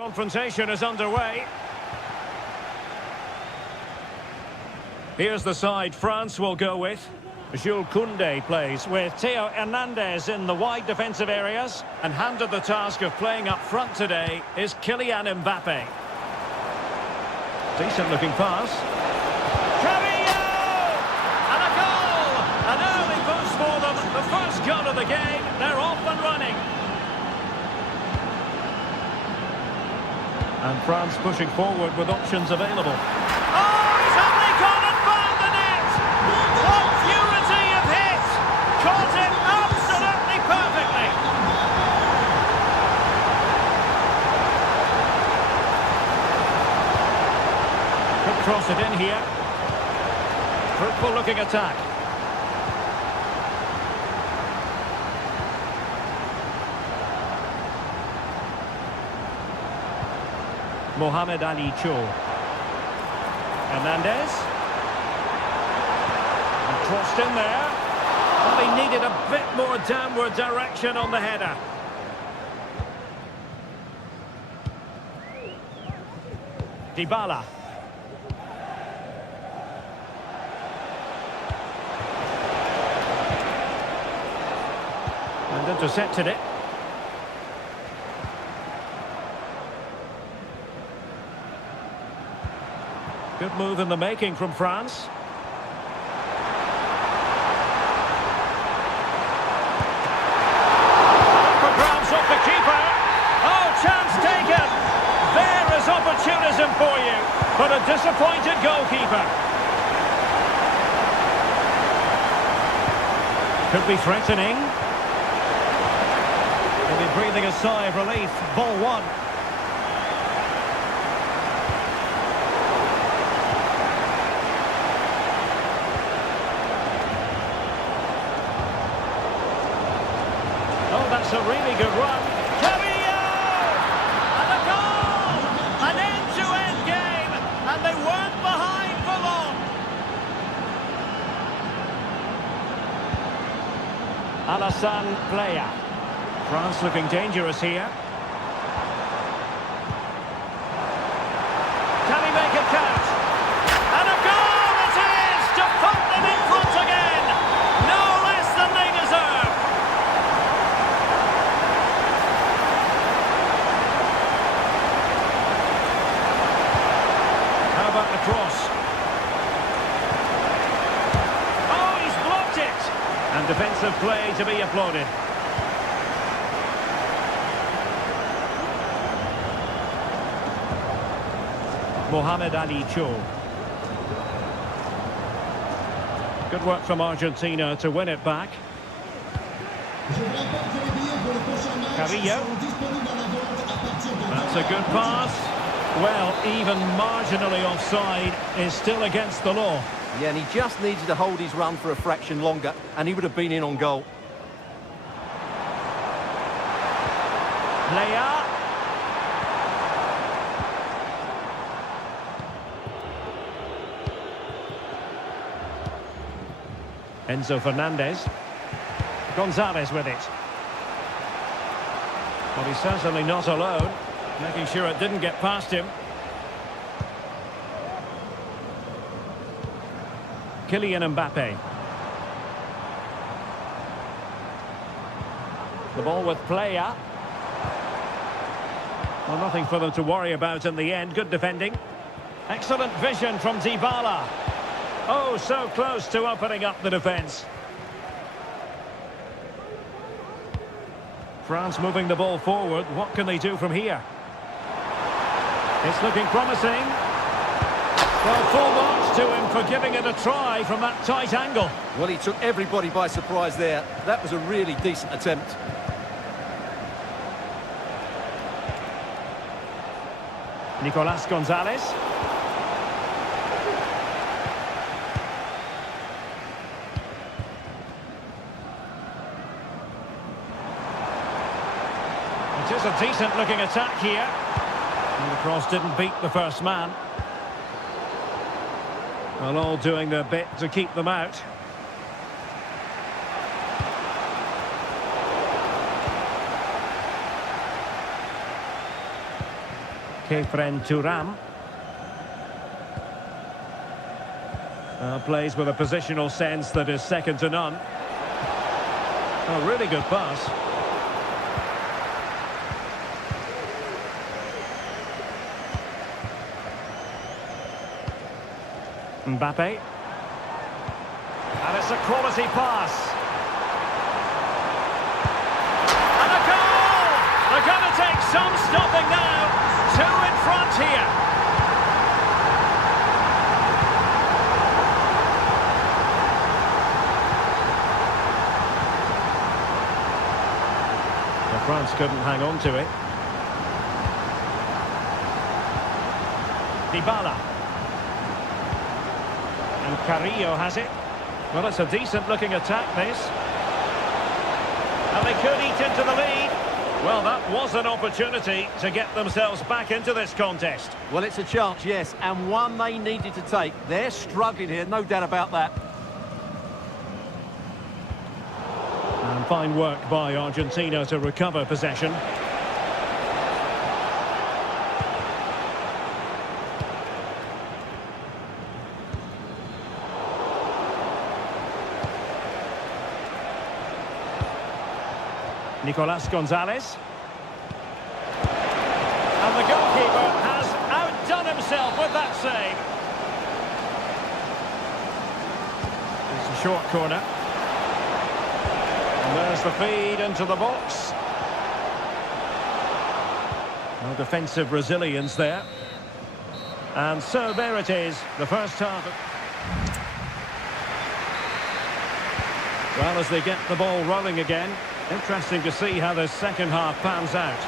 Confrontation is underway. Here's the side France will go with. Jules Koundé plays with Theo Hernandez in the wide defensive areas. And handed the task of playing up front today is Kylian Mbappe. Decent looking pass. Carrillo! And a goal! An early boost for them. The first goal of the game. They're off and running. And France pushing forward with options available. Oh, he's only gone and found the net! What purity of hit! Caught it absolutely perfectly! Could cross it in here. Fruitful looking attack. Mohamed Ali Cho. Hernandez. And crossed in there. Well, he needed a bit more downward direction on the header. Dybala. And intercepted it. Good move in the making from France. For grabs off the keeper. Oh, chance taken. There is opportunism for you. But a disappointed goalkeeper. Could be threatening. He'll be breathing a sigh of relief. Ball one. That's a really good run. Carrillo! And a goal! An end-to-end game, and they weren't behind for long. Alassane Playa. France looking dangerous here. Can he make it count? And a goal it is to put them in front again. No less than they deserve. About the cross. Oh, he's blocked it! And defensive play to be applauded. Mohamed Ali Cho. Good work from Argentina to win it back. Carrillo. That's a good pass. Well, even marginally offside is still against the law. Yeah, and he just needed to hold his run for a fraction longer, and he would have been in on goal. Playa. Enzo Fernandez. Gonzalez with it. Well, he's certainly not alone. Making sure it didn't get past him. Kylian Mbappe. The ball with Playa. Well, nothing for them to worry about in the end. Good defending. Excellent vision from Dybala. Oh, so close to opening up the defence. France moving the ball forward. What can they do from here? It's looking promising. Well, full marks to him for giving it a try from that tight angle. Well, he took everybody by surprise there. That was a really decent attempt. Nicolas Gonzalez. It is a decent looking attack here. And the cross didn't beat the first man. Well, all doing their bit to keep them out. Kefren Turam. Plays with a positional sense that is second to none. A really good pass. Mbappe. And it's a quality pass. And a goal! They're going to take some stopping now. Two in front here. Well, France couldn't hang on to it. Dybala. And Carrillo has it. Well, it's a decent-looking attack, this. And they could eat into the lead. Well, that was an opportunity to get themselves back into this contest. Well, it's a chance, yes, and one they needed to take. They're struggling here, no doubt about that. And fine work by Argentina to recover possession. Nicolas Gonzalez. And the goalkeeper has outdone himself with that save. It's a short corner. And there's the feed into the box. No defensive resilience there. And so there it is, the first half. Well, as they get the ball rolling again, interesting to see how the second half pans out.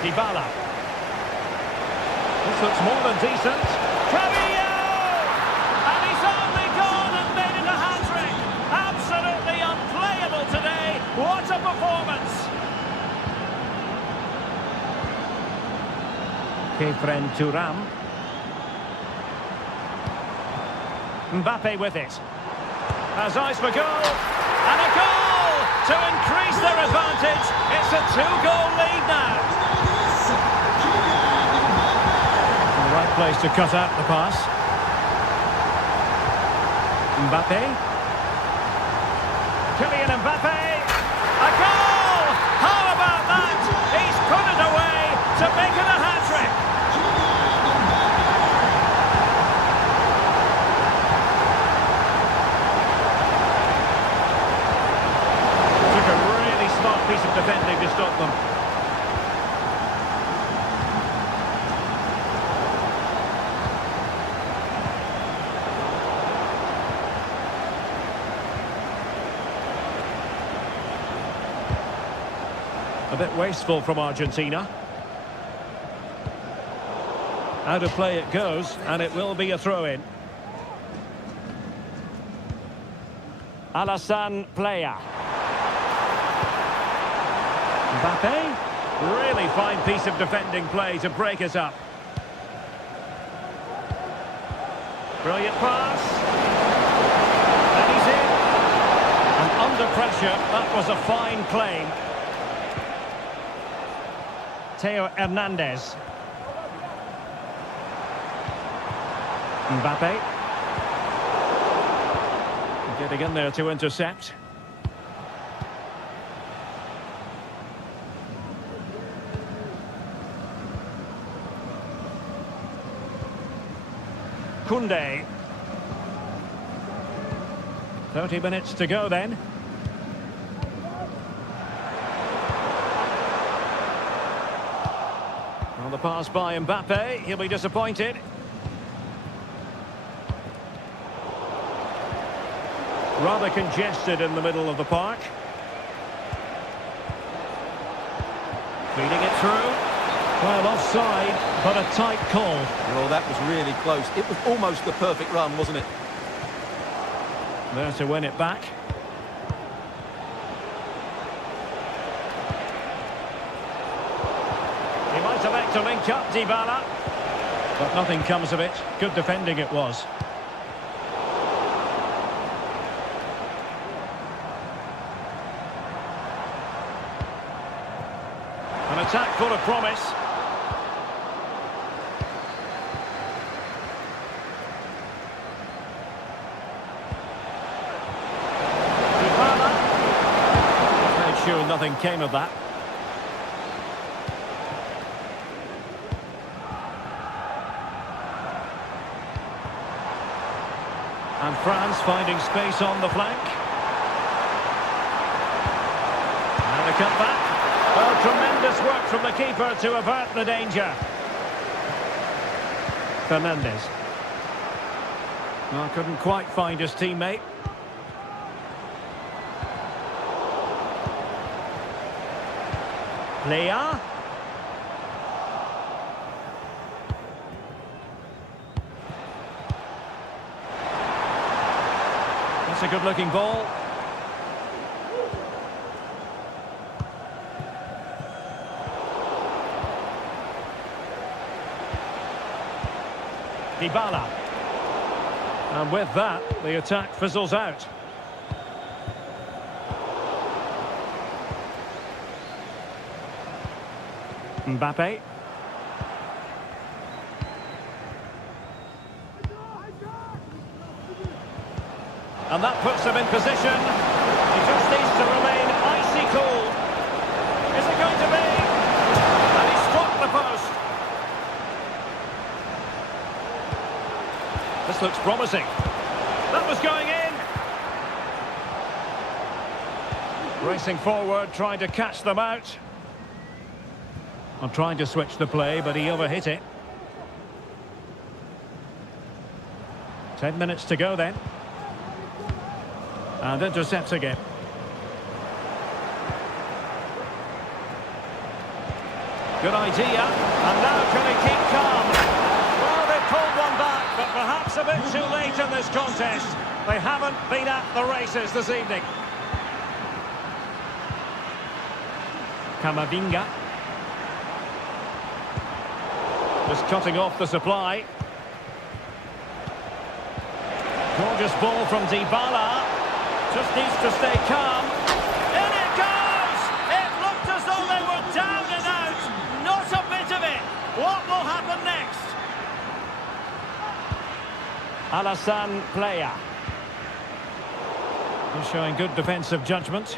Dybala. This looks more than decent. Carrillo! And he's only gone and made it a hat-trick. Absolutely unplayable today. What a performance! Kefren Turam. Mbappe with it. Has eyes for goal, and a goal to increase their advantage. It's a two-goal lead now. The right place to cut out the pass. Mbappe. Kylian Mbappe. A goal! How about that? He's put it away to make it a hat-trick. Piece of defending to stop them. A bit wasteful from Argentina. Out of play it goes, and it will be a throw-in. Alassane Playa. Mbappe, really fine piece of defending play to break it up. Brilliant pass. And he's in. And under pressure, that was a fine claim. Theo Hernandez. Mbappe. Getting in there to intercept. Koundé. 30 minutes to go then. Well, the pass by Mbappe, he'll be disappointed. Rather congested in the middle of the park. Feeding it through. Well, offside, but a tight call. Well, that was really close. It was almost the perfect run, wasn't it? There to win it back. He might elect to link up Dybala. But nothing comes of it. Good defending it was. attack full of promise. Made sure nothing came of that. And France finding space on the flank. And the cutback. Oh, tremendous work from the keeper to avert the danger. Fernandez. Well, couldn't quite find his teammate. Leah. That's a good-looking ball. Dybala. And with that, the attack fizzles out. Mbappe. And that puts him in position. He just needs to remain icy cool. Is it going to be? And he struck the post. This looks promising. That was going in. Racing forward, trying to catch them out. I'm trying to switch the play, but he overhit it. 10 minutes to go then. And intercepts again. Good idea. And now can he keep calm? Well, they pulled one back, but perhaps a bit too late in this contest. They haven't been at the races this evening. Camavinga. Just cutting off the supply. Gorgeous ball from Dybala. Just needs to stay calm. In it goes! It looked as though they were down and out. Not a bit of it. What will happen next? Alassane Playa. He's showing good defensive judgment.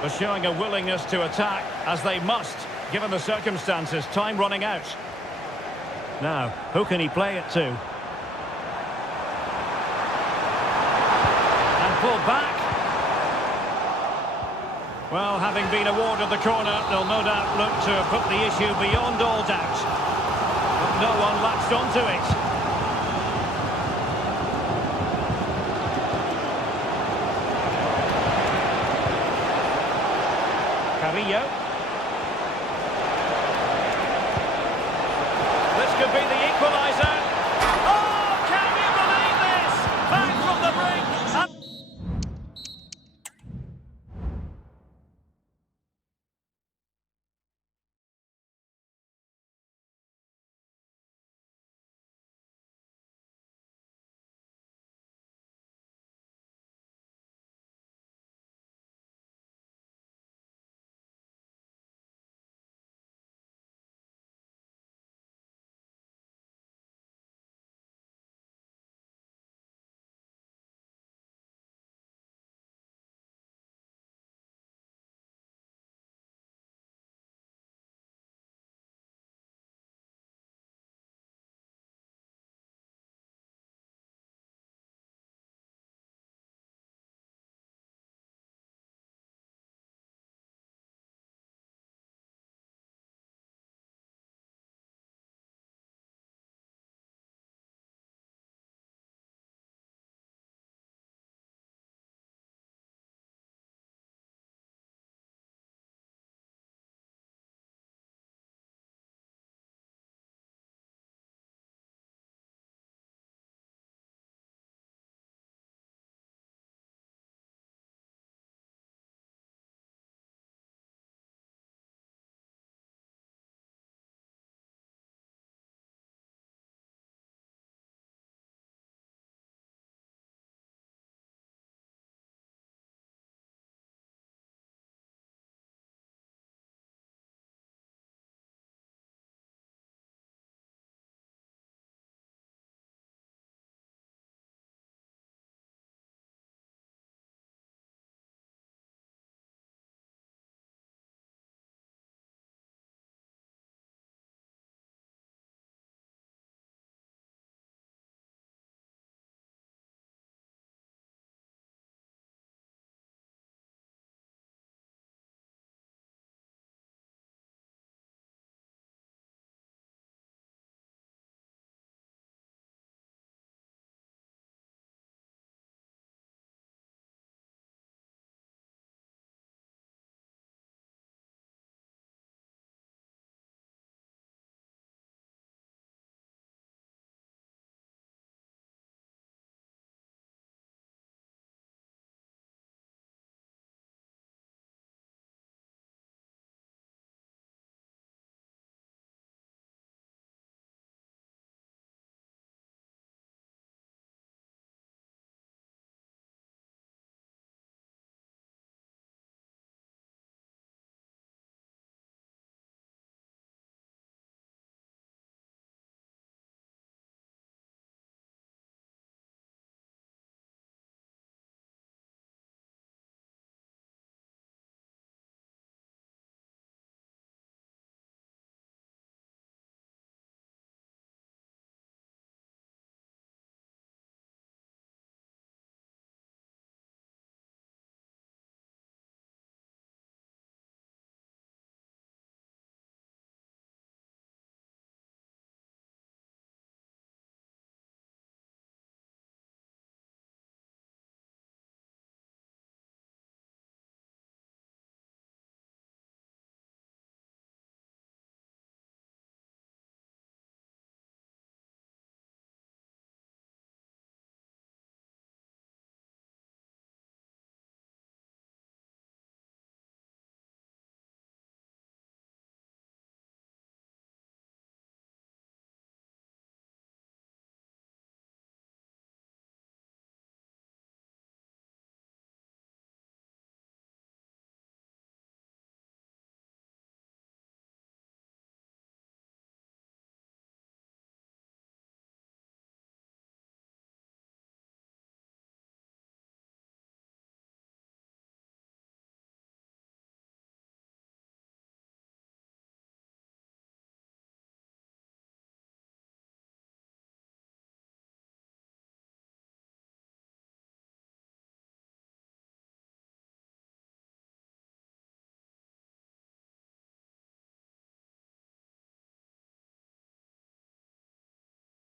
They're showing a willingness to attack, as they must, given the circumstances. Time running out. Now, who can he play it to? And pull back. Well, having been awarded the corner, they'll no doubt look to have put the issue beyond all doubt. But no one latched onto it. Carrillo. This could be the equaliser. Oh, can you believe this? Back from the brink.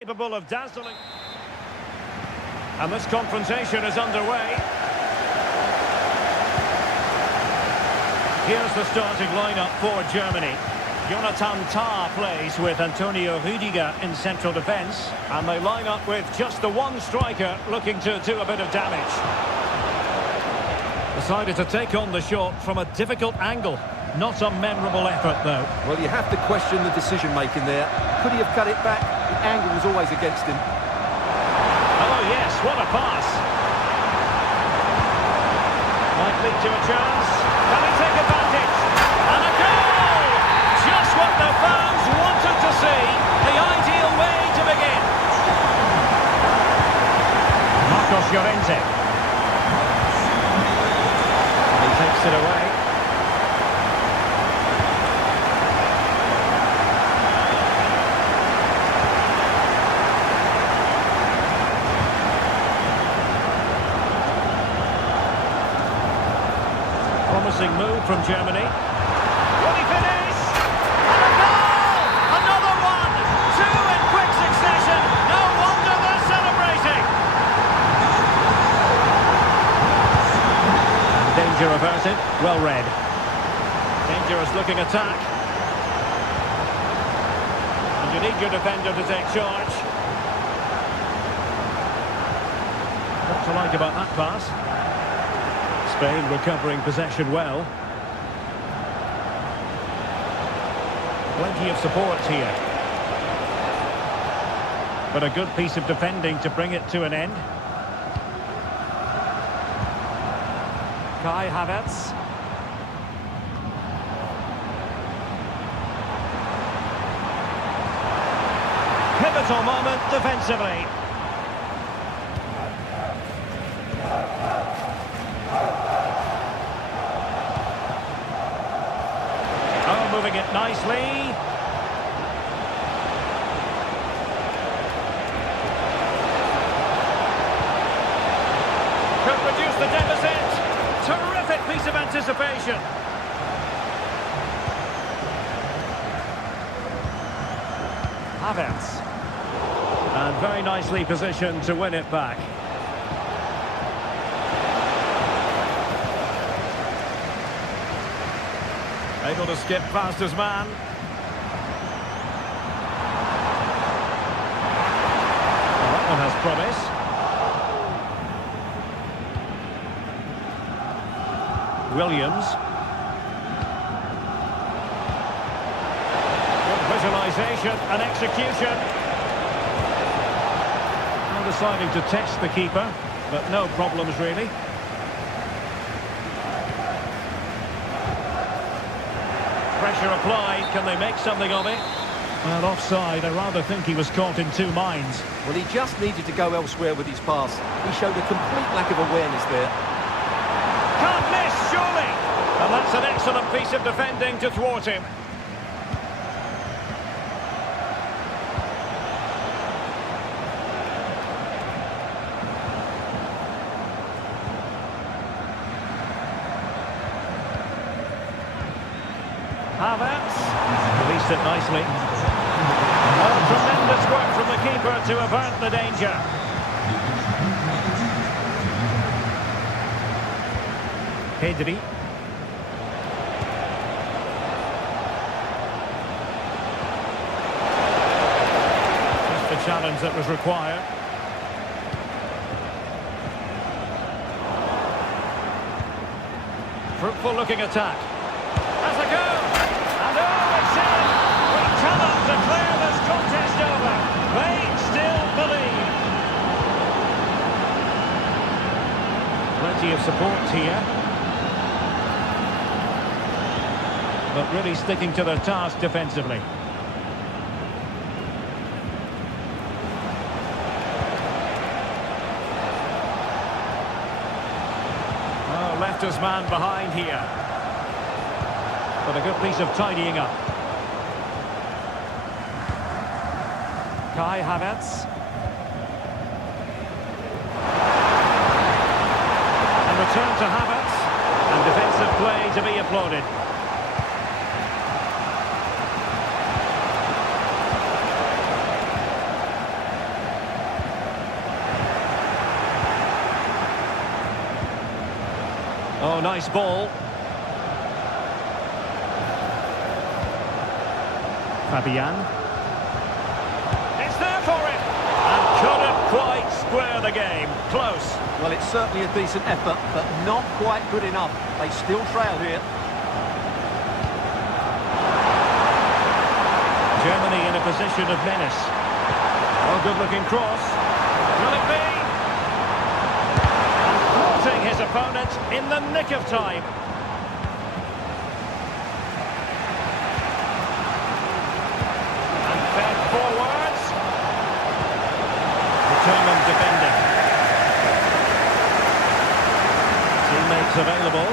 capable of dazzling. And this confrontation is underway. Here's the starting lineup for Germany. Jonathan Tah plays with Antonio Rüdiger in central defence. And they line up with just the one striker looking to do a bit of damage. Decided to take on the shot from a difficult angle. Not a memorable effort, though. Well, you have to question the decision-making there. Could he have cut it back? The angle was always against him. Oh, yes, what a pass. Might lead to a chance. Can he take advantage? And a goal! Just what the fans wanted to see. The ideal way to begin. Marcos Llorente. He takes it away. Promising move from Germany. Will he finish? And a goal! Another one! Two in quick succession. No wonder they're celebrating. Danger averted. Well read. Dangerous looking attack. And you need your defender to take charge. What to like about that pass? Spain recovering possession well. Plenty of support here. But a good piece of defending to bring it to an end. Kai Havertz. Pivotal moment defensively. Moving it nicely. Could reduce the deficit. Terrific piece of anticipation. Havertz. And very nicely positioned to win it back. Able to skip past his man. Well, that one has promise. Williams. Good visualisation and execution. Now deciding to test the keeper, but no problems really. Pressure applied, can they make something of it? Well, offside, I rather think he was caught in two minds. Well, he just needed to go elsewhere with his pass. He showed a complete lack of awareness there. Can't miss, surely! And that's an excellent piece of defending to thwart him. Havertz released it nicely. Oh, tremendous work from the keeper to avert the danger. Pedri. Just the challenge that was required. Fruitful looking attack. Has a go! And oh, it's in! We cannot declare this contest over. They still believe. Plenty of support here. But really sticking to their task defensively. Oh, left his man behind here. But a good piece of tidying up. Kai Havertz. And return to Havertz. And defensive play to be applauded. Oh, nice ball. Fabian. It's there for him. And couldn't quite square the game. Close. Well, it's certainly a decent effort, but not quite good enough. They still trail here. Germany in a position of menace. Oh, good-looking cross. Will it be? Thwarting his opponent in the nick of time. And fed forwards. Determined defending. Teammates available.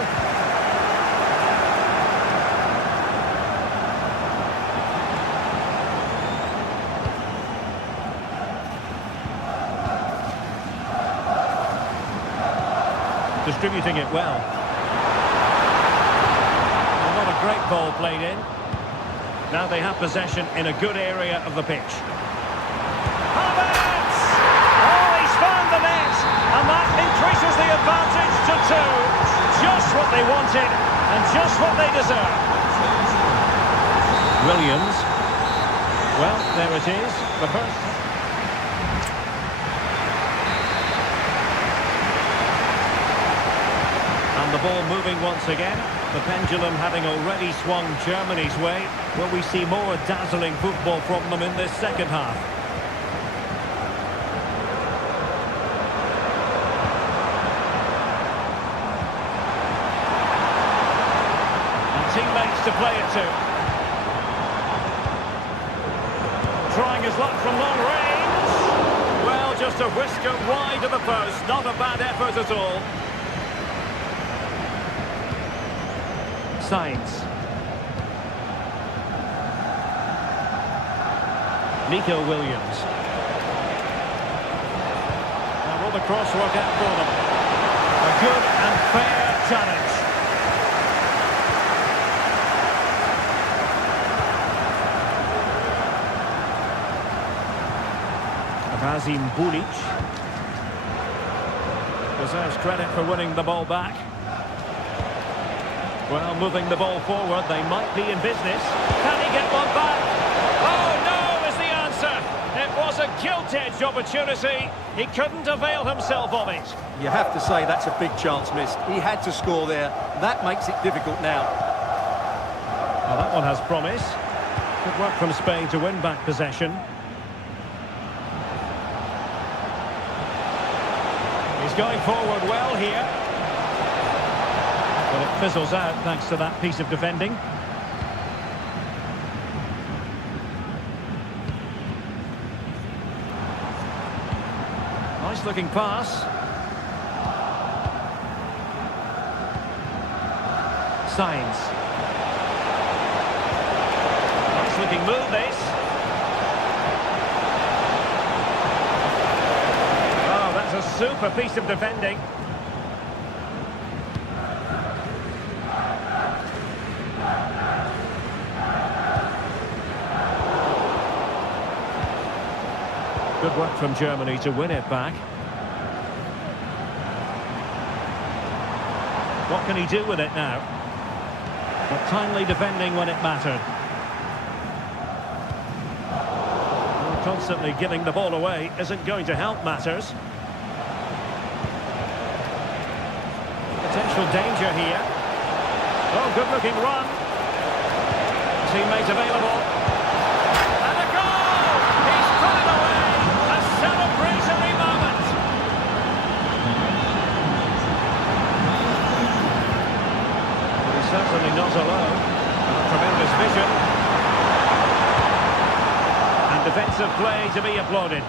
Distributing it well. And what a great ball played in. Now they have possession in a good area of the pitch. Havertz! Oh, he's found the net! And that increases the advantage to 2. Just what they wanted and just what they deserve. Williams. Well, there it is. The first. And the ball moving once again. The pendulum having already swung Germany's way. Will we see more dazzling football from them in this second half? And teammates to play it to. Trying his luck from long range. Well, just a whisker wide of the post. Not a bad effort at all. Signs. Nico Williams. Now will the cross work out for them? A good and fair challenge. Kazim Bulic deserves credit for winning the ball back. Well, moving the ball forward, they might be in business. Can he get one back? Oh, no, is the answer. It was a gilt-edged opportunity. He couldn't avail himself of it. You have to say that's a big chance missed. He had to score there. That makes it difficult now. Well, that one has promise. Good work from Spain to win back possession. He's going forward well here. But it fizzles out thanks to that piece of defending. Nice looking pass. Signs. Nice looking move this. Oh, that's a super piece of defending. Good work from Germany to win it back. What can he do with it now? But timely defending when it mattered. Well, constantly giving the ball away isn't going to help matters. Potential danger here. Oh, good looking run. Teammate available. And a goal! He's put it away! A celebratory moment! He's certainly not alone. Tremendous vision. And defensive play to be applauded.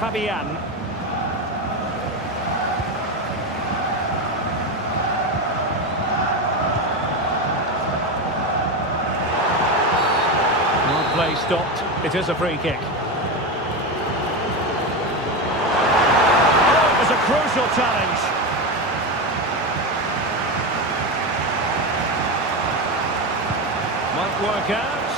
Fabian. Play stopped. It is a free kick. Oh, it was a crucial challenge. Might work out.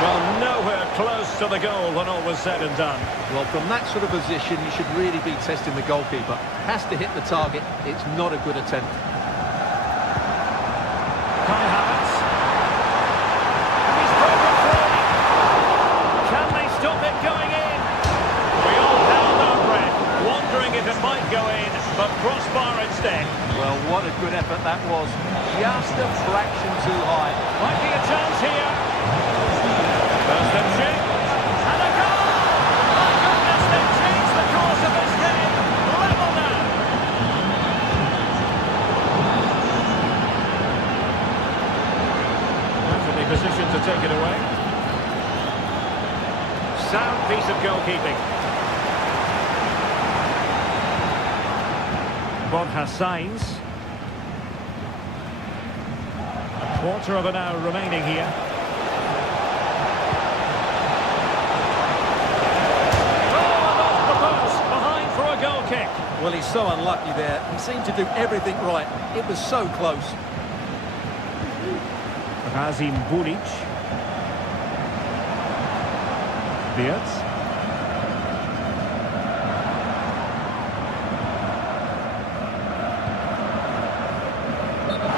Well, no nowhere close to the goal when all was said and done. Well, from that sort of position, you should really be testing the goalkeeper. Has to hit the target. It's not a good attempt. Kai Havertz. And he's broken free. Can they stop it going in? We all held our breath, wondering if it might go in, but crossbar instead. Well, what a good effort that was. Just a fraction too high. Might be a chance here. First and chip. And a goal! My goodness, they've changed the course of this game. Level now. Perfectly positioned to take it away. Sound piece of goalkeeping. Borja Sainz. A quarter of an hour remaining here. Goal kick. Well, he's so unlucky there. He seemed to do everything right. It was so close. Razim Bulic. Beards.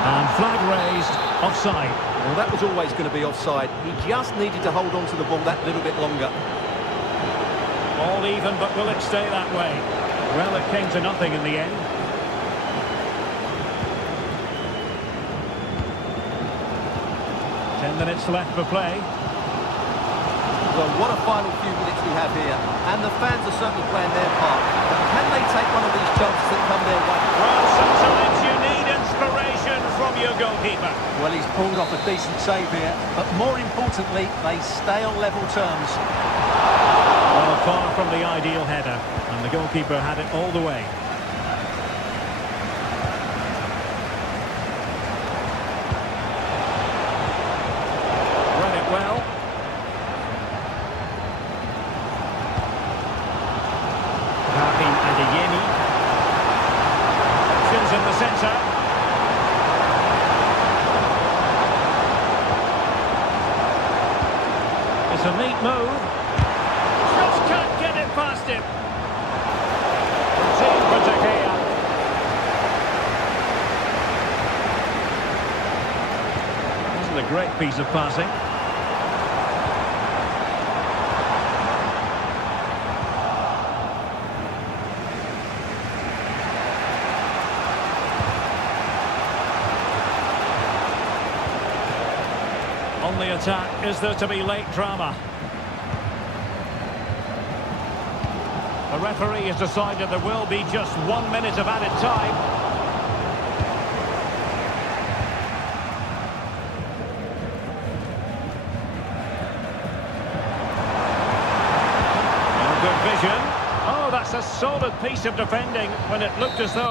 And flag raised. Offside. Well, that was always going to be offside. He just needed to hold on to the ball that little bit longer. All even, but will it stay that way? Well, it came to nothing in the end. Ten minutes left for play. Well, what a final few minutes we have here. And the fans are certainly playing their part. But can they take one of these chances that come their way? Well, sometimes you need inspiration from your goalkeeper. Well, he's pulled off a decent save here. But more importantly, they stay on level terms. Well, far from the ideal header, and the goalkeeper had it all the way. Read it well. Karim Adeyemi. Options in the centre. It's a neat move. Can't get it past him. Team for De Gea. Wasn't a great piece of passing. On the attack, is there to be late drama? The referee has decided there will be just 1 minute of added time. Good vision. Oh, that's a solid piece of defending when it looked as though...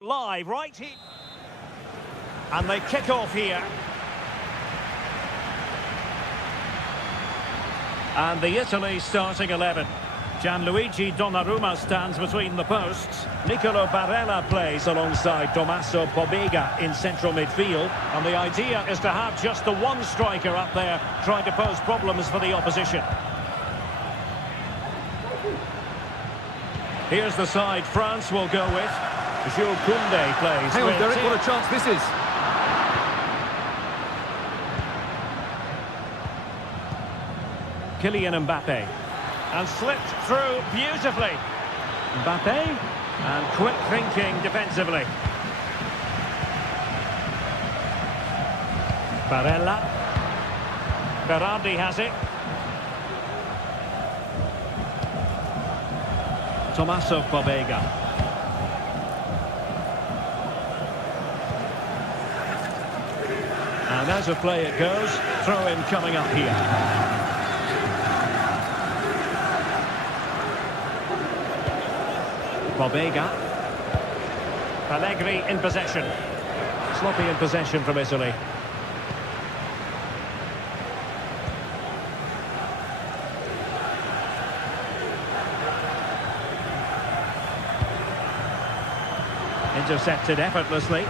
Live right here. And they kick off here. And the Italy starting 11. Gianluigi Donnarumma stands between the posts. Nicolo Barella plays alongside Tommaso Pobega in central midfield. And the idea is to have just the one striker up there trying to pose problems for the opposition. Here's the side France will go with. Jules Koundé plays. Hang on, Derek, what a chance this is. Kylian Mbappe. And slipped through beautifully. Mbappe. And quick thinking defensively. Barella. Berardi has it. Tommaso Pobega. And as a play it goes, throw in coming up here. Pobega. Allegri in possession. Sloppy in possession from Italy. Intercepted effortlessly.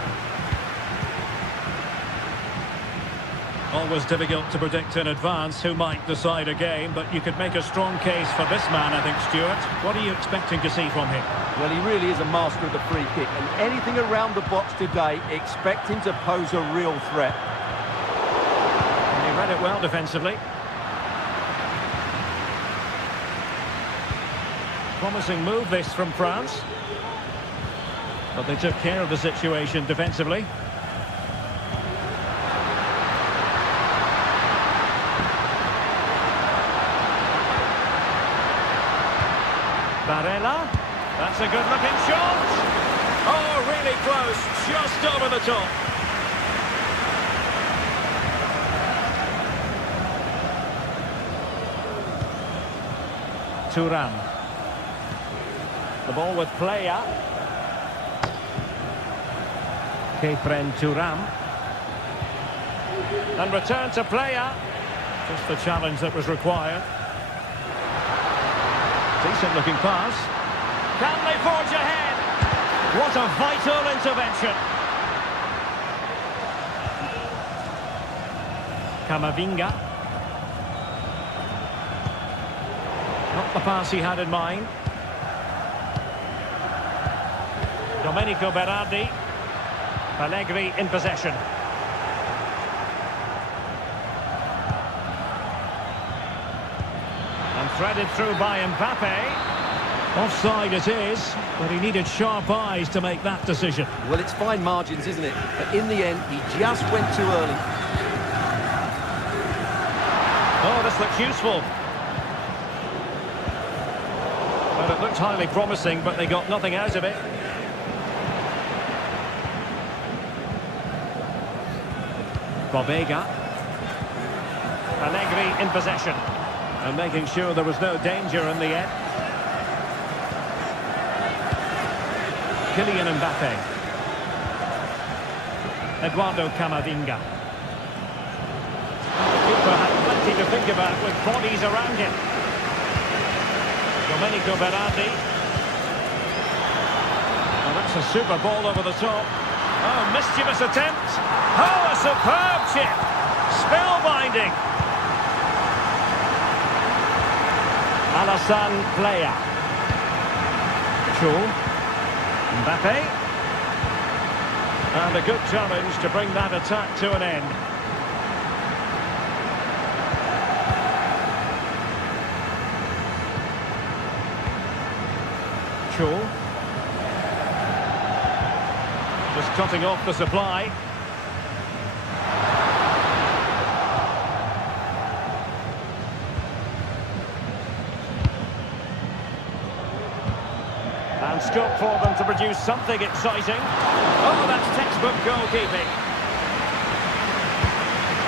Always difficult to predict in advance who might decide a game, but you could make a strong case for this man, I think, Stuart. What are you expecting to see from him? Well, he really is a master of the free kick, and anything around the box today, expect him to pose a real threat. And he read it well defensively. Promising move this from France. But they took care of the situation defensively. Barella. That's a good-looking shot. Oh, really close. Just over the top. Thuram. The ball with Playa. Kepren Thuram. And return to Playa. Just the challenge that was required. Decent looking pass. Can they forge ahead? What a vital intervention. Camavinga. Not the pass he had in mind. Domenico Berardi. Allegri in possession. And threaded through by Mbappe. Offside it is, but he needed sharp eyes to make that decision. Well, it's fine margins, isn't it? But in the end, he just went too early. Oh, this looks useful. Well, it looked highly promising, but they got nothing out of it. Pobega. Allegri in possession. And making sure there was no danger in the end. Kylian Mbappe. Eduardo Camavinga. The keeper had plenty to think about with bodies around him. Domenico Berardi. Oh, that's a super ball over the top. Oh, mischievous attempt. Oh, a superb chip. Spellbinding. Alassane Playa. Shaw. Mbappe. And a good challenge to bring that attack to an end. Shaw. Just cutting off the supply. And scope for them to produce something exciting. Oh, that's textbook goalkeeping.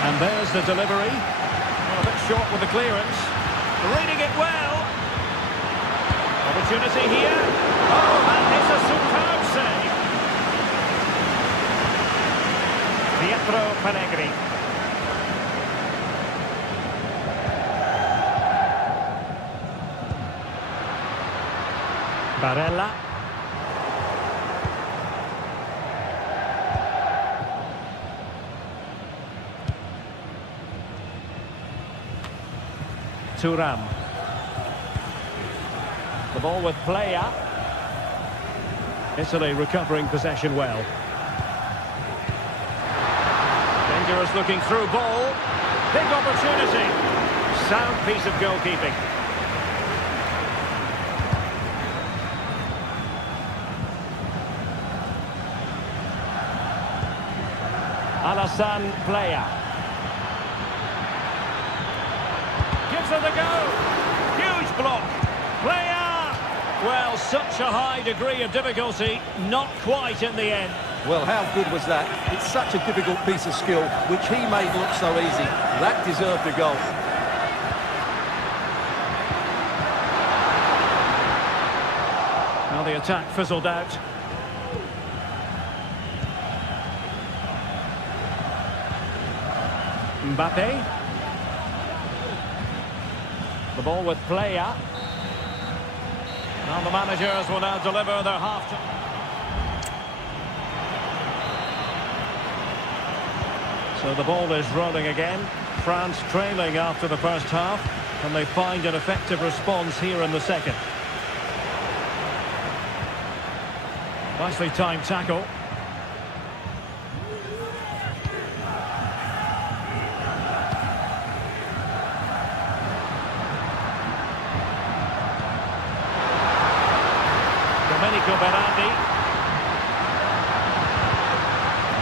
And there's the delivery. Oh, a bit short with the clearance. Reading it well. Opportunity here. Oh, that is a superb save. Pietro Pellegrini. Barella. Thuram. The ball with Playa. Italy recovering possession well. Dangerous looking through ball. Big opportunity. Sound piece of goalkeeping. Alassane Playa. Gives it a go. Huge block. Playa. Well, such a high degree of difficulty. Not quite in the end. Well, how good was that? It's such a difficult piece of skill, which he made look so easy. That deserved a goal. Now the attack fizzled out. Mbappe. The ball with Playa. Now the managers will now deliver their half-time. So the ball is rolling again. France trailing after the first half. And they find an effective response here in the second. Nicely timed tackle.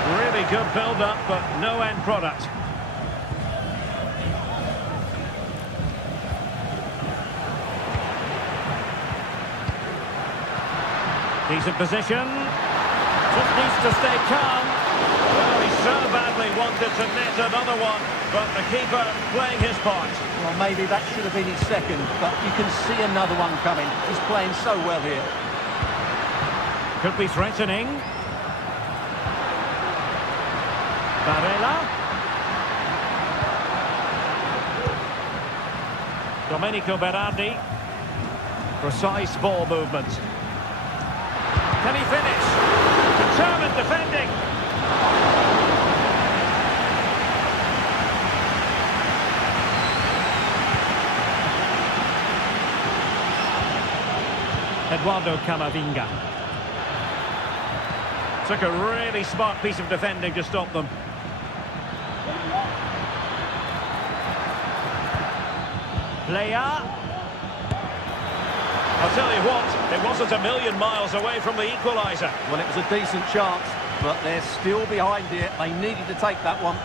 Really good build-up, but no end product. Decent position. Just needs to stay calm. Well, he so badly wanted to net another one, but the keeper playing his part. Well, maybe that should have been his second, but you can see another one coming. He's playing so well here. Could be threatening. Barella. Domenico Berardi. Precise ball movement. Can he finish? Determined defending. Eduardo Camavinga. Took a really smart piece of defending to stop them. Playa. I'll tell you what, it wasn't a million miles away from the equaliser. Well, it was a decent chance, but they're still behind here. They needed to take that one.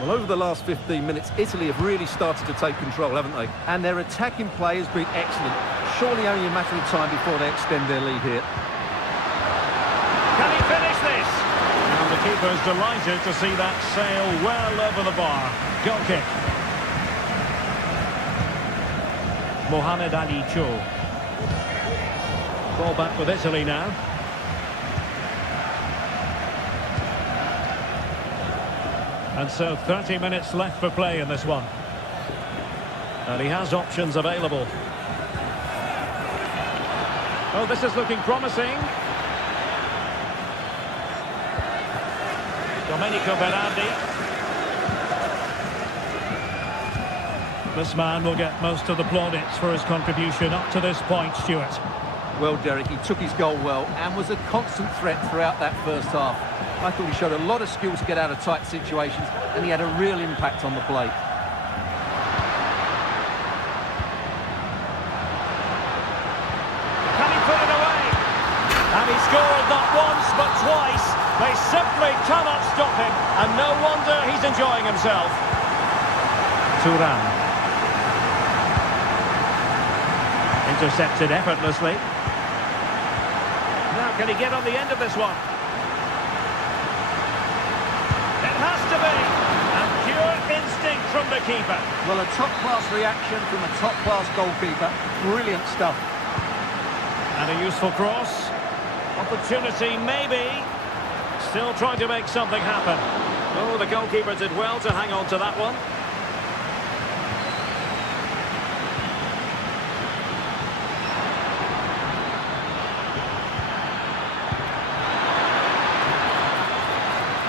Well, over the last 15 minutes, Italy have really started to take control, haven't they? And their attacking play has been excellent. Surely only a matter of time before they extend their lead here. Can he finish this? And the keeper's delighted to see that sail well over the bar. Goal kick. Mohamed Ali Cho. Ball back with Italy now. And so 30 minutes left for play in this one. And he has options available. Oh, this is looking promising. Domenico Berardi. This man will get most of the plaudits for his contribution up to this point, Stuart. Well, Derek, he took his goal well and was a constant threat throughout that first half. I thought he showed a lot of skills to get out of tight situations, and he had a real impact on the play. Can he put it away? And he scored not once but twice. They simply cannot stop him, and no wonder he's enjoying himself. Thuram. Intercepted effortlessly. Now, can he get on the end of this one? It has to be. And pure instinct from the keeper. Well, a top-class reaction from a top-class goalkeeper. Brilliant stuff. And a useful cross. Opportunity, maybe. Still trying to make something happen. Oh, the goalkeeper did well to hang on to that one.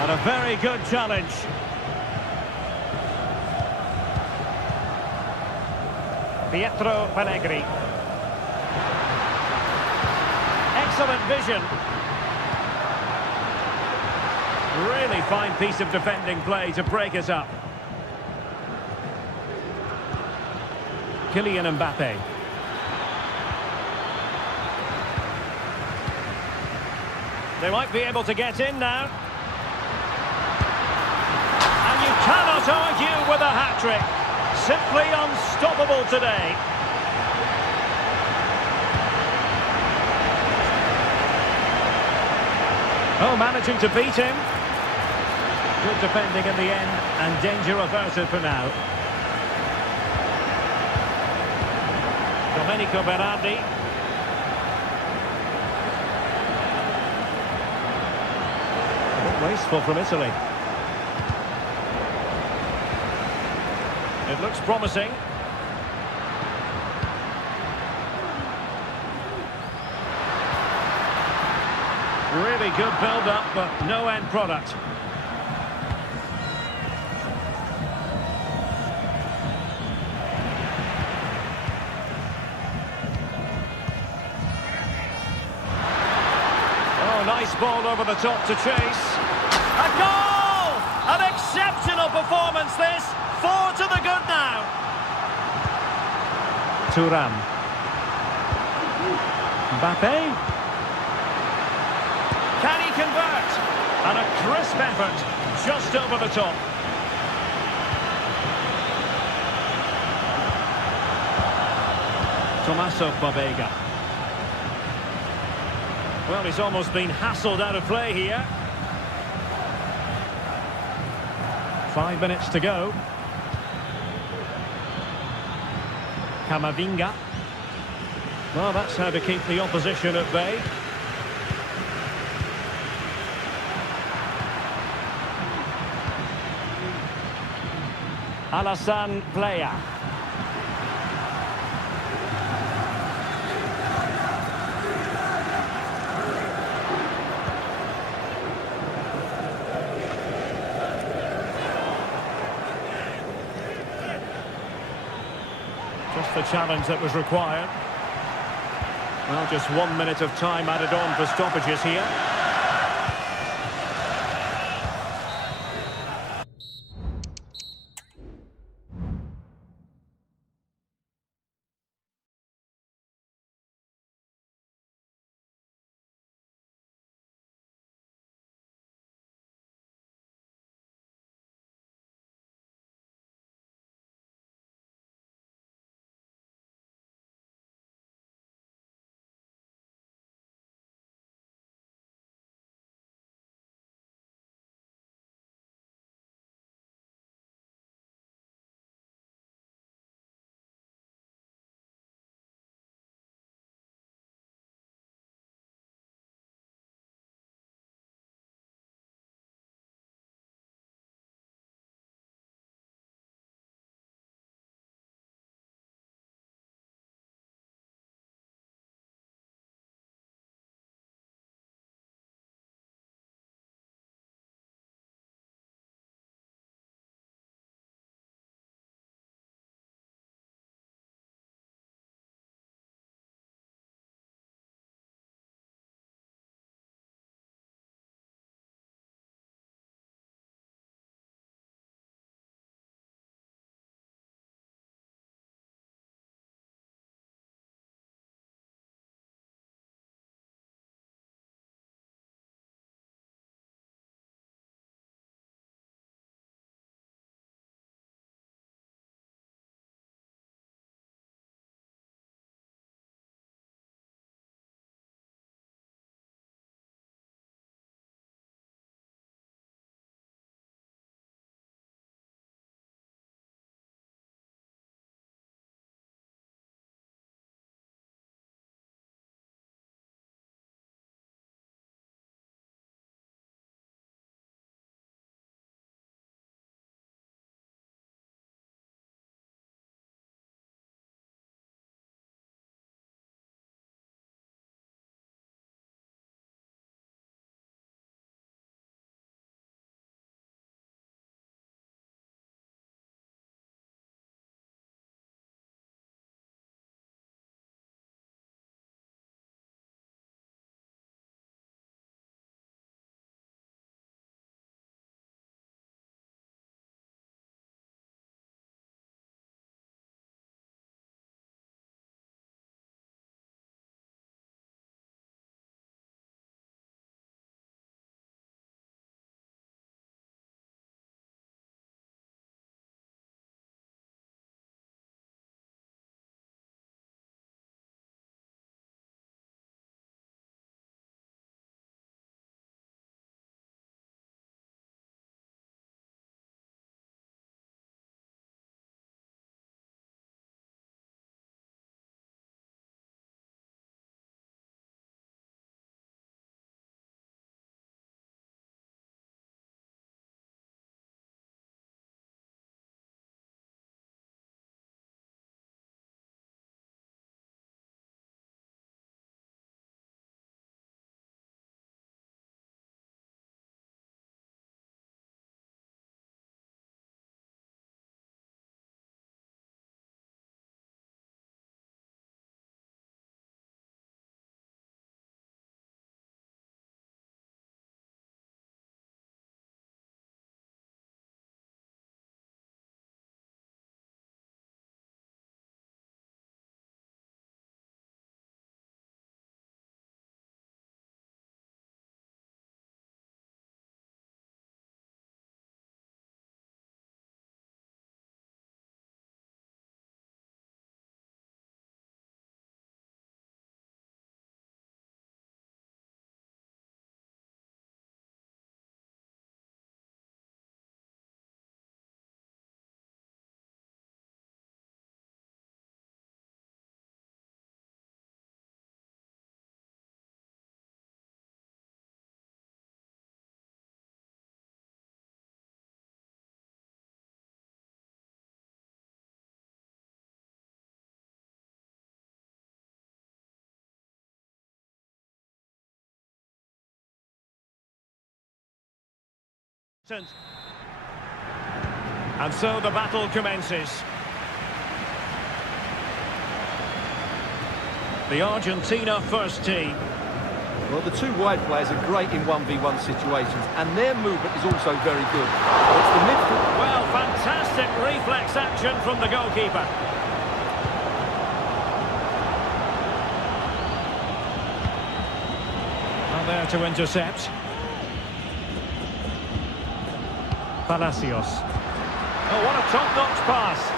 And a very good challenge. Pietro Pellegrini. Excellent vision. Really fine piece of defending play to break us up. Kylian Mbappe. They might be able to get in now. And you cannot argue with a hat-trick. Simply unstoppable today. Oh, managing to beat him. Good defending in the end, and danger averted for now. Domenico Berardi. A bit wasteful from Italy. It looks promising. Really good build-up, but no end product. Oh, nice ball over the top to chase. A goal! An exceptional performance this. 4 to the good now. Thuram. Mbappe. Can he convert? And a crisp effort, just over the top. Tommaso Babega. Well, he's almost been hassled out of play here. 5 minutes to go. Camavinga. Well, that's how to keep the opposition at bay. Alassane Plea. Just the challenge that was required. Well, just 1 minute of time added on for stoppages here. And so the battle commences. The Argentina first team. Well, the two wide players are great in 1v1 situations, and their movement is also very good. It's the midfield. Well, fantastic reflex action from the goalkeeper. Well, there to intercept. Palacios. Oh, what a top-notch pass.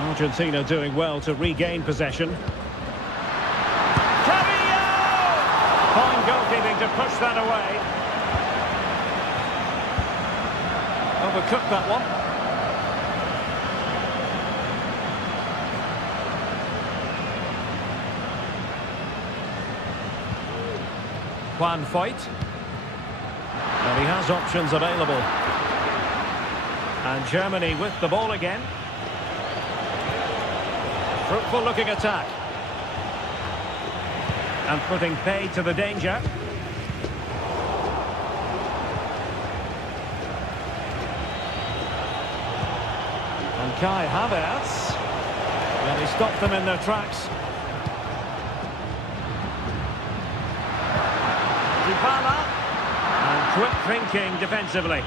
Argentina doing well to regain possession. Cavillo! Fine goalkeeping to push that away. Overcooked that one. Juan Foyt. And he has options available. And Germany with the ball again. Fruitful looking attack. And putting pay to the danger. And Kai Havertz. And he stopped them in their tracks. Dybala. And quick thinking defensively.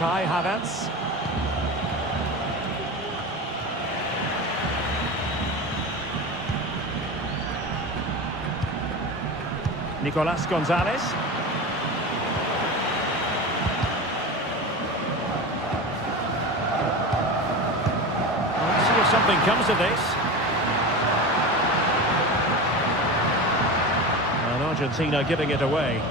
Kai Havertz. Nicolas Gonzalez. Let's see if something comes of this. And Argentina giving it away.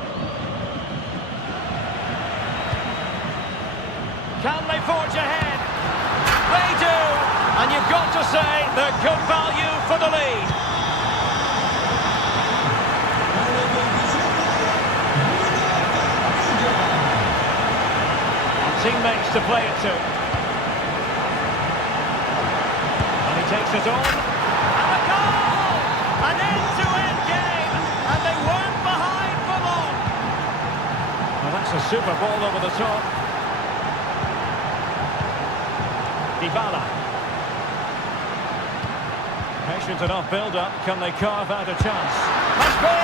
Can they forge ahead? They do! And you've got to say they're good value for the lead. Teammates to play it to. And he takes it on. And a goal! An end-to-end game. And they weren't behind for long. Well, that's a super ball over the top. Dybala. Patient enough build-up. Can they carve out a chance? Must be!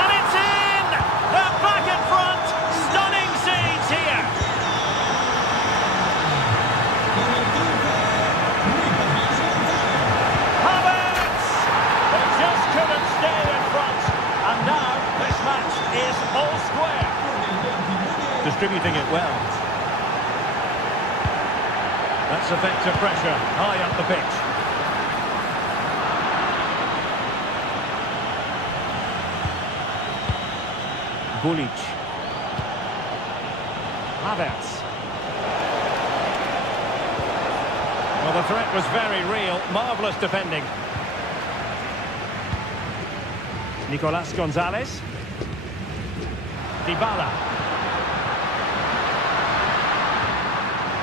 And it's in! They're back in front. Stunning scenes here. Couldn't stay in front, and now this match is all square. Distributing it well. That's effective pressure high up the pitch. Bulic. Havertz. Well, the threat was very real. Marvellous defending. Nicolas Gonzalez. Dybala.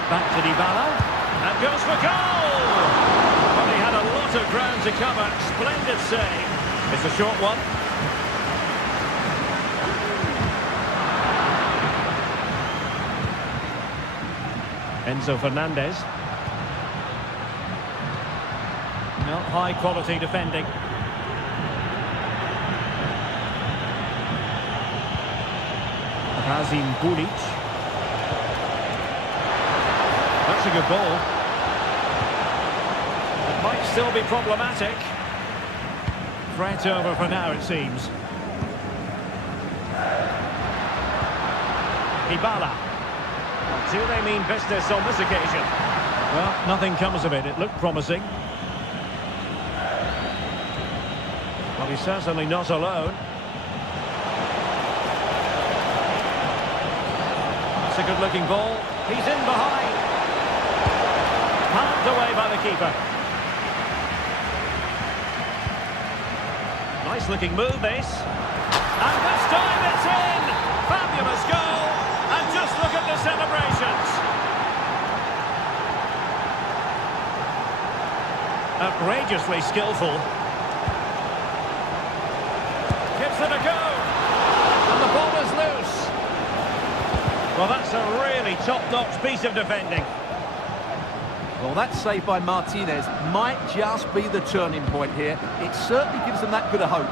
Back to Dybala. And goes for goal! Well, he had a lot of ground to cover. Splendid save. It's a short one. Enzo Fernandez. Not high quality defending. Hazim Bulic. That's a good ball. It might still be problematic. Threat over for now, it seems. Dybala. Do they mean business on this occasion? Well, nothing comes of it. It looked promising. Well, he's certainly not alone. It's a good-looking ball. He's in behind. Palmed away by the keeper. Nice-looking move, this. And this time it's in! Fabulous goal! And just look at the celebrations. Outrageously skillful. Gives it a go. And the ball is loose. Well, that's a really top-notch piece of defending. Well, that save by Martinez might just be the turning point here. It certainly gives them that bit of hope.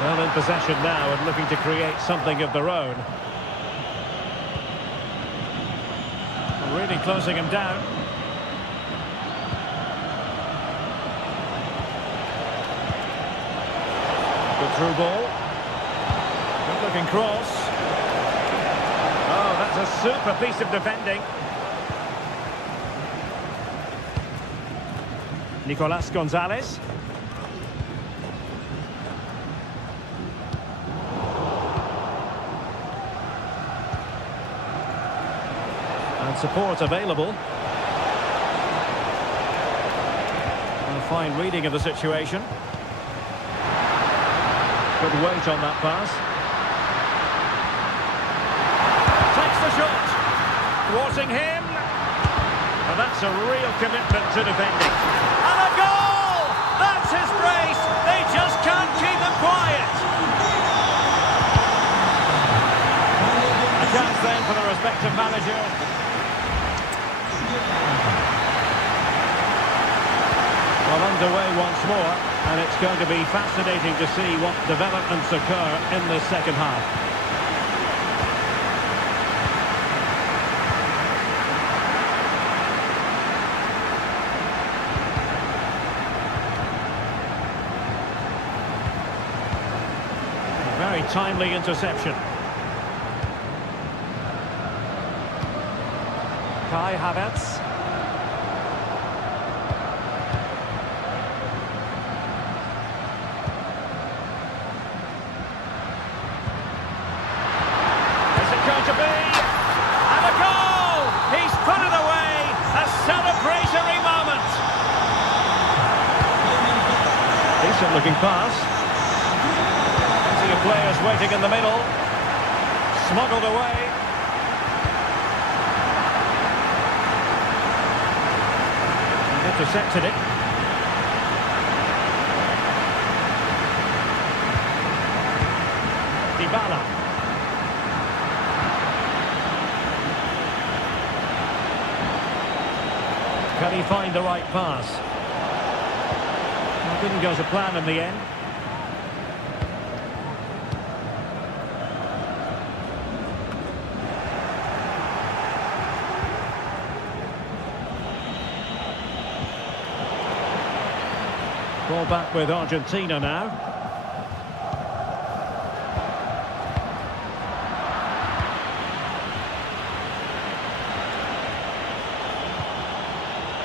Well, in possession now and looking to create something of their own. Really closing him down. Good through ball. Good looking cross. Oh, that's a super piece of defending. Nicolas Gonzalez. And support available. A fine reading of the situation. Good weight on that pass. Takes the shot. Thwarting him. And that's a real commitment to defending. And a goal! That's his brace. They just can't keep them quiet. A chance then for the respective manager. Well, underway once more, and it's going to be fascinating to see what developments occur in this second half. A very timely interception. Kai Havertz. Going to be, and a goal! He's put it away, a celebratory moment. Decent looking pass. Plenty of players waiting in the middle. Smuggled away. And intercepted it. Dybala. Can he find the right pass? Well, didn't go to plan in the end. Ball back with Argentina now.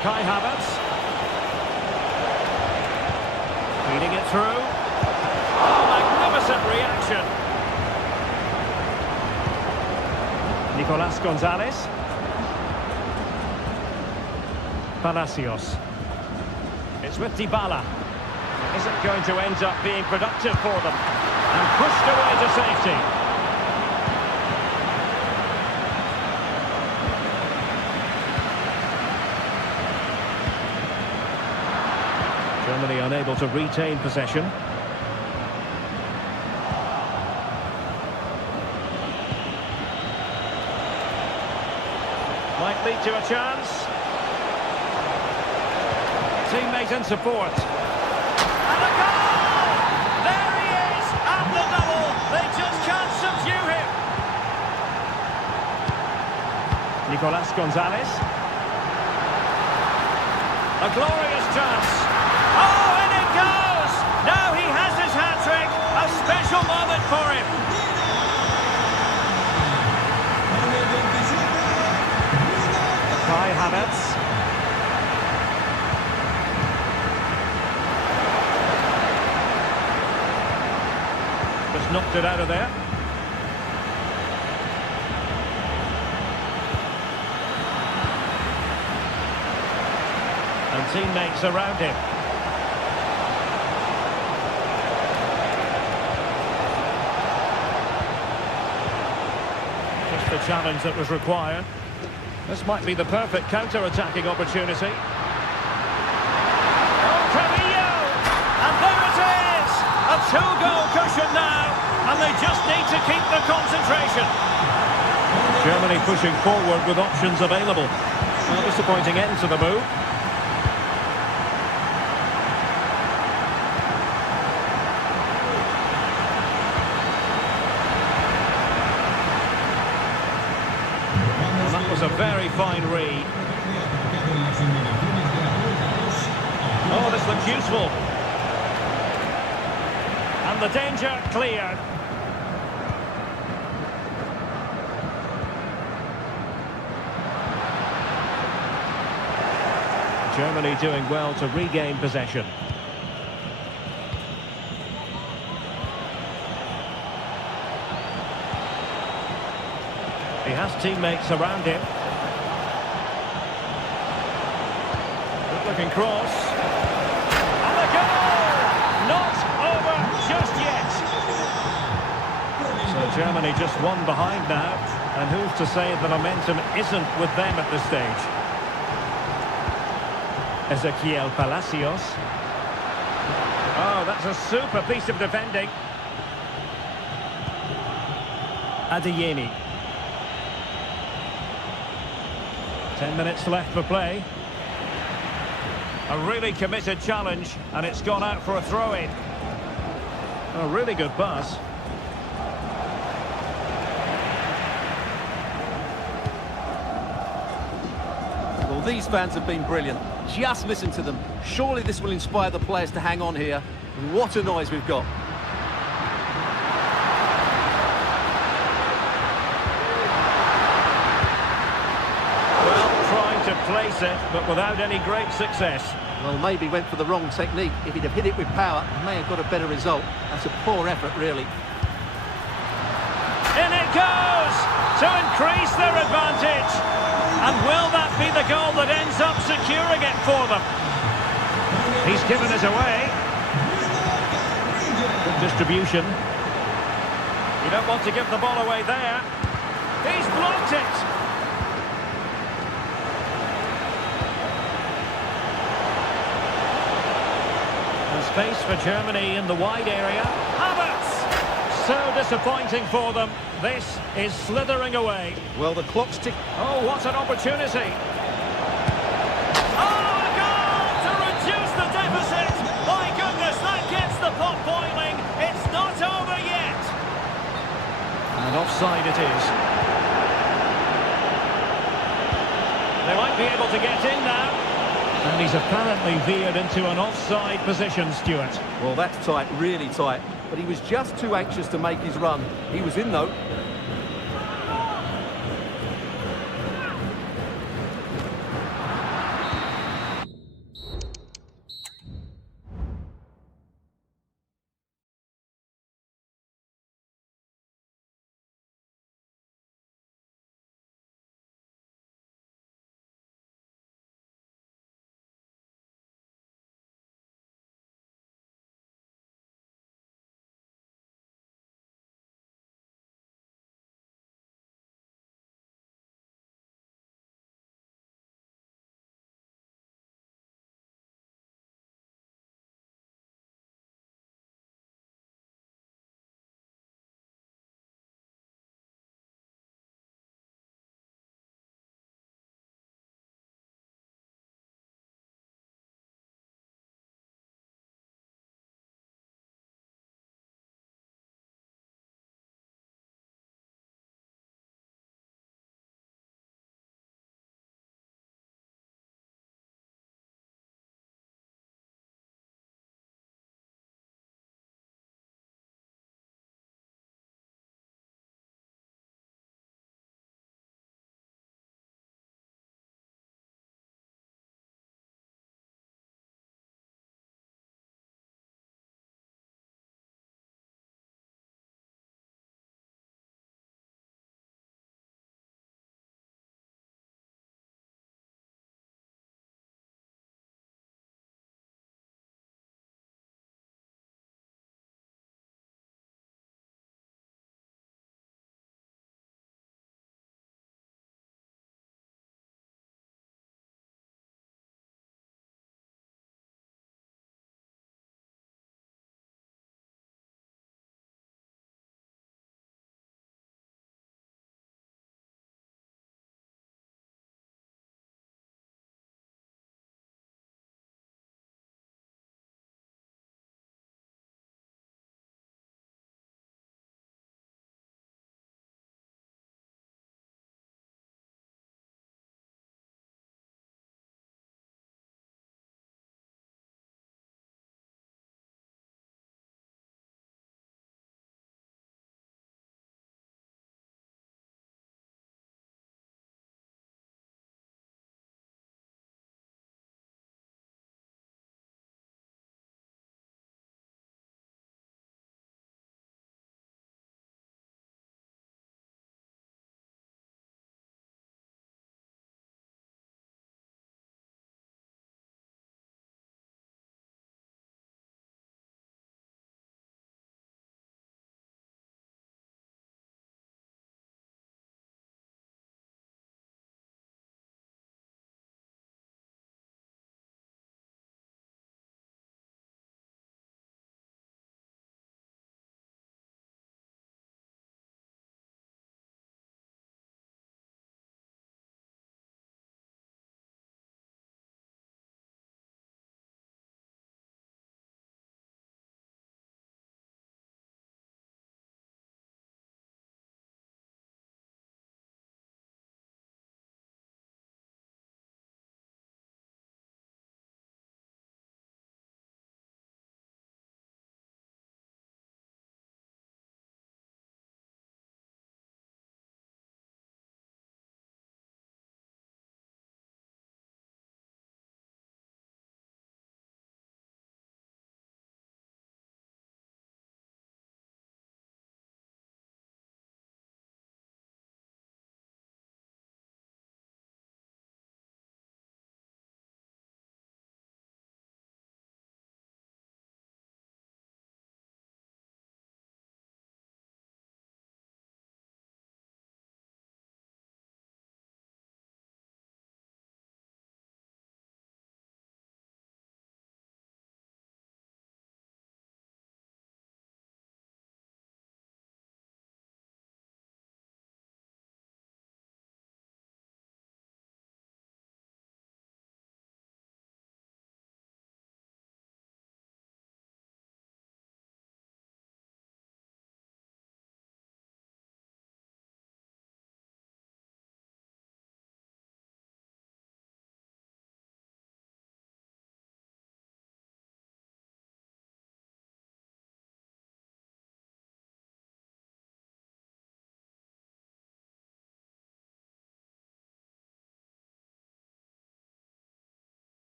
Kai Havertz. Feeding it through. Oh, magnificent reaction. Nicolas Gonzalez. Palacios. It's with Dybala. Is it going to end up being productive for them? And pushed away to safety. Germany unable to retain possession. Might lead to a chance. Teammate and support. And a goal! There he is at the double. They just can't subdue him. Nicolas Gonzalez. A glorious chance. Oh, and it goes! Now he has his hat-trick. A special moment for him. Kai Havertz. Just knocked it out of there. And teammates around him. The challenge that was required. This might be the perfect counter-attacking opportunity. Oh, possession now, and they just need to keep the concentration. Germany pushing forward with options available. Well, disappointing end to the move. Well, that was a very fine read. Oh, this looks useful. And the danger cleared. Germany doing well to regain possession. He has teammates around him. Good-looking cross. And the goal! Not over just yet. So Germany just one behind now. And who's to say the momentum isn't with them at this stage? Ezequiel Palacios. Oh, that's a super piece of defending. Adeyemi. 10 minutes left for play. A really committed challenge, and it's gone out for a throw-in. A really good pass. Well, these fans have been brilliant. Just listen to them. Surely this will inspire the players to hang on here. And what a noise we've got. Well, trying to place it, but without any great success. Well, maybe went for the wrong technique. If he'd have hit it with power, he may have got a better result. That's a poor effort, really. In it goes! To increase their advantage. And will that be the goal that ends up securing it for them? He's given it away. Good distribution. You don't want to give the ball away there. He's blocked it. And space for Germany in the wide area. Havertz! So disappointing for them. This is slithering away. Well, the clock's ticking. Oh, what an opportunity. Oh, a goal to reduce the deficit. My goodness, that gets the pot boiling. It's not over yet. And offside it is. They might be able to get in now. And he's apparently veered into an offside position, Stuart. Well, that's tight, really tight. But he was just too anxious to make his run. He was in, though.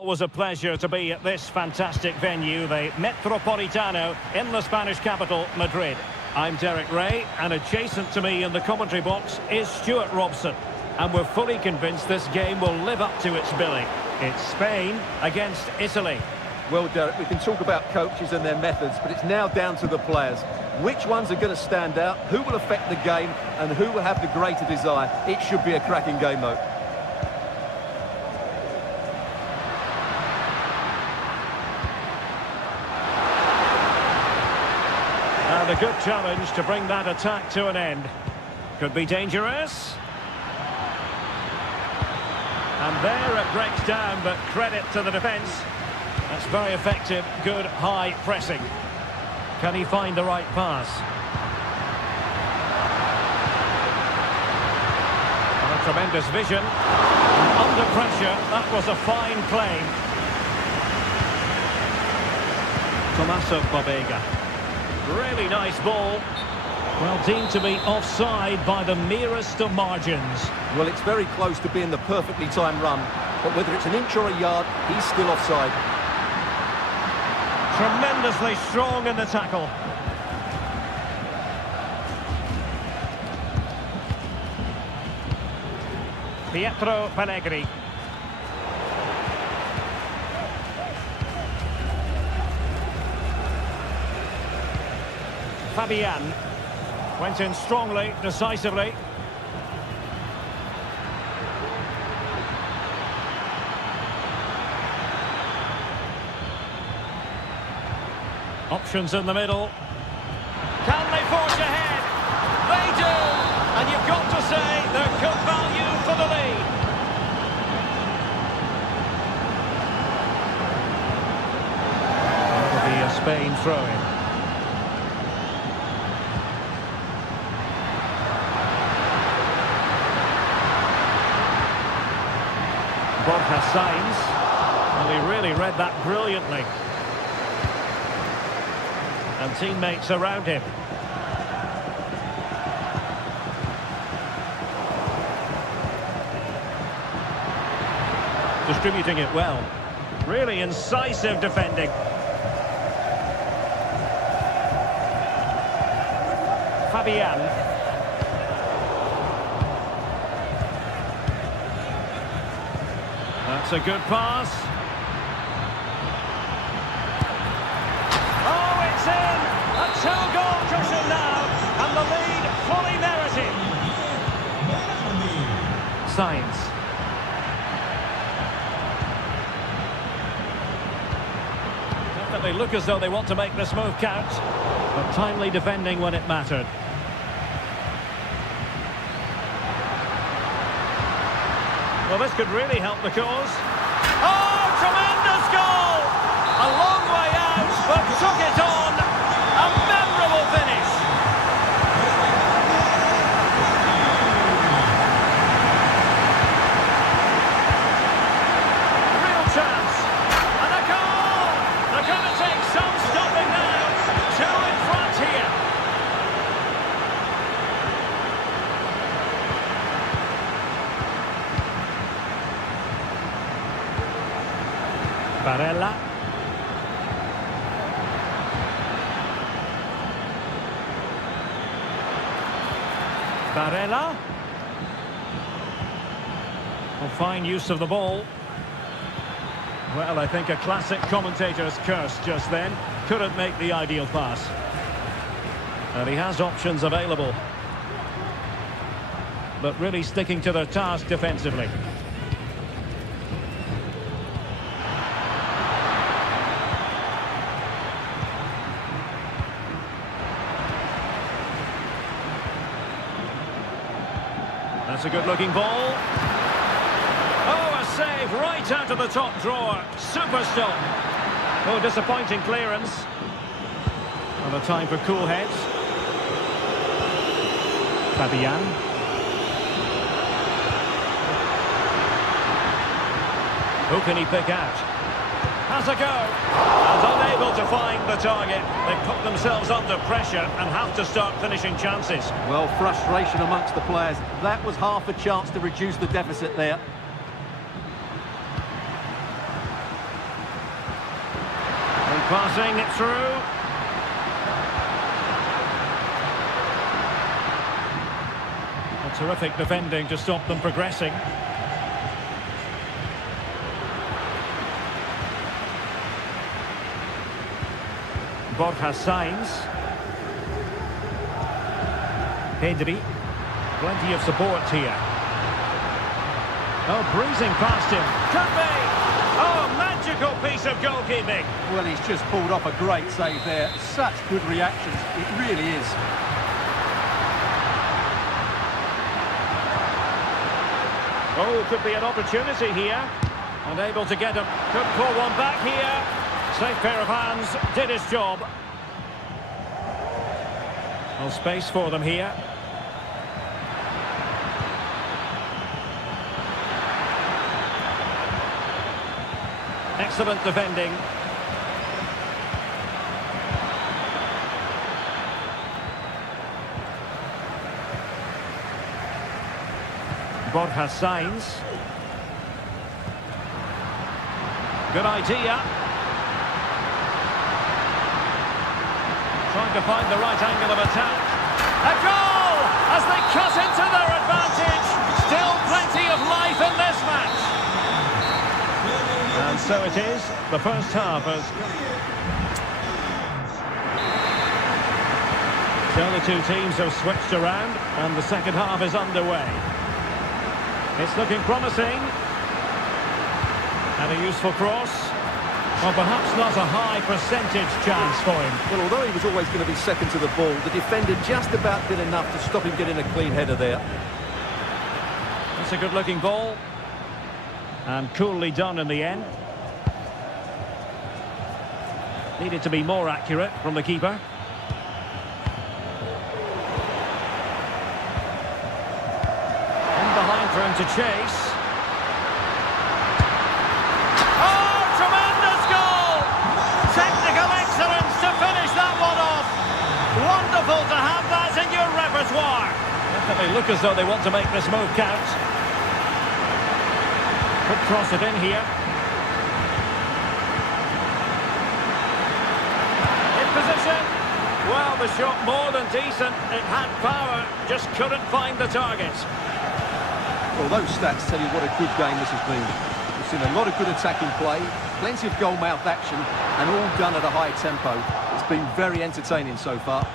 It was a pleasure to be at this fantastic venue, the Metropolitano in the Spanish capital, Madrid. I'm Derek Ray, and adjacent to me in the commentary box is Stuart Robson. And we're fully convinced this game will live up to its billing. It's Spain against Italy. Well, Derek, we can talk about coaches and their methods, but it's now down to the players. Which ones are going to stand out, who will affect the game, and who will have the greater desire? It should be a cracking game, though. And a good challenge to bring that attack to an end. Could be dangerous. And there it breaks down, but credit to the defence. That's very effective, good high pressing. Can he find the right pass? And a tremendous vision. And under pressure, that was a fine play. Tommaso Pobega. Really nice ball. Well, deemed to be offside by the merest of margins. Well, it's very close to being the perfectly timed run, but whether it's an inch or a yard, he's still offside. Tremendously strong in the tackle. Pietro Pellegrini. Fabian went in strongly, decisively. Options in the middle. Can they forge ahead? They do! And you've got to say they're good value for the lead. That'll be a Spain throw-in. Borja Sainz. Well, he really read that brilliantly. And teammates around him. Distributing it well. Really incisive defending. Fabian. That's a good pass. A two-goal cushion now, and the lead fully merited. Sainz. Definitely look as though they want to make this move count, but timely defending when it mattered. Well, this could really help the cause. Oh, tremendous goal! A long way out, but took it on. A memorable finish. Real chance. And a goal! They're going to take some stopping now. Two in front here. Barella. Barella. Well, fine use of the ball. Well, I think a classic commentator's curse just then. Couldn't make the ideal pass. And he has options available. But really sticking to their task defensively. That's a good-looking ball. Oh, a save right out of the top drawer. Super stop. Oh, disappointing clearance. And a time for cool heads. Fabian. Who can he pick out? Has a go. And unable to find the target. They put themselves under pressure and have to start finishing chances. Well, frustration amongst the players. That was half a chance to reduce the deficit there. Passing it through. A terrific defending to stop them progressing. Borja Sainz. Pedri. Plenty of support here. Oh, breezing past him. Could be! Oh, magical piece of goalkeeping. Well, he's just pulled off a great save there. Such good reactions. It really is. Oh, could be an opportunity here. Unable to get him. Could pull one back here. Safe pair of hands. Did his job. Well, space for them here. Excellent defending. Borja Sainz. Good idea. Trying to find the right angle of attack. A goal as they cut into their advantage. Still plenty of life in this match. And so it is. The first half has... So the two teams have switched around and the second half is underway. It's looking promising. And a useful cross. Well, perhaps not a high percentage chance for him. Well, although he was always going to be second to the ball, the defender just about did enough to stop him getting a clean header there. That's a good-looking ball. And coolly done in the end. Needed to be more accurate from the keeper. In behind for him to chase. Oh, tremendous goal! Technical excellence to finish that one off. Wonderful to have that in your repertoire. Definitely look as though they want to make this move count. Could cross it in here. In position. Well, the shot more than decent. It had power, just couldn't find the target. Well, those stats tell you what a good game this has been. We've seen a lot of good attacking play, plenty of goal-mouth action, and all done at a high tempo. It's been very entertaining so far.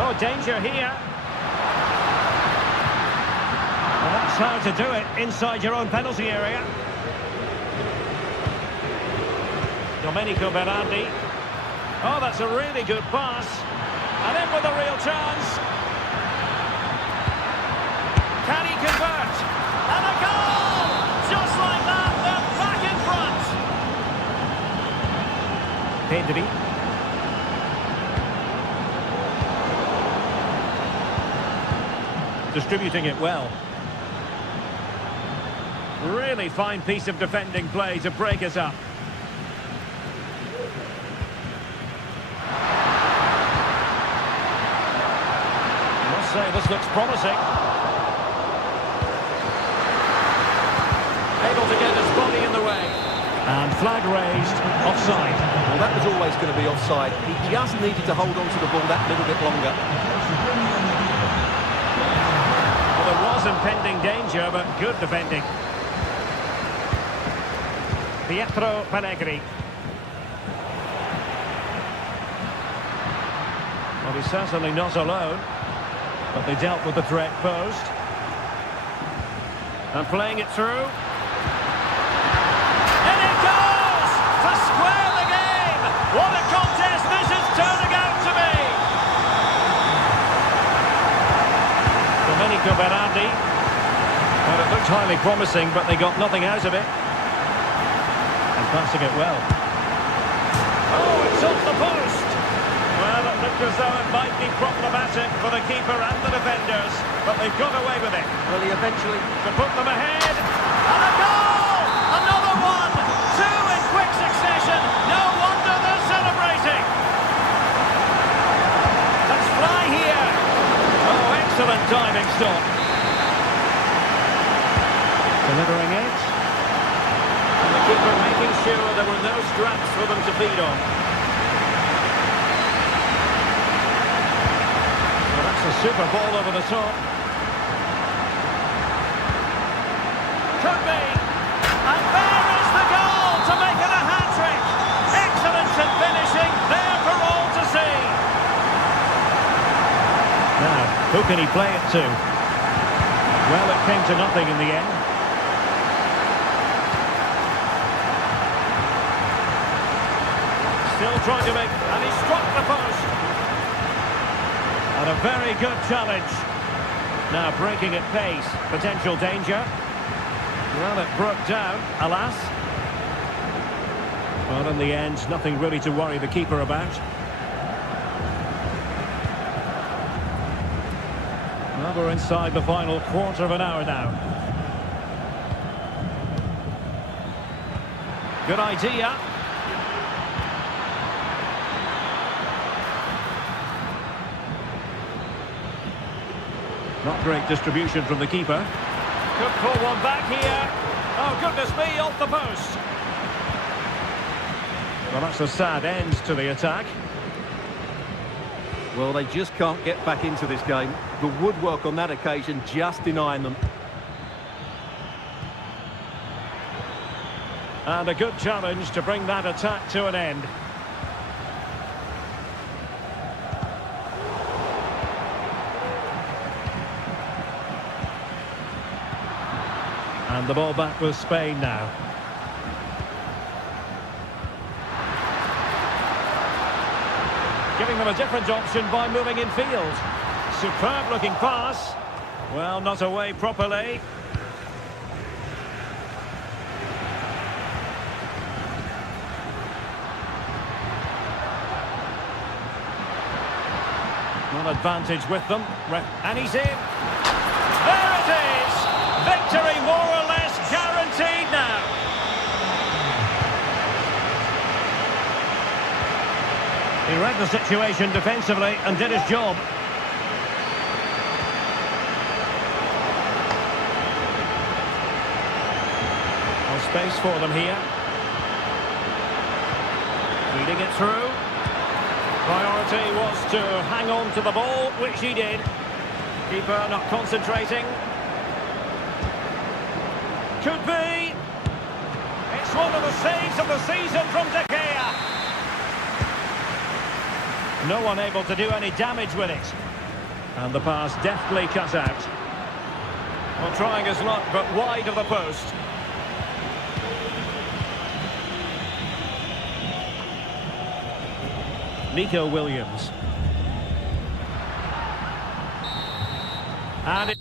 Oh, danger here. Well, that's how to do it inside your own penalty area. Domenico Berardi. Oh, that's a really good pass. And in with a real chance. Can he convert? And a goal! Just like that, they're back in front. Pedri. Distributing it well. Really fine piece of defending play to break us up. I must say this looks promising. Able to get his body in the way. And flag raised, offside. Well, that was always going to be offside. He just needed to hold on to the ball that little bit longer. There was impending danger, but good defending. Pietro Pellegrini. Well, he's certainly not alone, but they dealt with the threat posed. And playing it through. And it goes! To square the game! What a contest this is turning out to be! Domenico Berardi. Well, it looked highly promising, but they got nothing out of it. And passing it well. Oh, it's off the post! Well, it looked as though it might be problematic for the keeper and the defenders, but they've got away with it. Well, he eventually... To put them ahead. And a goal! Another one! Two in quick succession. No wonder they're celebrating. Let's fly here. Oh, diving stop. Delivering it. And the keeper making sure there were no straps for them to feed on. Well, that's a super ball over the top. Could be. And there is the goal to make it a hat-trick. Excellence in finishing, there for all to see. Now, who can he play it to? Well, it came to nothing in the end. Still trying to make, and he struck the post. And a very good challenge. Now breaking at pace, potential danger. Well, it broke down, alas. Well, in the end, nothing really to worry the keeper about. Well, we're inside the final quarter of an hour now. Good idea. Not great distribution from the keeper. Could pull one back here. Oh, goodness me, off the post. Well, that's a sad end to the attack. Well, they just can't get back into this game. The woodwork on that occasion just denying them. And a good challenge to bring that attack to an end. And the ball back with Spain now. Giving them a different option by moving in field. Superb looking pass. Well, not away properly. One advantage with them. And he's in. There it is! Victory more or less guaranteed now. He read the situation defensively and did his job. No space for them here. Feeding it through. Priority was to hang on to the ball, which he did. Keeper not concentrating. Could be. It's one of the saves of the season from De Gea. No one able to do any damage with it. And the pass deftly cut out. Well, trying his luck, but wide of the post. Nico Williams. And it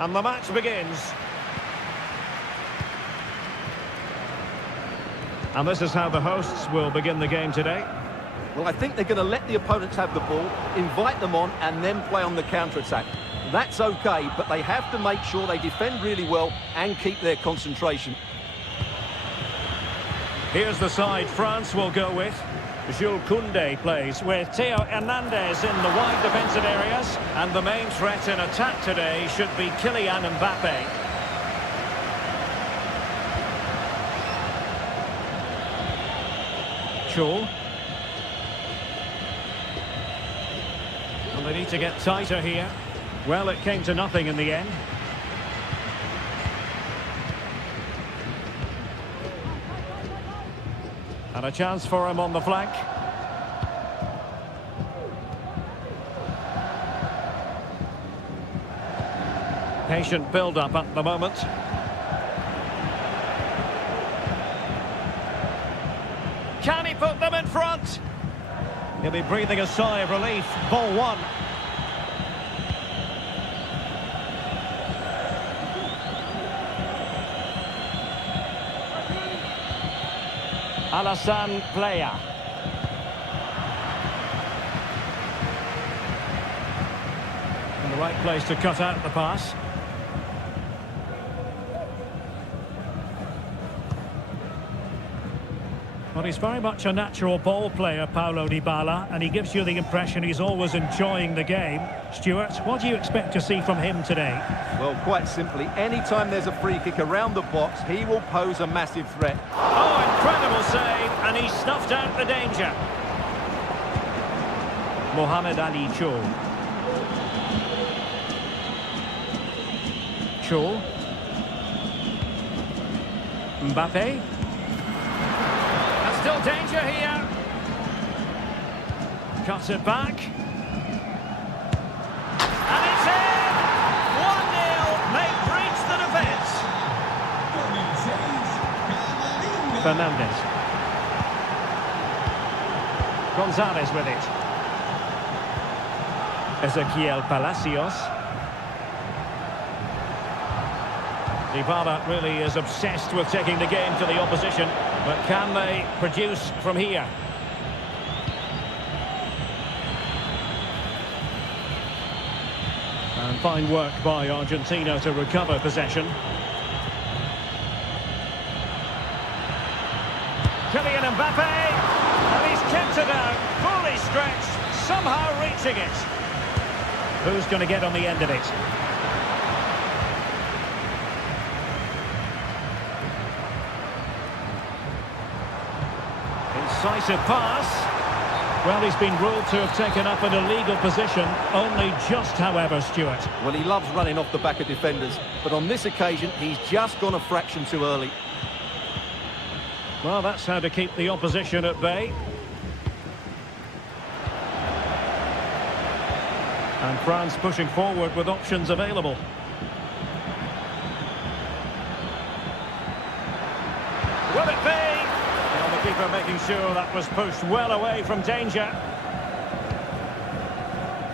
And the match begins. And this is how the hosts will begin the game today. Well, I think they're going to let the opponents have the ball, invite them on, and then play on the counter-attack. That's okay, but they have to make sure they defend really well and keep their concentration. Here's the side France will go with. Jules Koundé plays with Theo Hernandez in the wide defensive areas. And the main threat in attack today should be Kylian Mbappe. Chol. Well, they need to get tighter here. Well, it came to nothing in the end. And a chance for him on the flank. Patient build-up at the moment. Can he put them in front? He'll be breathing a sigh of relief. Ball one. Alassane Playa. In the right place to cut out the pass. Well, he's very much a natural ball player, Paulo Dybala, and he gives you the impression he's always enjoying the game. Stuart, what do you expect to see from him today? Well, quite simply, anytime there's a free kick around the box, he will pose a massive threat. Oh, incredible save, and he snuffed out the danger. Mohamed Ali Chol. Chol. Mbappe. And still danger here. Cuts it back. And it's in! 1-0. They breach the defence. Fernandez. Gonzalez with it. Ezequiel Palacios. Dybala really is obsessed with taking the game to the opposition, but can they produce from here? And fine work by Argentina to recover possession. Kylian Mbappe, and he's kept it out, fully stretched, somehow reaching it. Who's going to get on the end of it? Incisive pass. Well, he's been ruled to have taken up an illegal position, only just, however, Stuart. Well, he loves running off the back of defenders, but on this occasion, he's just gone a fraction too early. Well, that's how to keep the opposition at bay. And France pushing forward with options available. Will it be? Well, the keeper making sure that was pushed well away from danger.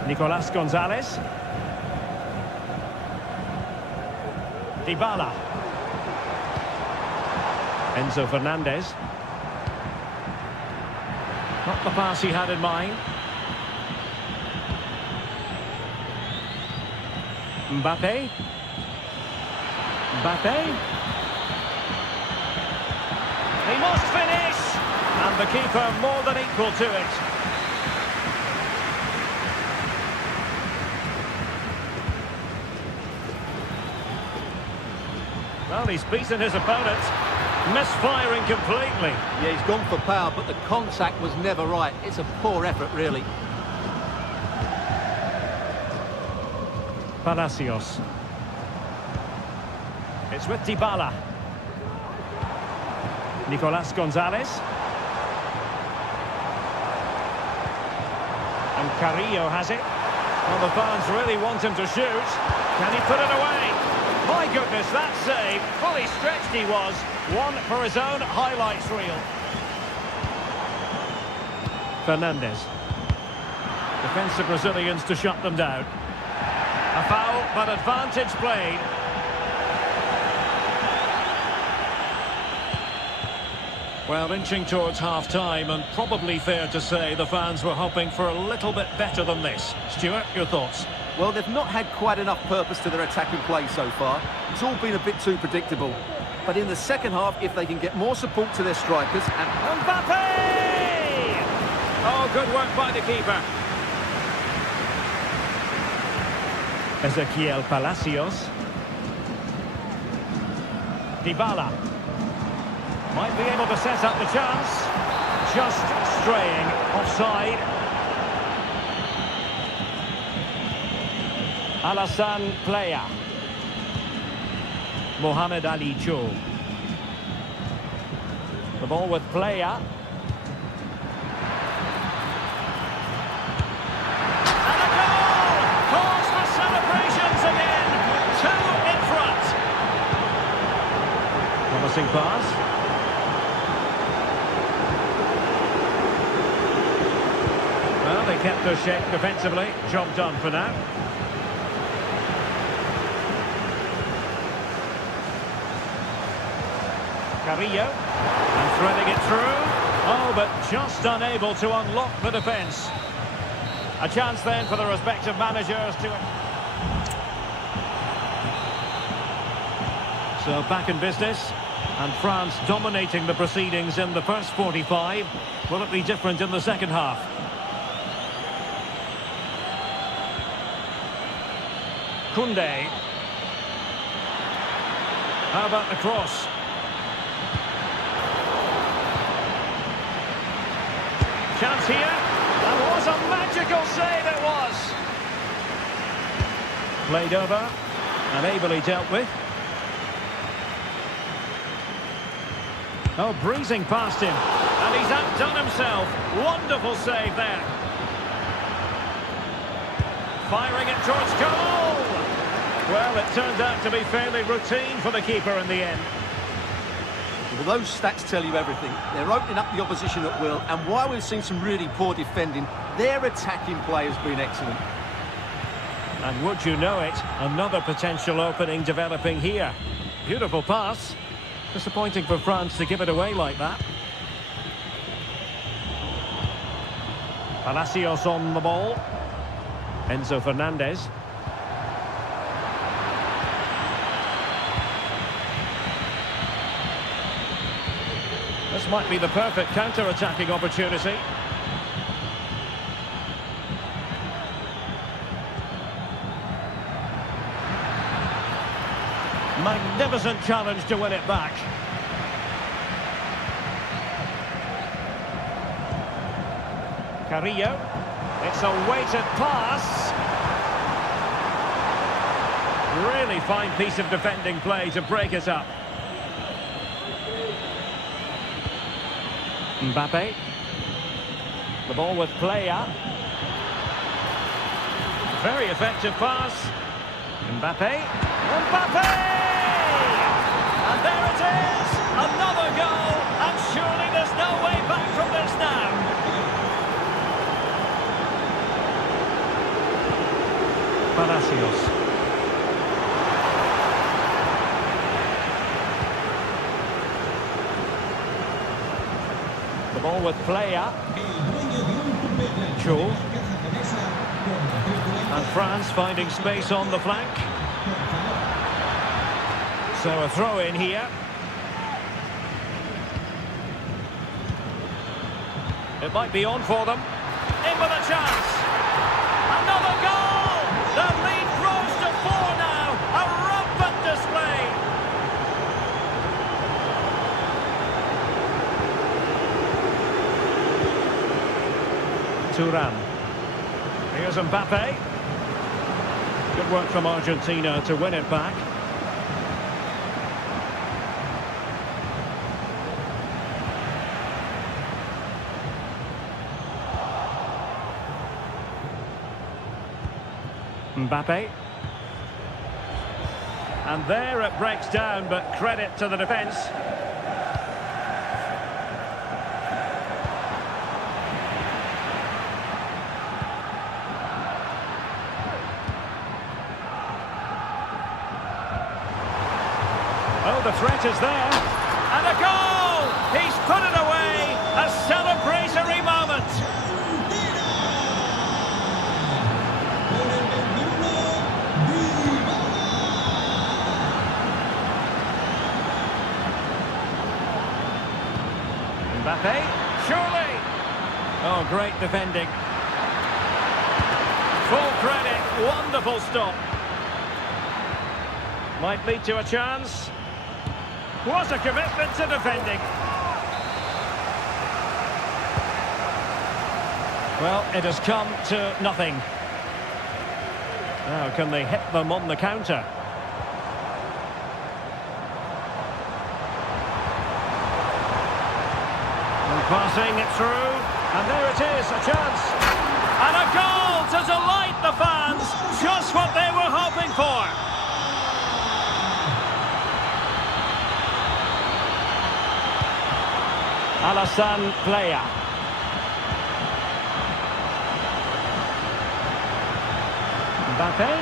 Nicolas Gonzalez. Dybala. Enzo Fernandez. Not the pass he had in mind. Mbappe. Mbappe. He must finish! And the keeper more than equal to it. Well, he's beaten his opponent. Misfiring completely. Yeah, he's gone for power, but the contact was never right. It's a poor effort, really. Palacios. It's with Dybala. Nicolas Gonzalez. And Carrillo has it. Well, the fans really want him to shoot. Can he put it away? My goodness, that save. Fully stretched he was. One for his own highlights reel. Fernandez. Defensive Brazilians to shut them down. A Foul, but advantage played. Well, inching towards half-time, and probably fair to say the fans were hoping for a little bit better than this. Stuart, your thoughts? Well, they've not had quite enough purpose to their attacking play so far. It's all been a bit too predictable. But in the second half, if they can get more support to their strikers and... Mbappe! Oh, good work by the keeper. Ezequiel Palacios. Dybala. Might be able to set up the chance. Just straying offside. Alassane Playa. Mohamed Ali Cho. The ball with Playa. And a goal! Calls for celebrations again. 2 in front. Promising pass. Well, they kept their shape defensively. Job done for now. Carrillo, and threading it through. Oh, but just unable to unlock the defence. A chance then for the respective managers to... So back in business, and France dominating the proceedings in the first 45. Will it be different in the second half? Koundé. How about the cross? Chance here. That was a magical save, it was. Played over and ably dealt with. Oh, breezing past him. And he's outdone himself. Wonderful save there. Firing it towards goal. Well, it turned out to be fairly routine for the keeper in the end. Well, those stats tell you everything. They're opening up the opposition at will, and while we've seen some really poor defending, their attacking play has been excellent. And would you know it, another potential opening developing here. Beautiful pass. Disappointing for France to give it away like that. Palacios on the ball. Enzo Fernandez. This might be the perfect counter-attacking opportunity. Magnificent challenge to win it back. Carrillo. It's a weighted pass. Really fine piece of defending play to break it up. Mbappe. The ball with Playa. Very effective pass. Mbappe. Mbappe! And there it is! Another goal! And surely there's no way back from this now. Palacios. The ball with Playa. Cho. And France finding space on the flank. So a throw in here. It might be on for them. In with a chance. Another goal! The lead grows to 4 now. A rampant display. Thuram. Here's Mbappe. Good work from Argentina to win it back. Mbappe. And there it breaks down, but credit to the defence. Oh, the threat is there. And a goal! He's put it away. A celebratory moment. Mbappe, surely. Oh, great defending. Full credit, wonderful stop. Might lead to a chance. What a commitment to defending. Well, it has come to nothing. Now, can they hit them on the counter? Passing it through, and there it is, a chance. And a goal to delight the fans, just what they were hoping for. Alassane Playa. Mbappe.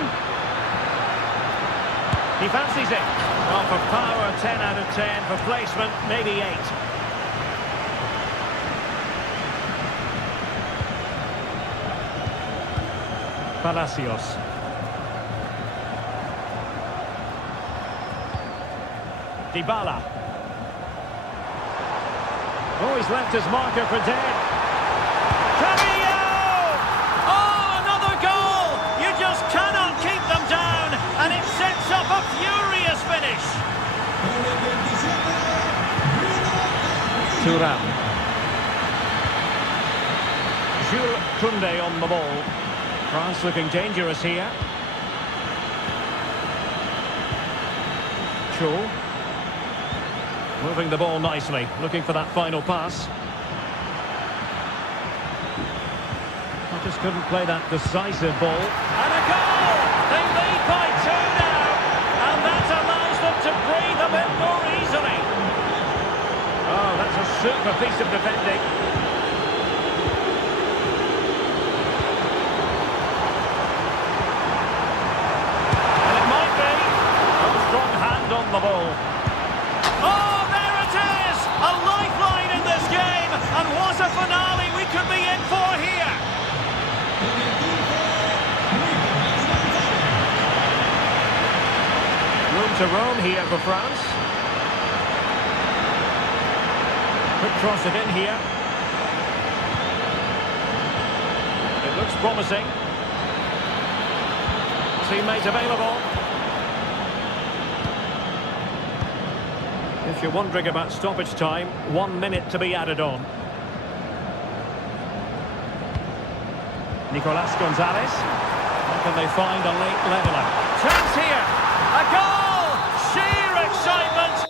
He fancies it. Well, for power, 10 out of 10. For placement, maybe 8. Palacios. Dybala. Oh, he's left his marker for dead. Camillo! Oh, another goal! You just cannot keep them down, and it sets up a furious finish. Thuram. Jules Koundé on the ball. France looking dangerous here. Cho. Moving the ball nicely, looking for that final pass. I just couldn't play that decisive ball. And a goal! They lead by 2 now, and that allows them to breathe a bit more easily. Oh, that's a super piece of defending. On the ball. Oh, there it is! A lifeline in this game, and what a finale we could be in for here! Room to roam here for France. Quick cross it in here. It looks promising. Teammate available. If you're wondering about stoppage time, 1 minute to be added on. Nicolas Gonzalez. How can they find a late leveller? Chance here! A goal! Sheer excitement!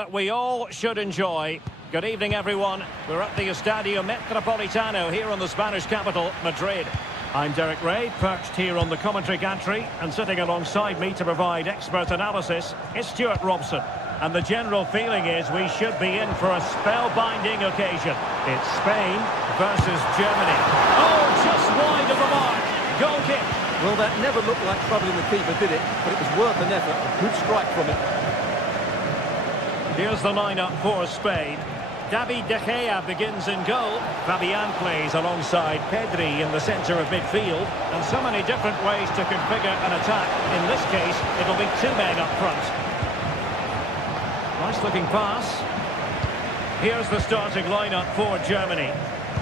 that we all should enjoy. Good evening, everyone. We're at the Estadio Metropolitano here in the Spanish capital, Madrid. I'm Derek Ray, perched here on the commentary gantry, and sitting alongside me to provide expert analysis is Stuart Robson. And the general feeling is we should be in for a spellbinding occasion. It's Spain versus Germany. Oh, just wide of the mark. Goal kick. Well, that never looked like troubling the keeper, did it? But it was worth an effort. A good strike from it. Here's the lineup for Spain. David De Gea begins in goal. Fabian plays alongside Pedri in the centre of midfield. And so many different ways to configure an attack. In this case, it'll be two men up front. Nice looking pass. Here's the starting lineup for Germany.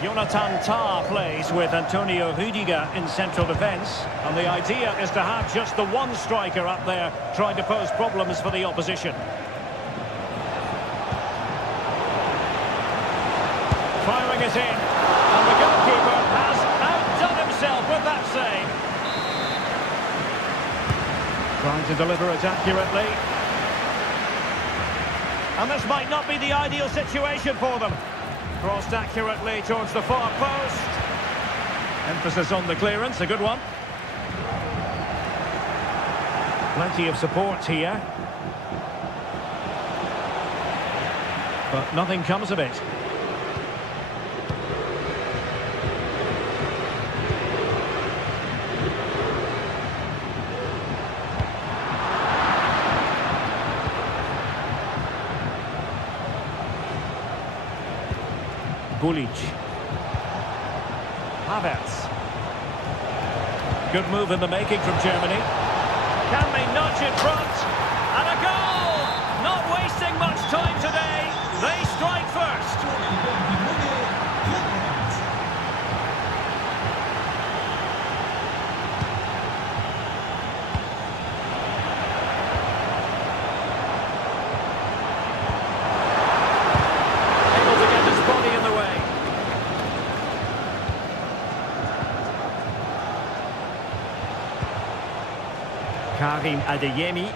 Jonathan Tah plays with Antonio Rüdiger in central defence. And the idea is to have just the one striker up there trying to pose problems for the opposition. Firing it in. And the goalkeeper has outdone himself with that save. Trying to deliver it accurately. And this might not be the ideal situation for them. Crossed accurately towards the far post. Emphasis on the clearance, a good one. Plenty of support here. But nothing comes of it. Gulic. Havertz. Good move in the making from Germany. Can they nudge in front? And a goal! Not wasting much time today. They strike first. Able to get his body in the way. Karim Adeyemi.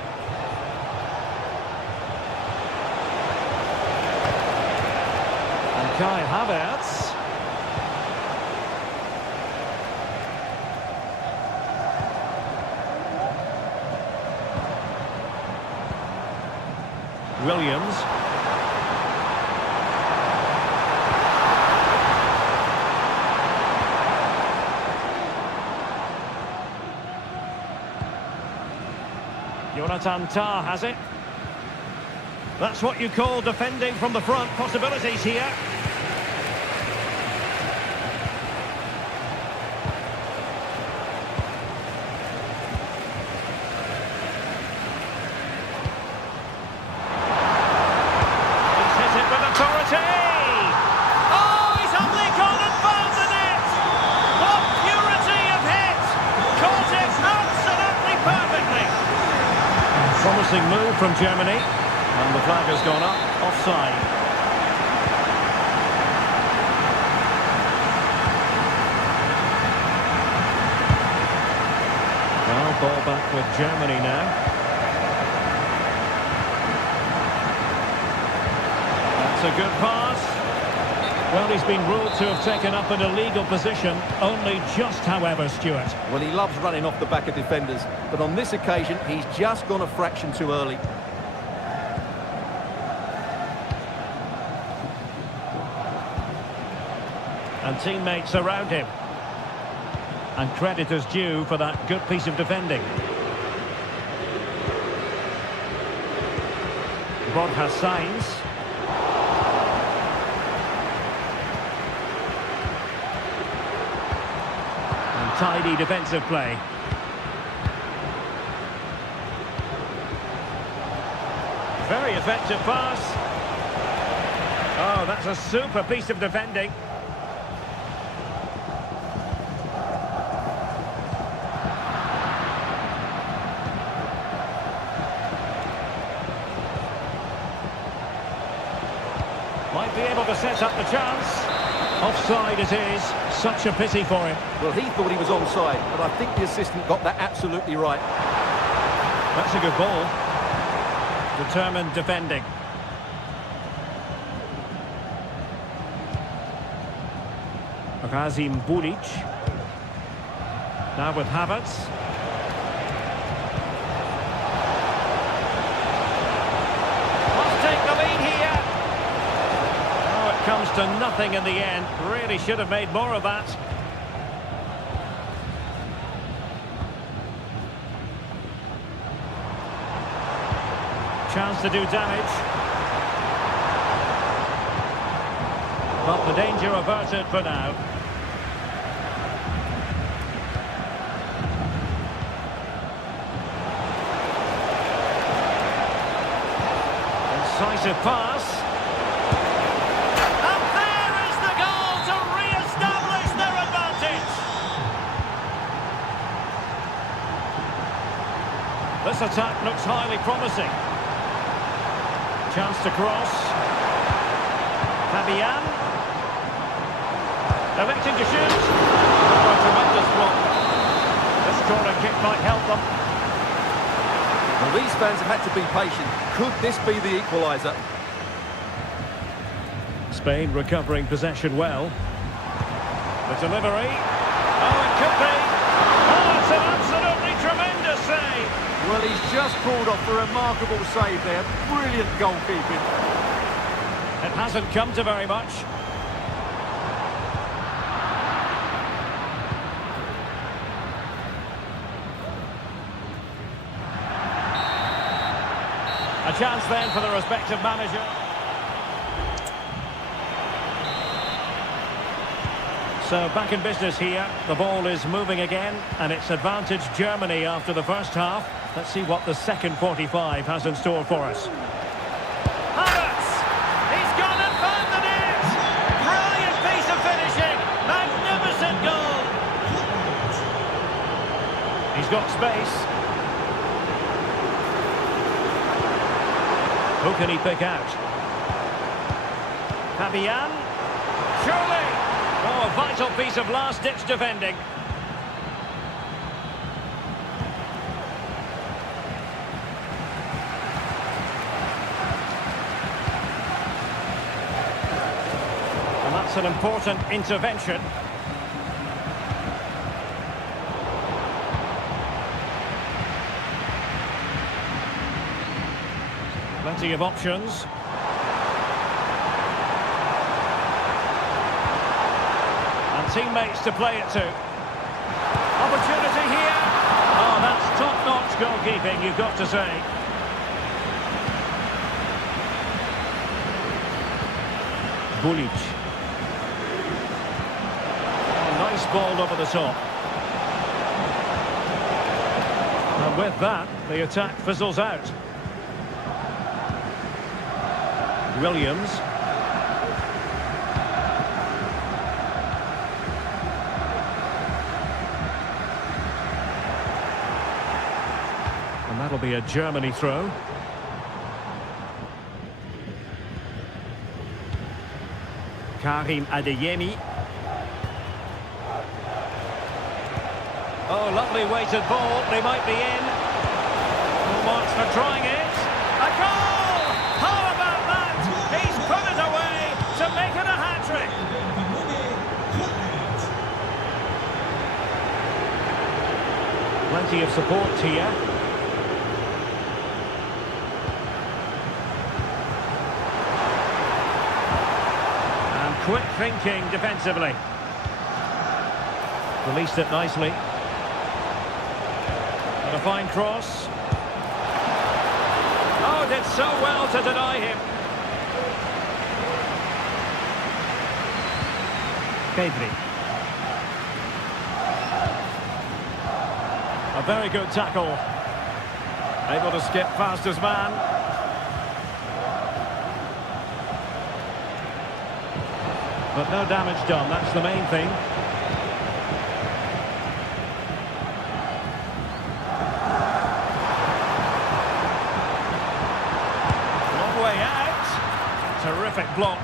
And Kai Havertz. Williams. Jonathan Tah has it. That's what you call defending from the front. Possibilities here. He's hit it with authority. Oh, he's only gone and found the net. What purity of hit. Caught it absolutely perfectly. Promising move from Germany. And the flag has gone up. Offside. Well, ball back with Germany now. That's a good pass. Well, he's been ruled to have taken up an illegal position. Only just, however, Stuart. Well, he loves running off the back of defenders. But on this occasion, he's just gone a fraction too early. And teammates around him. And credit is due for that good piece of defending. Borja Sainz. And tidy defensive play. Very effective pass. Oh, that's a super piece of defending. Might be able to set up the chance. Offside it is. Such a pity for him. Well, he thought he was onside, but I think the assistant got that absolutely right. That's a good ball. Determined defending. Bulic. Now with Havertz. Must take the lead here. Oh, it comes to nothing in the end. Really should have made more of that. Chance to do damage. But the danger averted for now. Incisive pass. And there is the goal to re-establish their advantage. This attack looks highly promising. Chance to cross. Fabian. Electing to shoot. Oh, a tremendous block. This corner kick might help them. Well, these fans have had to be patient. Could this be the equaliser? Spain recovering possession well. The delivery. Oh, it could be. Oh, it's an absolutely tremendous save. Well, he's just pulled off a remarkable save there. Brilliant goalkeeping. It hasn't come to very much. A chance then for the respective manager. So back in business here. The ball is moving again, and it's advantage Germany after the first half. Let's see what the second 45 has in store for us. Havertz! He's gone and found the net! Brilliant piece of finishing! Magnificent goal! He's got space. Who can he pick out? Fabian. Surely! Oh, a vital piece of last-ditch defending. And that's an important intervention. Plenty of options. And teammates to play it to. Opportunity here. Oh, that's top-notch goalkeeping, you've got to say. Bulic. Oh, nice ball over the top. And with that, the attack fizzles out. Williams. And that'll be a Germany throw. Karim Adeyemi. Oh, lovely weighted ball. They might be in. Full marks for trying it. A goal! How about that? He's put it away to make it a hat-trick. Plenty of support here. And quick thinking defensively. Released it nicely. And a fine cross. Oh, did so well to deny him. Pedri. A very good tackle. Able to skip past his man. But no damage done, that's the main thing. Long way out. Terrific block.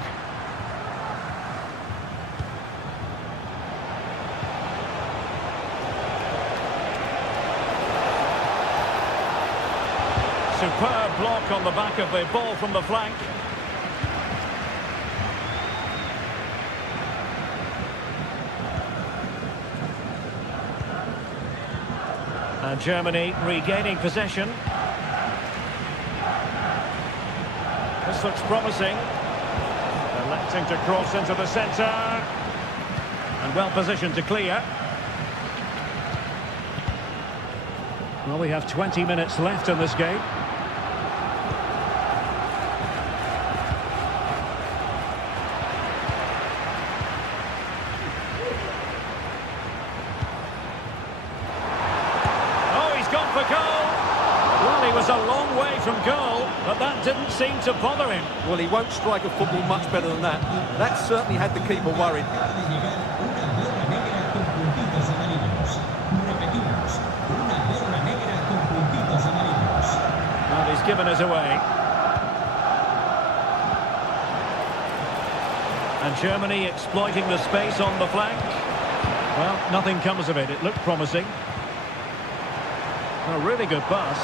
Superb block on the back of the ball from the flank. And Germany regaining possession. This looks promising. Electing to cross into the centre. And well positioned to clear. Well, we have 20 minutes left in this game. Oh, he's gone for goal. Well, he was a long way from goal, but that didn't seem to bother him. Well, he won't strike a football much better than that. That certainly had the keeper worried. And he's given us away. And Germany exploiting the space on the flank. Well, nothing comes of it. It looked promising. A really good pass.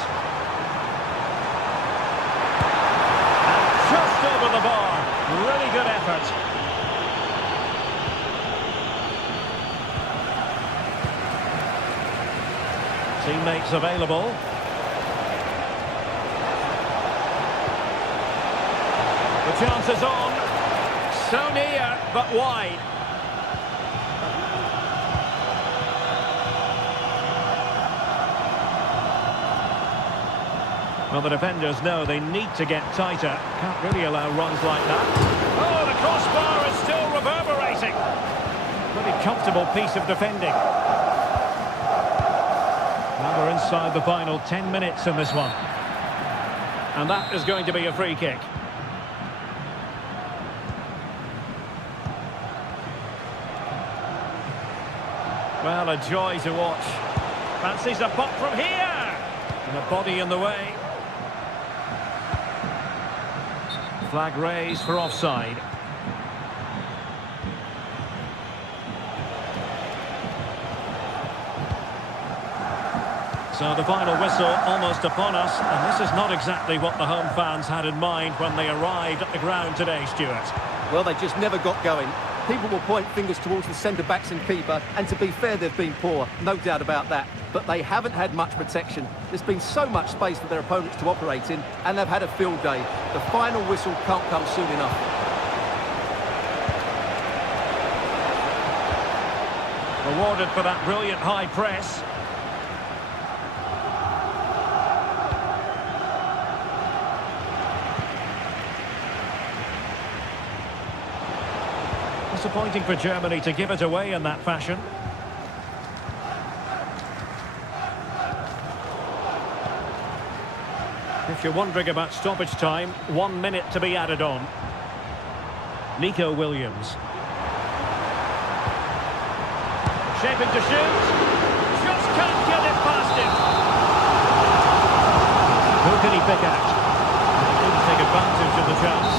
And just over the bar. Really good effort. Teammates available. The chance is on. So near, but wide. Well, the defenders know they need to get tighter. Can't really allow runs like that. Oh, the crossbar is still reverberating. Pretty comfortable piece of defending. Now we're inside the final 10 minutes in this one. And that is going to be a free kick. Well, a joy to watch. Fancies a pop from here. And a body in the way. Flag raised for offside. So the final whistle almost upon us, and this is not exactly what the home fans had in mind when they arrived at the ground today, Stuart. Well, they just never got going. People will point fingers towards the centre-backs and keeper, and to be fair, they've been poor, no doubt about that. But they haven't had much protection. There's been so much space for their opponents to operate in, and they've had a field day. The final whistle can't come soon enough. Rewarded for that brilliant high press. Disappointing for Germany to give it away in that fashion. If you're wondering about stoppage time, 1 minute to be added on. Nico Williams. Shaping to shoot. Just can't get it past him. Who can he pick out? He couldn't take advantage of the chance.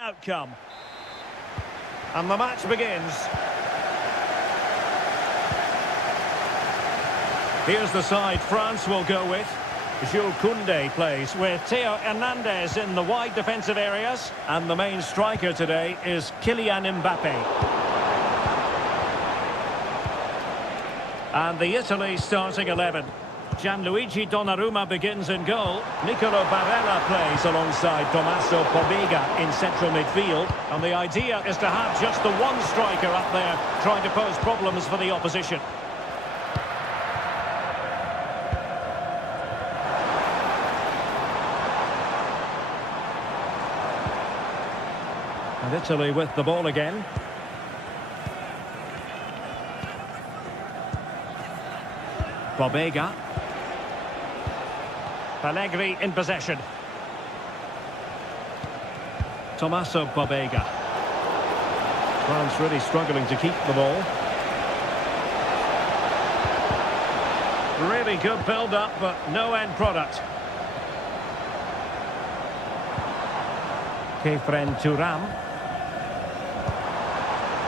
outcome. And the match begins. Here's the side France will go with. Jules Koundé plays with Theo Hernandez in the wide defensive areas. And the main striker today is Kylian Mbappe. And the Italy starting 11. Gianluigi Donnarumma begins in goal. Nicolo Barella plays alongside Tommaso Pobega in central midfield. And the idea is to have just the one striker up there trying to pose problems for the opposition. And Italy with the ball again. Pobega. Pellegrini in possession. Tommaso Pobega. France really struggling to keep the ball. Really good build-up, but no end product. Kefren Thuram.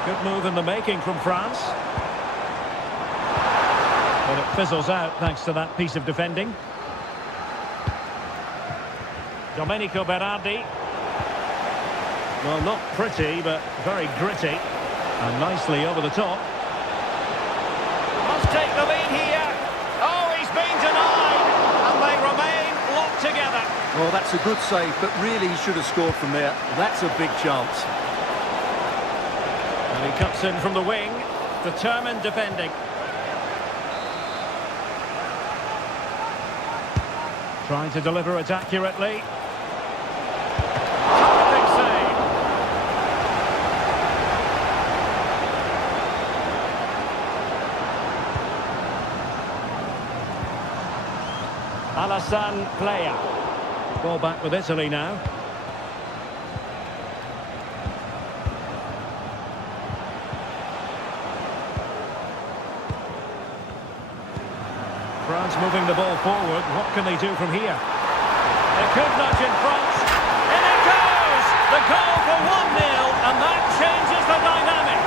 Good move in the making from France. But it fizzles out thanks to that piece of defending. Domenico Berardi. Well, not pretty, but very gritty. And nicely over the top. Must take the lead here. Oh, he's been denied. And they remain locked together. Well, that's a good save, but really he should have scored from there. That's a big chance. And he cuts in from the wing. Determined defending. Trying to deliver it accurately. Terrific save. Alassane Plea. Ball back with Italy now. France moving the ball forward. What can they do from here? They could nudge in front. In it goes! The goal for 1-0, and that changes the dynamic.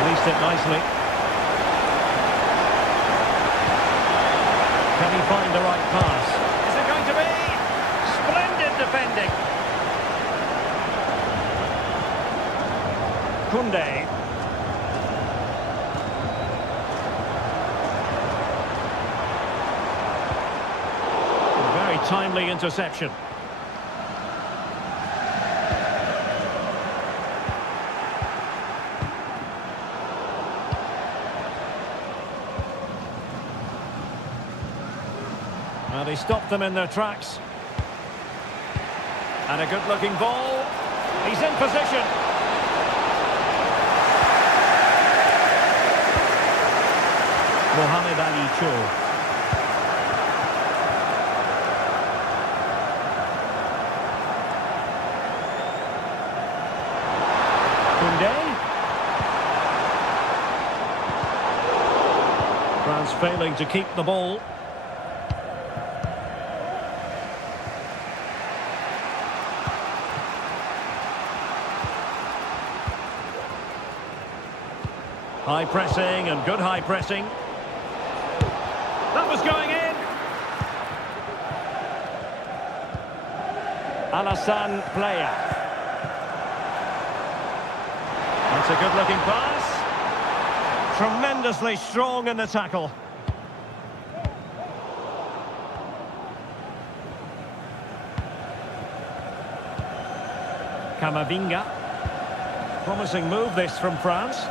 Released it nicely. Can he find the right pass? Is it going to be? Splendid defending. Koundé. Very timely interception. Well, they stopped them in their tracks. And a good-looking ball. He's in position. Mohamed Ali Cho. Koundé. France failing to keep the ball. High pressing and good high pressing. That was going in. Alassane Plea. That's a good-looking pass. Tremendously strong in the tackle. Camavinga. Promising move this from France.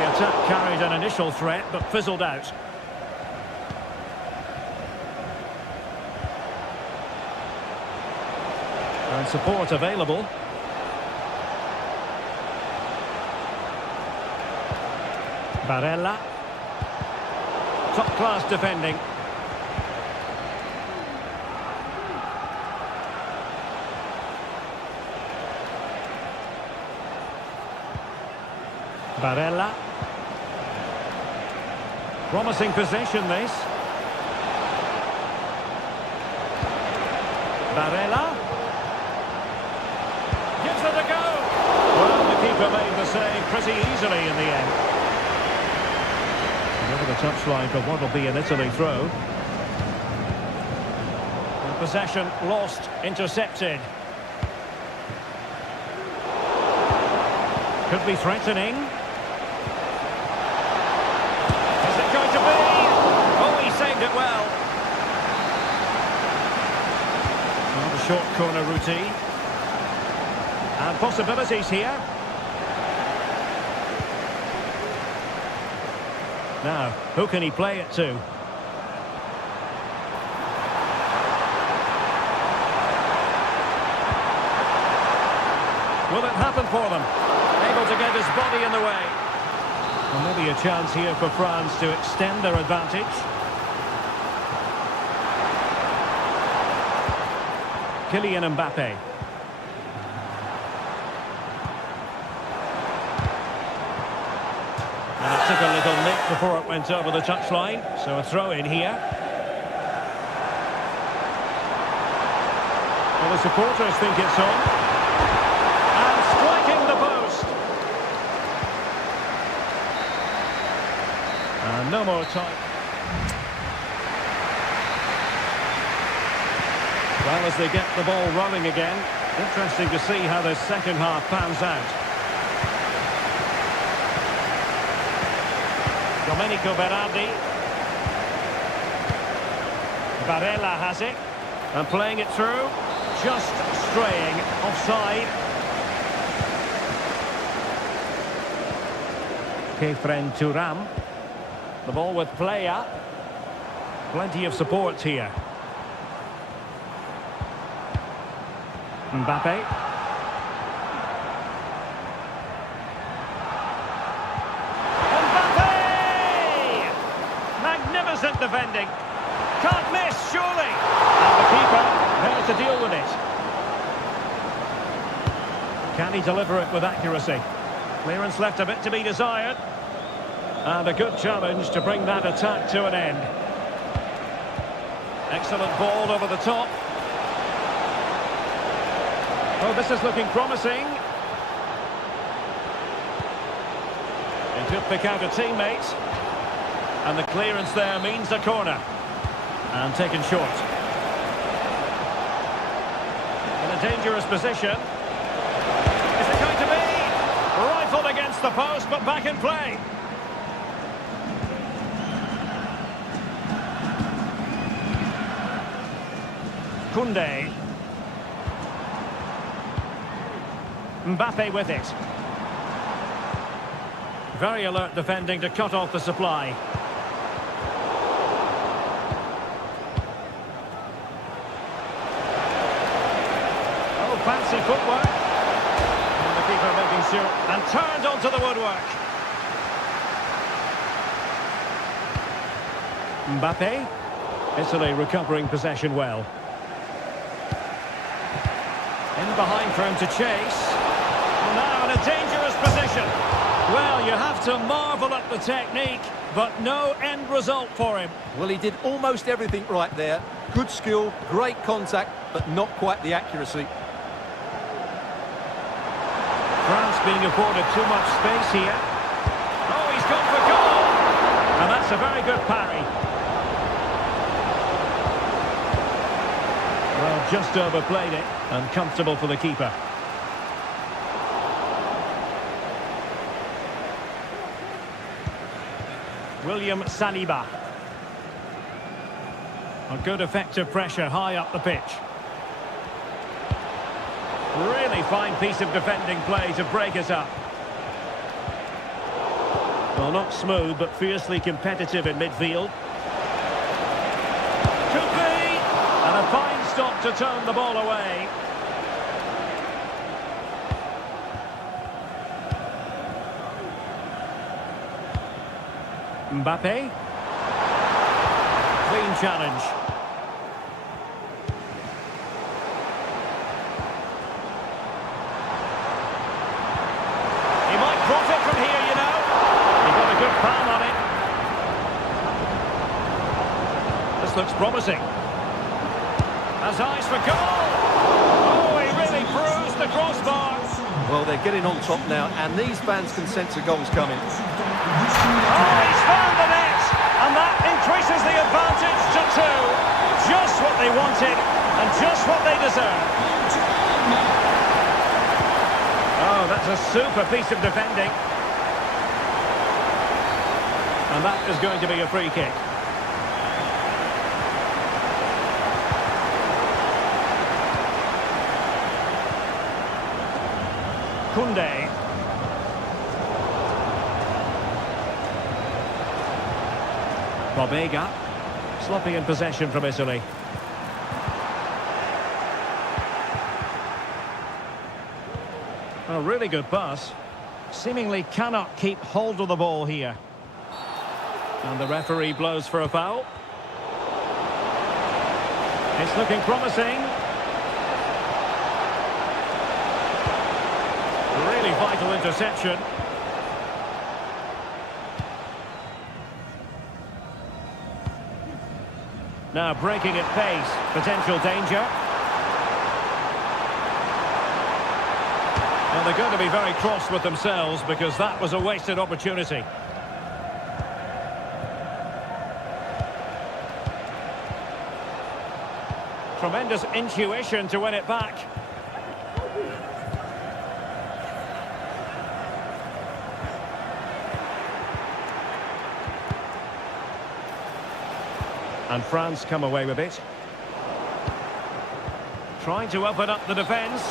Attack carried an initial threat, but fizzled out. And support available. Barella. Top-class defending. Barella. Promising possession, this. Barella. Gives it a go. Well, the keeper made the save pretty easily in the end. Over the touchline for what will be an Italy throw. And possession lost, intercepted. Could be threatening. Is it going to be? Oh, he saved it well. Well, the short corner routine. And possibilities here. Now, who can he play it to? Will it happen for them? Able to get his body in the way. Well, maybe a chance here for France to extend their advantage. Kylian Mbappe. And it took a little nick before it went over the touchline. So a throw in here. Well, the supporters think it's on. And striking the post. And no more time. Well, as they get the ball rolling again, interesting to see how the second half pans out. Domenico Berardi. Barella has it. And playing it through. Just straying offside. Kefren Turam. The ball with Playa. Plenty of support here. Mbappe. Mbappe! Magnificent defending. Can't miss, surely. And the keeper there to deal with it. Can he deliver it with accuracy? Clearance left a bit to be desired. And a good challenge to bring that attack to an end. Excellent ball over the top. Oh, this is looking promising. He could pick out a teammate. And the clearance there means a corner. And taken short. In a dangerous position. Is it going to be? Rifled against the post, but back in play. Koundé. Mbappe with it. Very alert defending to cut off the supply. Oh, fancy footwork. And the keeper making sure. And turned onto the woodwork. Mbappe. Italy recovering possession well. In behind for him to chase. Now in a dangerous position. Well, you have to marvel at the technique, but no end result for him. Well, he did almost everything right there. Good skill, great contact, but not quite the accuracy. France being afforded too much space here. Oh, he's gone for goal. And that's a very good parry. Well, just overplayed it, and comfortable for the keeper. William Saliba. A good effective pressure high up the pitch. Really fine piece of defending play to break it up. Well, not smooth, but fiercely competitive in midfield. Could be! And a fine stop to turn the ball away. Mbappe. Clean challenge. He might profit from here, you know. palm on it. This looks promising. Has eyes for goal. Oh, he really bruised the crossbar. Well, they're getting on top now, and these fans can sense a goal's coming. Oh, he's found the net, and that increases the advantage to 2. Just what they wanted, and just what they deserve. Oh, that's a super piece of defending. And that is going to be a free kick. Kunde. Bobega. Sloppy in possession from Italy. A really good pass. Seemingly cannot keep hold of the ball here. And the referee blows for a foul. It's looking promising. Really vital interception. Now breaking at pace. Potential danger. Well, they're going to be very cross with themselves because that was a wasted opportunity. Tremendous intuition to win it back. And France come away with it. Trying to open up the defence.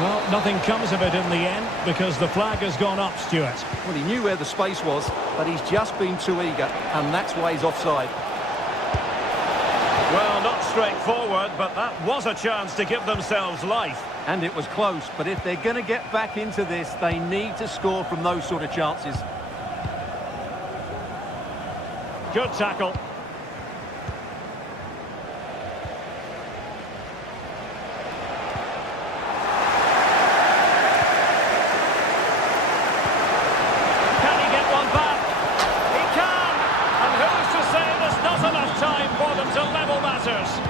Well, nothing comes of it in the end because the flag has gone up, Stuart. Well, he knew where the space was, but he's just been too eager, and that's why he's offside. Well, not straightforward, but that was a chance to give themselves life. And it was close, but if they're going to get back into this, they need to score from those sort of chances. Good tackle.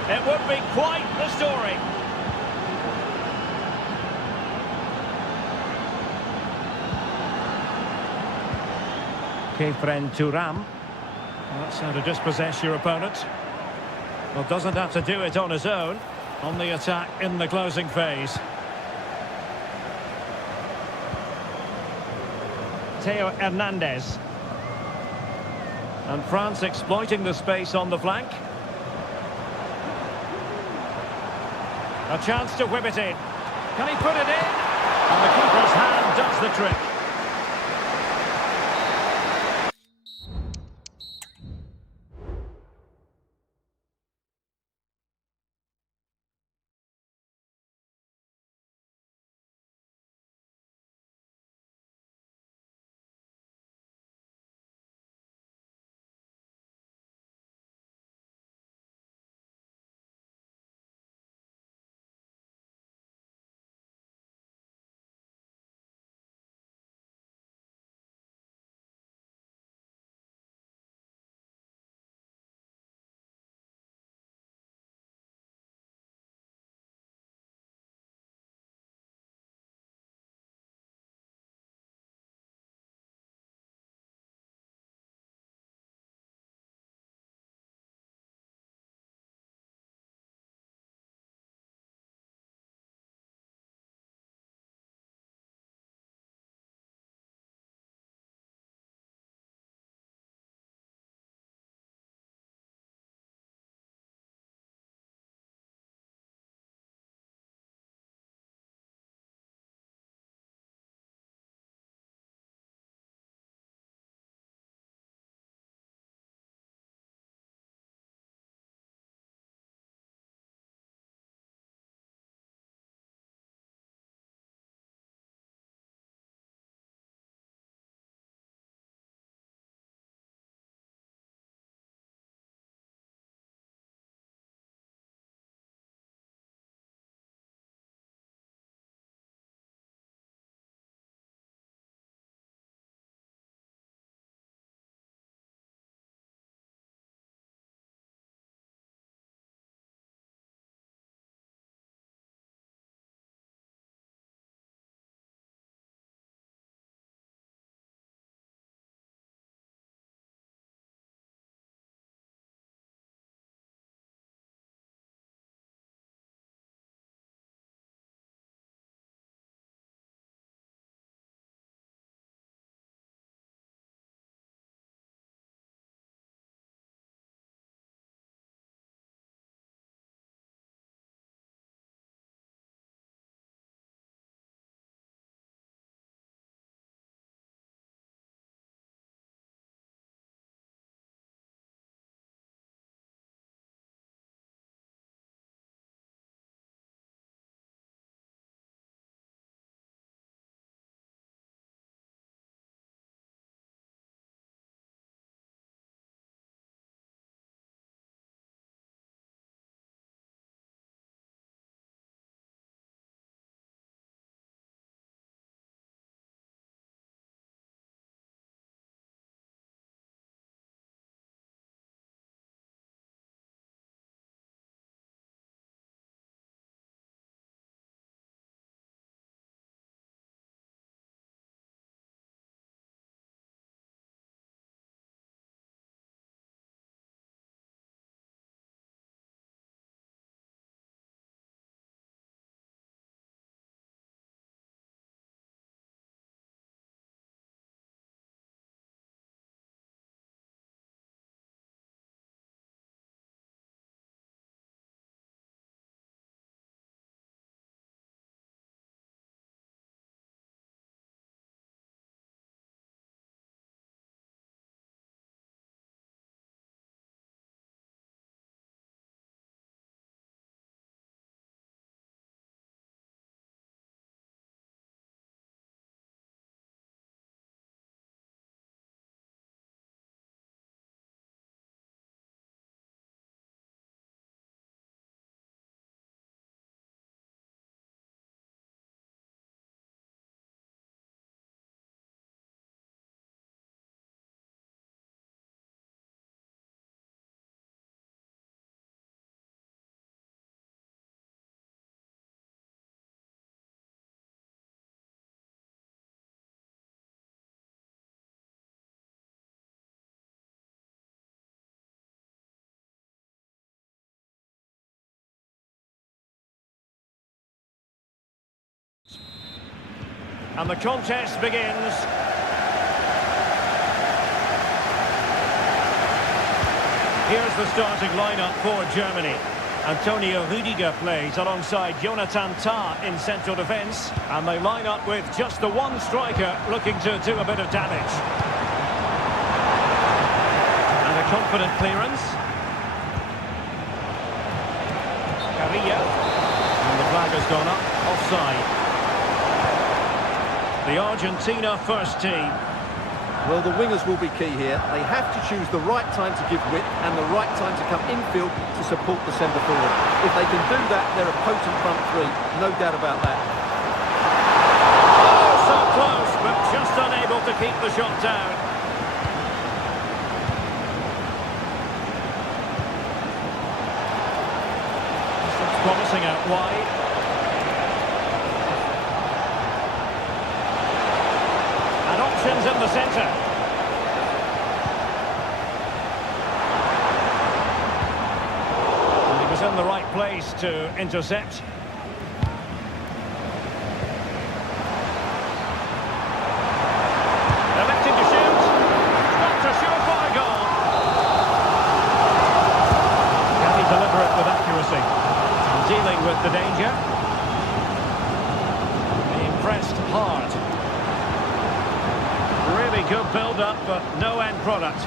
It would be quite the story. Kefren Turam. That's how to dispossess your opponent. Well, doesn't have to do it on his own. On the attack in the closing phase. Theo Hernandez. And France exploiting the space on the flank. A chance to whip it in. Can he put it in? And the keeper's hand does the trick. And the contest begins. Here's the starting lineup for Germany. Antonio Rüdiger plays alongside Jonathan Tah in central defence. And they line up with just the one striker looking to do a bit of damage. And a confident clearance. Carrillo. And the flag has gone up. Offside. The Argentina first team. Well, the wingers will be key here. They have to choose the right time to give width and the right time to come infield to support the centre forward. If they can do that, they're a potent front three. No doubt about that. Oh, so close, but just unable to keep the shot down. This looks promising out wide. And options in the centre. And he was in the right place to intercept. Electing to shoot. Not a surefire goal. Can he deliver it with accuracy? And dealing with the danger. Being pressed hard. Really good build-up, but no end product.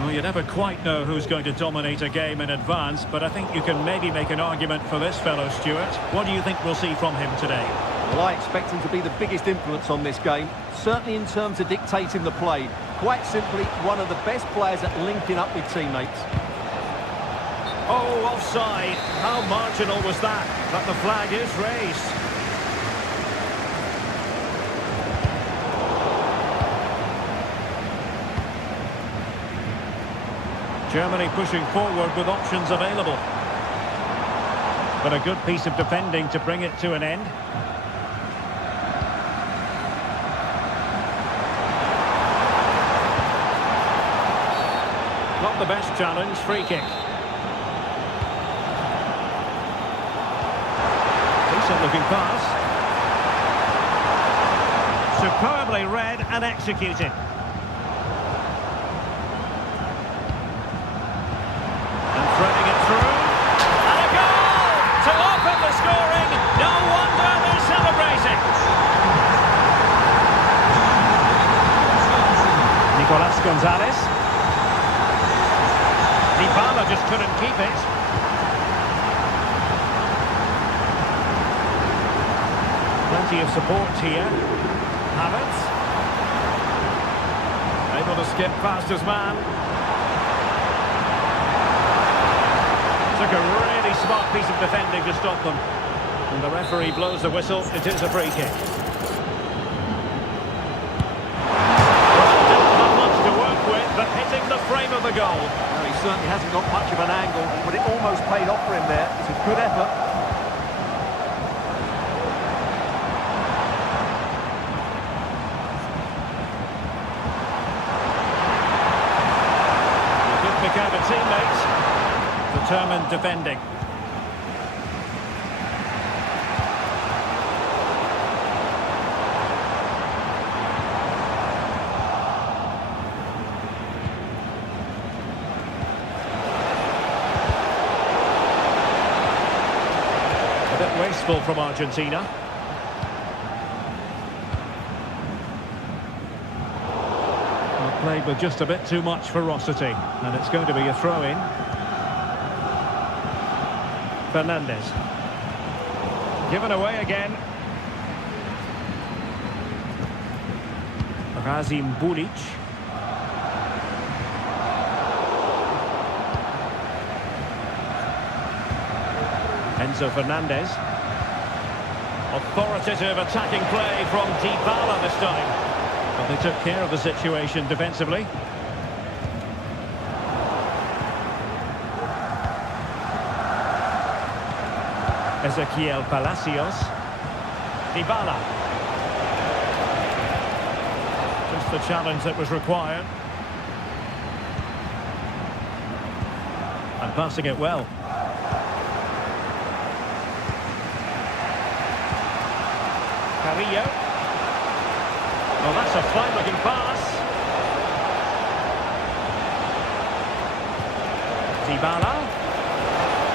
Well, you never quite know who's going to dominate a game in advance, but I think you can maybe make an argument for this fellow, Stuart. What do you think we'll see from him today? Well, I expect him to be the biggest influence on this game, certainly in terms of dictating the play. Quite simply, one of the best players at linking up with teammates. Oh, offside. How marginal was that? But the flag is raised. Germany pushing forward with options available. But a good piece of defending to bring it to an end. Not the best challenge, free kick. Decent looking pass. Superbly read and executed. And threading it through. And a goal to open the scoring. No wonder they're celebrating. Nicolas Gonzalez. Dybala just couldn't keep it. Plenty of support here. Havertz. Able to skip past his man. Took a really smart piece of defending to stop them. And the referee blows the whistle. It is a free kick. Well, didn't have much to work with, but hitting the frame of the goal. He certainly hasn't got much of an angle, but it almost paid off for him there. It's a good effort. He could pick out a teammate. Determined defending. Wasteful from Argentina. Well, played with just a bit too much ferocity, and it's going to be a throw-in. Fernandez. Given away again. Razim Bulic. Enzo Fernandez. Authoritative attacking play from Dybala this time. But they took care of the situation defensively. Ezequiel Palacios. Dybala. Just just the challenge that was required. And passing it well. Carrillo. Oh, that's a fine-looking pass. Dybala.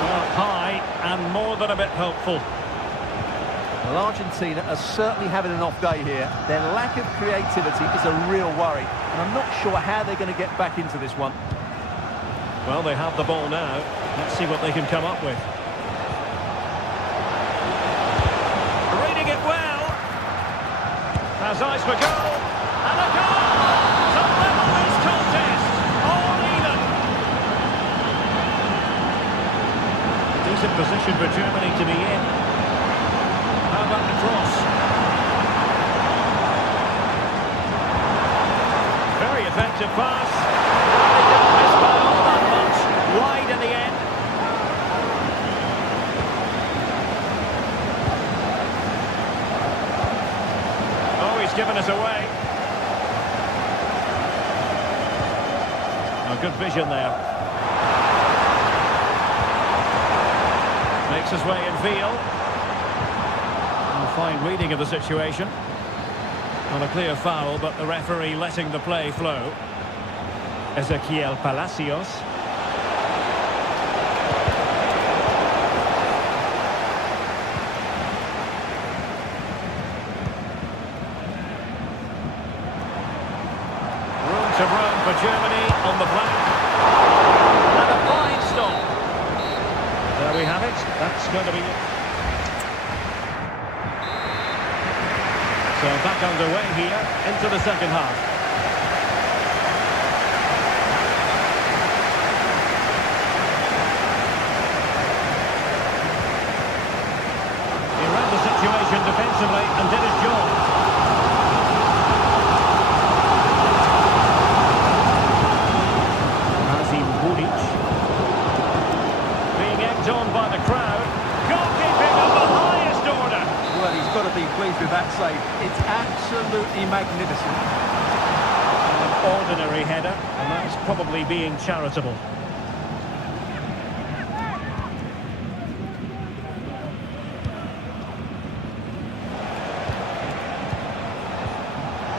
Well, high and more than a bit hopeful. Well, Argentina are certainly having an off day here. Their lack of creativity is a real worry, and I'm not sure how they're going to get back into this one. Well, they have the ball now. Let's see what they can come up with. Reading it well. Has eyes for goal. And a goal! To level this contest. All even. Decent position for Germany to be in. How about the cross? Very effective pass. They didn't miss by all that much. Wide in the end. Oh, he's given us away. Oh, good vision there. Makes his way in field. Fine reading of the situation. Not a clear foul, but the referee letting the play flow. Ezequiel Palacios. Room to roam for Germany on the flank. And a fine stop. There we have it. That's going to be it. So back underway here into the second half. He read the situation defensively and did his job. Nazim Budic. Being egged on by the crowd. Goalkeeping of the highest order. Well, he's got to be pleased with that save. It's absolutely magnificent. An ordinary header, and that's probably being charitable.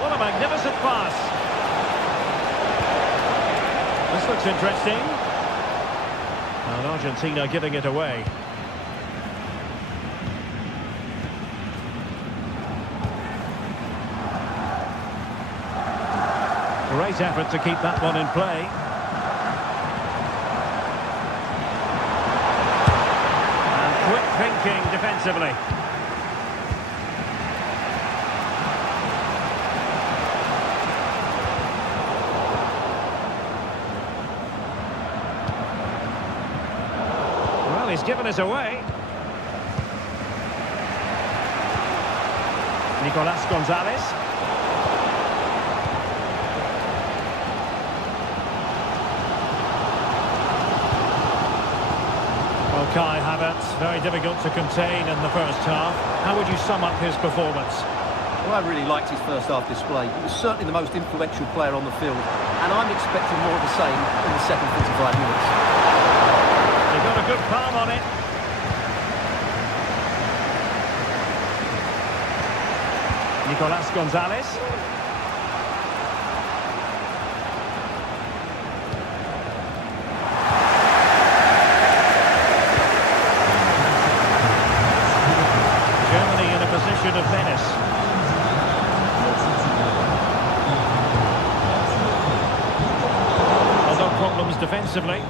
What a magnificent pass. This looks interesting. And Argentina giving it away. Great effort to keep that one in play. And quick thinking defensively. Well, he's given us away. Nicolas Gonzalez. Kai Havertz, very difficult to contain in the first half. How would you sum up his performance? Well, I really liked his first half display. He was certainly the most influential player on the field, and I'm expecting more of the same in the second 45 minutes. They got a good palm on it. Nicolas Gonzalez. Position of Venice. Well, no problems defensively.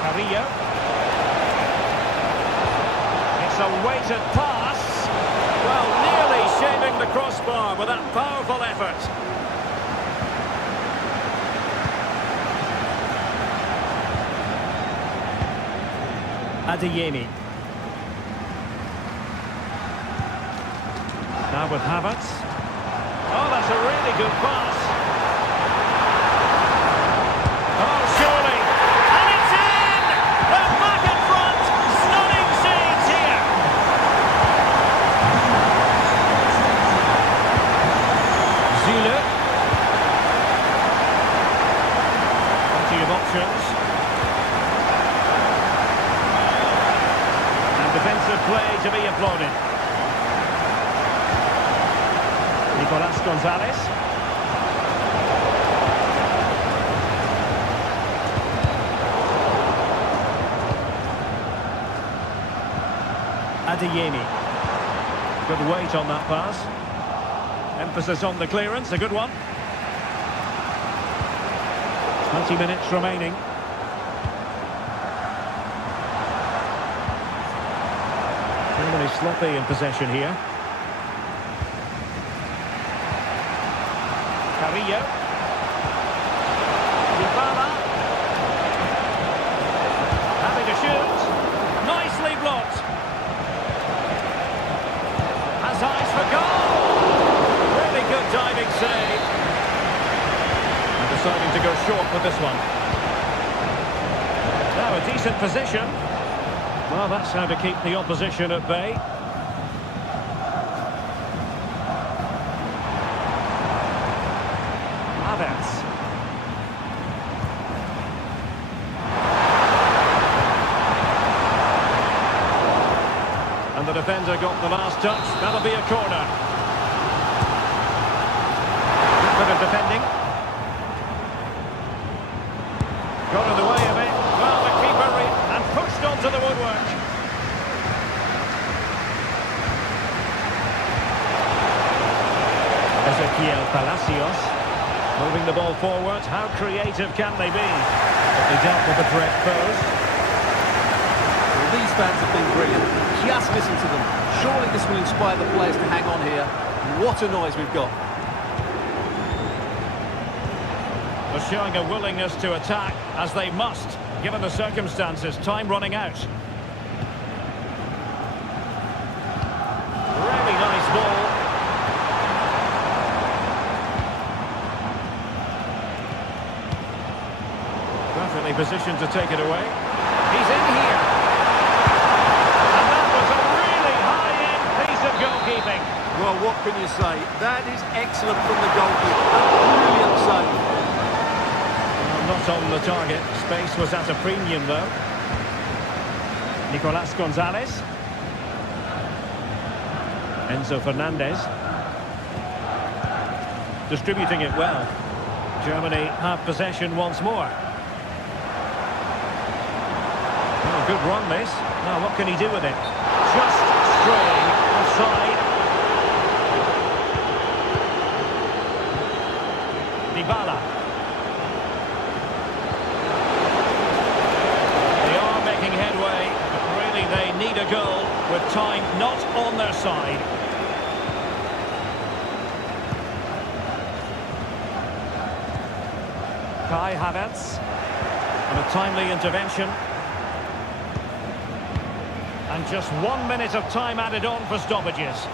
Carrillo. It's a weighted pass. Well, nearly shaving the crossbar with that powerful effort. Adeyemi. Now with Havertz. Oh, that's a really good pass. Oh, surely. And it's in! They're back in front. Stunning scenes here. offloaded. Nicolas Gonzalez. Adeyemi. Good weight on that pass. Emphasis on the clearance, a good one. 20 minutes remaining. Germany sloppy in possession here. Carrillo. Dybala. Having to shoot. Nicely blocked. Has eyes for goal. Really good diving save. And deciding to go short with this one. Now a decent position. Well, that's how to keep the opposition at bay. Havertz. And the defender got the last touch. That'll be a corner. Good bit of defending. Got in the way of it. Well, the keeper and pushed onto the woodwork. Ezequiel Palacios moving the ball forward. How creative can they be? But they dealt with the threat first. Well, these fans have been brilliant. Just listen to them. Surely this will inspire the players to hang on here. What a noise we've got. They're showing a willingness to attack, as they must, given the circumstances. Time running out. Really nice ball. Perfectly positioned to take it away. He's in here. And that was a really high-end piece of goalkeeping. Well, what can you say? That is excellent from the goalkeeper. A brilliant save. Not on the target. Space was at a premium, though. Nicolas Gonzalez. Enzo Fernandez. Distributing it well. Germany have possession once more. Oh, good run, this. Now, what can he do with it? Just straying offside. Dybala. Headway, but really they need a goal with time not on their side. Kai Havertz and a timely intervention. And just 1 minute of time added on for stoppages.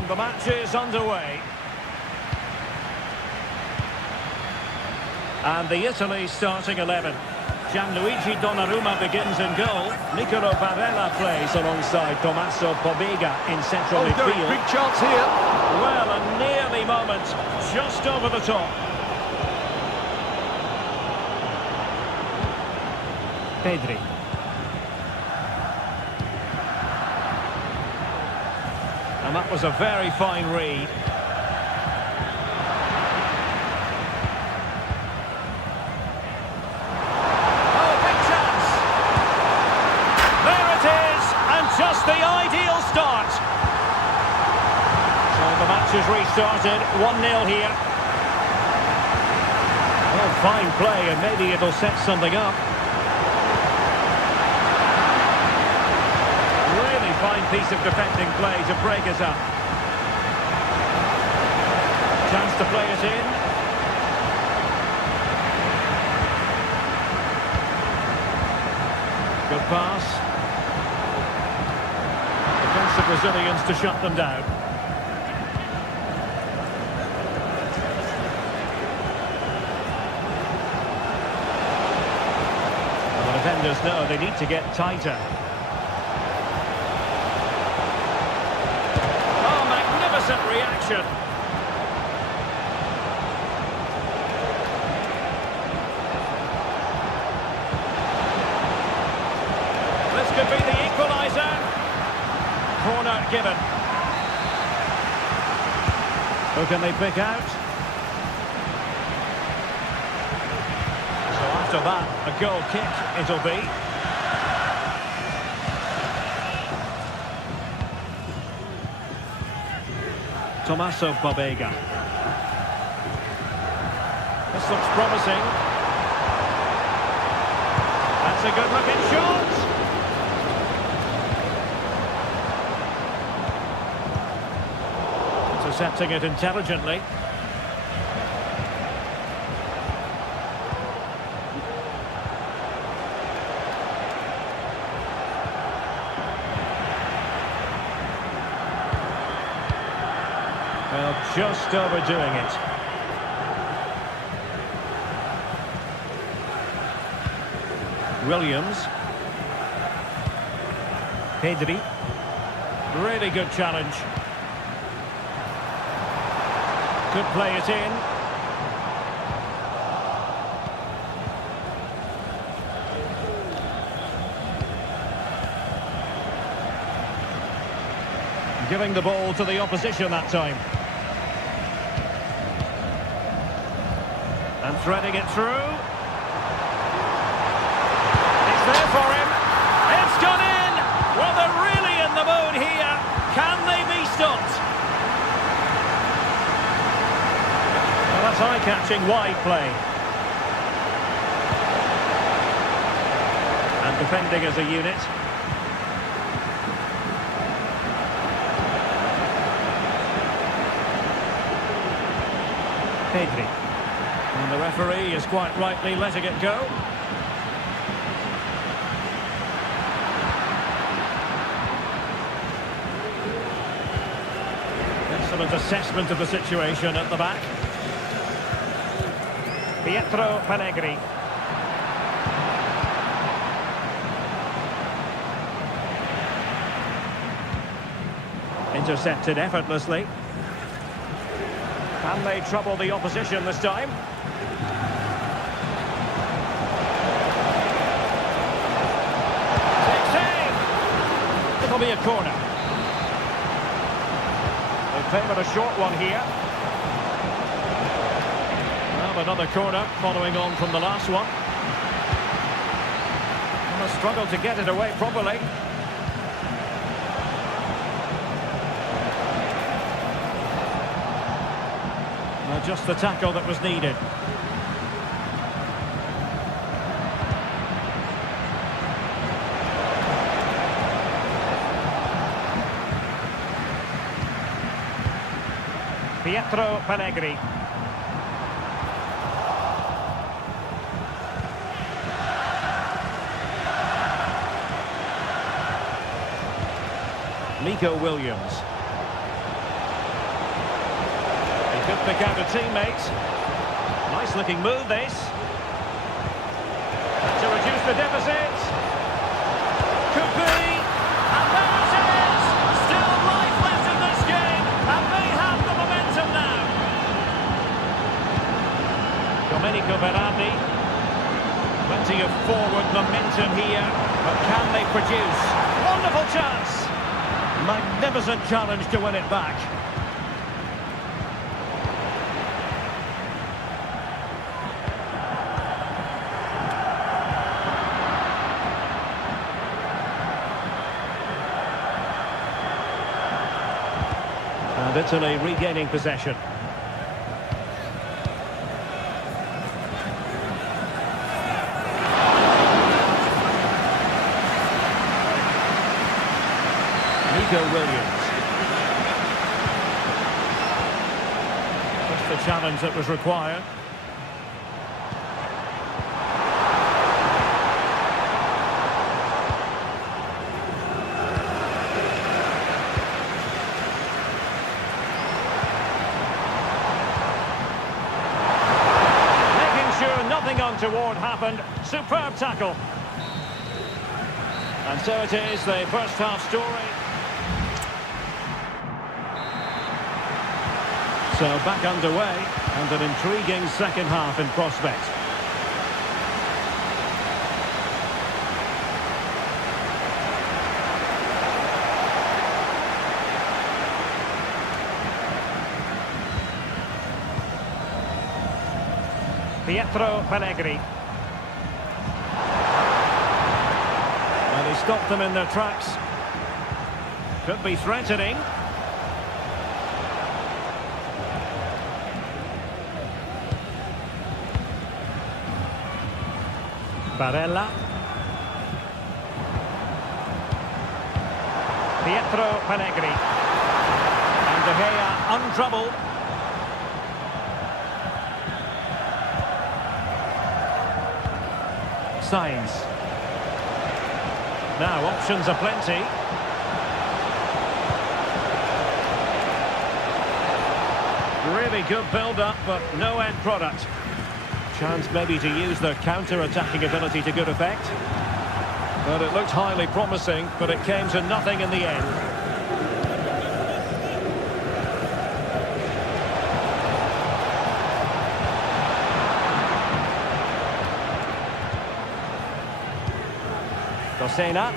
And the match is underway. And the Italy starting 11. Gianluigi Donnarumma begins in goal. Nicolo Barella plays alongside Tommaso Pobega in central midfield. Big chance here. Well, a nearly moment, just over the top. Pedri. And that was a very fine read. Oh, big chance! There it is, and just the ideal start. So the match has restarted, 1-0 here. Oh, fine play, and maybe it'll set something up. Fine piece of defending play to break us up. Chance to play it in. Good pass. Defensive Brazilians to shut them down. Well, the defenders know they need to get tighter. Reaction. This could be the equaliser. Corner given. Who can they pick out? So after that, a goal kick it'll be. Tommaso Pobega. This looks promising. That's a good-looking shot. Intercepting it intelligently. Well, just overdoing it. Williams. Pedri. Really good challenge. Could play it in. Giving the ball to the opposition that time. And threading it through. It's there for him. It's gone in. Well, they're really in the mood here. Can they be stopped? Well, that's eye-catching wide play. And defending as a unit. Pedri. And the referee is quite rightly letting it go. Excellent assessment of the situation at the back. Pietro Pellegrini. Intercepted effortlessly. Can they trouble the opposition this time? It'll be a corner. They favour a short one here. Well, another corner following on from the last one. And a struggle to get it away properly. Well, just the tackle that was needed. Pietro Pellegrini. Nico Williams. Could pick out a teammate. Nice looking move, this. And to reduce the deficit. Could be. And there it is! Still life left in this game. And they have the momentum now. Domenico Berardi. Plenty of forward momentum here. But can they produce? Wonderful chance. Magnificent challenge to win it back. And Italy regaining possession. Williams. Just the challenge that was required. Making sure nothing untoward happened. Superb tackle. And so it is, the first half story. So back underway, and an intriguing second half in prospect. Pietro Pellegrini. And he stopped them in their tracks. Could be threatening. Barella. Pietro Pellegrini. And De Gea untroubled. Signs. Now options are plenty. Really good build-up, but no end product. Chance maybe to use their counter-attacking ability to good effect. But it looked highly promising, but it came to nothing in the end. Dosena.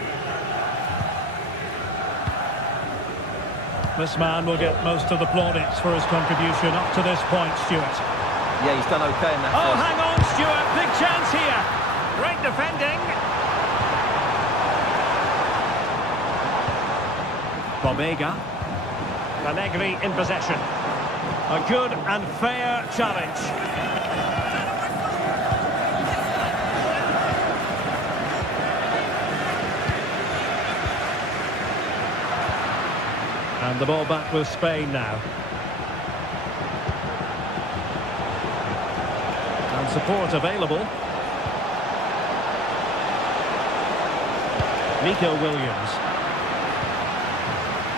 This man will get most of the plaudits for his contribution up to this point, Stuart. Yeah, he's done okay in that. Oh, hang on, Stuart. Big chance here. Great defending. Bomega. Pellegrini in possession. A good and fair challenge. And the ball back with Spain now. And support available. Nico Williams.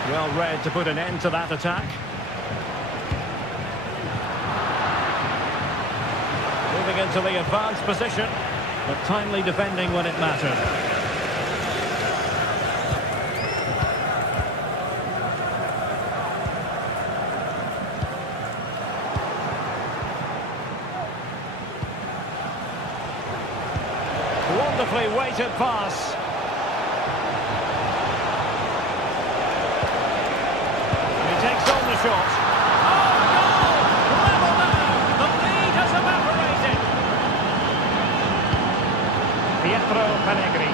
Well read to put an end to that attack. Moving into the advanced position, but timely defending when it mattered. Wonderfully weighted pass. And he takes on the shot. Oh, goal! Level now. The lead has evaporated. Pietro Pellegrini.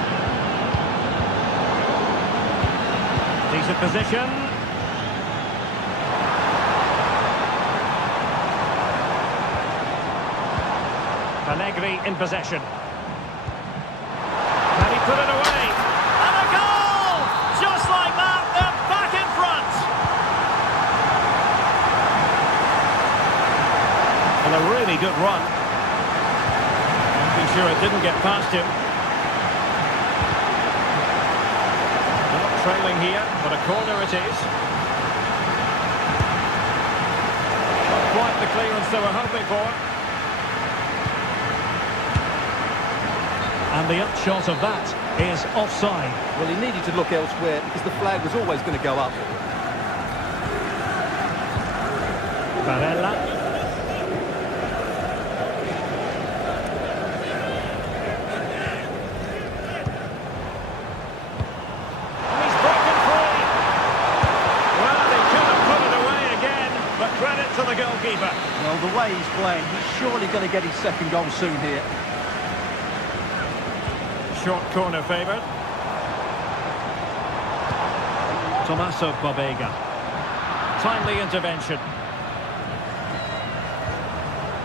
Decent position. Pellegrini in possession. Put it away, and a goal! Just like that, they're back in front. And a really good run. Making sure it didn't get past him. Not trailing here, but a corner it is. Not quite quite the clearance they were hoping for. And the upshot of that is offside. Well, he needed to look elsewhere because the flag was always going to go up. Barella. He's broken free. Well, they could have put it away again, but credit to the goalkeeper. Well, the way he's playing, he's surely going to get his second goal soon here. Short corner favoured. Tommaso Pobega. Timely intervention.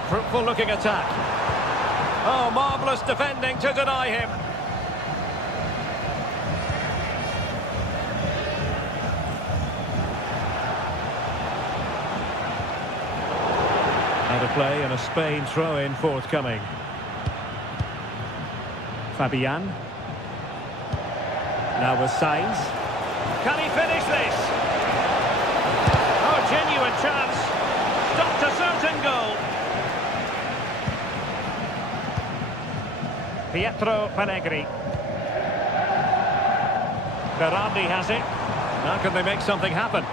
Fruitful looking attack. Oh, marvellous defending to deny him. Out of play and a Spain throw-in forthcoming. Fabian. Now with Sainz. Can he finish this? Oh, genuine chance. Stopped a certain goal. Pietro Panegri. Berardi has it. Now can they make something happen?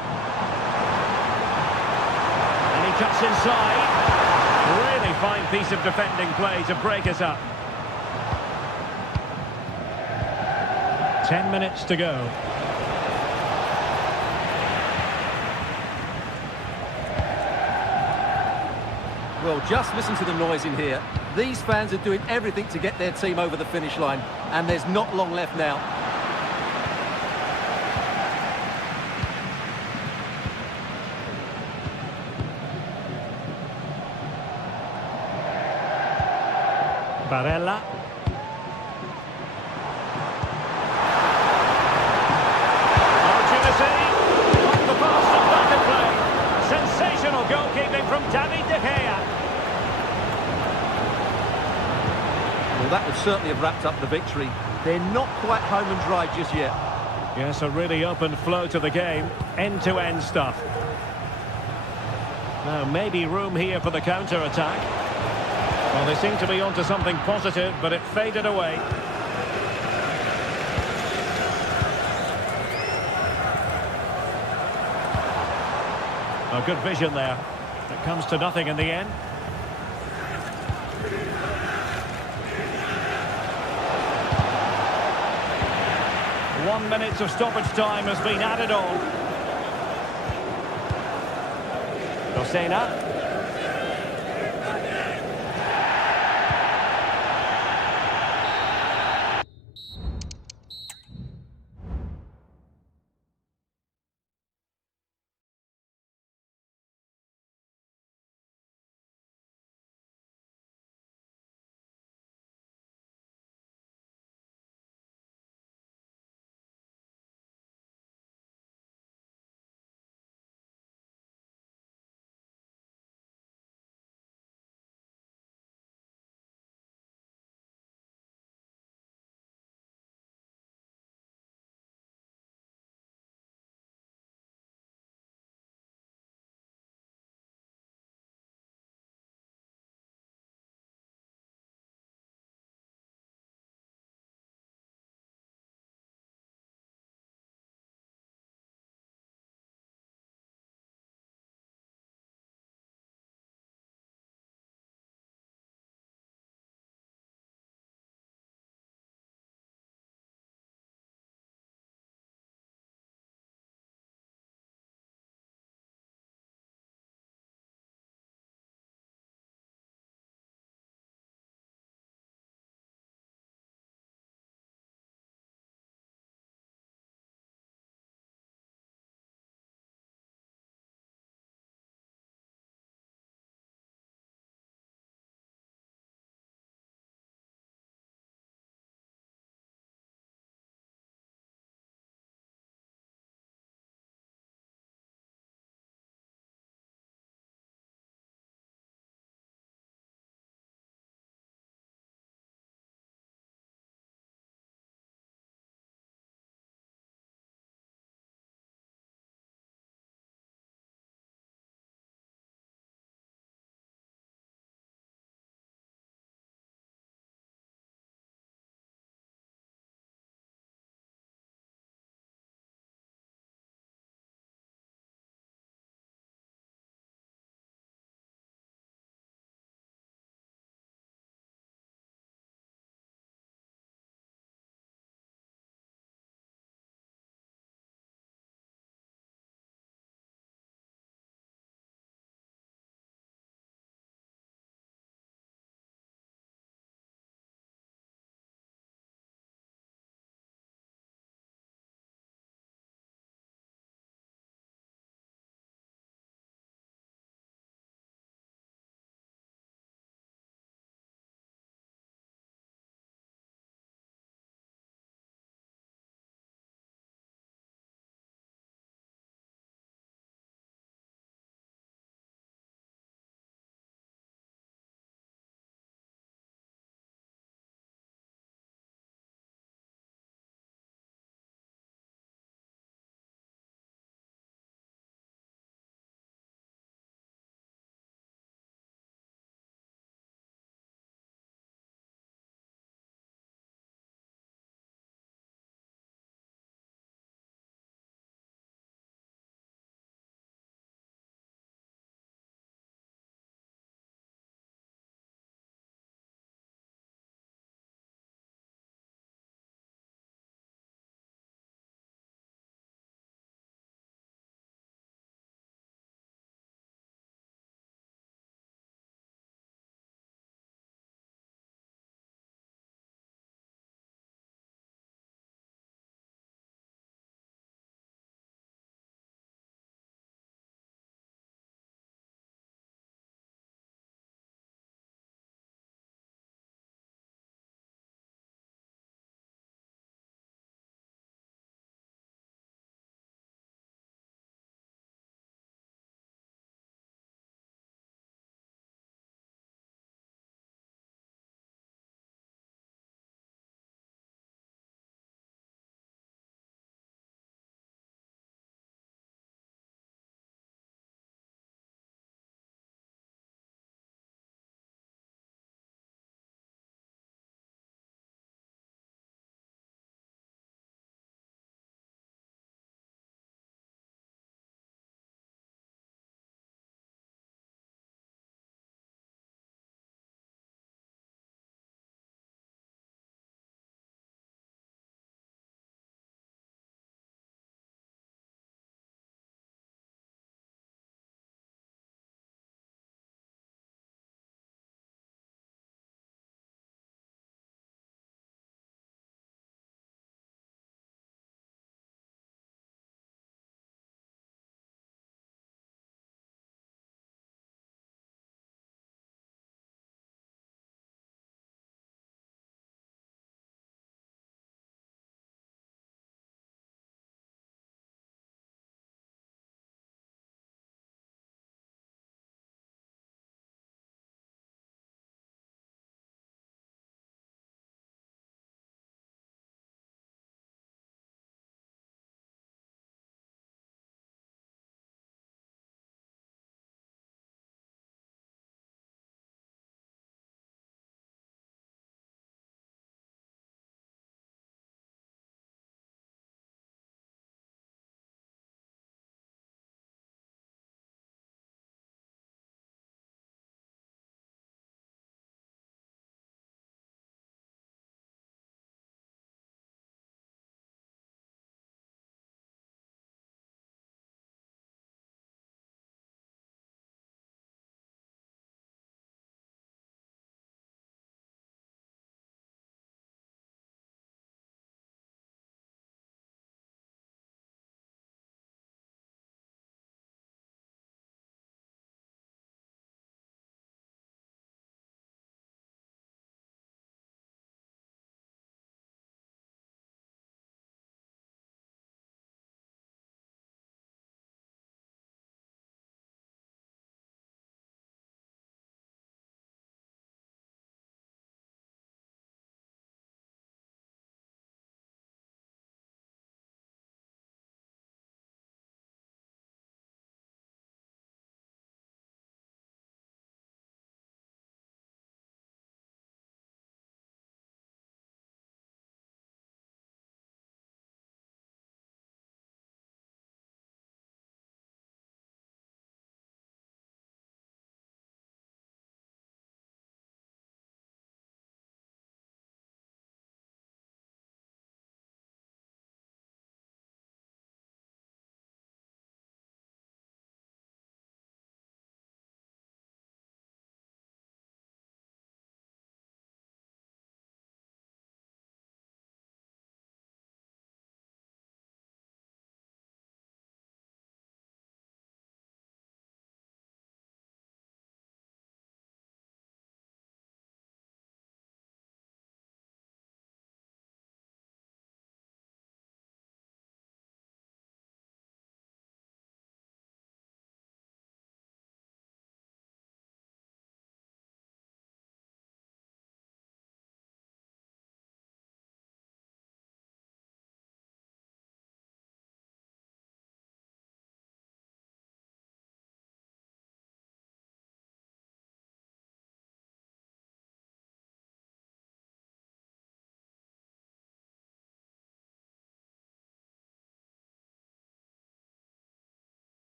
And he cuts inside. Really fine piece of defending play to break us up. 10 minutes to go. Well, just listen to the noise in here. These fans are doing everything to get their team over the finish line, and there's not long left now. Barella. Opportunity. Off the pass and back in play. Sensational goalkeeping from David De Gea. Well, that would certainly have wrapped up the victory. They're not quite home and dry just yet. Yes, a really open flow to the game. End-to-end stuff. Now, maybe room here for the counter-attack. Well, they seem to be onto something positive, but it faded away. A good vision there. It comes to nothing in the end. One minute of stoppage time has been added on. Rosena.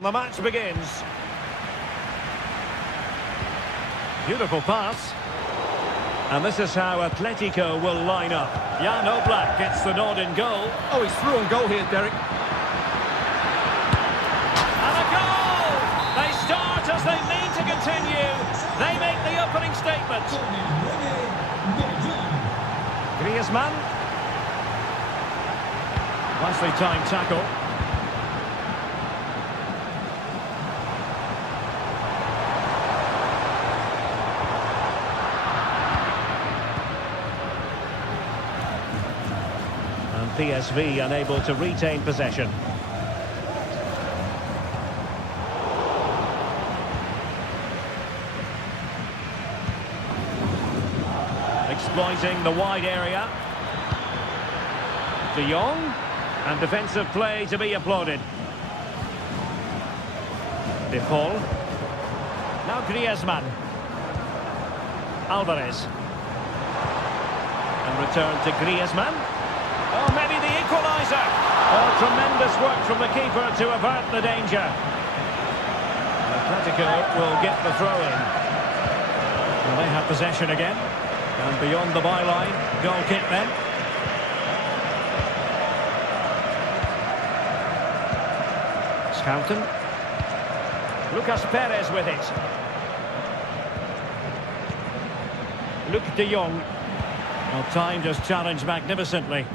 The match begins. Beautiful pass. And this is how Atletico will line up. Jan Oblak gets the nod in goal. Oh, he's through on goal here, Derek. And a goal! They start as they mean to continue. They make the opening statement. Griezmann. Nicely timed tackle. PSV unable to retain possession. Exploiting the wide area. De Jong, and defensive play to be applauded. De Paul. Now Griezmann. Alvarez. And return to Griezmann. Oh, maybe the equaliser. Oh, tremendous work from the keeper to avert the danger. Atletico will get the throw-in. Well, they have possession again. And beyond the byline, goal kick then. Scouten. Lucas Perez with it. Luc de Jong. Well, timed his challenge magnificently.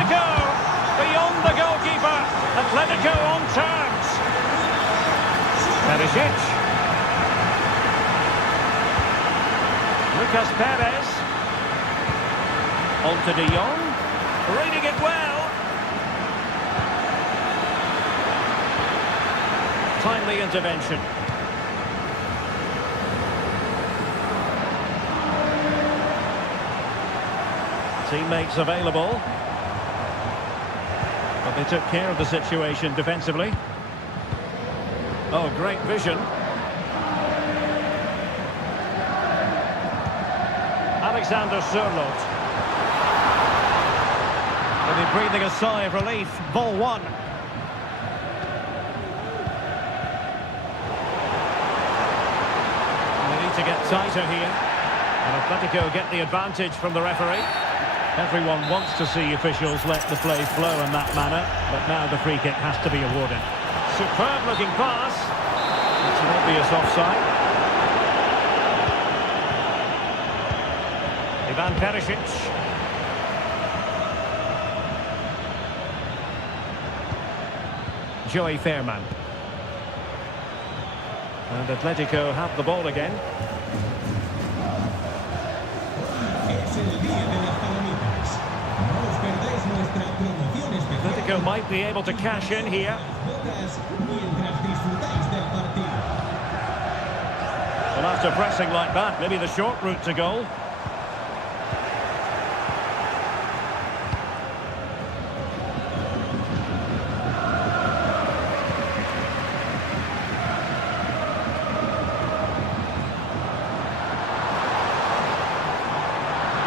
Beyond the goalkeeper, Atletico on terms. Perisic. Lucas Perez. On to De Jong. Reading it well. Timely intervention. Teammates available. But they took care of the situation defensively. Oh, great vision. Alexander Sørloth. They'll be breathing a sigh of relief. Ball one. And they need to get tighter here. And Atletico get the advantage from the referee. Everyone wants to see officials let the play flow in that manner, but now the free kick has to be awarded. Superb looking pass. It's an obvious offside. Ivan Perisic. Joey Fairman. And Atletico have the ball again. Atletico might be able to cash in here. Well, after pressing like that, maybe the short route to goal.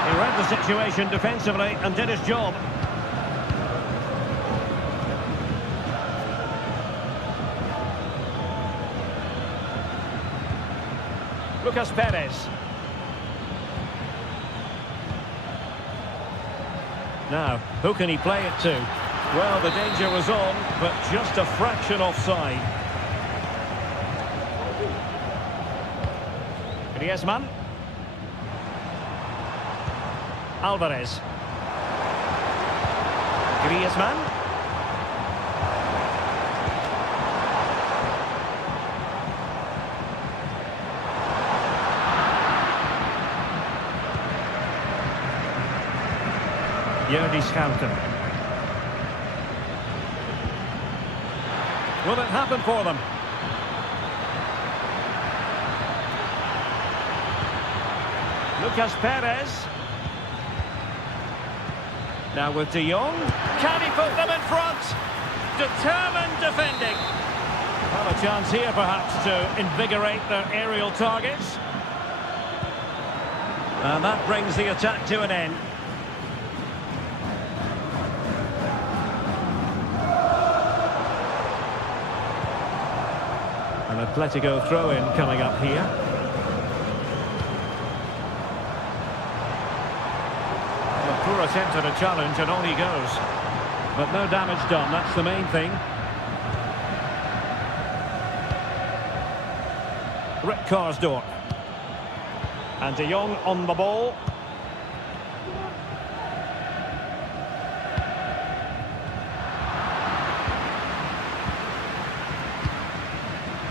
He read the situation defensively and did his job. Lucas Perez. Now, who can he play it to? Well, the danger was on, but just a fraction offside. Griezmann. Alvarez. Griezmann. Scouten. Will it happen for them? Lucas Perez. Now with De Jong. Can he put them in front? Determined defending. Well, a chance here perhaps to invigorate their aerial targets. And that brings the attack to an end. Atletico throw-in coming up here. A poor attempt at a challenge and on he goes. But no damage done, that's the main thing. Rick Karsdorp. And De Jong on the ball.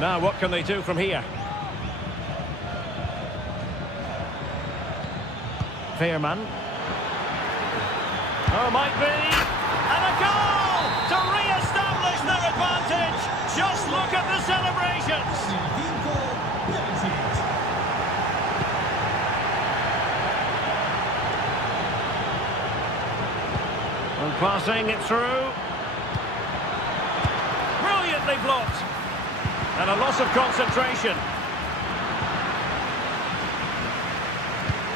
Now what can they do from here? Veerman. Oh, might be. And a goal to re-establish their advantage. Just look at the celebrations. And passing it through. Brilliantly blocked. And a loss of concentration.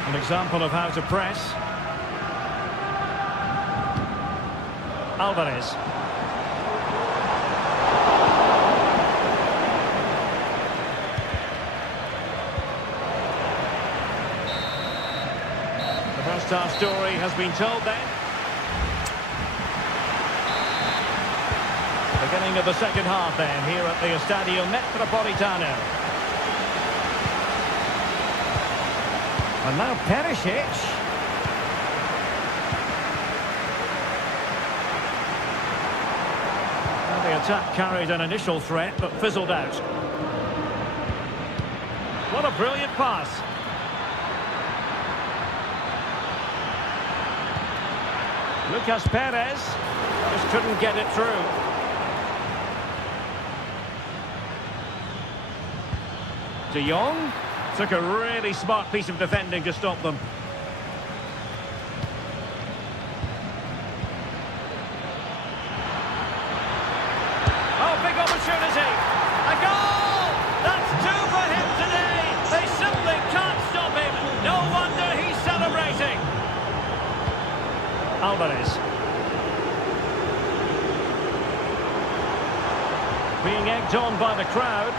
An example of how to press. Alvarez. The first half story has been told then. Beginning of the second half then, here at the Estadio Metropolitano. And now Perisic. Well, the attack carried an initial threat, but fizzled out. What a brilliant pass. Lucas Perez just couldn't get it through. De Jong took a really smart piece of defending to stop them. Oh, big opportunity! A goal! That's two for him today! They simply can't stop him! No wonder he's celebrating! Alvarez. Being egged on by the crowd.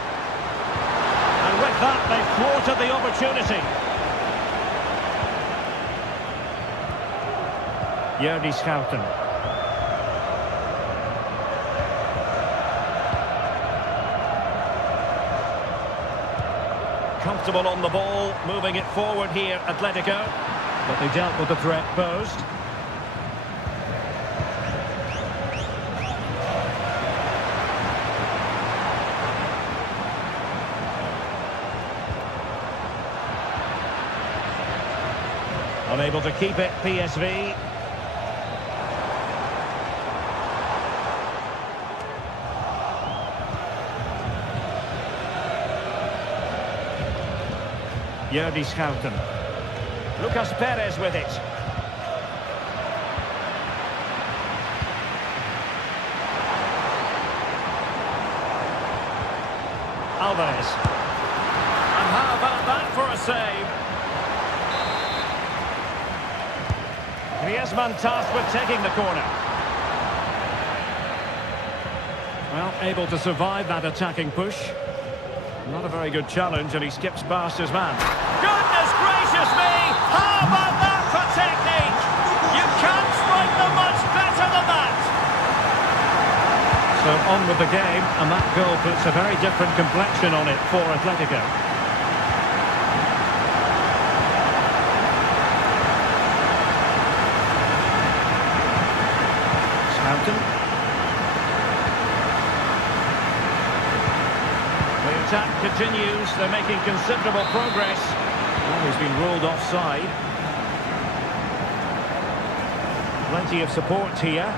And with that, they've thwarted the opportunity. Jordi Schouten. Comfortable on the ball, moving it forward here, Atletico. But they dealt with the threat posed. Unable to keep it, PSV. Jordi Schouten. Lucas Perez with it. Alvarez. And how about that for a save? Griezmann tasked with taking the corner. Well, able to survive that attacking push. Not a very good challenge, and he skips past his man. Goodness gracious me! How about that for technique? You can't strike them much better than that! So on with the game, and that goal puts a very different complexion on it for Atletico. The attack continues, they're making considerable progress. Well, he's been ruled offside. Plenty of support here.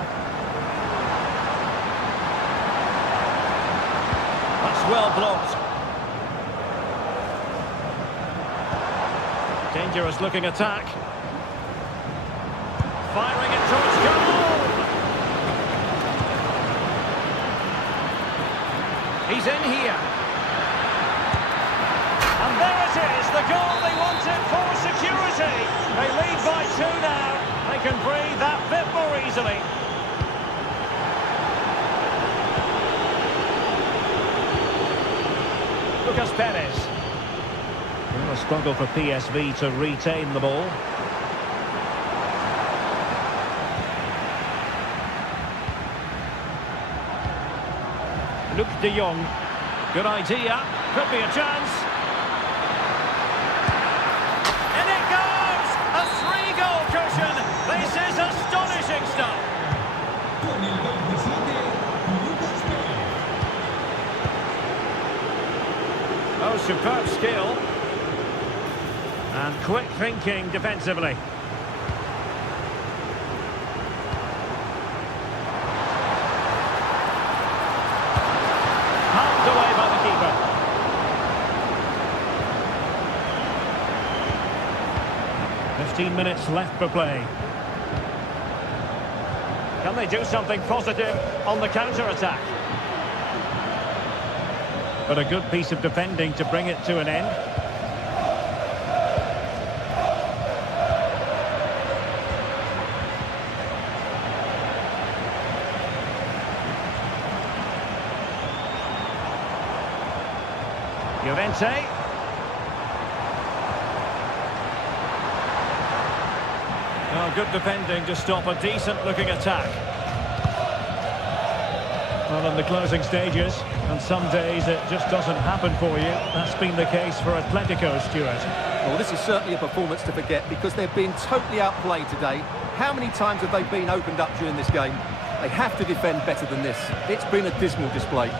That's well blocked. Dangerous looking attack. Firing it towards goal! He's in here. And there it is, the goal they wanted for security. They lead by 2 now. They can breathe that bit more easily. Lucas Perez. Well, a struggle for PSV to retain the ball. Luke de Jong. Good idea. Could be a chance. And it goes! A 3-goal cushion. This is astonishing stuff. Oh, superb skill. And quick thinking defensively. Palmed away by the keeper. "15 minutes left for play. Can they do something positive on the counter-attack? But a good piece of defending to bring it to an end. Llorente. Oh, good defending to stop a decent-looking attack. Well, in the closing stages, and some days it just doesn't happen for you. That's been the case for Atletico, Stuart. Well, this is certainly a performance to forget because they've been totally outplayed today. How many times have they been opened up during this game? They have to defend better than this. It's been a dismal display.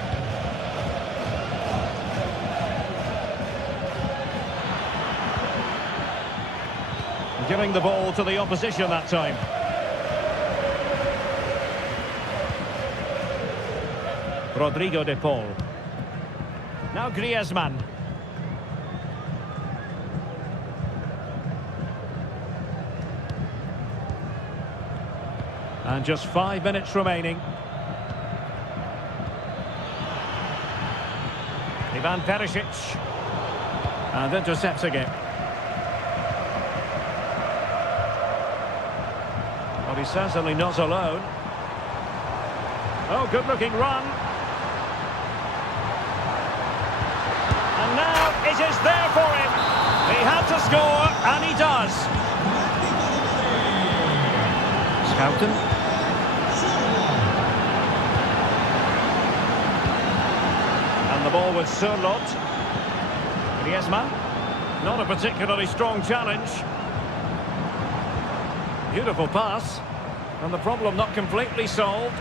Giving the ball to the opposition that time. Rodrigo de Paul. Now Griezmann. And just 5 minutes remaining. Ivan Perisic. And intercepting it. Well, he's certainly not alone. Oh, good-looking run. And now it is there for him. He had to score, and he does. Schouten. And the ball with Sørloth. Griezmann. Not a particularly strong challenge. Beautiful pass. And the problem not completely solved.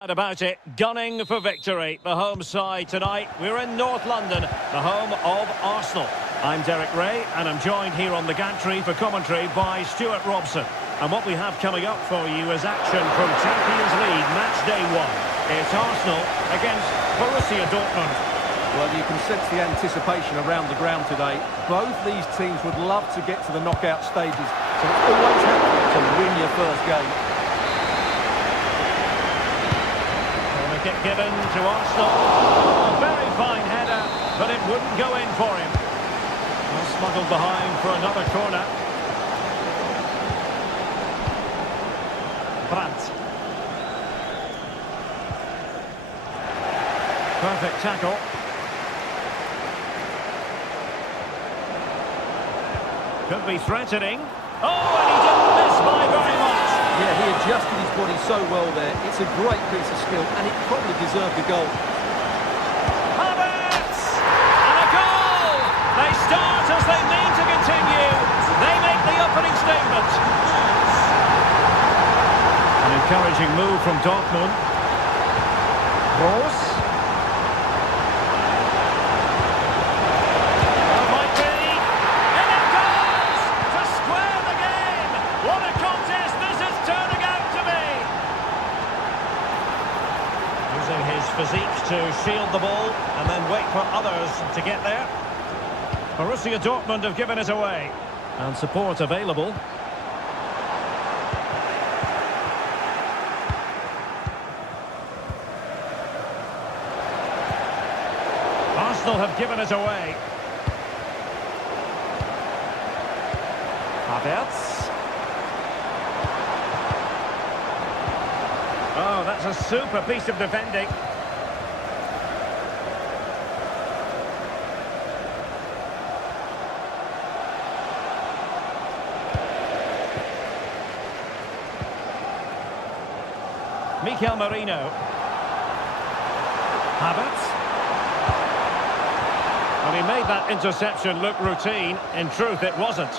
About it, gunning for victory. The home side tonight. We're in North London, the home of Arsenal. I'm Derek Ray, and I'm joined here on the gantry for commentary by Stuart Robson. And what we have coming up for you is action from Champions League match day 1. It's Arsenal against Borussia Dortmund. Well, you can sense the anticipation around the ground today. Both these teams would love to get to the knockout stages, so it's always helpful to win your first game. Kick given to Arsenal. A very fine header, but it wouldn't go in for him. Well, smuggled behind for another corner. Brandt. Perfect tackle. Could be threatening. Oh, and he didn't miss by very much. Yeah, he adjusted his body so well there. It's a great piece of skill, and it probably deserved a goal. Havertz! And a goal! They start as they mean to continue. They make the opening statement. An encouraging move from Dortmund. Gross. Physique to shield the ball and then wait for others to get there. Borussia Dortmund have given it away. And support available. Arsenal have given it away. Havertz. Oh, that's a super piece of defending. Mikel Merino. Havertz. Well, he made that interception look routine. In truth, it wasn't.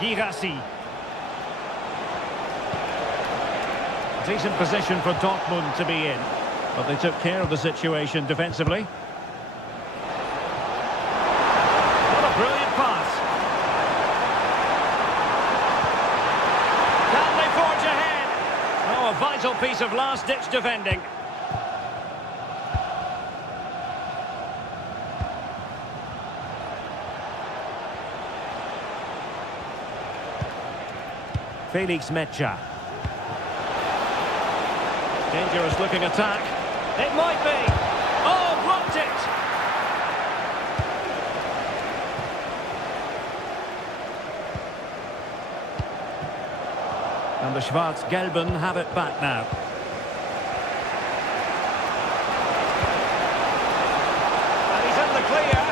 Girassi. Decent position for Dortmund to be in, but they took care of the situation defensively. What a brilliant pass. Can they forge ahead? Oh, a vital piece of last-ditch defending. Felix Mecha. Dangerous looking attack. It might be. Oh, blocked it. And the Schwarz-Gelben have it back now. And he's in the clear.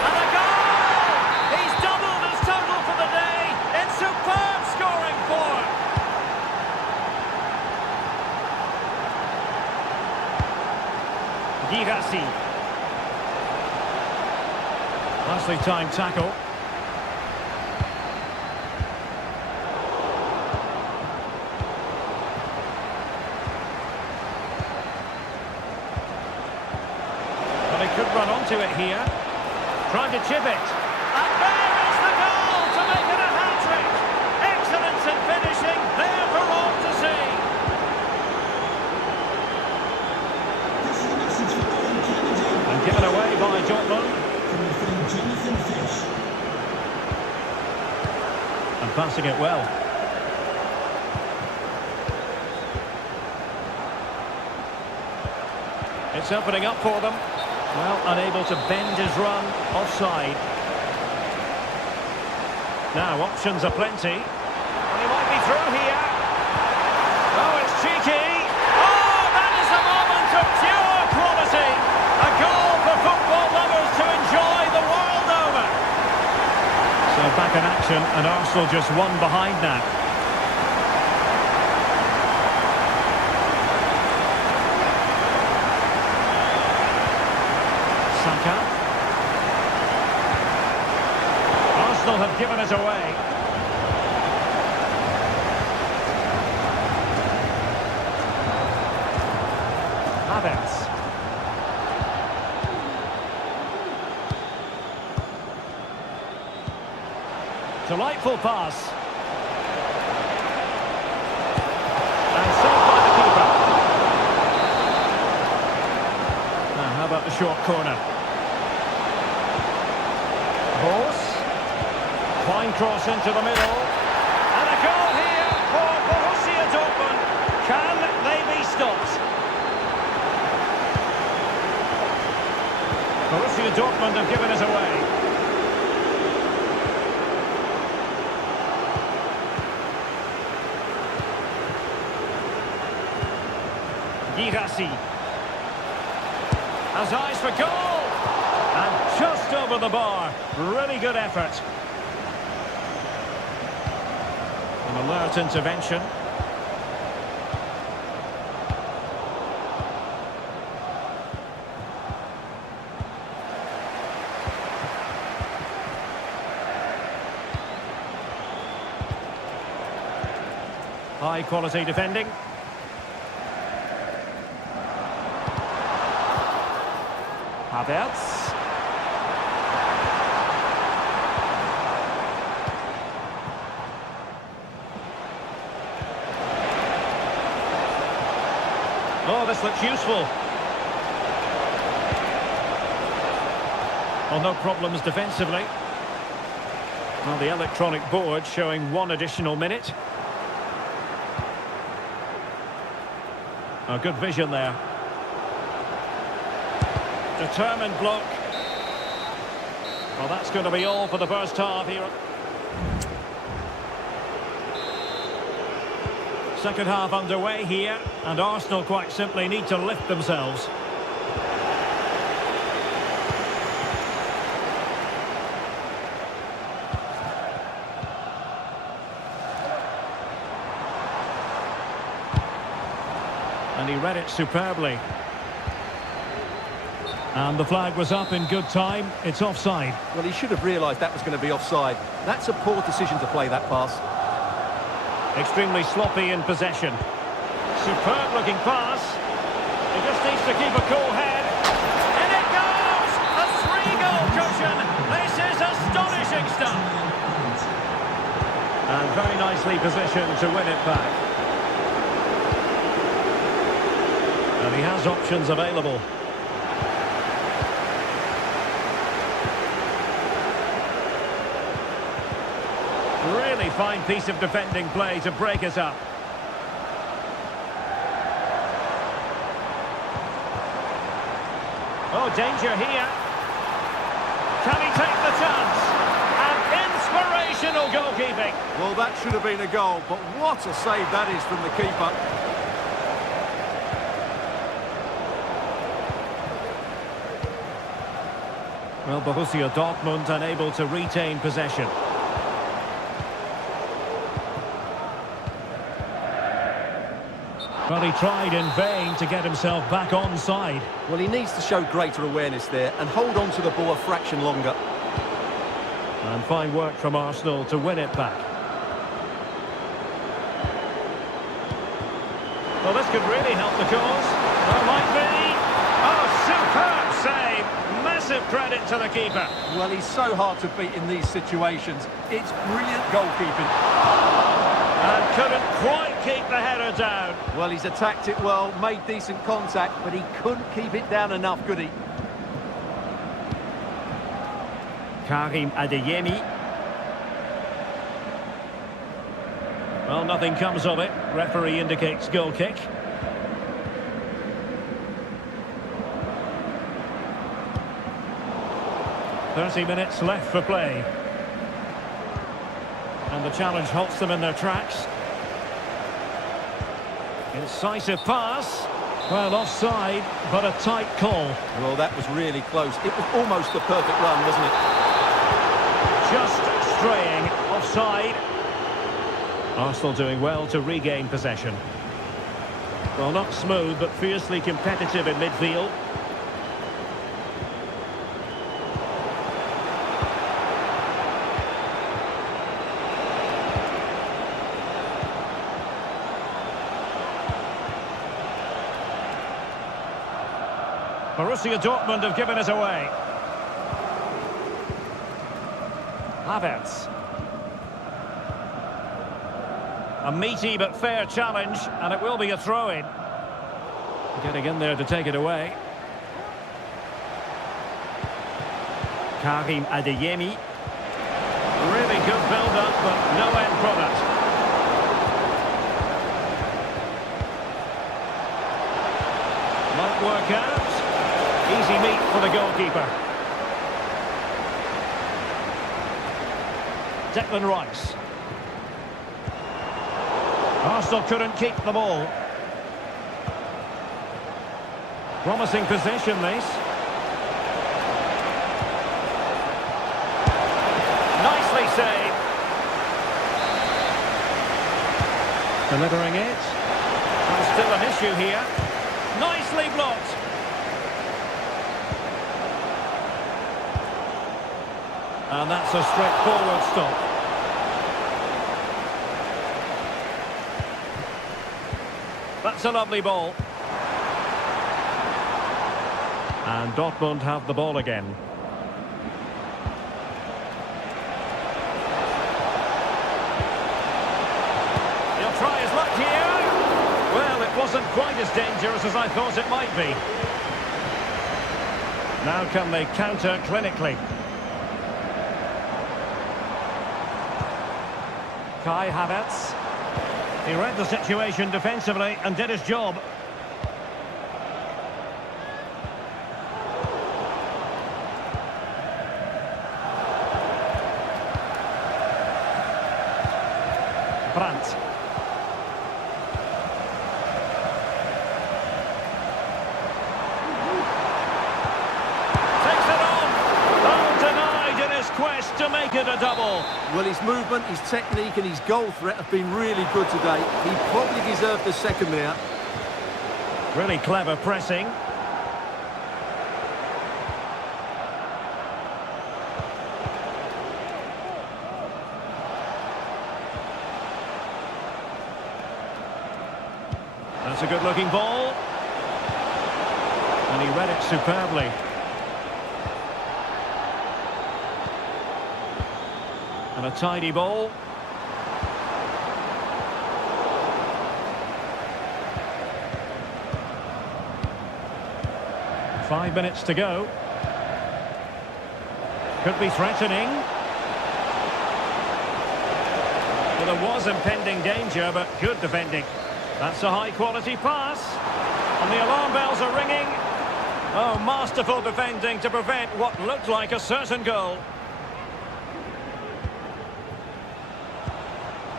And a goal! He's doubled his total for the day. It's superb scoring form. Girassi. Nicely timed tackle. Well, he could run onto it here. Trying to chip it. And there is the goal to make it a hat-trick. Excellence in finishing, there for all to see. And given away by Dortmund. And passing it well. It's opening up for them. Well, unable to bend his run, offside. Now, options are plenty. And he might be through here. Oh, it's cheeky. Oh, that is a moment of pure quality. A goal for football lovers to enjoy the world over. So back in action, and Arsenal just one behind now. Arsenal have given it away. Havertz. Delightful pass. And saved by the keeper. Now, how about the short corner? Horse. Fine cross into the middle. And a goal here for Borussia Dortmund. Can they be stopped? Borussia Dortmund have given us away. Girassi has eyes for goal, and just over the bar. Really good effort. An alert intervention. High quality defending. Havertz. Oh, this looks useful. Well, no problems defensively. Well, the electronic board showing 1 additional minute. Oh, good vision there. Determined block. Well, that's going to be all for the first half here. Second half underway here, and Arsenal quite simply need to lift themselves. And he read it superbly. And the flag was up in good time. It's offside. Well, he should have realised that was going to be offside. That's a poor decision to play that pass. Extremely sloppy in possession. Superb looking pass. He just needs to keep a cool head. And it goes! A 3-goal cushion. This is astonishing stuff. And very nicely positioned to win it back. And he has options available. Really fine piece of defending play to break us up. Oh, danger here. Can he take the chance? And inspirational goalkeeping. Well, that should have been a goal, but what a save that is from the keeper. Well, Borussia Dortmund unable to retain possession. Well, he tried in vain to get himself back onside. Well, he needs to show greater awareness there and hold on to the ball a fraction longer. And fine work from Arsenal to win it back. Well, this could really help the cause. There might be. Oh, superb save. Massive credit to the keeper. Well, he's so hard to beat in these situations. It's brilliant goalkeeping. And couldn't quite keep the header down. Well, he's attacked it well, made decent contact, but he couldn't keep it down enough, could he? Karim Adeyemi. Well, nothing comes of it. Referee indicates goal kick. "30 minutes left for play. And the challenge halts them in their tracks. Incisive pass. Well, offside, but a tight call. Well, that was really close. It was almost the perfect run, wasn't it? Just straying offside. Arsenal doing well to regain possession. Well, not smooth, but fiercely competitive in midfield. Borussia Dortmund have given it away. Havertz. A meaty but fair challenge, and it will be a throw-in. Getting in there to take it away. Karim Adeyemi. Really good build-up, but no end product. Might work out. Easy meat for the goalkeeper. Declan Rice. Arsenal couldn't keep the ball. Promising possession, this. Nicely saved. Delivering it. And still an issue here. Nicely blocked. And that's a straightforward stop. That's a lovely ball. And Dortmund have the ball again. He'll try his luck here. Well, it wasn't quite as dangerous as I thought it might be. Now can they counter clinically? Kai Havertz. He read the situation defensively and did his job. Brandt. Takes it on. Oh, denied in his quest to make it a double. Well, his movement, his technique and his goal threat have been really good today. He probably deserved the second there. Really clever pressing. That's a good-looking ball. And he read it superbly. And a tidy ball. Five minutes to go. Could be threatening. Well, there was impending danger, but good defending. That's a high-quality pass. And the alarm bells are ringing. Oh, masterful defending to prevent what looked like a certain goal.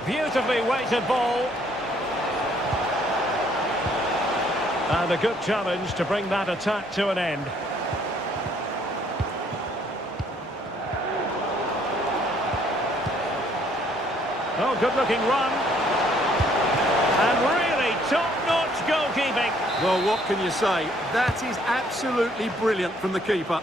Beautifully weighted ball. And a good challenge to bring that attack to an end. Oh, good-looking run. And really top-notch goalkeeping. Well, what can you say? That is absolutely brilliant from the keeper.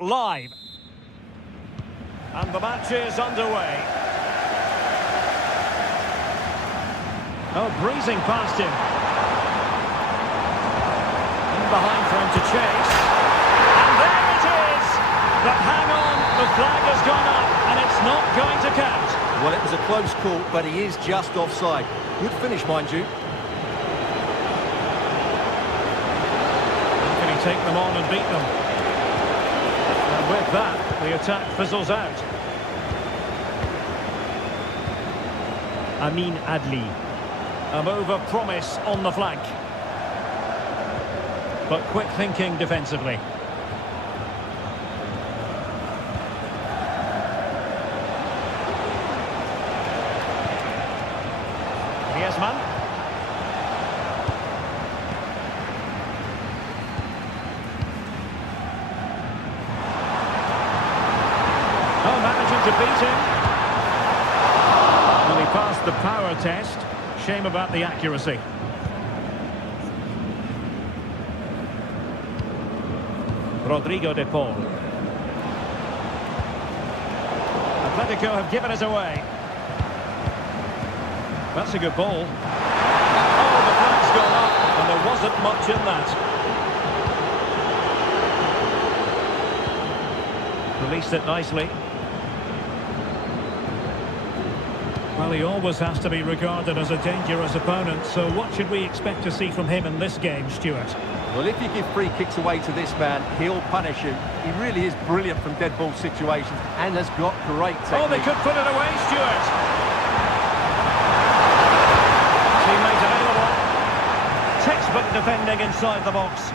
live. And the match is underway. Oh, breezing past him. In behind for him to chase. And there it is! But hang on, the flag has gone up and it's not going to count. Well, it was a close call, but he is just offside. Good finish, mind you. Can he take them on and beat them? And with that, the attack fizzles out. Amin Adli. A move of promise on the flank. But quick thinking defensively. Griezmann. Oh, managing to beat him. Well, he passed the power test. Shame about the accuracy. Rodrigo de Paul. Atletico have given us away. That's a good ball. Oh, the flag's gone up, and there wasn't much in that. Released it nicely. Well, he always has to be regarded as a dangerous opponent, so what should we expect to see from him in this game, Stuart? Well, if you give free kicks away to this man, he'll punish you. He really is brilliant from dead ball situations and has got great technique. Oh, they could put it away, Stuart. Teammate available. Textbook defending inside the box.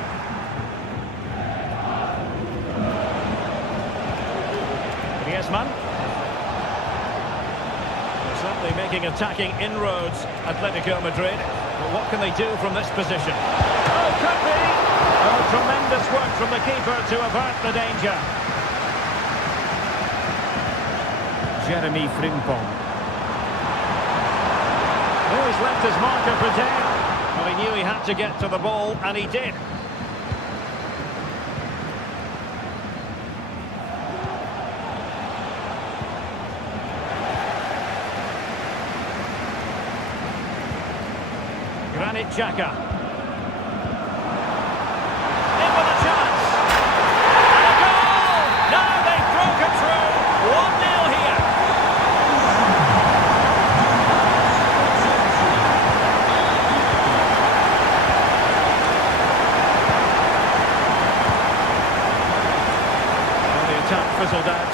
Griezmann. Certainly making attacking inroads, Atletico Madrid. But what can they do from this position? Oh, could be! Oh, tremendous work from the keeper to avert the danger. Jeremy Frimpong. Oh, he's left his marker for dead. Well, he knew he had to get to the ball, and he did. Granit Xhaka. In with a chance. And a goal! Now they've broken through. 1-0 here. Well, the attack fizzled out.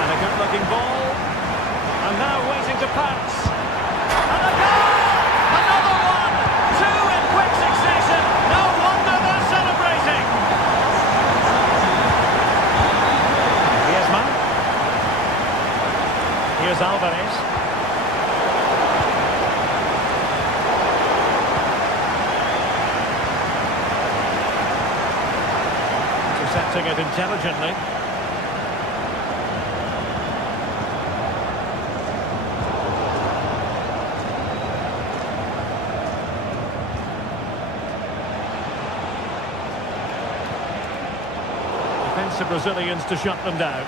And a good-looking ball. And now waiting to pounce. And a goal! Another one! Two in quick succession! No wonder they're celebrating! Griezmann. Here's Alvarez. Intercepting it intelligently. Defensive Brazilians to shut them down.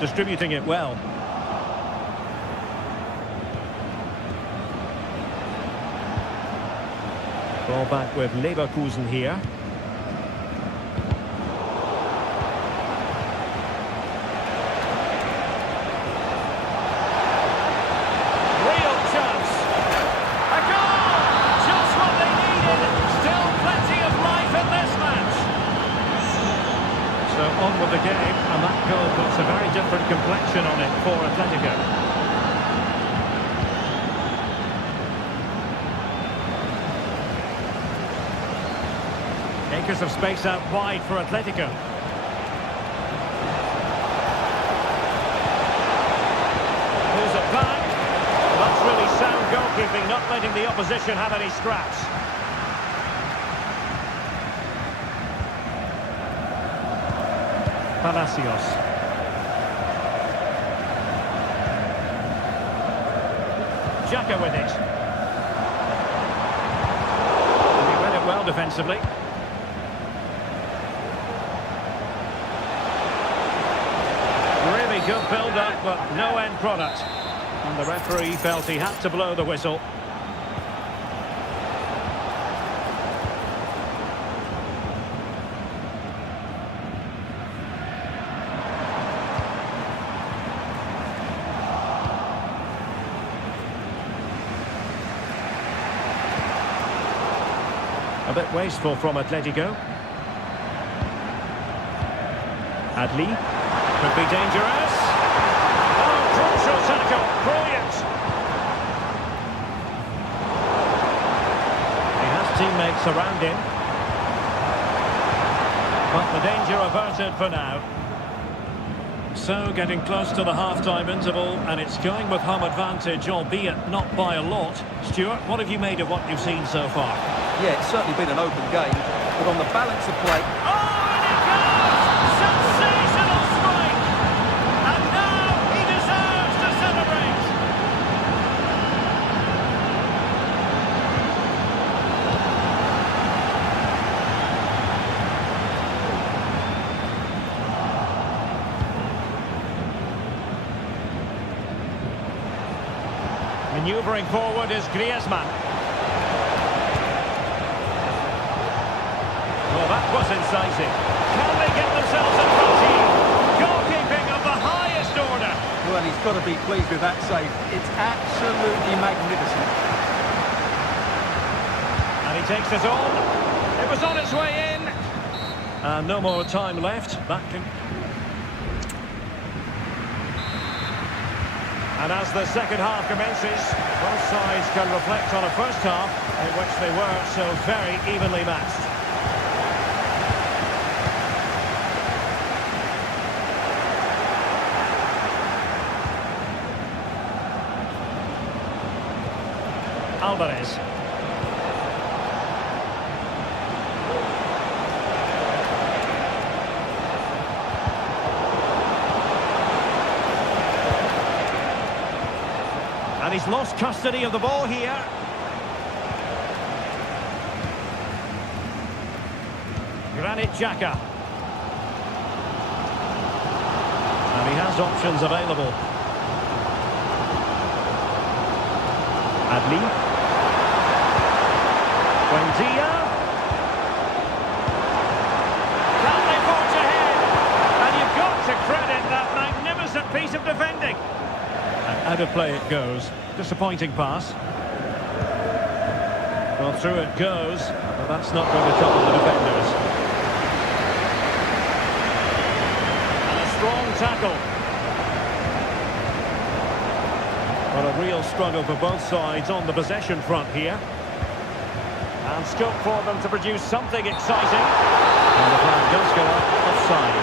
Distributing it well. Ball back with Leverkusen here. Real chance. A goal! Just what they needed. Still plenty of life in this match. So on with the game, and that goal puts a very different complexion on it for Atletico. Acres of space out wide for Atletico. Pulls it back. Well, that's really sound goalkeeping, not letting the opposition have any scraps. Palacios. Xhaka with it. And he read it defensively. Really good build-up, but no end product. And the referee felt he had to blow the whistle. A bit wasteful from Atletico. Adli. Could be dangerous. Oh, crucial tackle. Brilliant. He has teammates around him. But the danger averted for now. So, getting close to the half-time interval, and it's going with home advantage, albeit not by a lot. Stuart, what have you made of what you've seen so far? Yeah, it's certainly been an open game, but on the balance of play... Oh, and it goes! Sensational strike! And now he deserves to celebrate! Manoeuvring forward is Griezmann. Well, that was incisive. Can they get themselves in front here? Goalkeeping of the highest order. Well, he's got to be pleased with that save. It's absolutely magnificent. And he takes it on. It was on its way in. And no more time left. That can... And as the second half commences, both sides can reflect on a first half in which they were so very evenly matched. Alvarez. And he's lost custody of the ball here. Granit Xhaka. And he has options available. Adli. Buendia. Can they forge ahead? And you've got to credit that magnificent piece of defending. And out of play it goes. Disappointing pass. Well, through it goes, but that's not going to trouble the defenders. And a strong tackle. But a real struggle for both sides on the possession front here. And scope for them to produce something exciting. And the flag does go up offside.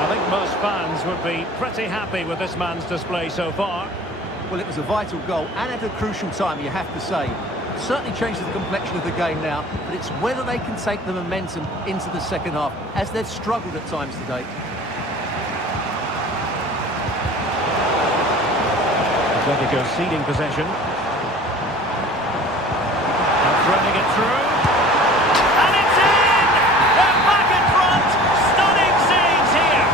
I think most fans would be pretty happy with this man's display so far. Well, it was a vital goal and at a crucial time, you have to say. It certainly changes the complexion of the game now, but it's whether they can take the momentum into the second half, as they've struggled at times today. Atletico ceding possession. And threading it through. And it's in! They're back in front! Stunning scenes here!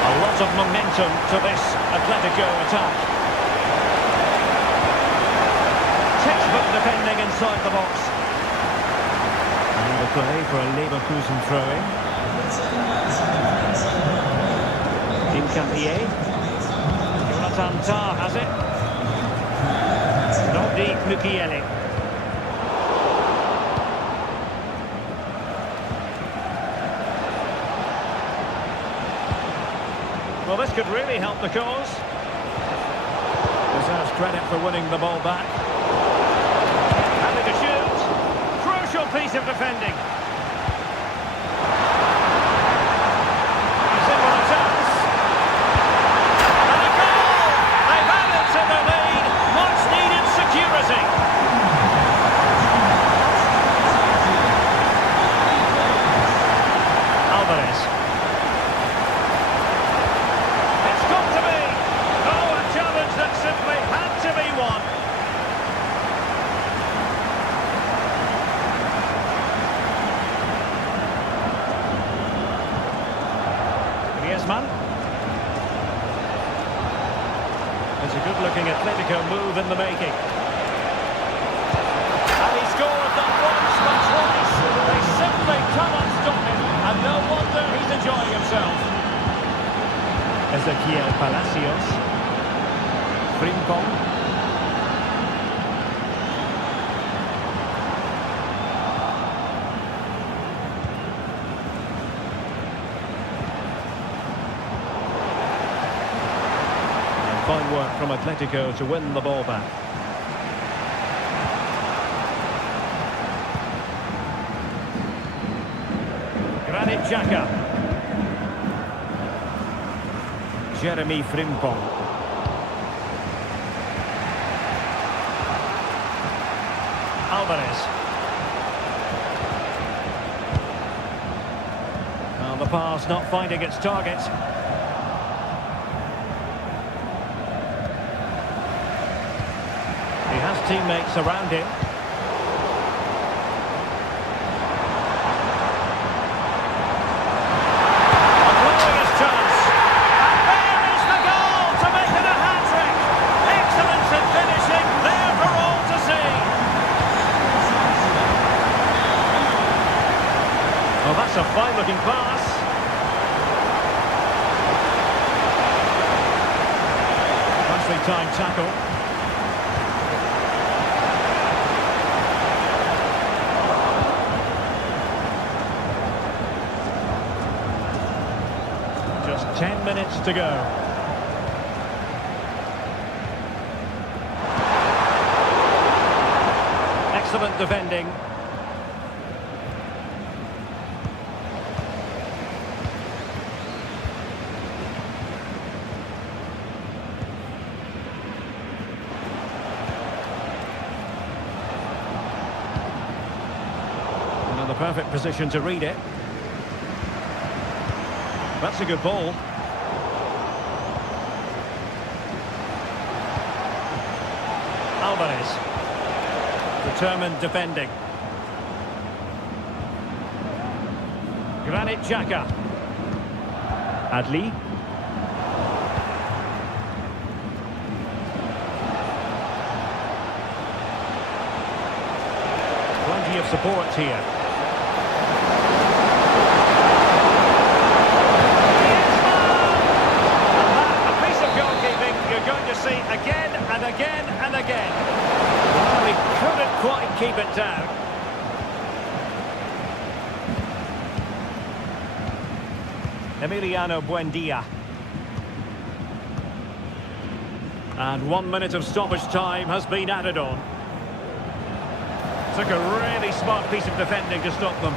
A lot of momentum to this Atletico attack. Textbook defending inside the box. And the play for a Leverkusen throw-in. Encompassing. Jonathan Tah has it. Nobdi Mukiele. Well, this could really help the cause. Deserves credit for winning the ball back. Having to shoot. Crucial piece of defending. He's in with a chance. And a goal! They've added to the lead. Much needed security. Alvarez. Griezmann. It's a good-looking Atletico move in the making. And he scored not once but twice. They simply cannot stop him, and no wonder he's enjoying himself. Ezequiel Palacios. Frimpong. Fine work from Atletico to win the ball back. Granit Xhaka. Jeremy Frimpong. Alvarez. Well, the pass not finding its target. He has teammates around him. A glorious chance. And there is the goal to make it a hat-trick. Excellence in finishing, there for all to see. Well, that's a fine-looking pass. Nicely timed tackle. Just 10 minutes to go. Excellent defending. Another perfect position to read it. That's a good ball. Alvarez. Determined defending. Granit Xhaka. Adli. Plenty of support here. Again and again and again. Well, he couldn't quite keep it down. Emiliano Buendia. And 1 minute of stoppage time has been added on. Took a really smart piece of defending to stop them.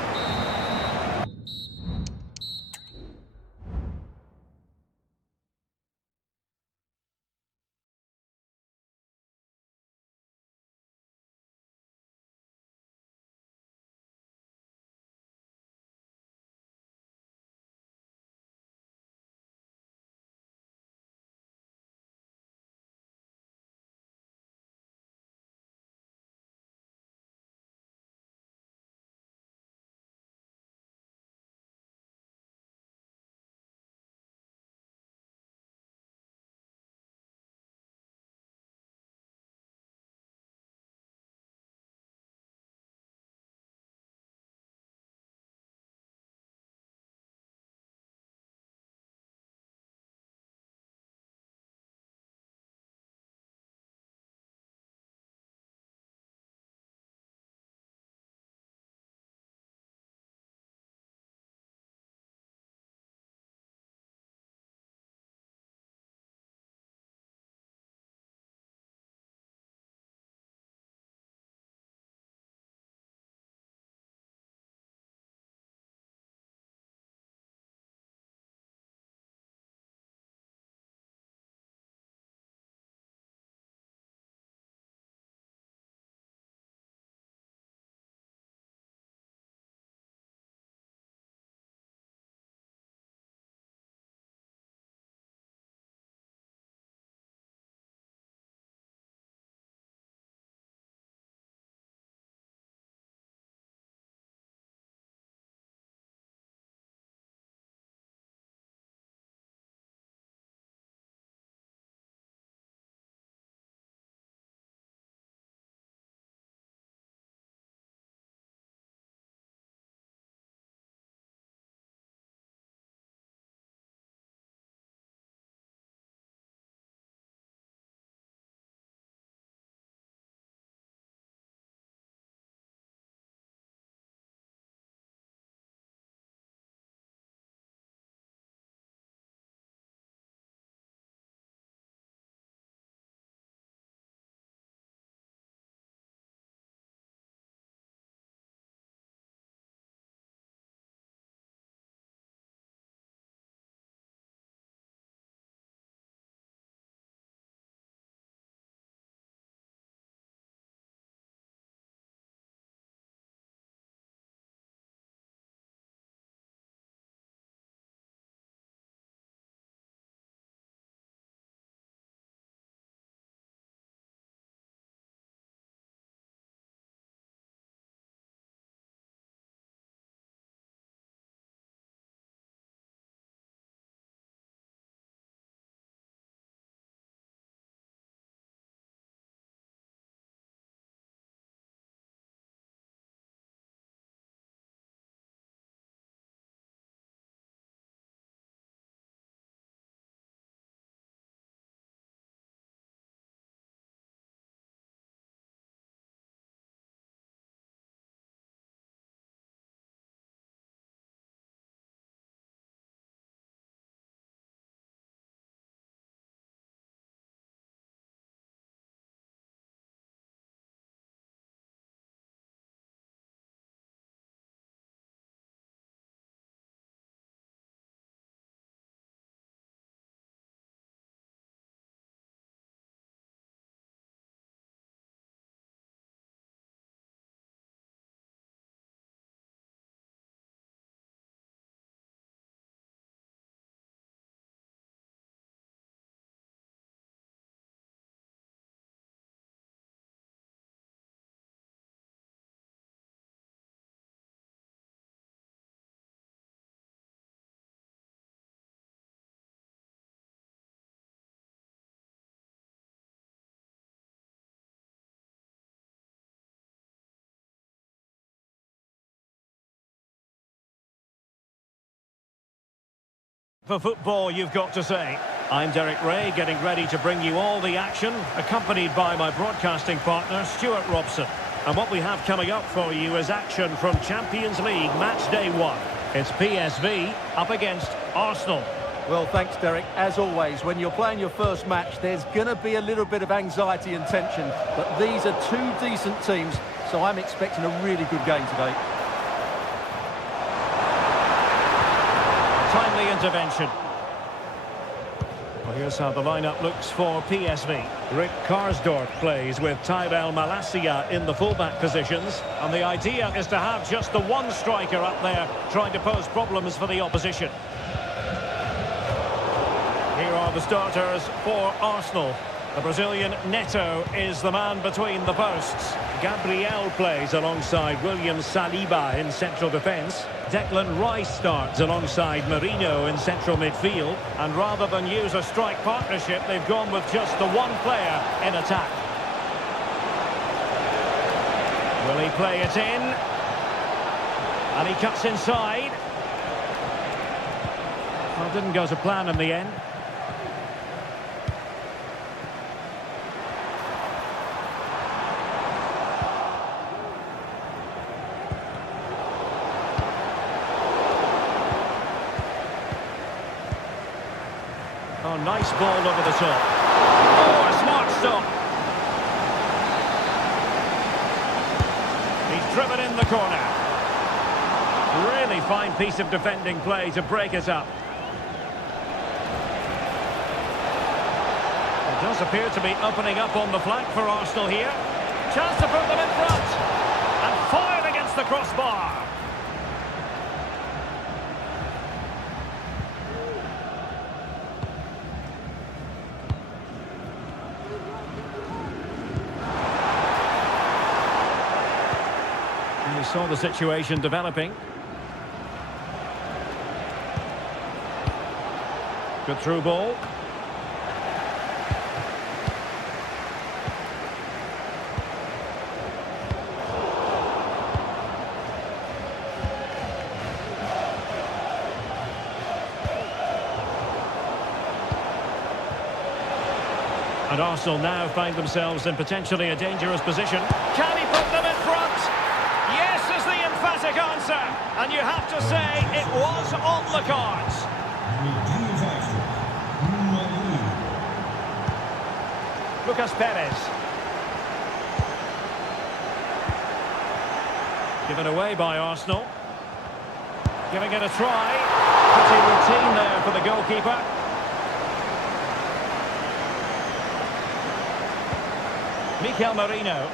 For football, you've got to say. I'm Derek Ray, getting ready to bring you all the action, accompanied by my broadcasting partner, Stuart Robson. And what we have coming up for you is action from Champions League Match Day 1. It's PSV up against Arsenal. Well, thanks, Derek. As always, when you're playing your first match, there's going to be a little bit of anxiety and tension. But these are two decent teams, so I'm expecting a really good game today. Timely intervention. Well, here's how the lineup looks for PSV. Rick Karsdorp plays with Tyrell Malacia in the fullback positions. And the idea is to have just the one striker up there trying to pose problems for the opposition. Here are the starters for Arsenal. The Brazilian Neto is the man between the posts. Gabriel plays alongside William Saliba in central defence. Declan Rice starts alongside Merino in central midfield. And rather than use a strike partnership, they've gone with just the one player in attack. Will he play it in? And he cuts inside. Well, didn't go to plan in the end. Oh, nice ball over the top. Oh, a smart stop. He's driven in the corner. Really fine piece of defending play to break it up. It does appear to be opening up on the flank for Arsenal here. Chance to put them in front. And fired against the crossbar. We saw the situation developing. Good through ball. And Arsenal now find themselves in potentially a dangerous position. Can he put them in front? Yes is the emphatic answer. And you have to say it was on the cards. Lucas Perez. Given away by Arsenal. Giving it a try. Pretty routine there for the goalkeeper. Mikel Merino.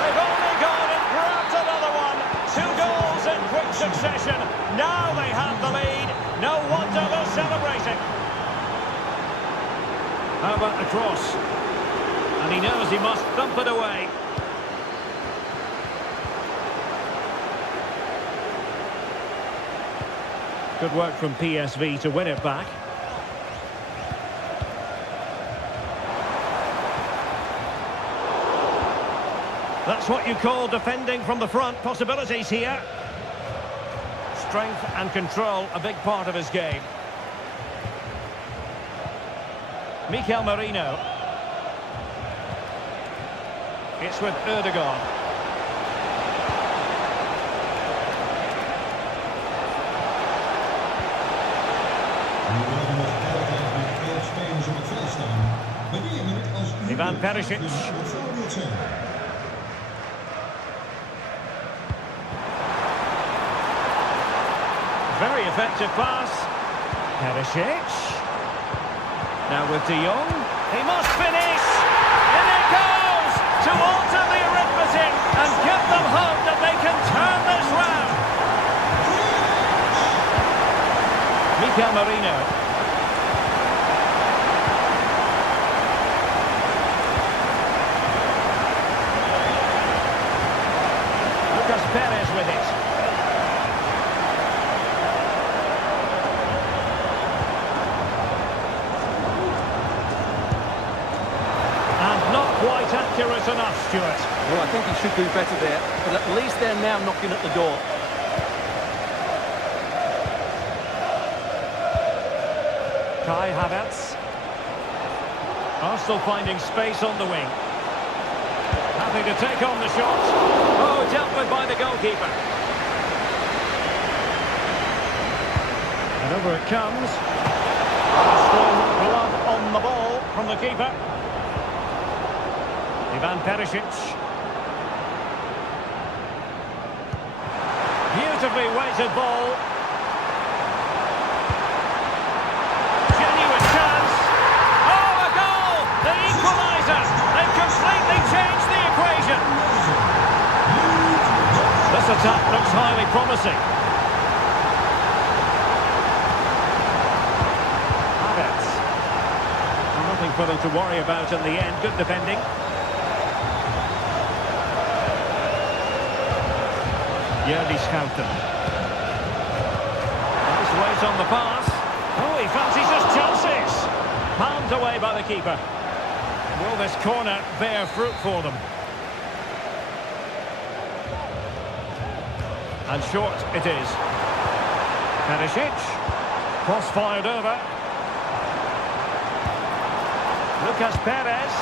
They've only gone and grabbed another one. 2 goals in quick succession. Now they have the lead. No wonder they're celebrating. How about the cross? And he knows he must thump it away. Good work from PSV to win it back. That's what you call defending from the front. Possibilities here. Strength and control, a big part of his game. Mikel Merino. It's with Erdogan. Ivan Perisic. Very effective pass. Perisic. Now with De Jong. He must finish. In it goes to alter the arithmetic and give them hope that they can turn this round. Mikel Merino. Perez with it. And not quite accurate enough, Stuart. Well, I think he should do better there, but at least they're now knocking at the door. Kai Havertz. Arsenal finding space on the wing. Happy to take on the shot. Oh, dealt with by the goalkeeper. And over it comes. A strong glove on the ball from the keeper. Ivan Perisic. Beautifully weighted ball. Genuine chance. Oh, a goal! The equaliser. They've completely changed the equation. This attack looks highly promising. Havertz. Nothing for them to worry about in the end. Good defending. Yerdy Schouten. Nice weight on the pass. Oh, he fancies his chances. Palmed away by the keeper. Will this corner bear fruit for them? And short it is. Perisic. Cross fired over. Lucas Perez.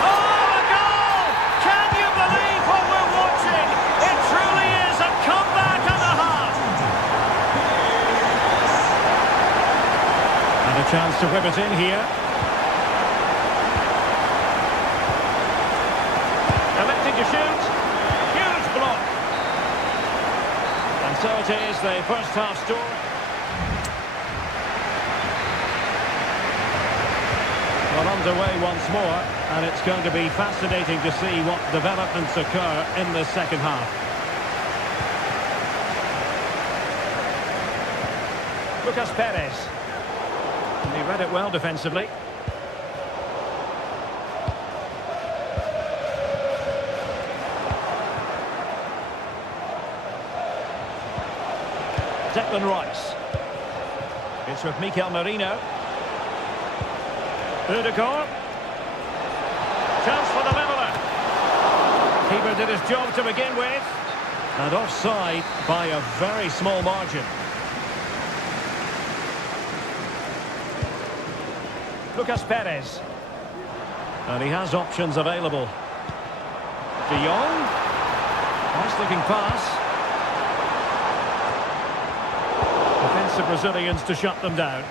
Oh, a goal! Can you believe what we're watching? It truly is a comeback and a half. And a chance to whip it in here. Electing to shoot. Huge block. And so it is, the first half story. Well, underway once more, and it's going to be fascinating to see what developments occur in the second half. Lucas Perez. And he read it well defensively. Declan Rice. It's with Mikel Merino. Ødegaard. Chance for the leveller. Keeper did his job to begin with. And offside by a very small margin. Lucas Perez. And he has options available. De Jong. Nice looking pass. Defensive Brazilians to shut them down.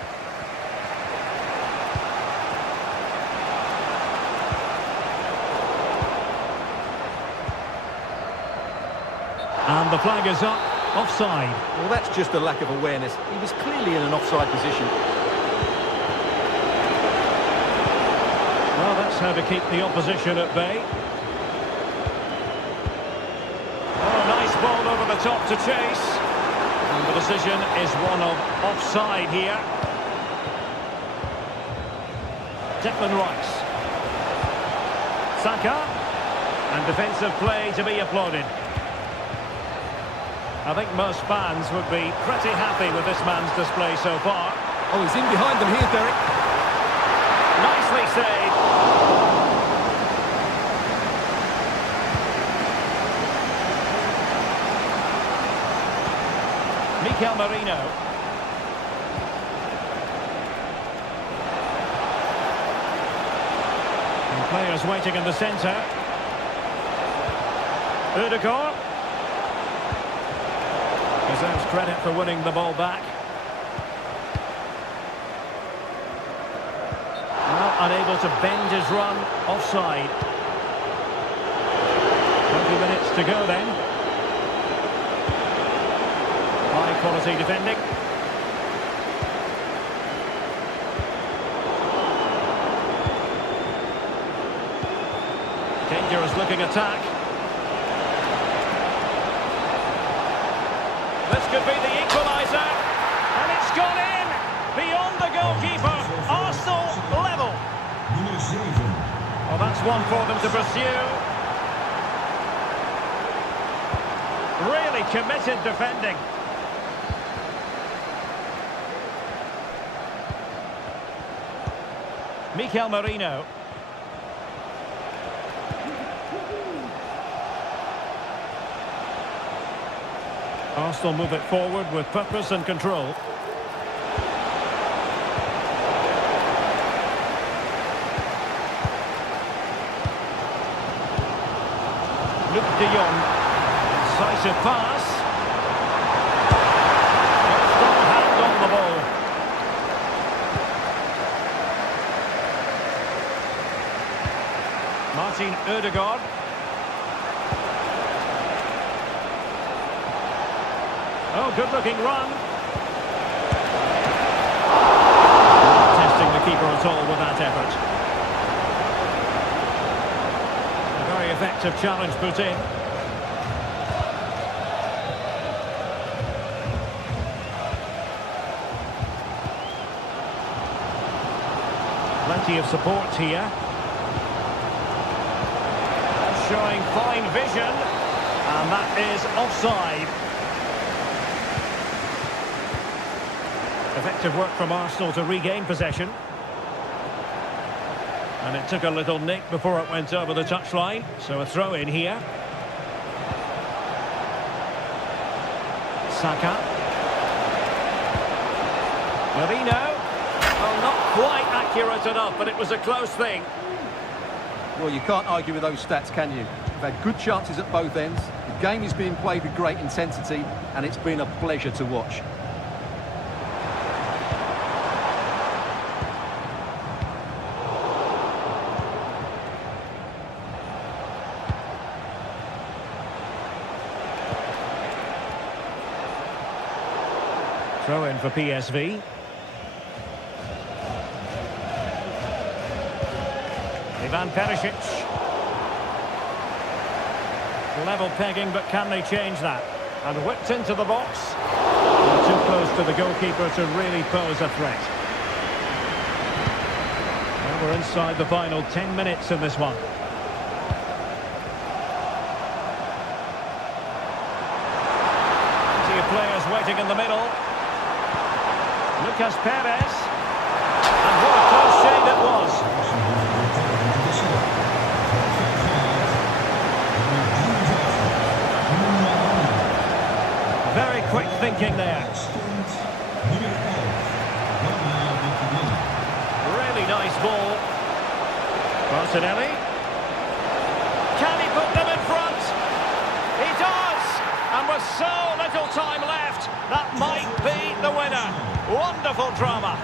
And the flag is up, offside. Well, that's just a lack of awareness. He was clearly in an offside position. Well, that's how to keep the opposition at bay. Oh, nice ball over the top to chase. And the decision is one of offside here. Declan Rice. Saka. And defensive play to be applauded. I think most fans would be pretty happy with this man's display so far. Oh, he's in behind them here, Derek. Nicely saved. Mikel Merino. And players waiting in the centre. Ødegaard. Deserves credit for winning the ball back. Now unable to bend his run, offside. 20 minutes to go then. High quality defending. Dangerous looking attack. This could be the equaliser, and it's gone in, beyond the goalkeeper, Arsenal level. Well, that's one for them to pursue. Really committed defending. Mikel Merino. Arsenal move it forward with purpose and control. Luke de Jong. Decisive pass. Strong hand on the ball. Martin Ødegaard. Oh, good-looking run. Not testing the keeper at all with that effort. A very effective challenge put in. Plenty of support here. Showing fine vision. And that is offside. Effective work from Arsenal to regain possession. And it took a little nick before it went over the touchline. So a throw in here. Saka. Marino. Well, not quite accurate enough, but it was a close thing. Well, you can't argue with those stats, can you? We've had good chances at both ends. The game is being played with great intensity, and it's been a pleasure to watch. Throw in for PSV. Ivan Perisic. Level pegging, but can they change that? And whipped into the box. Too close to the goalkeeper to really pose a threat. Well, we're inside the final 10 minutes in this one. Plenty of players waiting in the middle. Lucas Perez. And what a close shave it was. Very quick thinking there. Really nice ball. Martinelli. Can he put them in front? He does! And with so little time left, that might be the winner. Wonderful drama.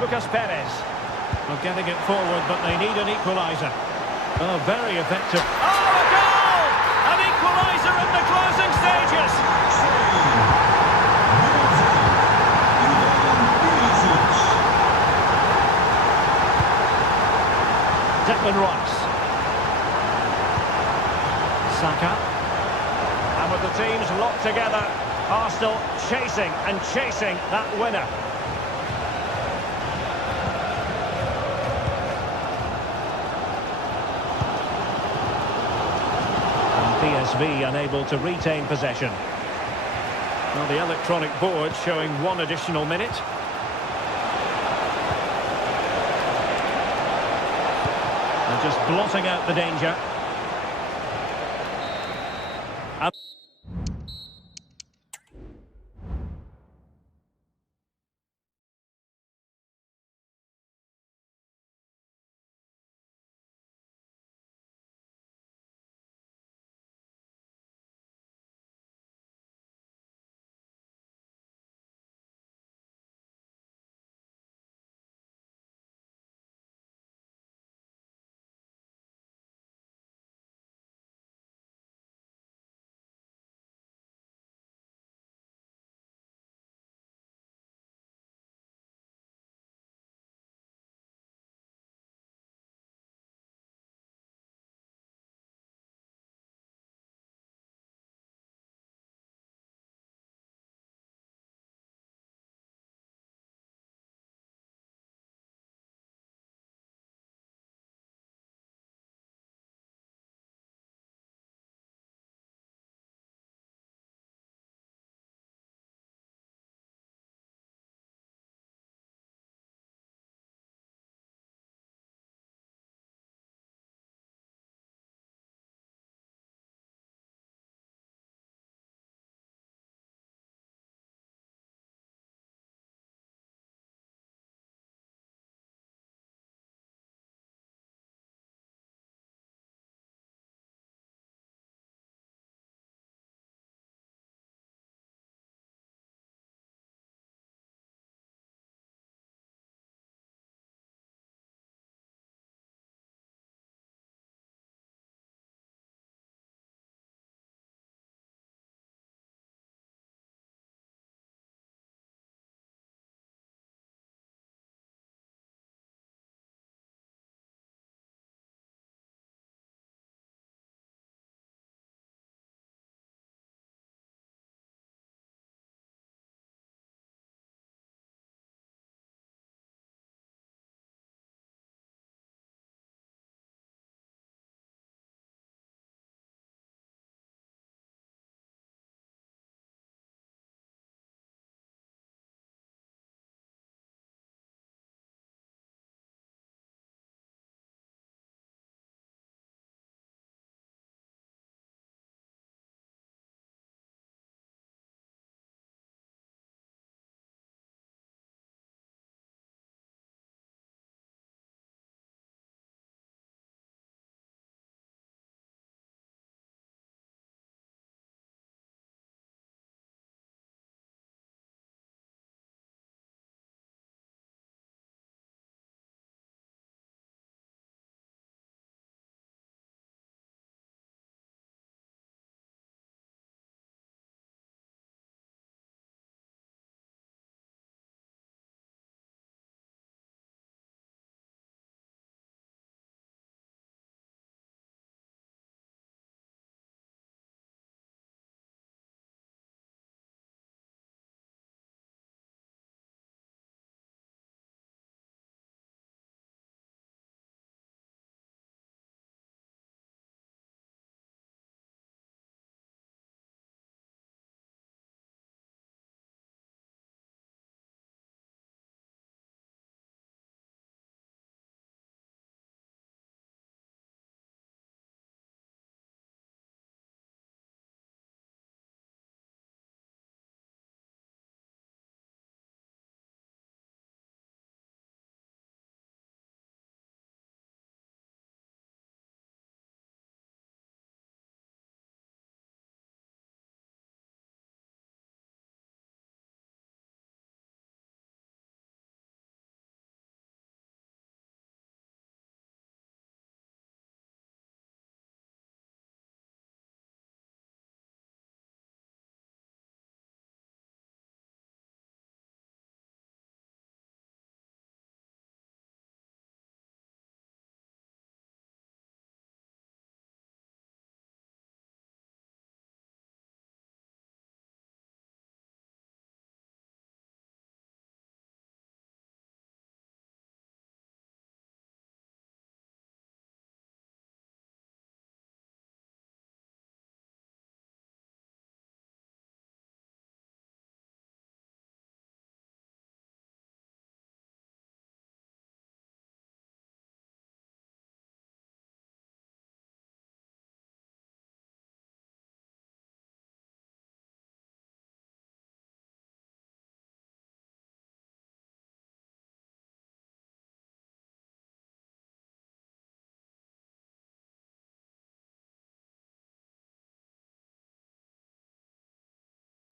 Lucas Perez. Well, getting it forward, but they need an equaliser. Oh, very effective. Oh, a goal! An equaliser in the closing stages. Declan Rice. Saka. And with the teams locked together, Arsenal chasing and chasing that winner. PSV unable to retain possession. Well, the electronic board showing one additional minute. And just blotting out the danger.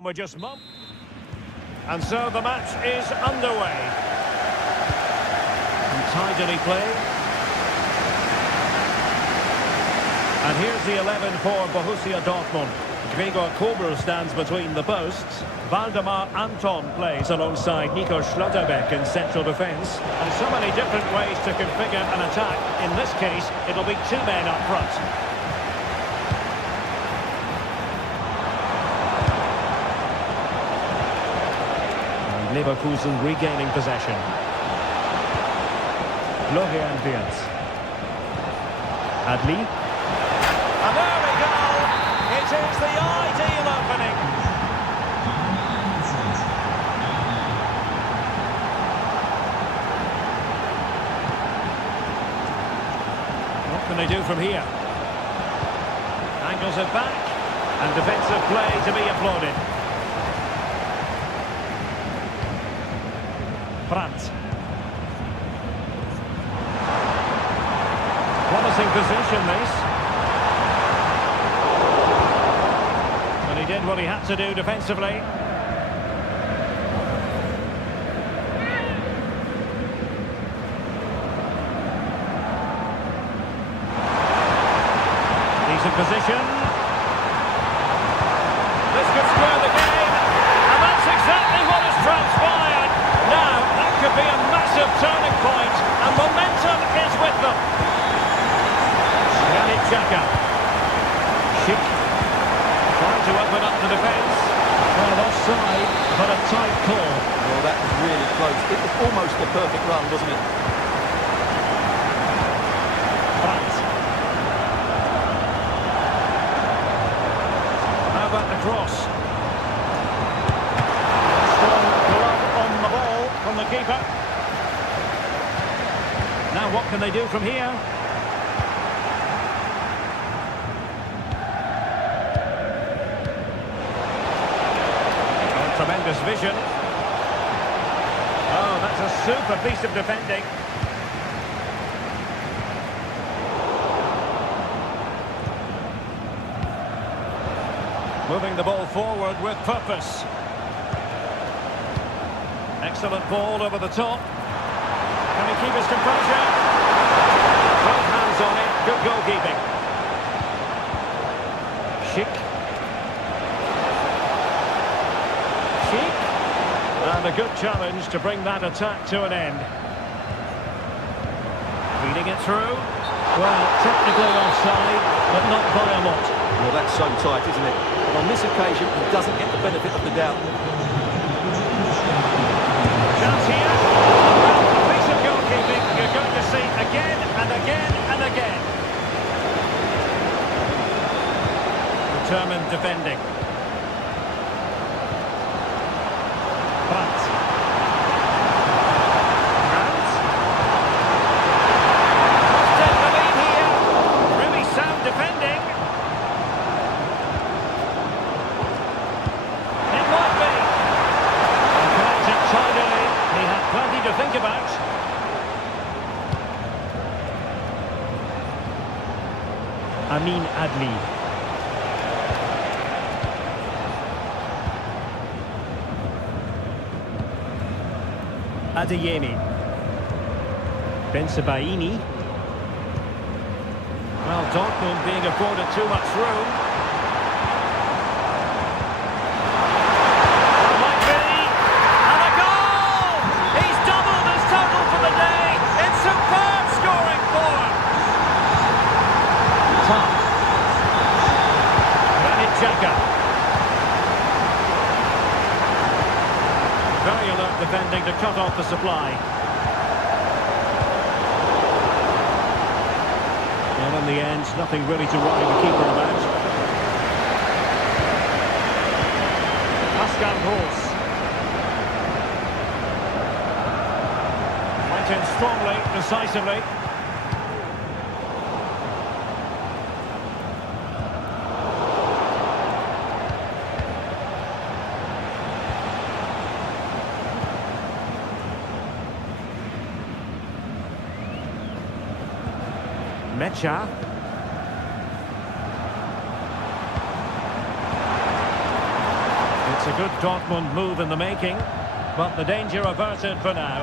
We're just and so the match is underway. And tidily played. And here's the 11 for Borussia Dortmund. Gregor Kobel stands between the posts. Waldemar Anton plays alongside Nico Schlotterbeck in central defence. And so many different ways to configure an attack. In this case, it'll be two men up front. And Leverkusen regaining possession. Florian Wirtz. Adli. And there we go! It is the ideal opening. What can they do from here? Angles it back. And defensive play to be applauded. Brandt. Promising position, this. And he did what he had to do defensively. Decent position. This could square the game. And that's exactly what has transpired. Now, that could be a massive turning point. And momentum is with them. Chaka. Schick. Trying to open up the defence. Well, offside, but a tight call. Well, that was really close. It was almost a perfect run, wasn't it? Right. How about the cross? Strong glove on the ball from the keeper. Now what can they do from here? Tremendous vision. Oh, that's a super piece of defending. Moving the ball forward with purpose. Excellent ball over the top. Can he keep his composure? Both hands on it. Good goalkeeping. Schick. And a good challenge to bring that attack to an end. Feeding it through. Well, technically offside, but not by a lot. Well, that's so tight, isn't it? But on this occasion, he doesn't get the benefit of the doubt. Chance here. Well, a piece of goalkeeping you're going to see again and again and again. Determined defending. Adli. Adeyemi. Bensebaini. Well, Dortmund being afforded too much room. That might be. And a goal! He's doubled his total for the day. It's superb scoring form. Tough. Chaka. Very alert defending to cut off the supply. Well, in the end, nothing really to worry the keeper about. Pascal Gross. Went in strongly, decisively. Mecha. It's a good Dortmund move in the making, but the danger averted for now.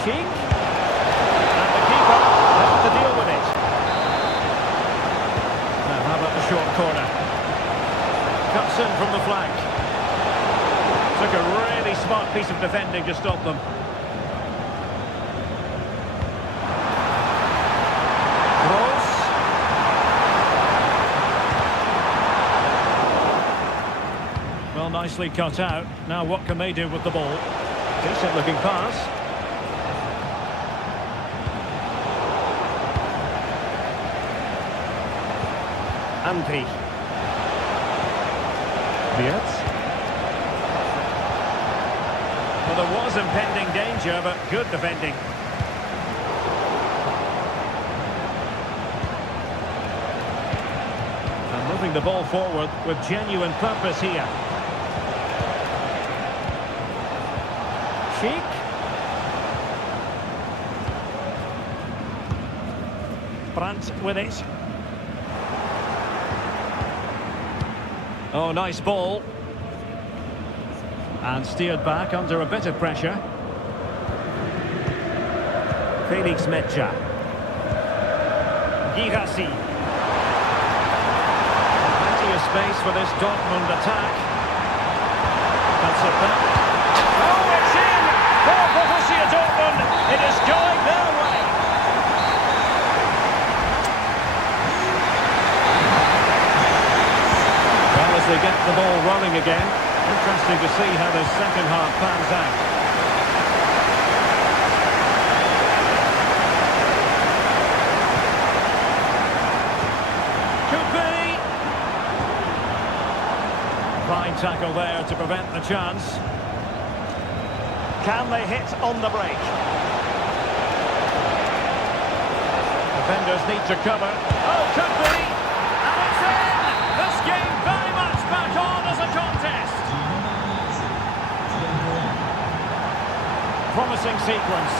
Sheik. And the keeper has to deal with it. Now, how about the short corner? Cuts in from the flank. Took a really smart piece of defending to stop them. Close. Well, nicely cut out. Now what can they do with the ball? Decent looking pass. Andri. Wirtz. Well, there was impending danger, but good defending. And moving the ball forward with genuine purpose here. Sheik. Brandt with it. Oh, nice ball. And steered back under a bit of pressure. Felix Mecha. Girassi. Plenty of space for this Dortmund attack. That's it back. Oh, it's in! For Borussia Dortmund, it is going their way. Well, as they get the ball rolling again, interesting to see how the second half pans out. Could be. Fine tackle there to prevent the chance. Can they hit on the break? Defenders need to cover. Oh, could be. And it's in! This game very much back on as a contest. Promising sequence.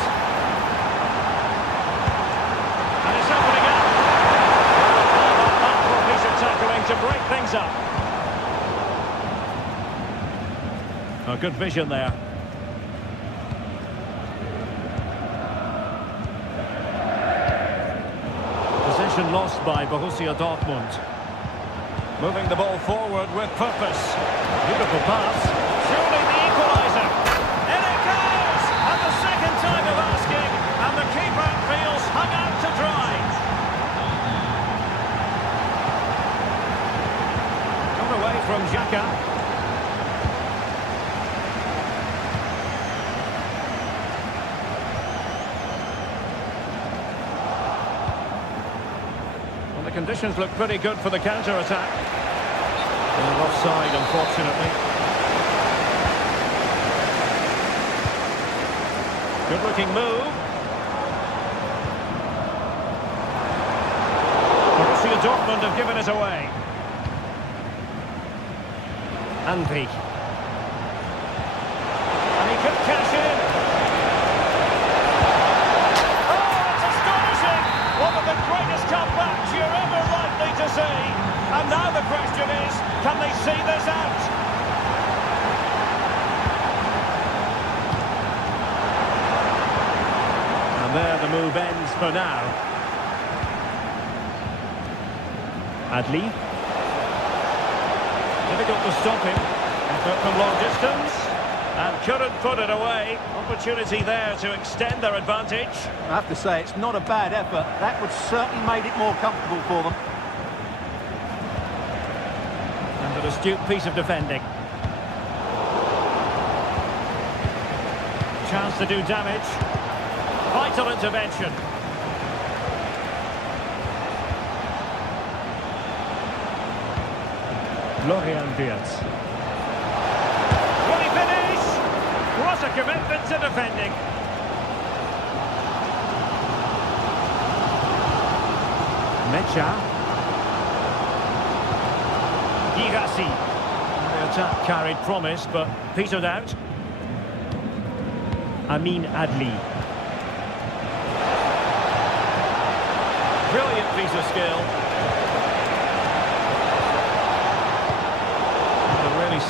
And it's opening up. A piece of tackling to break things up. Oh, good vision there. Possession lost by Borussia Dortmund. Moving the ball forward with purpose. Beautiful pass. Surely the equaliser. In it goes! And the second time of asking. And the keeper feels hung out to dry. Got away from Xhaka. Well, the conditions look pretty good for the counter-attack. Offside, unfortunately. Good-looking move. Borussia Dortmund have given it away. Andri. And he could cash in. Oh, it's astonishing! One of the greatest comebacks you're ever likely to see. And now the question is, can they see this out? And there the move ends for now. Adli. Difficult to stop him. Effort from long distance. And couldn't put it away. Opportunity there to extend their advantage. I have to say, it's not a bad effort. That would certainly made it more comfortable for them. And an astute piece of defending. Chance to do damage. Vital intervention. Florian Wirtz. Will he finish? What a commitment to defending. Mecha. Girassi. The attack carried promise, but petered out. Amin Adli. Brilliant piece of skill.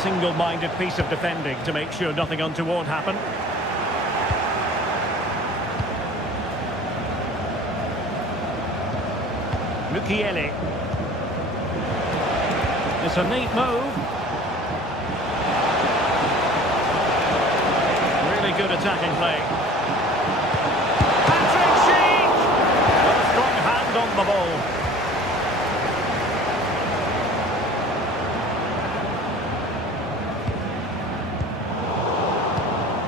single-minded piece of defending to make sure nothing untoward happened. Mukiele. It's a neat move. Really good attacking play. Patrick Sheik! A strong hand on the ball.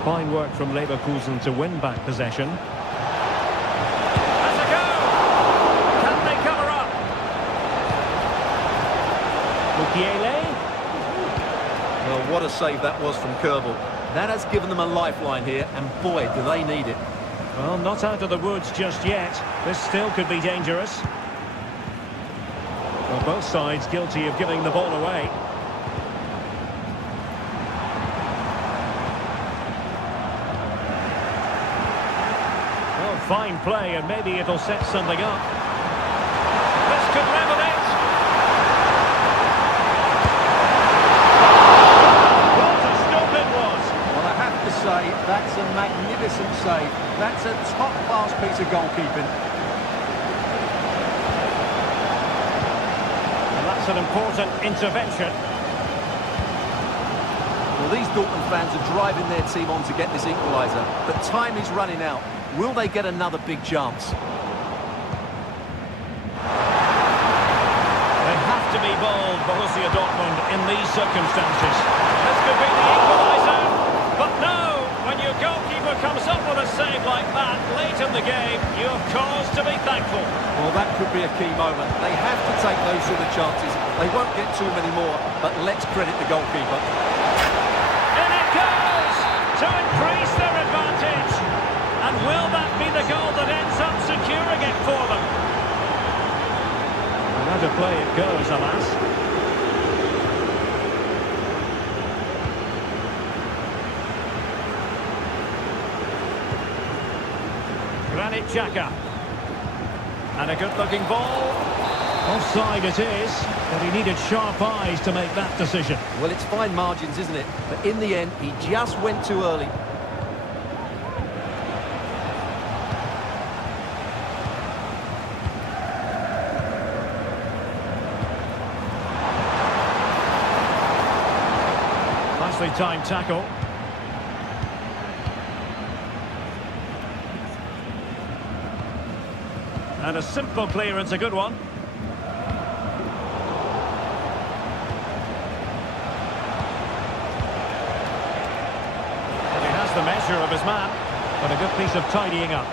Fine work from Leverkusen to win back possession. Has a go! Can they cover up? Mukiele. Well, what a save that was from Kerbal. That has given them a lifeline here, and boy, do they need it. Well, not out of the woods just yet. This still could be dangerous. Well, both sides guilty of giving the ball away. Well, fine play, and maybe it'll set something up. This could level it. What a stop it was. Well, I have to say, that's a magnificent save. That's a top-class piece of goalkeeping. And that's an important intervention. Well, these Dortmund fans are driving their team on to get this equaliser, but time is running out. Will they get another big chance? They have to be bold, Borussia Dortmund, in these circumstances. This could be the equaliser, but no! When your goalkeeper comes up with a save like that late in the game, you have cause to be thankful. Well, that could be a key moment. They have to take those sort of chances. They won't get too many more, but let's credit the goalkeeper. In it goes! To increase their advantage. And will that be the goal that ends up securing it for them? And out of play it goes, alas. Granit Xhaka. And a good-looking ball. Offside it is, but he needed sharp eyes to make that decision. Well, it's fine margins, isn't it? But in the end, he just went too early. Nicely timed tackle. And a simple clearance, a good one. But he has the measure of his man, but a good piece of tidying up.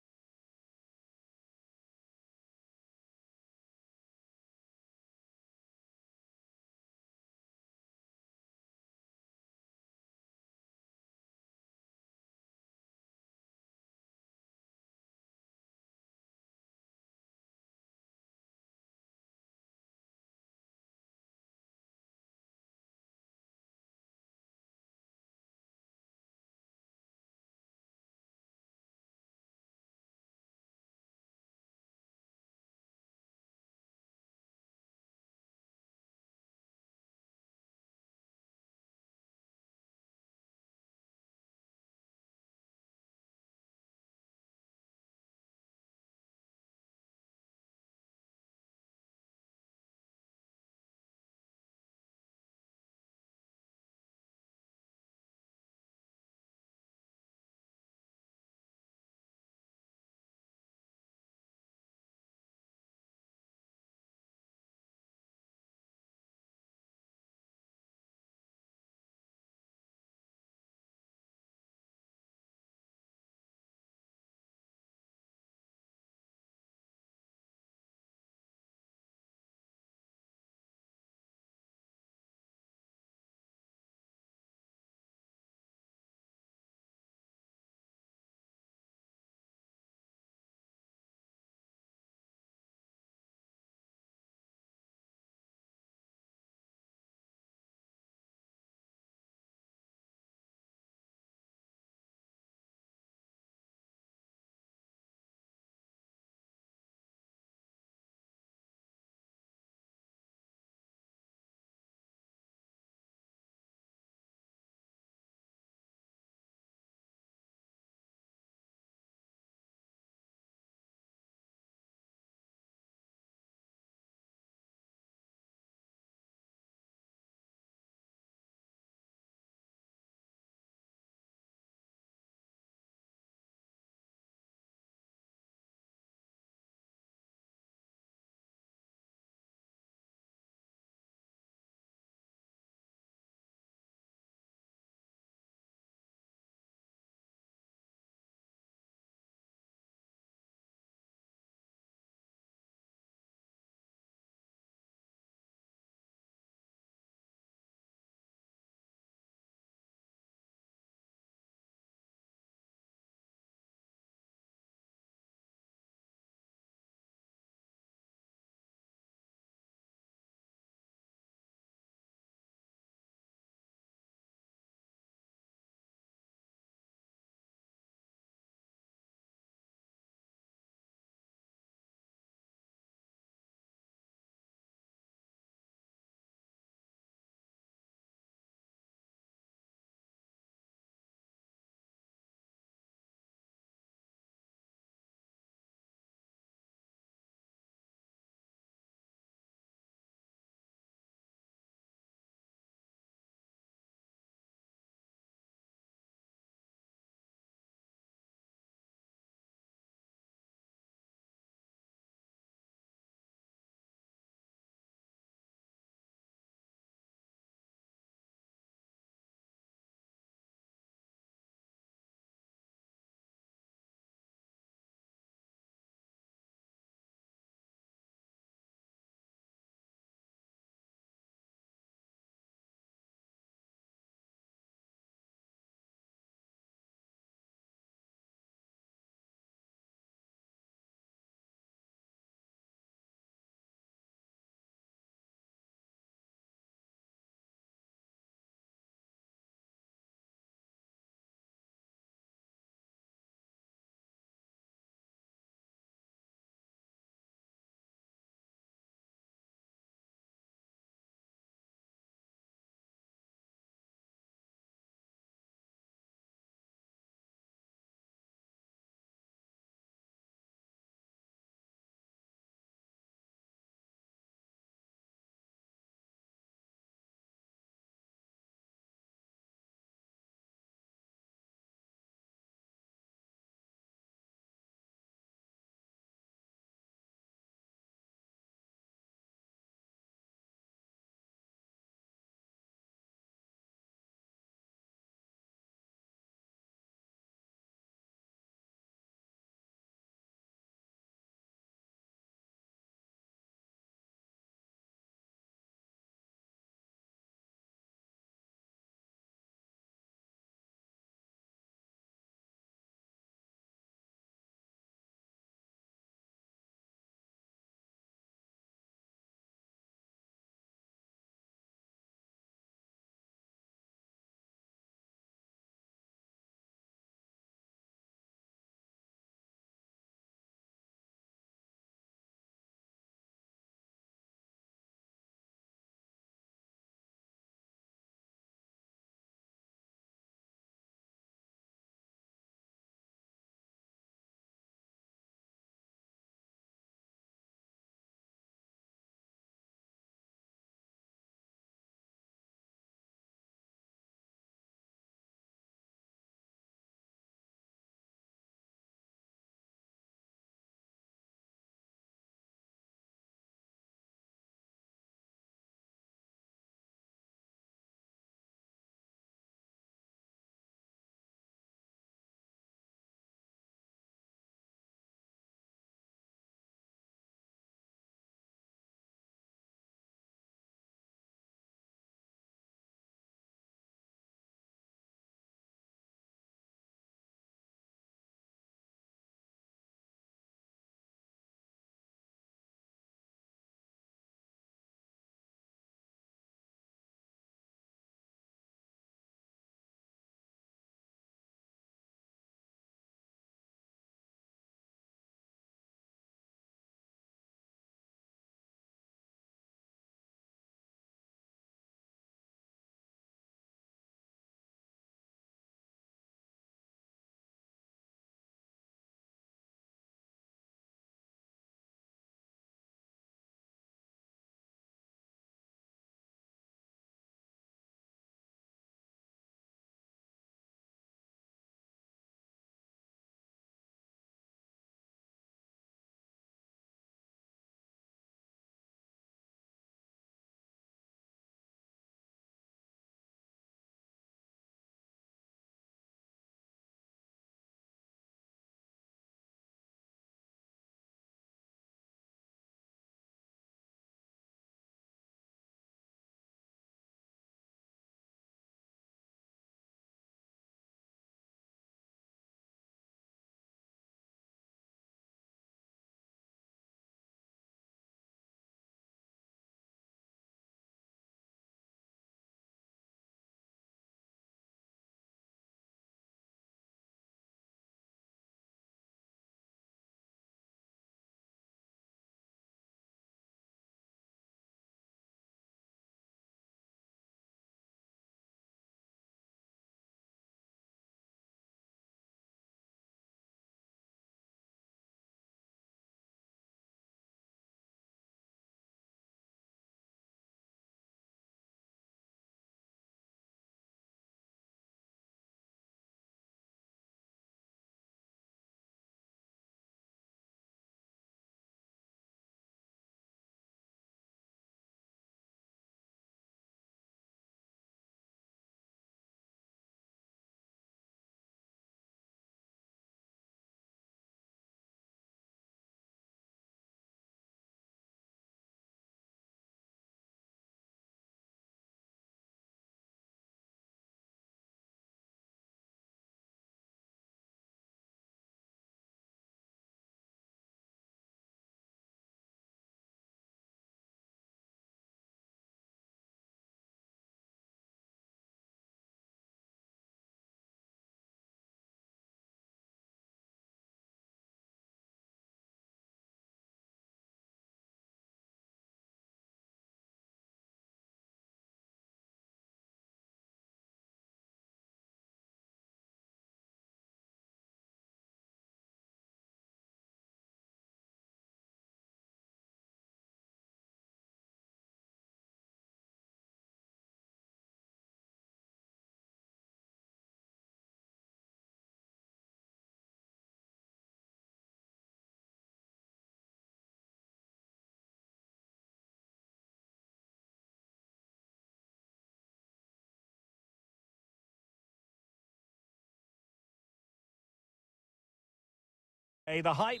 The hype.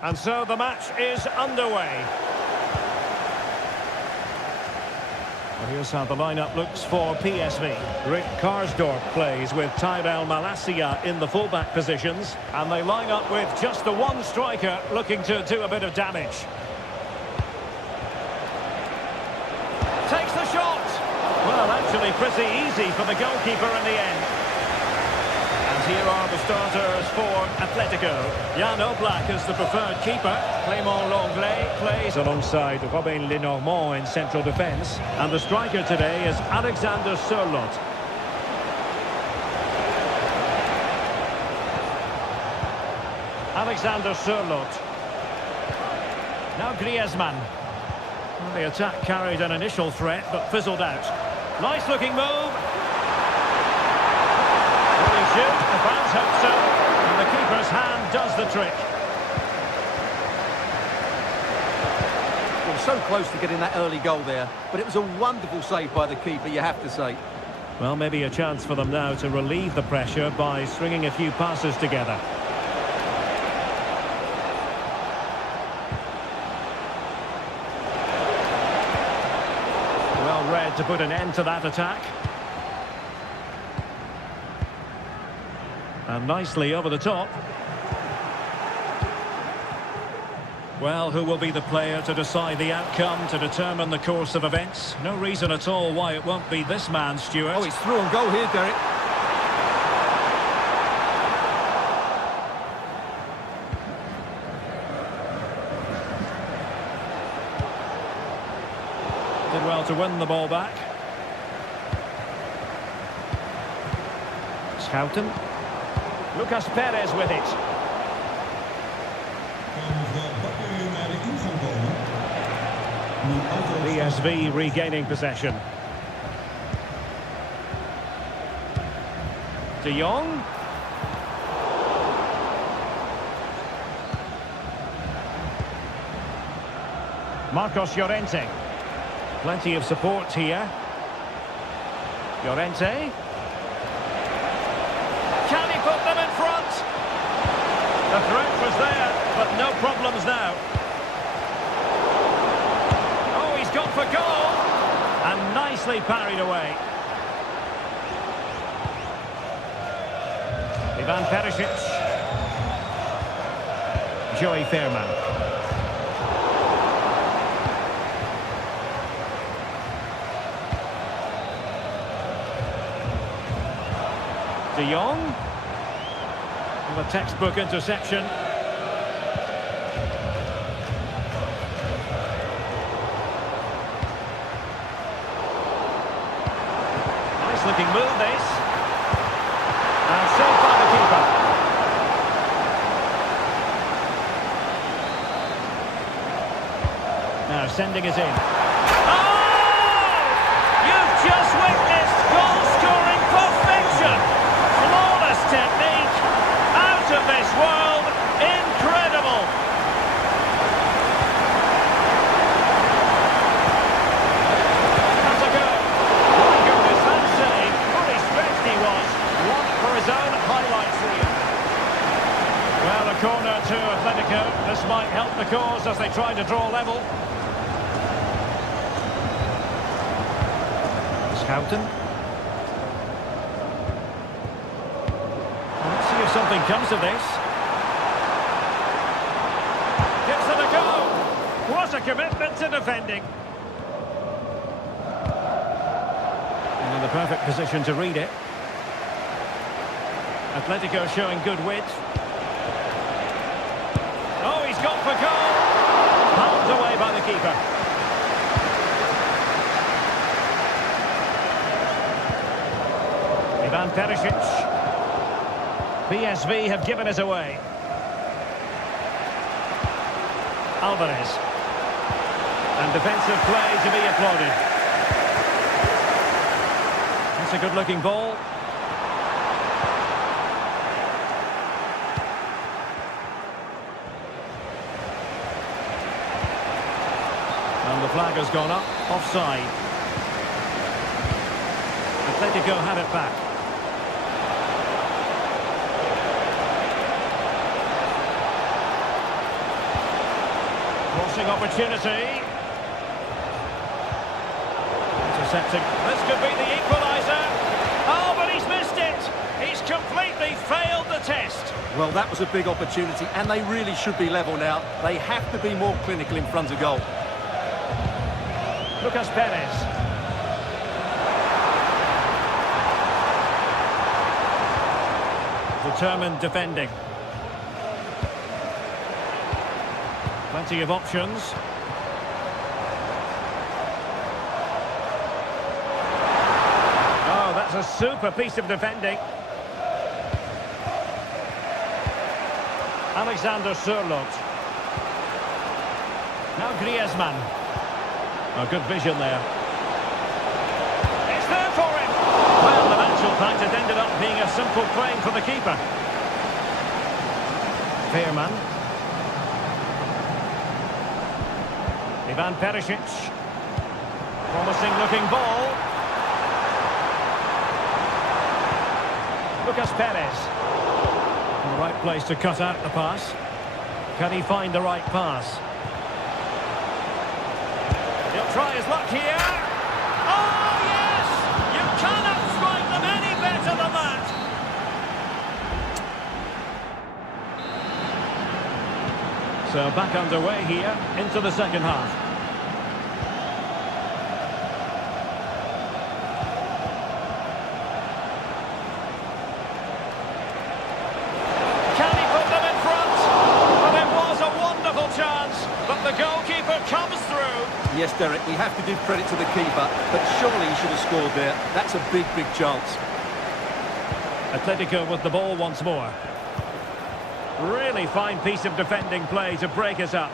And so the match is underway. Well, here's how the lineup looks for PSV. Rick Karsdorp plays with Tyrell Malacia in the fullback positions. And they line up with just the one striker looking to do a bit of damage. Takes the shot. Well, actually pretty easy for the goalkeeper in the end. And here are the starters for Atletico. Jan Oblak is the preferred keeper. Clément Lenglet plays alongside Robin Lenormand in central defence. And the striker today is Alexander Sørloth. Alexander Sørloth. Now Griezmann. Well, the attack carried an initial threat but fizzled out. Nice looking move. Will he shoot? The fans hope so. And the keeper's hand does the trick. Well, so close to getting that early goal there, but it was a wonderful save by the keeper, you have to say. Well, maybe a chance for them now to relieve the pressure by stringing a few passes together. Well read to put an end to that attack. And nicely over the top. Well, who will be the player to decide the outcome, to determine the course of events? No reason at all why it won't be this man, Stuart. Oh, he's through on goal here, Derek. Did well to win the ball back. Schouten. Lucas Perez with it. PSV regaining possession. De Jong. Marcos Llorente. Plenty of support here. Llorente. Can he put them in front? The threat was there, but no problems now. Oh, he's gone for goal. And nicely parried away. Ivan Perisic. Joey Fairman. De Jong. The textbook interception. Nice looking move this. And saved by the keeper. Now sending it in. Oh! You've just witnessed goal-scoring perfection. Flawless technique. Out of this world. Incredible. That's a goal. My goodness, that save. Fully stretched he was. One for his own highlights reel. Well, a corner to Atletico. This might help the cause as they try to draw level. Schouten. Let's see if something comes of this. Gives it a go. What a commitment to defending. And in the perfect position to read it. Atletico showing good width. Oh, he's gone for goal. Palmed away by the keeper. Ivan Perisic. PSV have given it away. Alvarez. And defensive play to be applauded. That's a good-looking ball. And the flag has gone up. Offside. Atletico have it back. Crossing opportunity. Intercepting. This could be the equaliser. Oh, but he's missed it. He's completely failed the test. Well, that was a big opportunity, and they really should be level now. They have to be more clinical in front of goal. Lucas Perez. Determined defending. Plenty of options. Oh, that's a super piece of defending. Alexander Sørloth. Now Griezmann. Oh, good vision there. It's there for him. Well, in actual fact, it ended up being a simple claim for the keeper. Veerman. Ivan Perisic. Promising looking ball. Lucas Perez. In the right place to cut out the pass. Can he find the right pass? He'll try his luck here. Oh, yes! You cannot strike them any better than that. So back underway here into the second half. Can he put them in front? Well, it was a wonderful chance, but the goalkeeper comes through. Yes, Derek, we have to give credit to the keeper, but surely he should have scored there. That's a big, big chance. Atletico with the ball once more. Really fine piece of defending play to break us up.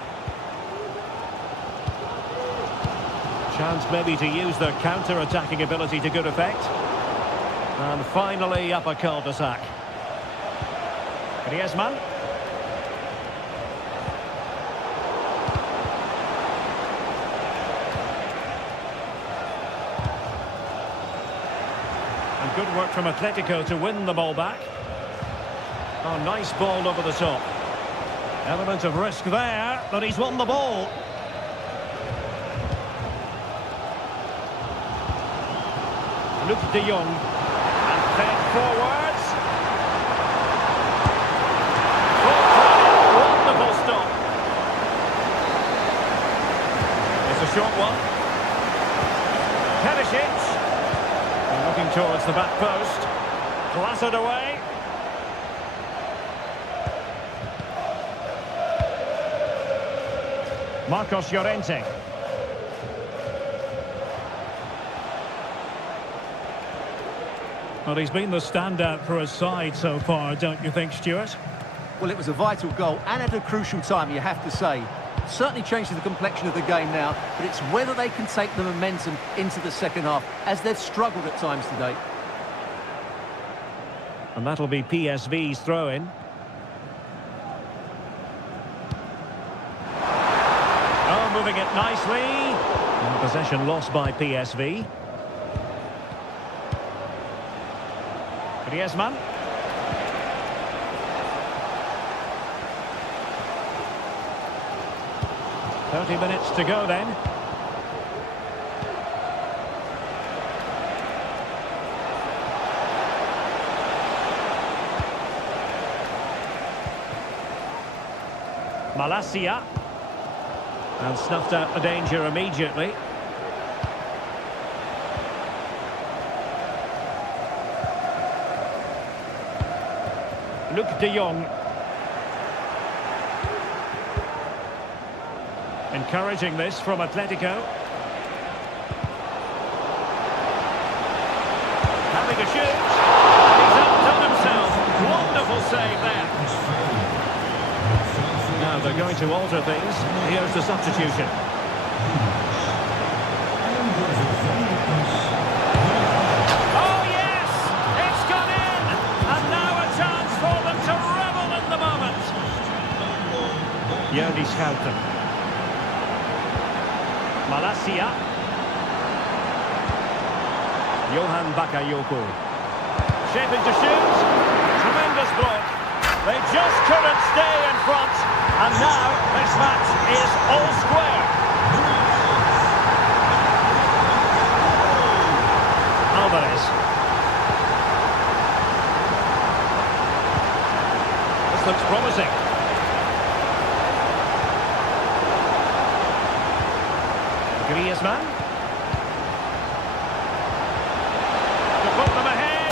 Chance maybe to use their counter-attacking ability to good effect. And finally up a cul-de-sac. Griezmann. And good work from Atletico to win the ball back. Oh, nice ball over the top. Element of risk there, but he's won the ball. Luc de Jong. And fed forwards. Full credit. Wonderful stop. It's a short one. Perisic. And looking towards the back post. Clattered away. Marcos Llorente. Well, he's been the standout for his side so far, don't you think, Stuart? Well, it was a vital goal and at a crucial time, you have to say. Certainly changes the complexion of the game now, but it's whether they can take the momentum into the second half, as they've struggled at times today. And that'll be PSV's throw-in. Oh, moving it nicely. And possession lost by PSV. Griezmann. "30 minutes to go then. Malacia. And snuffed out the danger immediately. Luc de Jong. Encouraging this from Atletico. Having a shoot. And he's outdone himself. Wonderful save there. Now they're going to alter things. Here's the substitution. Oh yes! It's gone in! And now a chance for them to revel in the moment. Jordi Schouten. Malacia. Johan Bakayoko. Shaping to shoot. Tremendous block. They just couldn't stay in front. And now this match is all square. Alvarez. This looks promising. Griezmann. To put them ahead.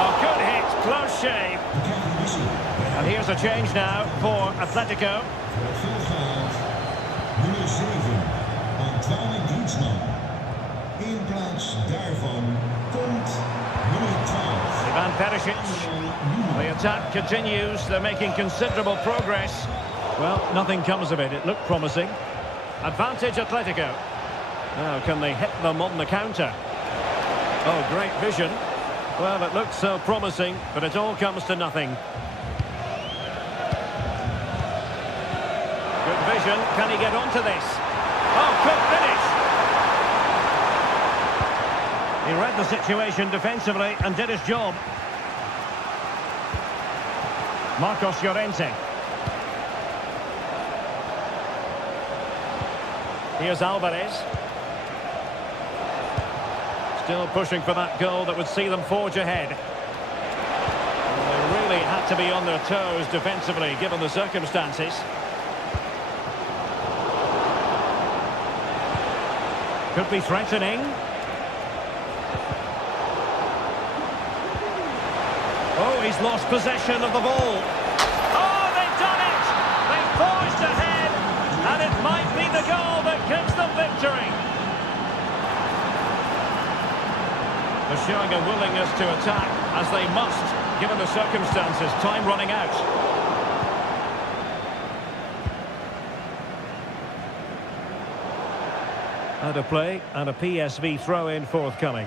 Oh, good hit, close shave. And here's a change now for Atletico. Nummer 7, Antoine Griezmann. In plaats daarvan komt nummer 12. Ivan Perisic. The attack continues. They're making considerable progress. Well, nothing comes of it. It looked promising. Advantage Atletico. Now, can they hit them on the counter? Oh, great vision. Well, it looked so promising, but it all comes to nothing. Good vision. Can he get onto this? Oh, good finish. He read the situation defensively and did his job. Marcos Llorente. Here's Alvarez. Still pushing for that goal that would see them forge ahead. They really had to be on their toes defensively, given the circumstances. Could be threatening. Oh, he's lost possession of the ball. Oh, they've done it! They've forged ahead, and it might be the goal that gives them victory. They're showing a willingness to attack, as they must, given the circumstances. Time running out. Out of play, and a PSV throw-in forthcoming.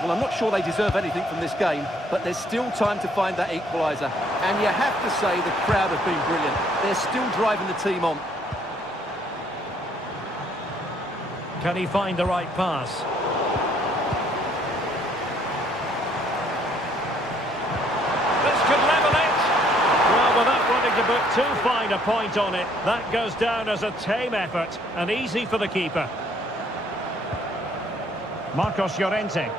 Well, I'm not sure they deserve anything from this game, but there's still time to find that equaliser. And you have to say the crowd have been brilliant. They're still driving the team on. Can he find the right pass? This could level it. Well, without wanting to put too fine a point on it, that goes down as a tame effort and easy for the keeper. Marcos Llorente.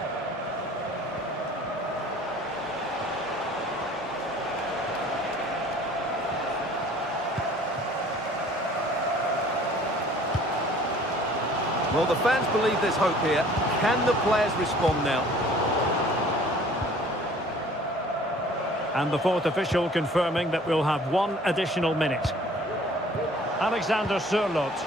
Well, the fans believe there's hope here. Can the players respond now? And the fourth official confirming that we'll have one additional minute. Alexander Sørloth.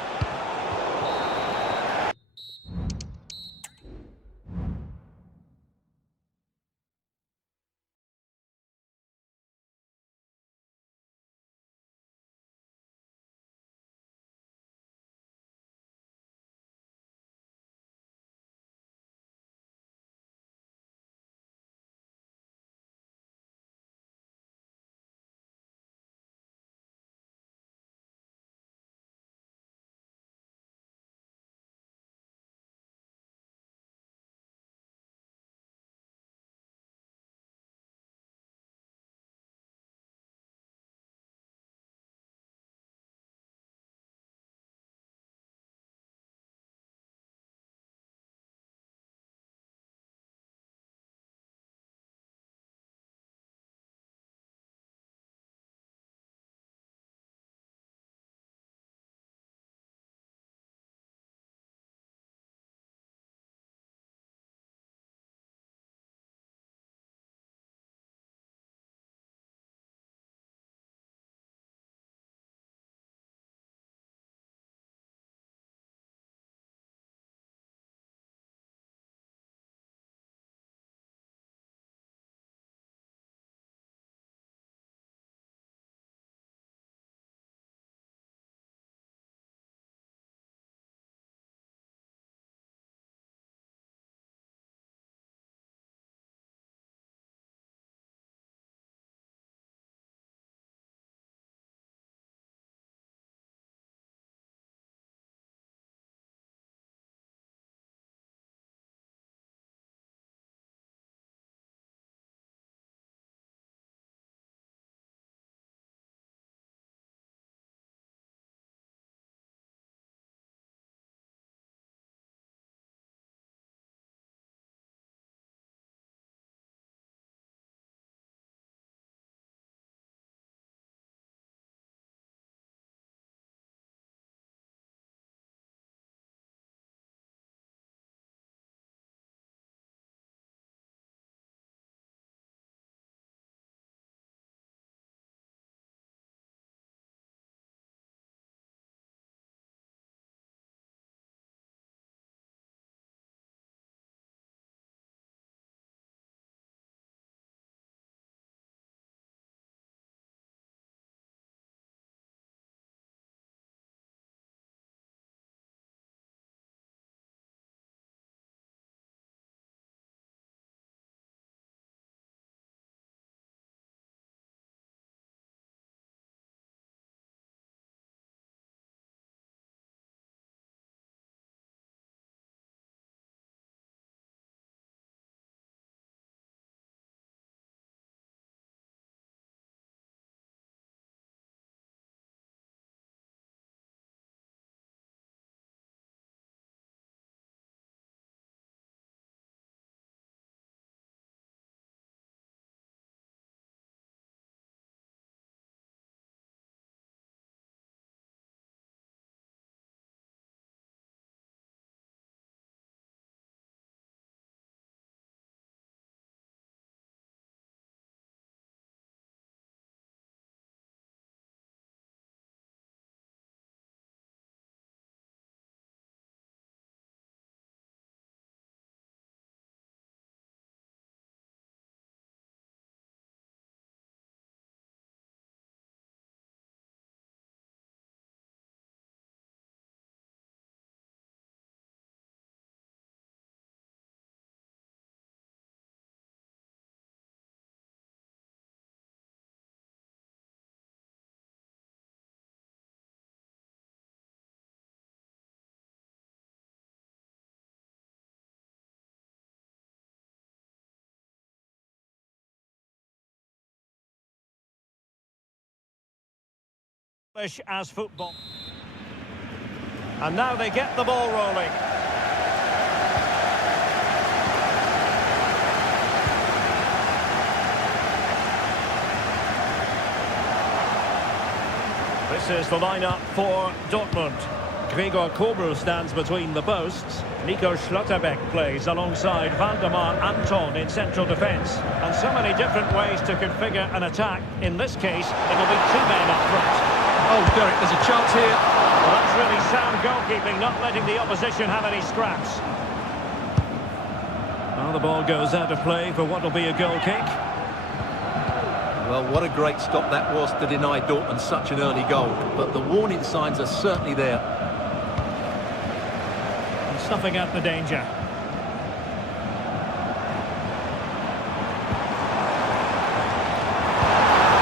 as football. And now they get the ball rolling. This is the lineup for Dortmund. Gregor Kobel stands between the posts. Nico Schlotterbeck plays alongside Valdemar Anton in central defence. And so many different ways to configure an attack. In this case, it'll be two men up front. Oh, Derek, there's a chance here. Well, that's really sound goalkeeping, not letting the opposition have any scraps. Now the ball goes out of play for what will be a goal kick. Well, what a great stop that was to deny Dortmund such an early goal. But the warning signs are certainly there. And snuffing out the danger.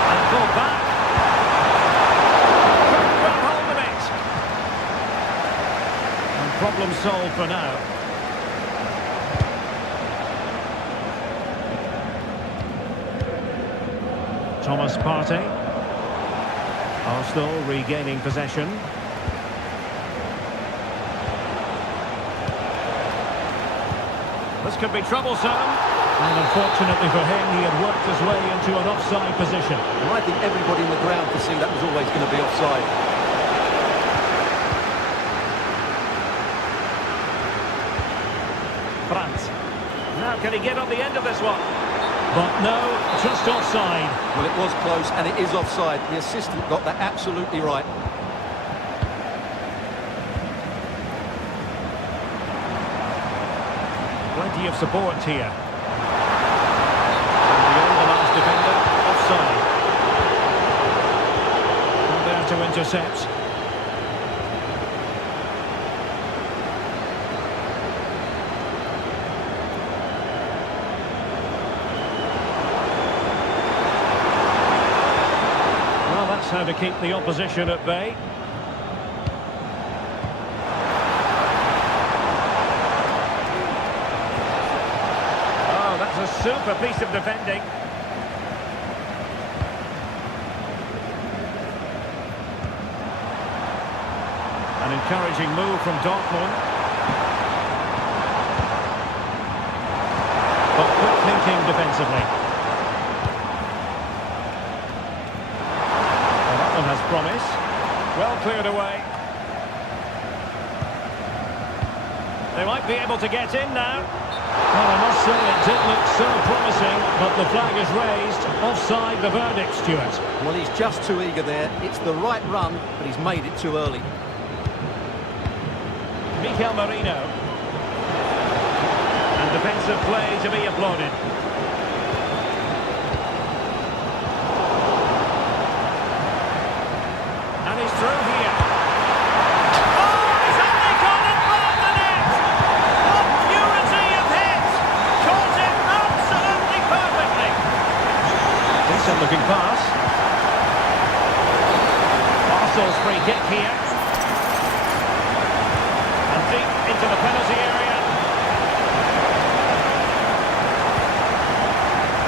And pull back. Couldn't grab hold of it. And problem solved for now. Thomas Partey. Arsenal regaining possession. This could be troublesome. And unfortunately for him, he had worked his way into an offside position. And I think everybody in the ground could see that was always going to be offside. Brandt. Now can he get on the end of this one? But no, just offside. Well, it was close, and it is offside. The assistant got that absolutely right. Plenty of support here. And beyond the last defender, offside. And there to intercept. How to keep the opposition at bay. Oh, that's a super piece of defending. An encouraging move from Dortmund. But quick thinking defensively. Has promise. Well cleared away. They might be able to get in now. Well, I must say it did look so promising, but the flag is raised. Offside the verdict, Stuart. Well, he's just too eager there. It's the right run, but he's made it too early. Mikel Merino. And defensive play to be applauded. Through here. Oh, he's only gone and found the net! What purity of hit! Caught it absolutely perfectly! Decent looking pass. Arsenal's free kick here. And deep into the penalty area.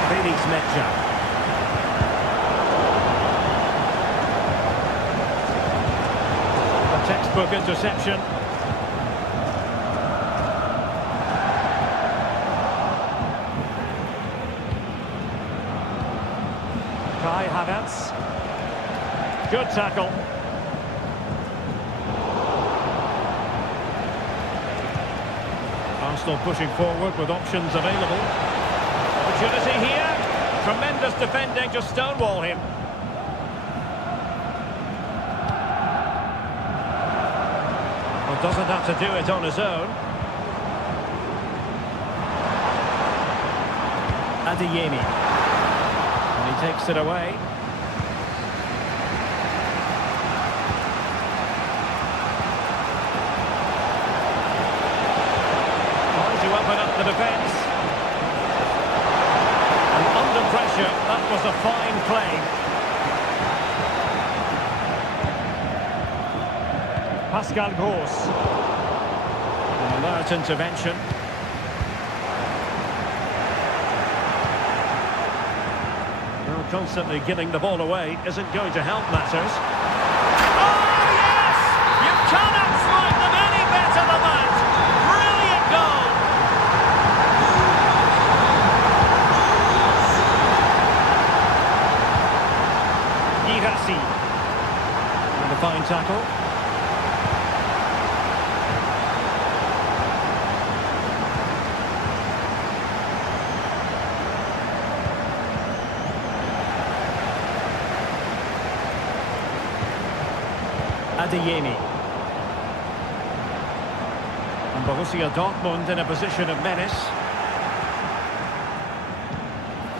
Felix Metscher. Textbook interception. Kai Havertz. Good tackle. Arsenal pushing forward with options available. Opportunity here. Tremendous defending to stonewall him. Doesn't have to do it on his own. Adeyemi. And he takes it away. Trying to open up the defence. And under pressure, that was a fine play. Pascal Gross. An alert intervention. Well, constantly giving the ball away isn't going to help matters. fine tackle. Adeyemi. And Borussia Dortmund in a position of menace.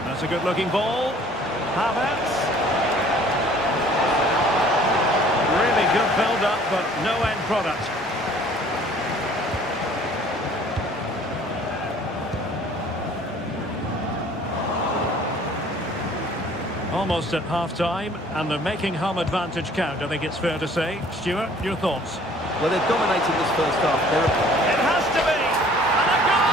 That's a good-looking ball. Havertz. Really good build-up, but no end product. Almost at half-time, and they're making home advantage count, I think it's fair to say. Stuart, your thoughts? Well, they're dominating this first half. It has to be! And a goal!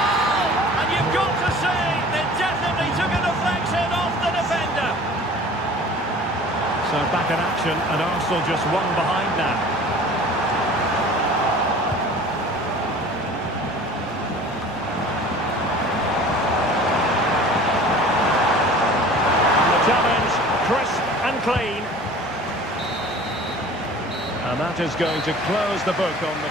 And you've got to say, they definitely took a deflection off the defender. So back in action, and Arsenal just one behind now. And the challenge, crisp and clean. And that is going to close the book on the...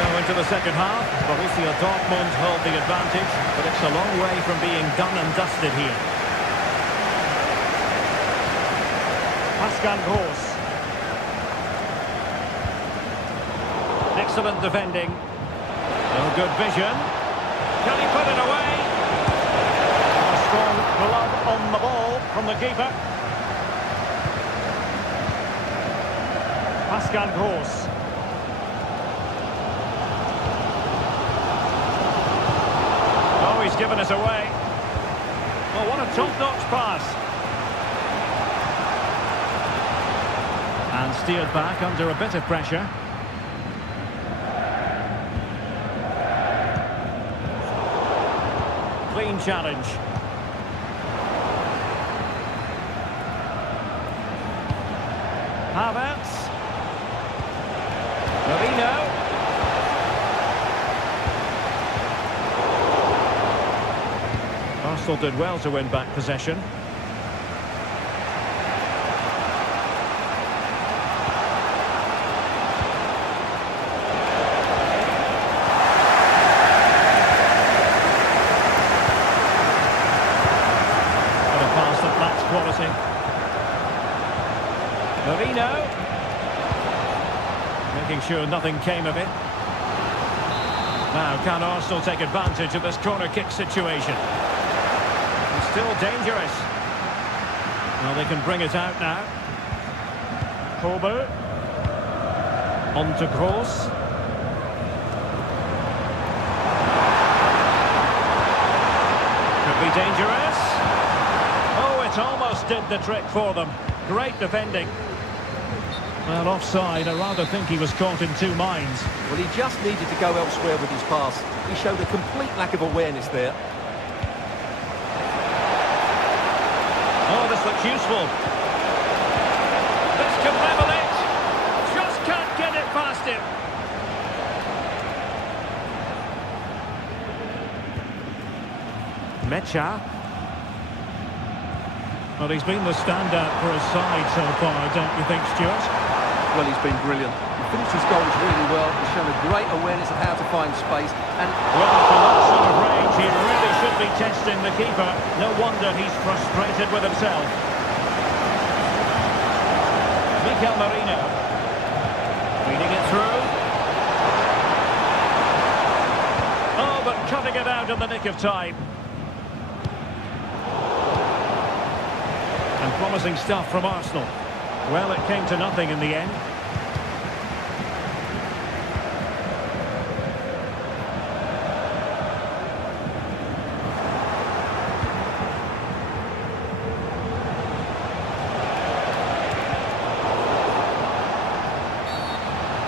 So into the second half, Borussia Dortmund hold the advantage, but it's a long way from being done and dusted here. Pascal Gross. Excellent defending. No good vision. Can he put it away? A strong glove on the ball from the keeper. Pascal Gross. Oh, he's given us away. Oh, what a top-notch pass. And steered back under a bit of pressure. Clean challenge. Havertz. Marino. Arsenal did well to win back possession. What a pass that lacks quality. Marino. Making sure nothing came of it. Now, can Arsenal take advantage of this corner kick situation? Still dangerous. Well, they can bring it out now. Kobe. On to Gross. Could be dangerous. Oh, it almost did the trick for them. Great defending. Well, offside. I rather think he was caught in two minds. Well, he just needed to go elsewhere with his pass. He showed a complete lack of awareness there. Oh, this looks useful. This could level it. Just can't get it past him. Mecha. Well, he's been the standout for his side so far, don't you think, Stuart? Well, he's been brilliant. He finished his goals really well. He's shown a great awareness of how to find space. And well, from that sort of range, he really should be testing the keeper. No wonder he's frustrated with himself. Mikel Marino. Feeding it through. Oh, but cutting it out in the nick of time. And promising stuff from Arsenal. Well, it came to nothing in the end.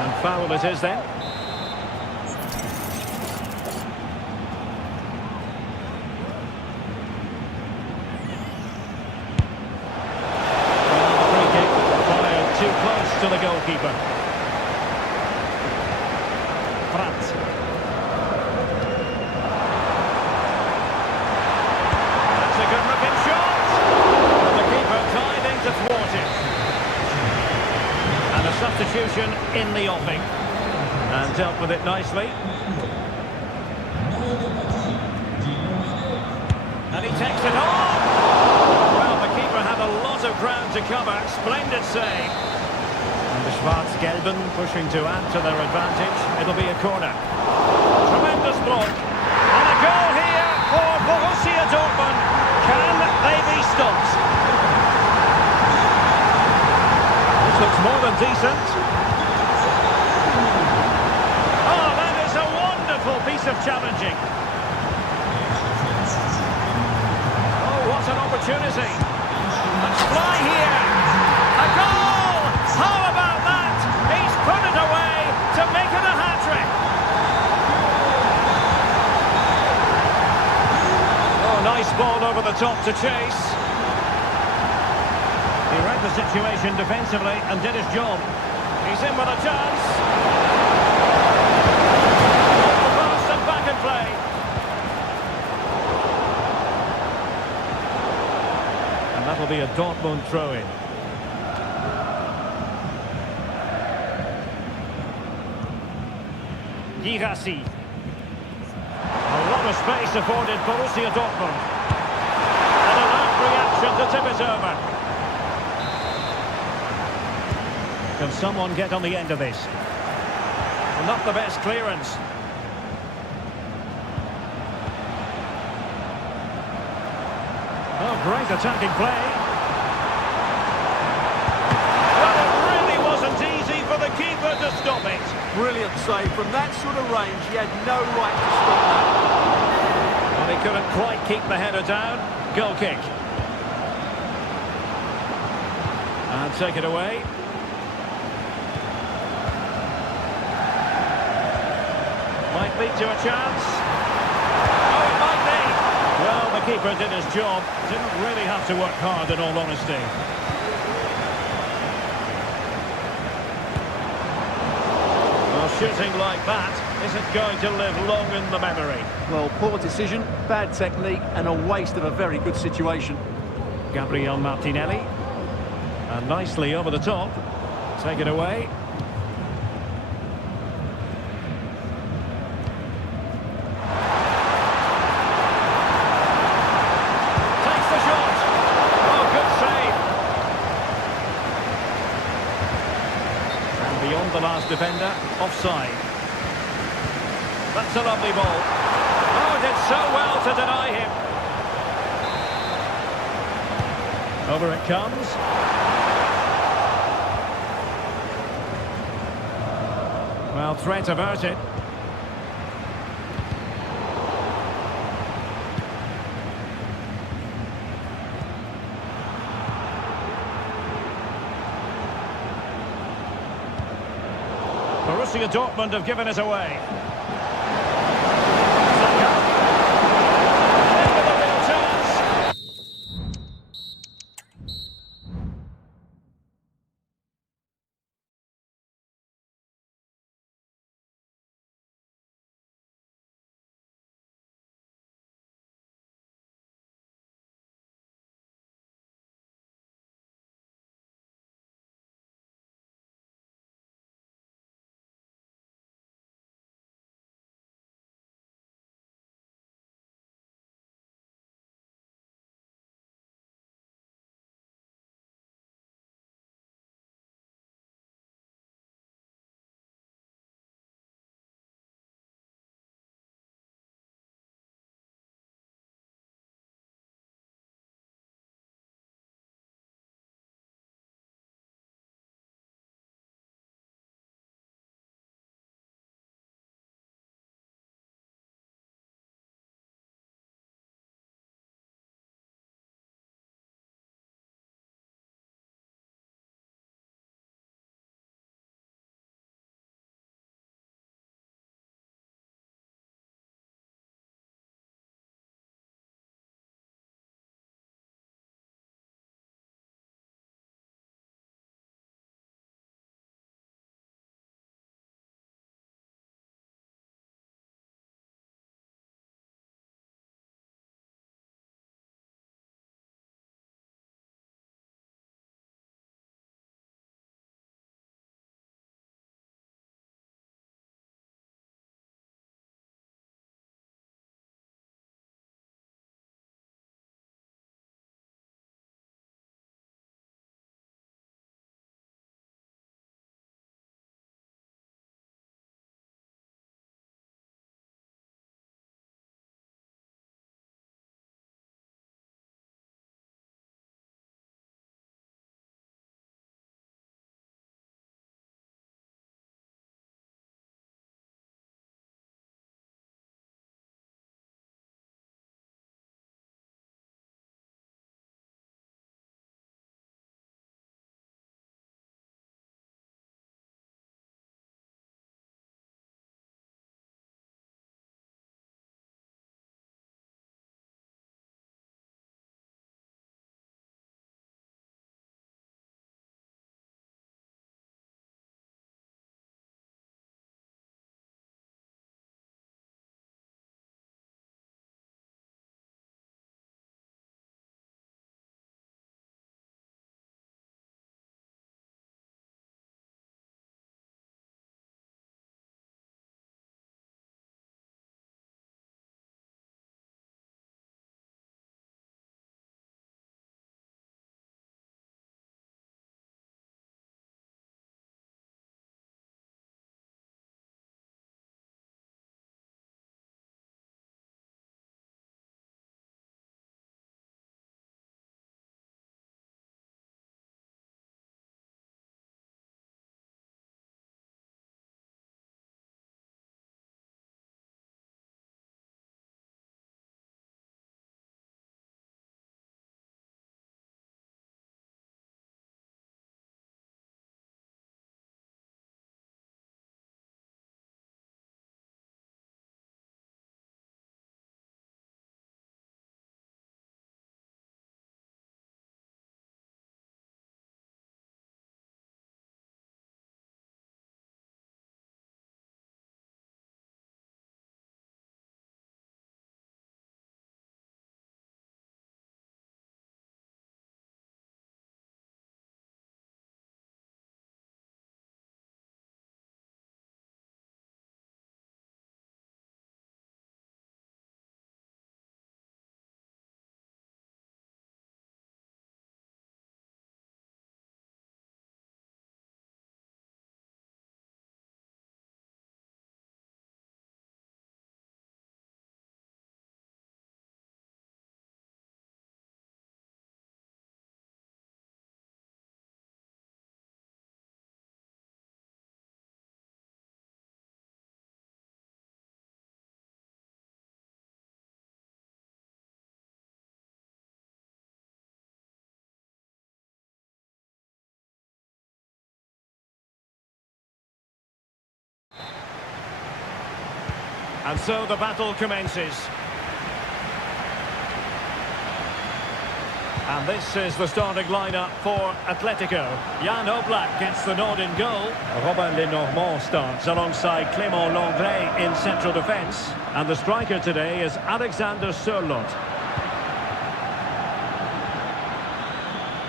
And foul it is then. To the goalkeeper. Franz. That's a good looking shot. situation in the offing. And dealt with it nicely. And he takes it on! Well, the keeper had a lot of ground to cover. Splendid save. And the Schwarz-Gelben pushing to add to their advantage. It'll be a corner. Tremendous block. And a goal here for Borussia Dortmund. Can they be stopped? This looks more than decent. Oh, that is a wonderful piece of challenging. Oh, what an opportunity. Let's fly here. A goal! How about that? He's put it away to make it a hat-trick. Oh, nice ball over the top to chase. He read the situation defensively and did his job. He's in with a chance. Off the pass and back in play. And that'll be a Dortmund throw-in. Girassi. A lot of space afforded Borussia Dortmund. And an apt reaction to tip it over. Can someone get on the end of this? Well, not the best clearance. Oh, great attacking play. Well, it really wasn't easy for the keeper to stop it. Brilliant save. From that sort of range, he had no right to stop that. Well, he couldn't quite keep the header down. Goal kick. And take it away. Might lead to a chance. Oh, it might be. Well, the keeper did his job. Didn't really have to work hard, in all honesty. Well, shooting like that isn't going to live long in the memory. Well, poor decision, bad technique, and a waste of a very good situation. Gabriel Martinelli. And nicely over the top. Take it away. Takes the shot. Oh, good save. And beyond the last defender, offside. That's a lovely ball. Oh, did so well to deny him. Over it comes. Well, threat averted. Borussia Dortmund have given it away. And so the battle commences. And this is the starting lineup for Atletico. Jan Oblak gets the nod in goal. Robin Lenormand starts alongside Clément Lenglet in central defence. And the striker today is Alexander Sørloth.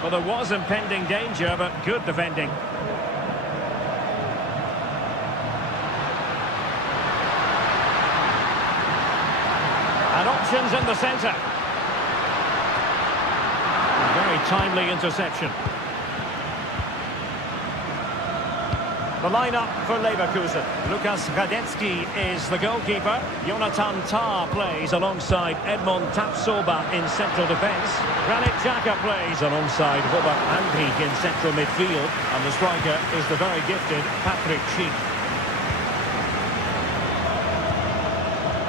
Well, there was impending danger, but good defending. And options in the centre. Very timely interception. The lineup for Leverkusen. Lukas Radetzky is the goalkeeper. Jonathan Tah plays alongside Edmond Tapsoba in central defence. Granit Xhaka plays alongside Robert Andrich in central midfield. And the striker is the very gifted Patrick Schick.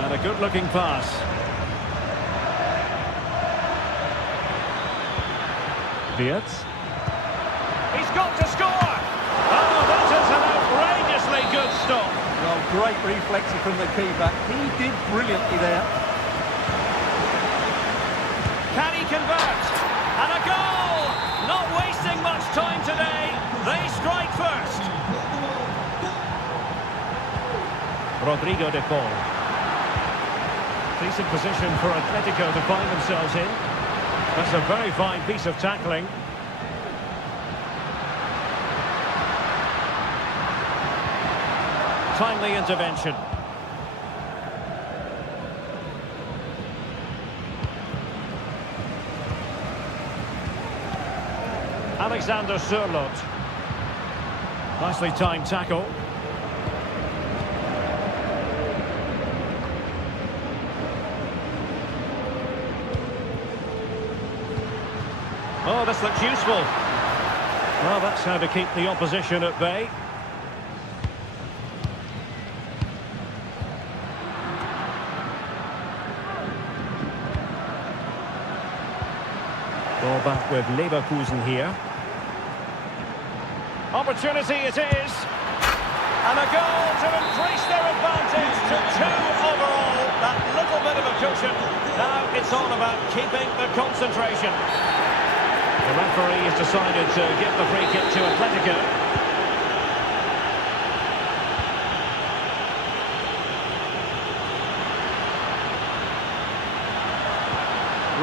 And a good-looking pass. Wirtz. He's got to score! Oh, that is an outrageously good stop. Well, great reflexes from the keeper. He did brilliantly there. Can he convert? And a goal! Not wasting much time today. They strike first. Rodrigo de Paul. Decent position for Atletico to find themselves in. That's a very fine piece of tackling. Timely intervention. Alexander Sørloth. Nicely timed tackle. Oh, this looks useful. Well, that's how to keep the opposition at bay. Ball back with Leverkusen here. Opportunity it is. And a goal to increase their advantage to 2 overall. That little bit of a cushion. Now it's all about keeping the concentration. The referee has decided to give the free kick to Atletico.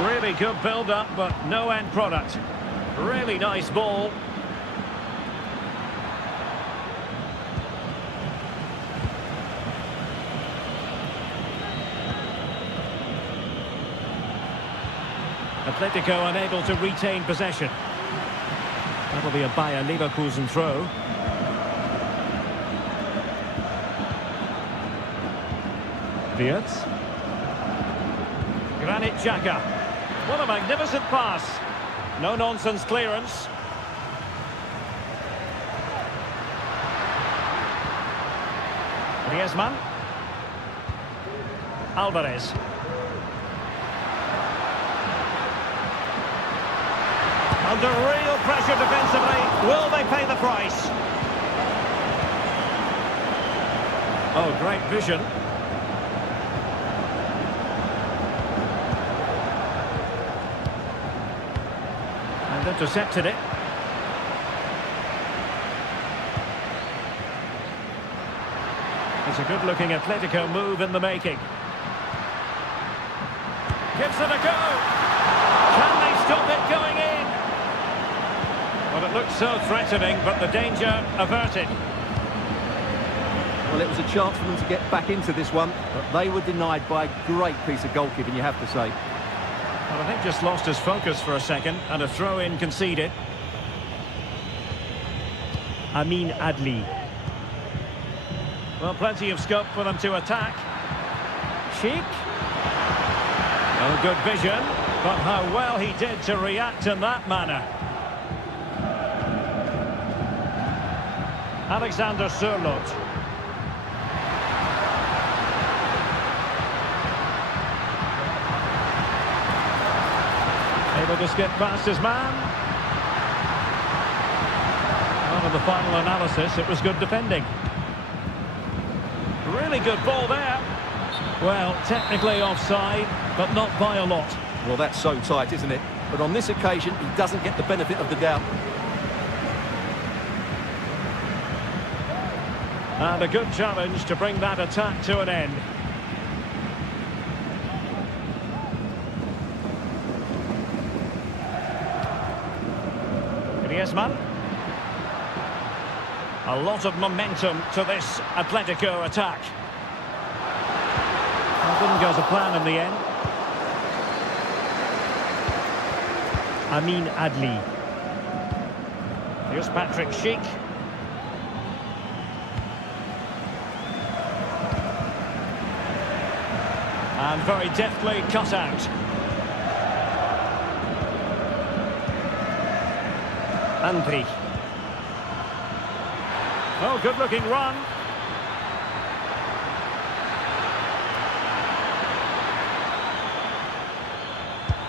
Really good build-up, but no end product. Really nice ball. Atletico unable to retain possession. That'll be a Bayer Leverkusen throw. Wirtz. Granit Xhaka. What a magnificent pass. No-nonsense clearance. Griezmann. Alvarez. Under real pressure defensively. Will they pay the price? Oh, great vision. And intercepted it. It's a good-looking Atletico move in the making. Gives it a go. Can they stop it going in? Well, it looked so threatening, but the danger averted. Well, it was a chance for them to get back into this one, but they were denied by a great piece of goalkeeping, you have to say. Well, I think just lost his focus for a second, and a throw-in conceded. Amin Adli. Well, plenty of scope for them to attack. Schick. Oh, good vision, but how well he did to react in that manner. Alexander Sørloth. Able to skip past his man. Well, in the final analysis, it was good defending. Really good ball there. Well, technically offside, but not by a lot. Well, that's so tight, isn't it? But on this occasion, he doesn't get the benefit of the doubt. And a good challenge to bring that attack to an end. Griezmann. A lot of momentum to this Atletico attack. It didn't go to plan in the end. Amin Adli. Here's Patrick Schick. And very deftly cut out. Andri. Oh, good-looking run.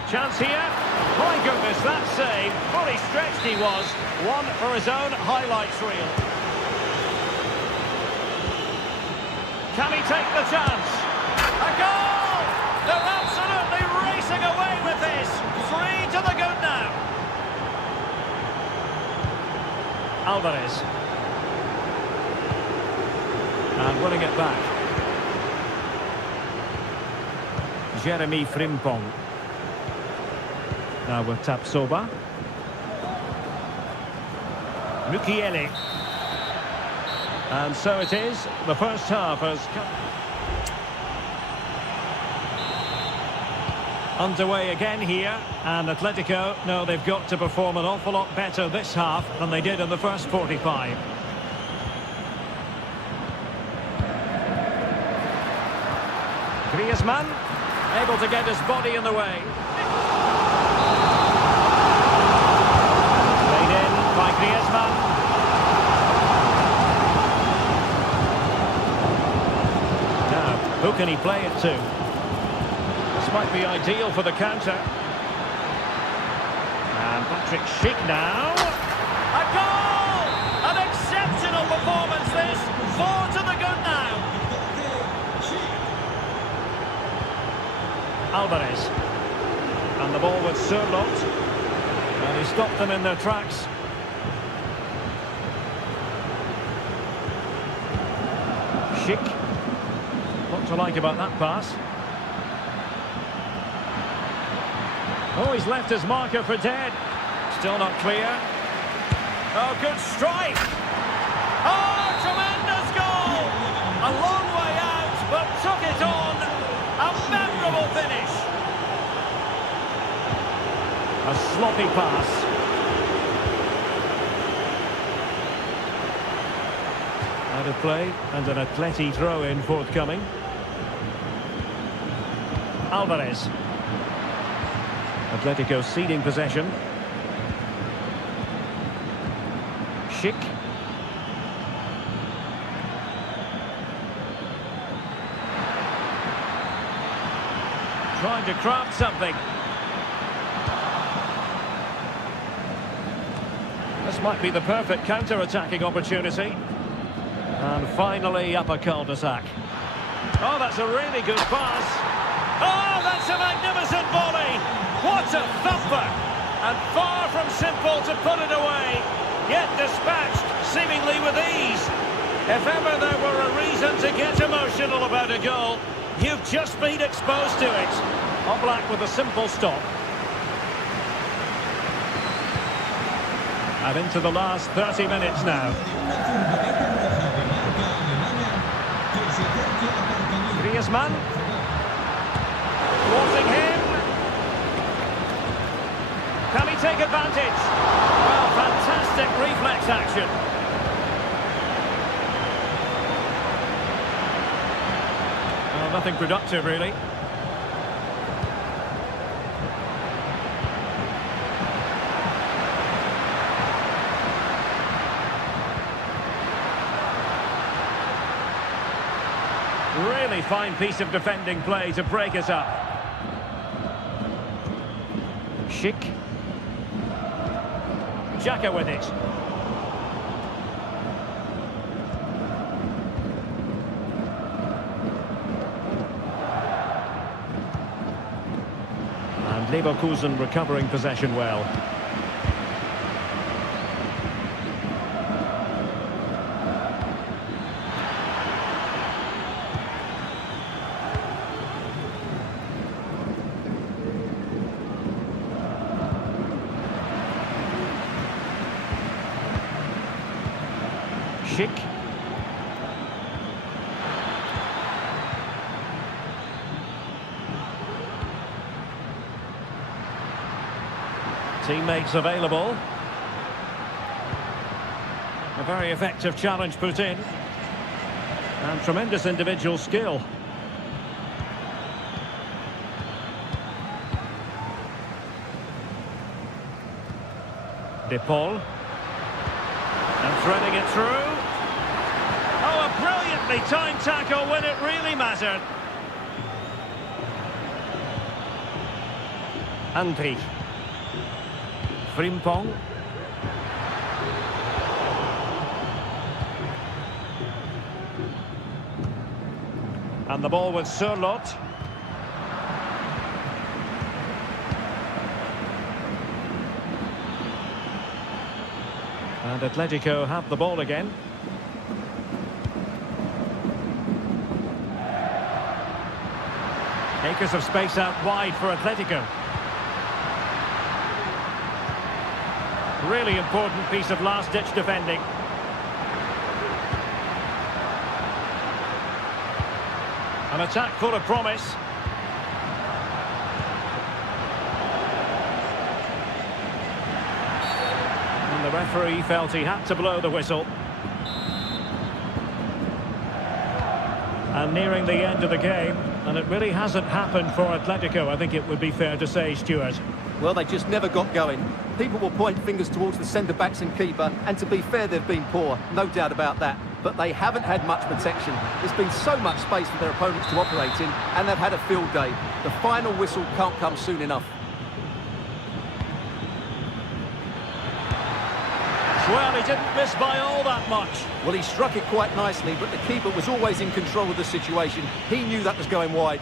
Chance here. My goodness, that save. Fully stretched he was. One for his own highlights reel. Can he take the chance? A goal! They're absolutely racing away with this. 3 to the good now. Alvarez. And winning it back. Jeremy Frimpong. Now with Tapsoba. Mukiele. And so it is. The first half has come underway again here. And Atletico know they've got to perform an awful lot better this half than they did in the first 45. Griezmann, able to get his body in the way. Played in by Griezmann. Now, who can he play it to? This might be ideal for the counter. And Patrick Schick now. A goal! An exceptional performance this. 4 to the good now. Alvarez. And the ball with Surlot. And he stopped them in their tracks. Schick. What to like about that pass? Oh, he's left his marker for dead. Still not clear. Oh, good strike. Oh, tremendous goal! A long way out, but took it on. A memorable finish. A sloppy pass. Out of play, and an Atleti throw-in forthcoming. Alvarez. Atletico ceding possession. Schick. Trying to craft something. This might be the perfect counter-attacking opportunity. And finally up a cul-de-sac. Oh, that's a really good pass. Oh, that's a magnificent volley. What a thumper. And far from simple to put it away. Yet dispatched seemingly with ease. If ever there were a reason to get emotional about a goal, you've just been exposed to it. Oblak with a simple stop. And into the last 30 minutes now. Griezmann. Thwarting him. Can he take advantage? Well, fantastic reflex action. Well, nothing productive, really. Really fine piece of defending play to break us up. Schick. Xhaka with it. Leverkusen recovering possession well. Schick. Teammates available. A very effective challenge put in. And tremendous individual skill. De Paul. And threading it through. Oh, a brilliantly timed tackle when it really mattered. Andri. Frimpong. And the ball with Sørloth. And Atletico have the ball again. Acres of space out wide for Atletico. Really important piece of last-ditch defending. An attack full of promise. And the referee felt he had to blow the whistle. And nearing the end of the game, and it really hasn't happened for Atletico, I think it would be fair to say, Stuart. Well, they just never got going. People will point fingers towards the centre-backs and keeper, and to be fair, they've been poor, no doubt about that. But they haven't had much protection. There's been so much space for their opponents to operate in, and they've had a field day. The final whistle can't come soon enough. Well, he didn't miss by all that much. Well, he struck it quite nicely, but the keeper was always in control of the situation. He knew that was going wide.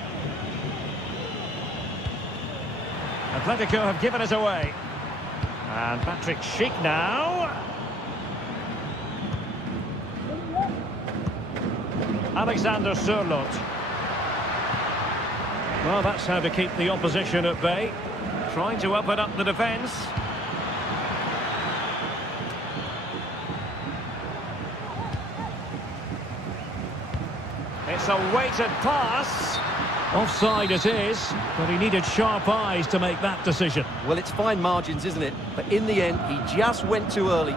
Atletico have given it away. And Patrick Schick now. Alexander Sørloth. Well, that's how to keep the opposition at bay. Trying to open up the defence. It's a weighted pass. Offside it is, but he needed sharp eyes to make that decision. Well, it's fine margins, isn't it? But in the end, he just went too early.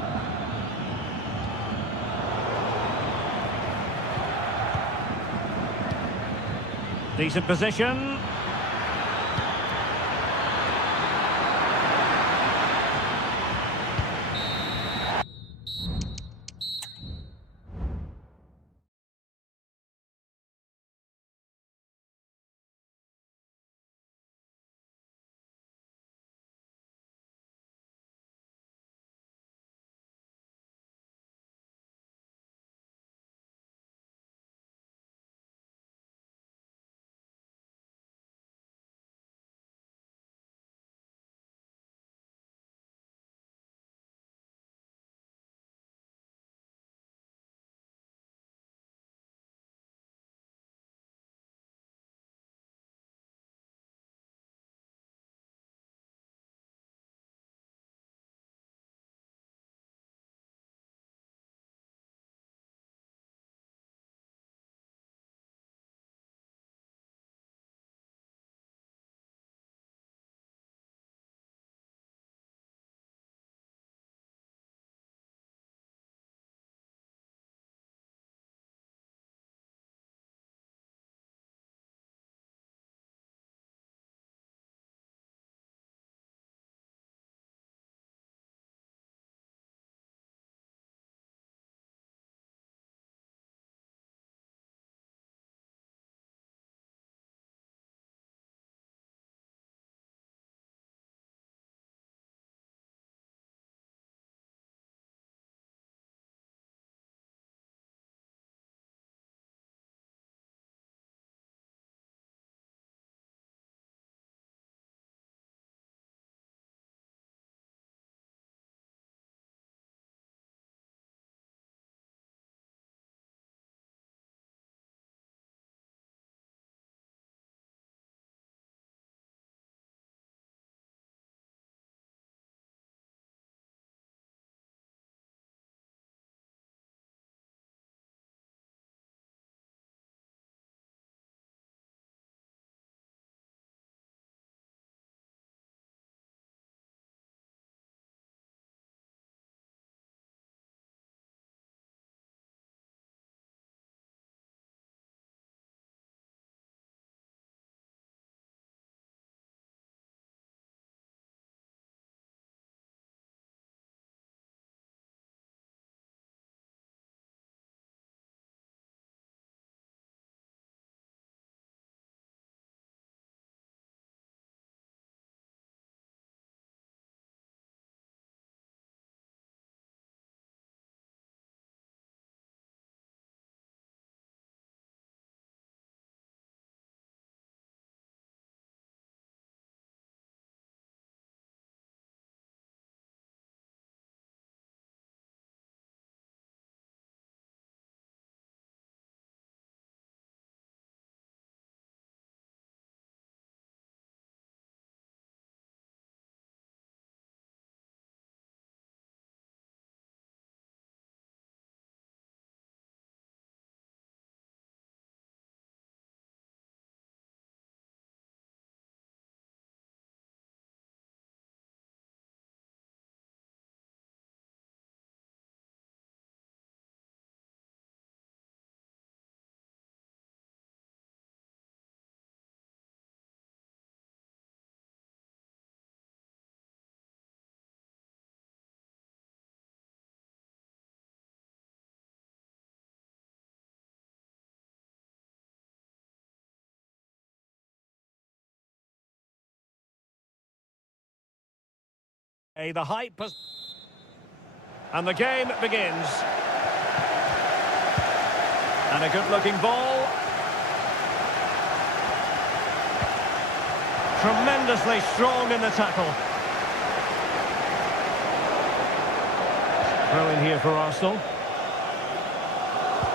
Decent position. The height... And the game begins. And a good-looking ball. Tremendously strong in the tackle. Throw in here for Arsenal.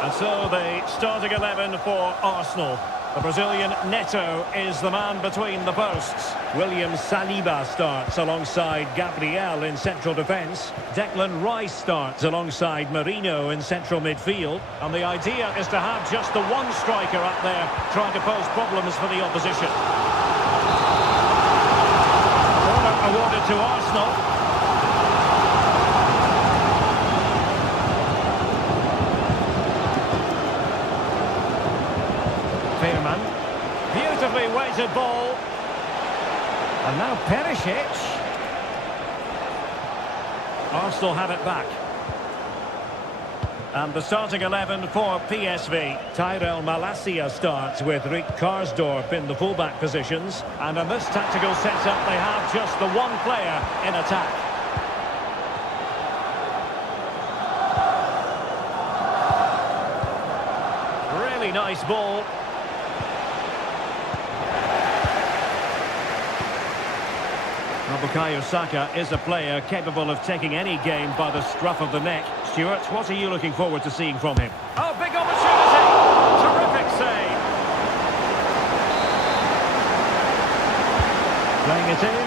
And so the starting 11 for Arsenal. The Brazilian Neto is the man between the posts. William Saliba starts alongside Gabriel in central defence. Declan Rice starts alongside Marino in central midfield. And the idea is to have just the one striker up there trying to pose problems for the opposition. Corner awarded to Arsenal. Beautifully weighted ball. And now Perisic. Arsenal have it back. And the starting 11 for PSV. Tyrell Malacia starts with Rick Karsdorp in the fullback positions. And in this tactical setup, they have just the one player in attack. Really nice ball. Bukayo Saka is a player capable of taking any game by the scruff of the neck. Stuart, what are you looking forward to seeing from him? Oh, big opportunity! Terrific save! Playing it in.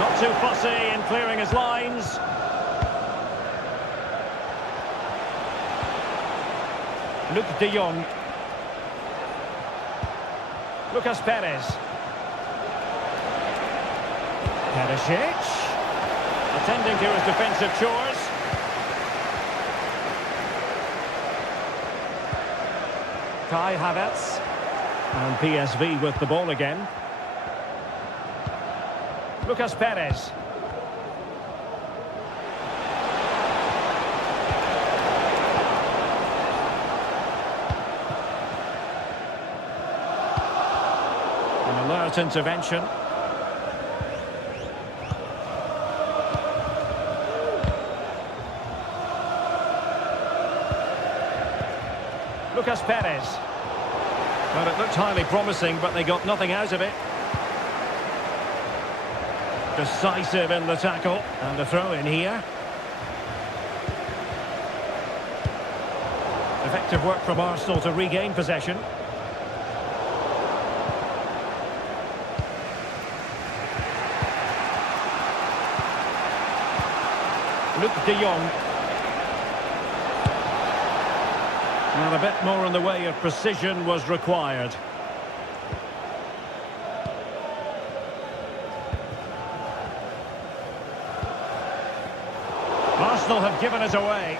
Not too fussy in clearing his lines. Luke de Jong. Lucas Perez. Perisic, attending to his defensive chores. Kai Havertz. And PSV with the ball again. Lucas Perez. An alert intervention. Lucas Perez. Well, it looked highly promising, but they got nothing out of it. Decisive in the tackle. And a throw in here. Effective work from Arsenal to regain possession. Luke de Jong. Well, a bit more in the way of precision was required. Arsenal have given it away.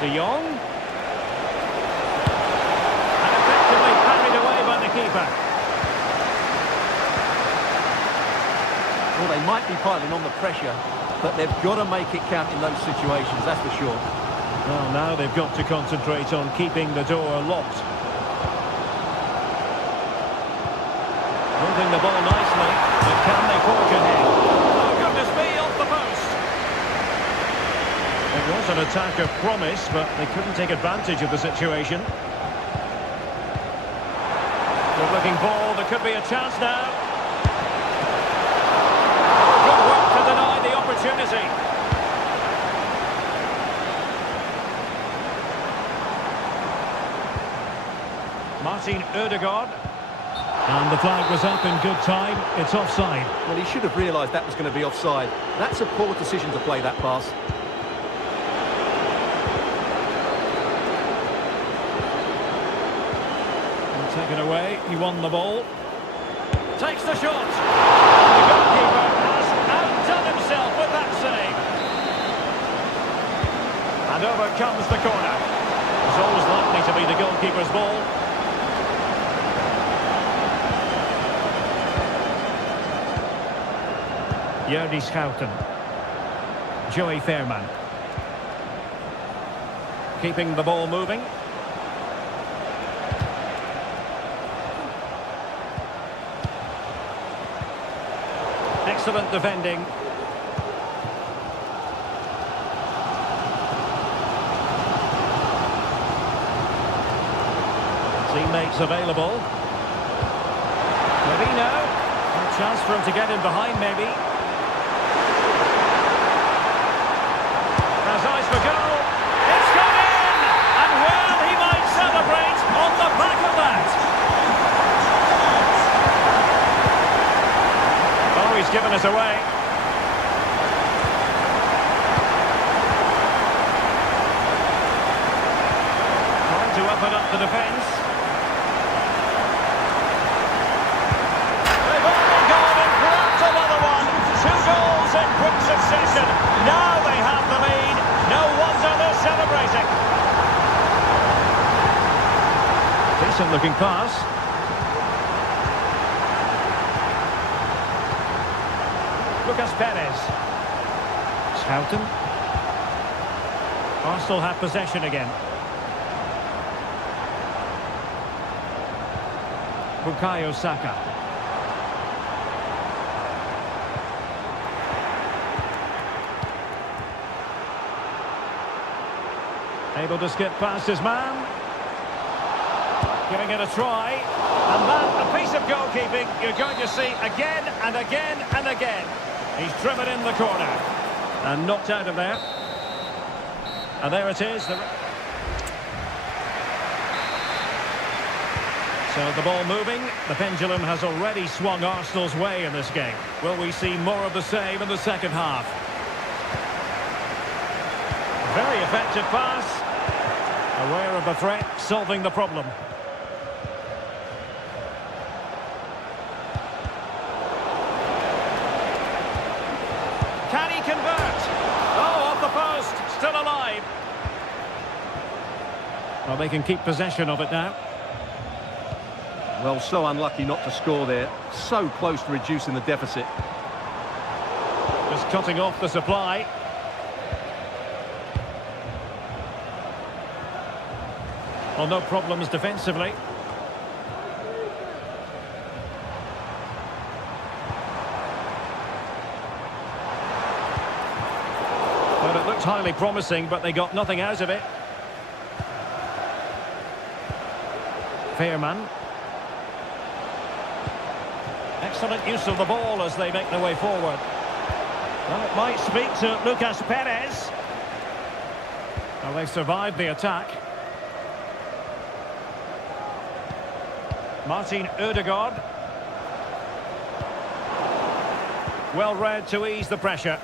De Jong. And effectively carried away by the keeper. Well, they might be piling on the pressure, but they've got to make it count in those situations, that's for sure. Well, now they've got to concentrate on keeping the door locked. Moving the ball nicely, but can they forge ahead? Oh, goodness me, off the post! It was an attack of promise, but they couldn't take advantage of the situation. Good-looking ball, there could be a chance now. Good work to deny the opportunity. Martin Ødegaard. And the flag was up in good time. It's offside. Well, he should have realised that was going to be offside. That's a poor decision to play that pass. And taken away. He won the ball. Takes the shot. The goalkeeper has outdone himself with that save. And over comes the corner. It's always likely to be the goalkeeper's ball. Jordi Schouten. Joey Fairman. Keeping the ball moving. Excellent defending. Teammates available. Marino. A chance for him to get in behind, maybe. Has eyes for goal. It's gone in! And well, he might celebrate on the back of that. Oh, he's given us away. Trying to open up the defence. They've only gone and grabbed another one. 2 goals in quick succession. Now they have the lead. No wonder they're celebrating. Decent looking pass. Lucas Perez. Schouten. Arsenal have possession again. Bukayo Saka. Able to skip past his man. Giving it a try. And that, a piece of goalkeeping you're going to see again and again and again. He's driven in the corner. And knocked out of there. And there it is. So the ball moving. The pendulum has already swung Arsenal's way in this game. Will we see more of the same in the second half? Very effective pass. Aware of the threat, solving the problem. Can he convert? Oh, off the post, still alive. Well, they can keep possession of it now. Well, so unlucky not to score there. So close to reducing the deficit. Just cutting off the supply. Well, no problems defensively. Well, it looked highly promising, but they got nothing out of it. Fairman. Excellent use of the ball as they make their way forward. Well, it might speak to Lucas Perez. Well, they've survived the attack. Martin Ødegaard. Well read to ease the pressure.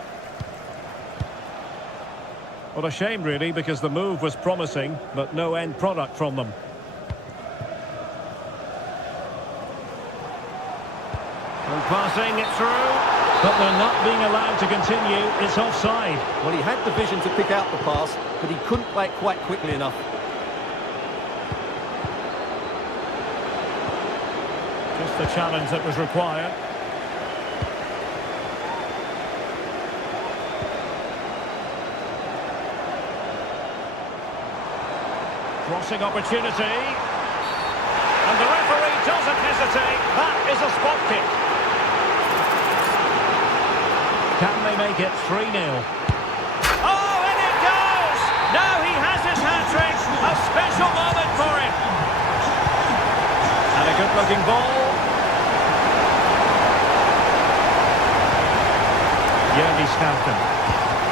What a shame, really, because the move was promising, but no end product from them. And passing it through, but they're not being allowed to continue. It's offside. Well, he had the vision to pick out the pass, but he couldn't play it quite quickly enough. Just the challenge that was required. Crossing opportunity. And the referee doesn't hesitate. That is a spot kick. Can they make it 3-0? Oh, and it goes! Now he has his hat-trick. A special moment for him. And a good-looking ball. Jörg Schouten.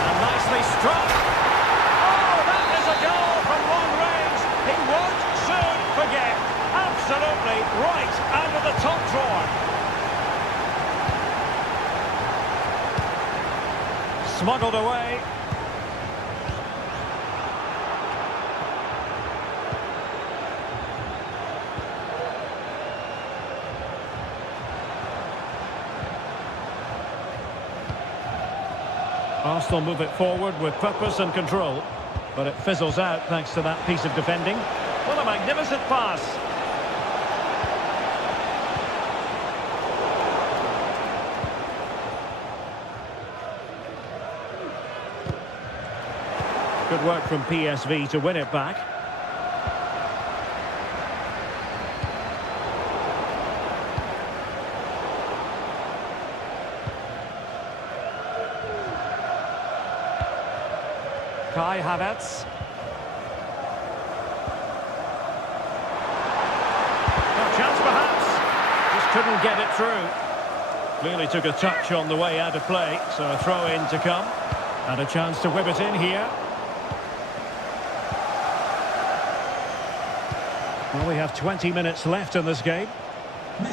And nicely struck. Oh, that is a goal from long range. He won't soon forget. Absolutely right out of the top drawer. Smuggled away. Arsenal move it forward with purpose and control, but it fizzles out thanks to that piece of defending. What a magnificent pass. Good work from PSV to win it back. Kai Havertz. A chance perhaps. Just couldn't get it through. Clearly took a touch on the way out of play, so a throw-in to come. And a chance to whip it in here. Well, we have 20 minutes left in this game. And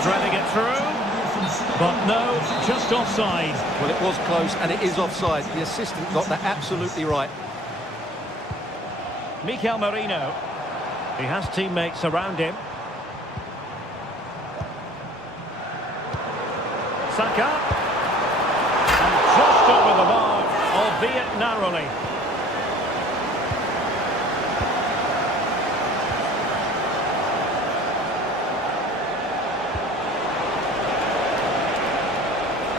threading it through. But no, just offside. Well, it was close, and it is offside. The assistant got that absolutely right. Mikel Merino. He has teammates around him. Saka. And just over the bar, albeit narrowly.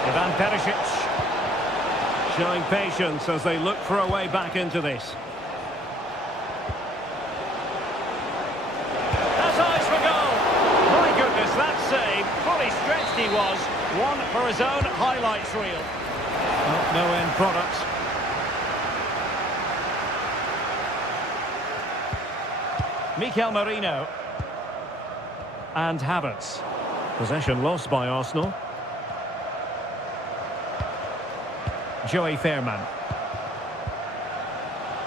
Ivan Perisic showing patience as they look for a way back into this. That's eyes for goal. My goodness, that save. Fully stretched he was. One for his own highlights reel. Well, no end product. Mikel Merino. And Havertz. Possession lost by Arsenal. Joey Fairman.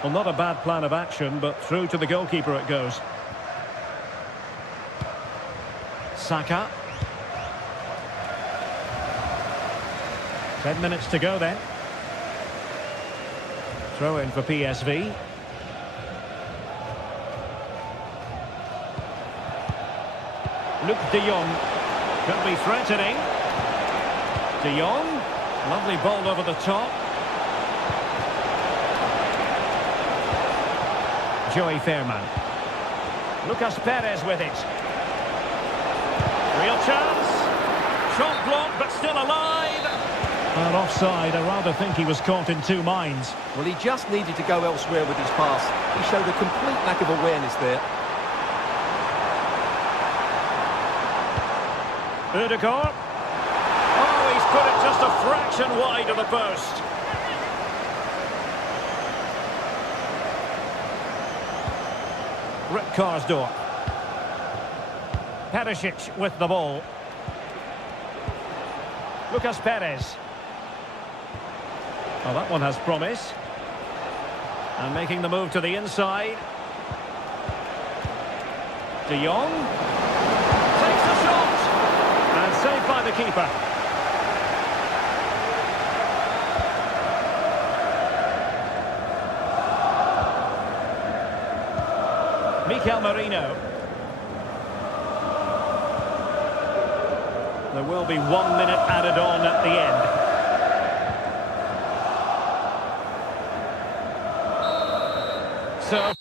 Well, not a bad plan of action, but through to the goalkeeper it goes. Saka. 10 minutes to go then. Throw in for PSV. Luke de Jong. Could be threatening. De Jong. Lovely ball over the top. Joey Fairman. Lucas Perez with it. Real chance. Shot blocked, but still alive. And offside. I rather think he was caught in two minds. Well, he just needed to go elsewhere with his pass. He showed a complete lack of awareness there. Ødegaard. Oh, he's put it just a fraction wide of the post. Rick Karsdorp. Perisic with the ball. Lucas Perez. Well, that one has promise. And making the move to the inside. De Jong. Takes a shot. And saved by the keeper. Mikel Merino. There will be 1 minute added on at the end. So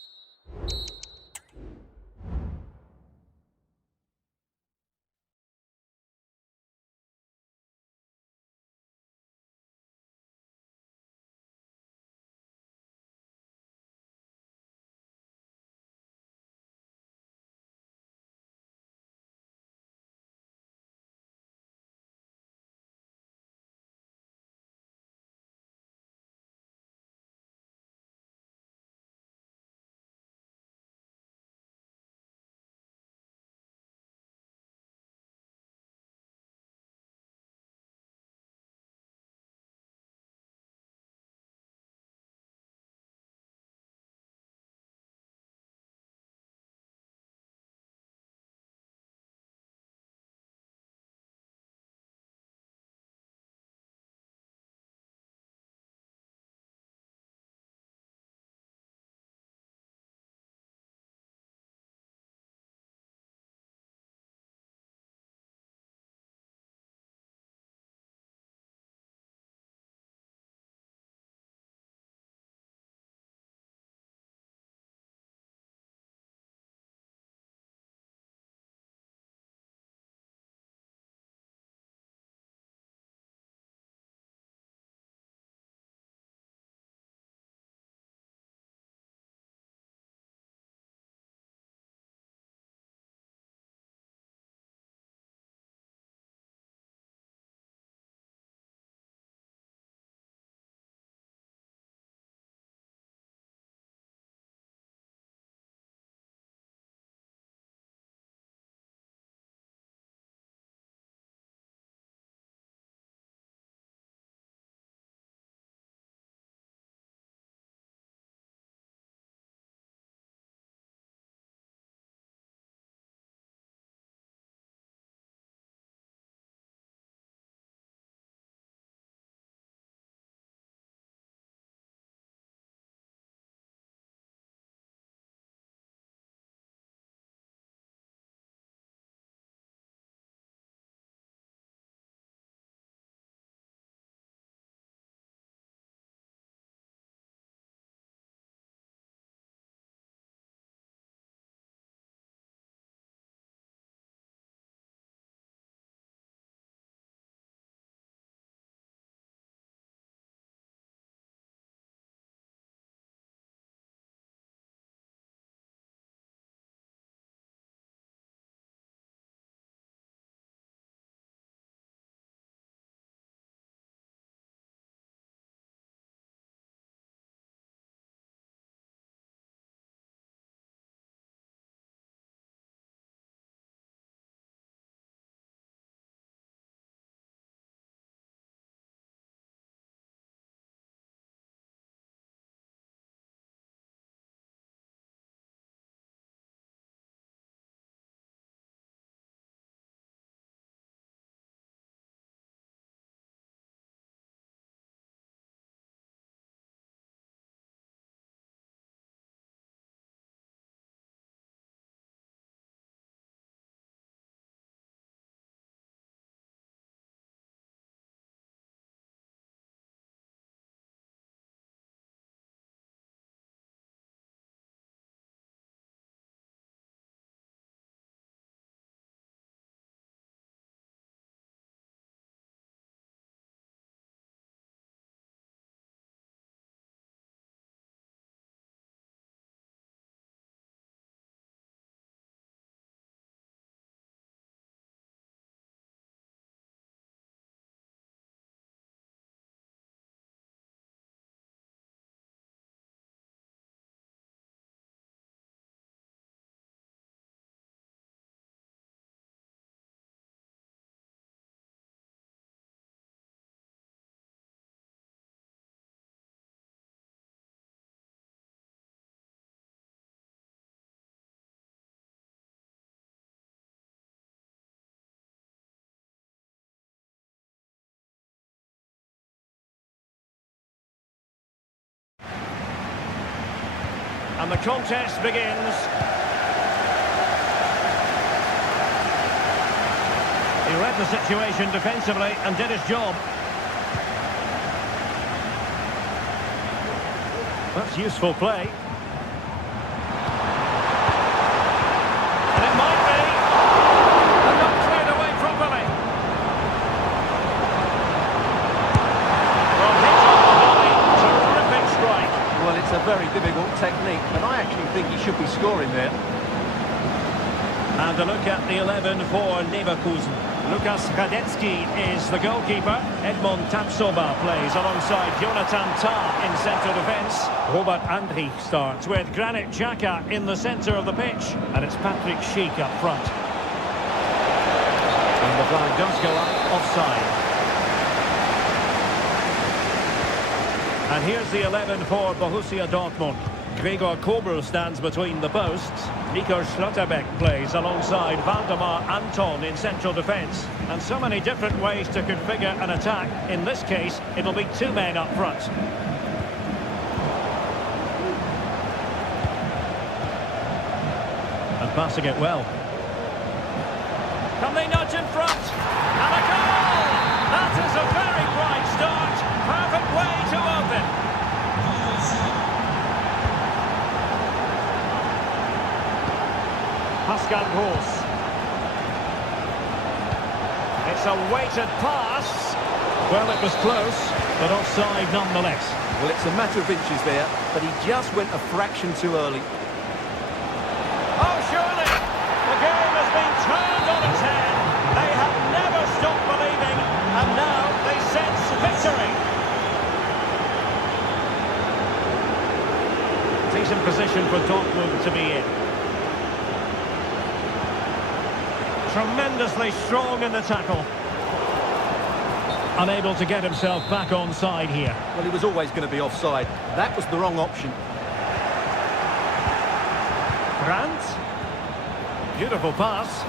And the contest begins. He read the situation defensively and did his job. That's useful play. And it might be. And not cleared away properly. Well, hit on the volley. Terrific strike. Well, it's a very difficult technique, and I actually think he should be scoring there. And a look at the 11 for Leverkusen. Lukas Radecki is the goalkeeper. Edmond Tapsoba plays alongside Jonathan Tah in central defence. Robert Andrich starts with Granit Xhaka in the centre of the pitch. And it's Patrick Schick up front. And the flag does go up, offside. And here's the 11 for Borussia Dortmund. Gregor Kobel stands between the posts. Nico Schlotterbeck plays alongside Valdemar Anton in central defence. And so many different ways to configure an attack. In this case, it'll be two men up front. And passing it well. Can they nudge in front? And a goal! That is a very bright start. Perfect way to open. Pascal Gross. It's a weighted pass. Well, it was close, but offside nonetheless. Well, it's a matter of inches there, but he just went a fraction too early. Oh, surely! The game has been turned on its head. They have never stopped believing, and now they sense victory. Decent position for Dortmund to be in. Tremendously strong in the tackle. Unable to get himself back on side here. Well, he was always going to be offside. That was the wrong option. Brandt. Beautiful pass.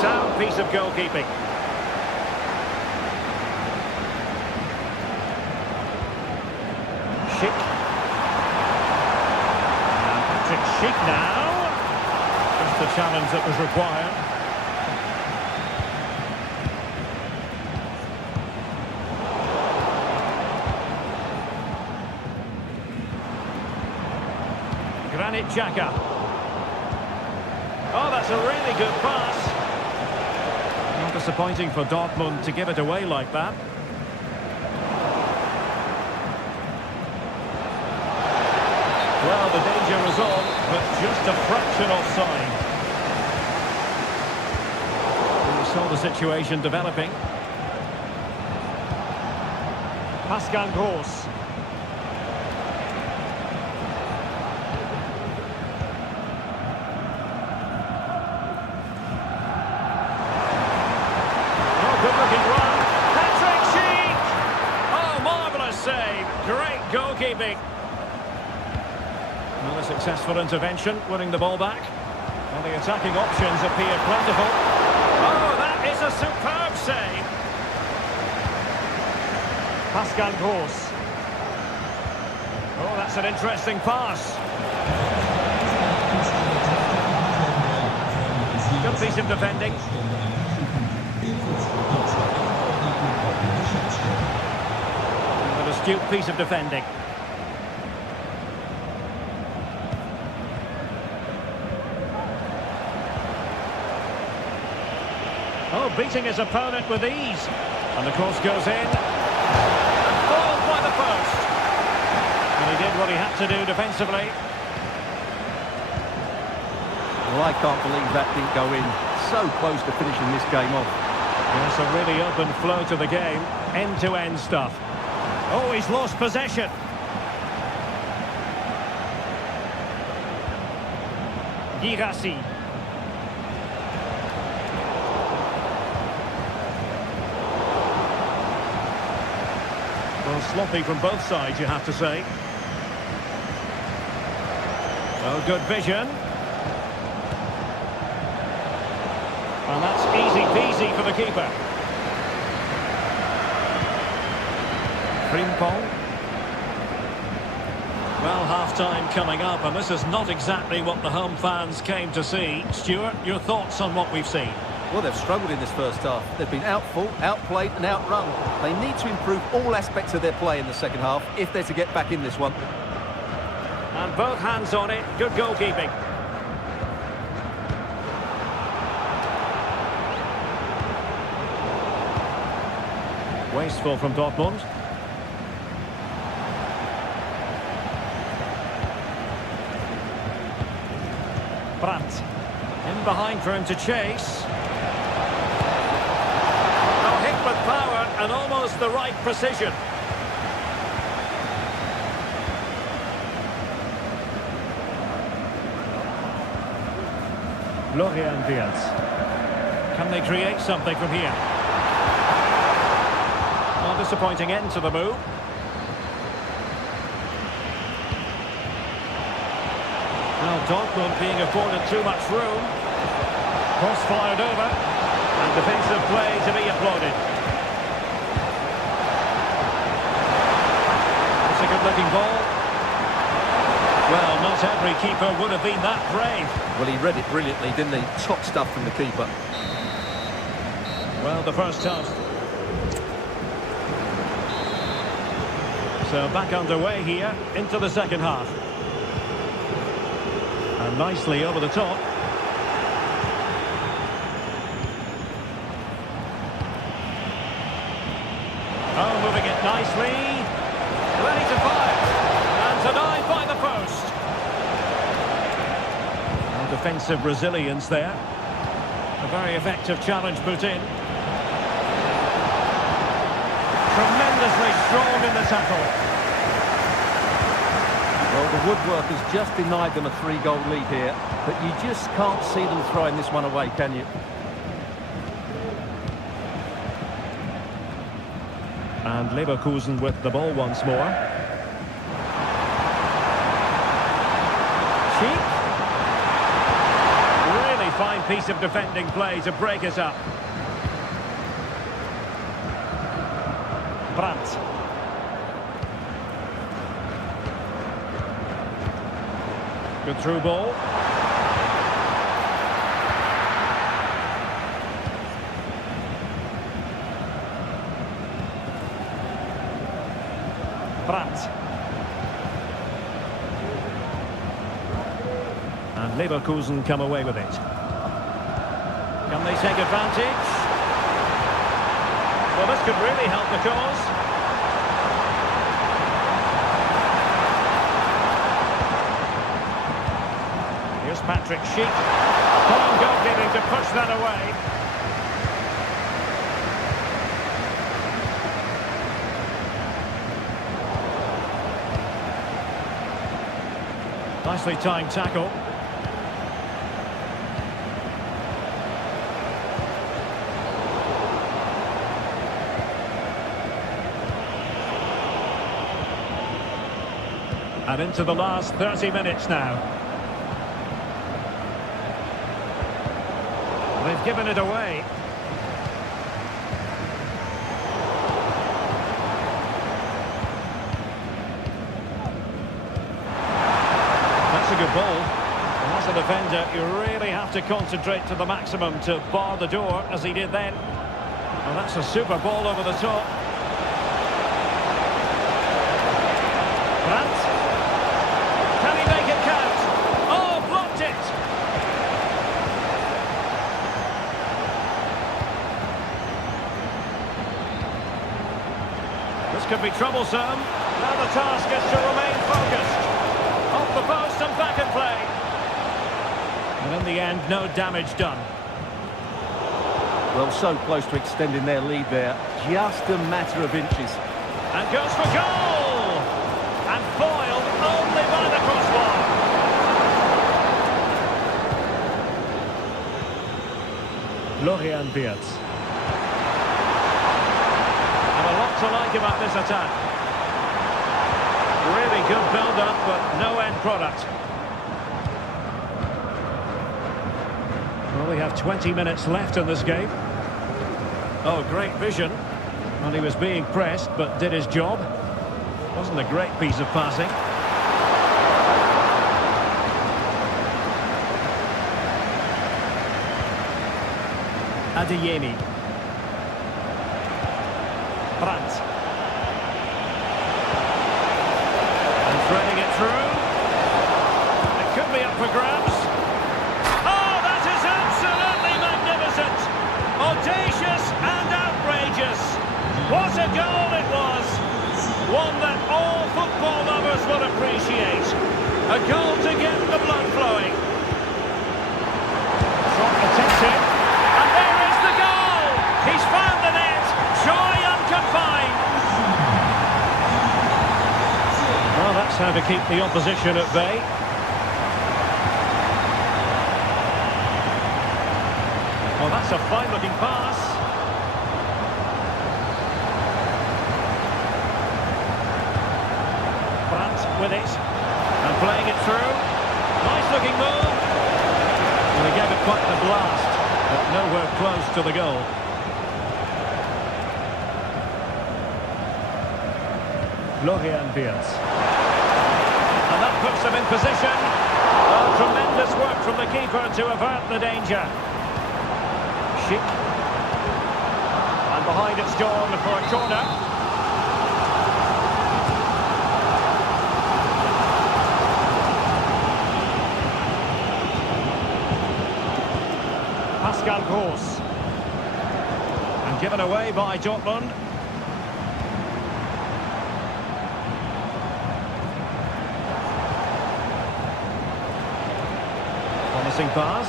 Sound piece of goalkeeping. Schick. And Patrick Schick now. Just the challenge that was required. Granit Xhaka. Oh, that's a really good pass. Not disappointing for Dortmund to give it away like that. Well, the danger was on, but just a fraction offside. We saw the situation developing. Pascal Gross. Goalkeeping. Another successful intervention, winning the ball back. And the attacking options appear plentiful. Oh, that is a superb save. Pascal Gross. Oh, that's an interesting pass. Good piece of defending. An astute piece of defending. Oh, beating his opponent with ease. And the cross goes in. And fouled by the post. And he did what he had to do defensively. Well, I can't believe that didn't go in. So close to finishing this game off. Yes, a really open flow to the game. End-to-end stuff. Oh, he's lost possession. Girassi. Well, sloppy from both sides, you have to say. Oh, good vision. And that's easy peasy for the keeper. Frimpong. Well, half-time coming up, and this is not exactly what the home fans came to see. Stuart, your thoughts on what we've seen? Well, they've struggled in this first half. They've been outfought, outplayed and outrun. They need to improve all aspects of their play in the second half if they're to get back in this one. And both hands on it. Good goalkeeping. Wasteful from Dortmund. Brandt. In behind for him to chase. Oh, hit with power and almost the right precision. Florian Wirtz. Can they create something from here? Well, disappointing end to the move. Now Dortmund being afforded too much room. Cross fired over. And defensive play to be applauded. It's a good-looking ball. Well, not every keeper would have been that brave. Well, he read it brilliantly, didn't he? Top stuff from the keeper. Well, the first half. So back underway here into the second half. And nicely over the top. Oh, moving it nicely. Ready to fire. And denied by the post. Well, defensive resilience there. A very effective challenge put in. Tremendously strong in the tackle. Well, the woodwork has just denied them a 3-goal lead here, but you just can't see them throwing this one away, can you? And Leverkusen with the ball once more. Cheek. Really fine piece of defending play to break us up. Brandt. Good through ball. Brandt. And Leverkusen come away with it. Can they take advantage? Well, this could really help the cause. Here's Patrick Schick. Fine goalkeeping to push that away. Nicely timed tackle. And into the last 30 minutes now. They've given it away. That's a good ball. And as a defender, you really have to concentrate to the maximum to bar the door, as he did then. Well, that's a super ball over the top. Brandt. Can he make it count? Oh, blocked it! This could be troublesome. Now the task is to remain focused. Off the post and back in play. And in the end, no damage done. Well, so close to extending their lead there. Just a matter of inches. And goes for goal! And foiled only by the crossbar. Florian Wirtz. And a lot to like about this attack. Really good build-up, but no end product. Well, we have 20 minutes left in this game. Oh, great vision. And he was being pressed, but did his job. Wasn't a great piece of passing. Adeyemi. Brandt. And threading it through. It could be up for grabs. Oh, that is absolutely magnificent. Audacious and outrageous. What a goal it was. One that all football lovers will appreciate. A goal to get the blood flowing. Shot attempted. And there is the goal. He's found the net. Joy unconfined. Well, that's how to keep the opposition at bay. Well, that's a fine-looking pass. Brandt with it. And playing it through. Nice-looking move. Well, he gave it quite the blast, but nowhere close to the goal. Florian Wirtz. And that puts them in position. Oh, tremendous work from the keeper to avert the danger. Schick. And behind it's gone for a corner. Pascal Gross. And given away by Dortmund. Promising pass.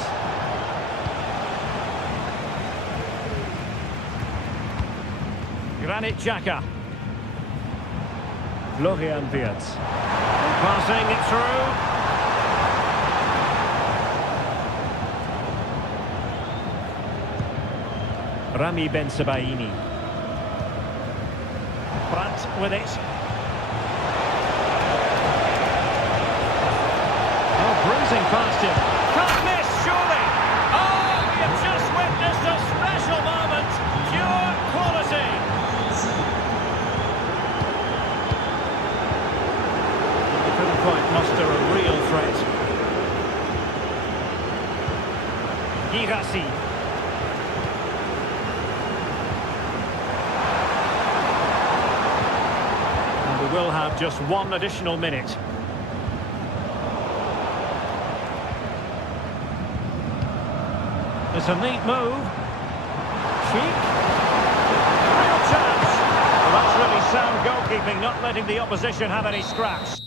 Granit Xhaka. Florian Wirtz. Passing it through. Rami Ben-Sebaini. Brandt with it. Oh, bruising past him. Can't miss, surely. Oh, we have just witnessed a special moment. Pure quality. He couldn't quite muster a real threat. Girassi. We will have just one additional minute. It's a neat move. Cheek. Real chance. Well, that's really sound goalkeeping, not letting the opposition have any scraps.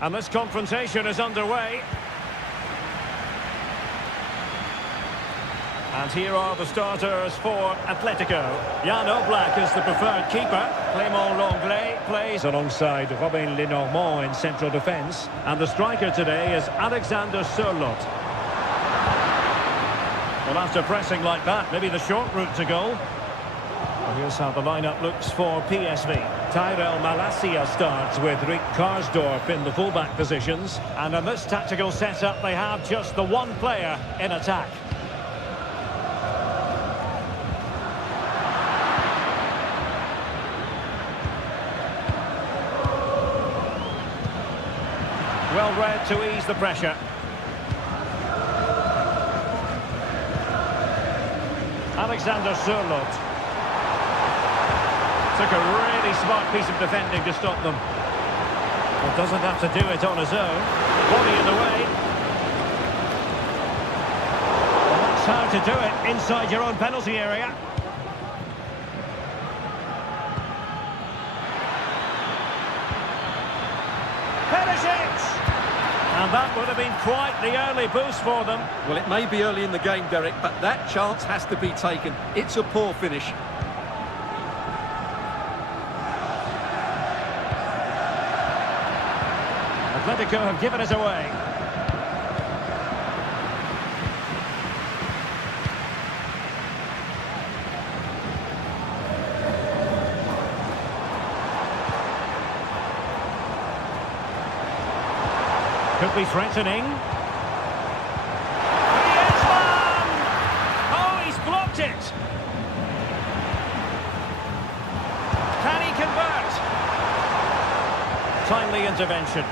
And this confrontation is underway. And here are the starters for Atletico. Jan Oblak is the preferred keeper. Clément Lenglet plays alongside Robin Lenormand in central defence. And the striker today is Alexander Sørloth. Well, after pressing like that, maybe the short route to goal. Well, here's how the lineup looks for PSV. Tyrell Malacia starts with Rick Karsdorp in the fullback positions. And in this tactical setup, they have just the one player in attack. Well read to ease the pressure. Alexander Sørloth. Took a really smart piece of defending to stop them. Well, doesn't have to do it on his own. Body in the way. Well, that's how to do it inside your own penalty area. And that would have been quite the early boost for them. Well, it may be early in the game, Derek, but that chance has to be taken. It's a poor finish. Atletico have given it away. Could be threatening. Griezmann! Oh, he's blocked it. Can he convert? Timely intervention.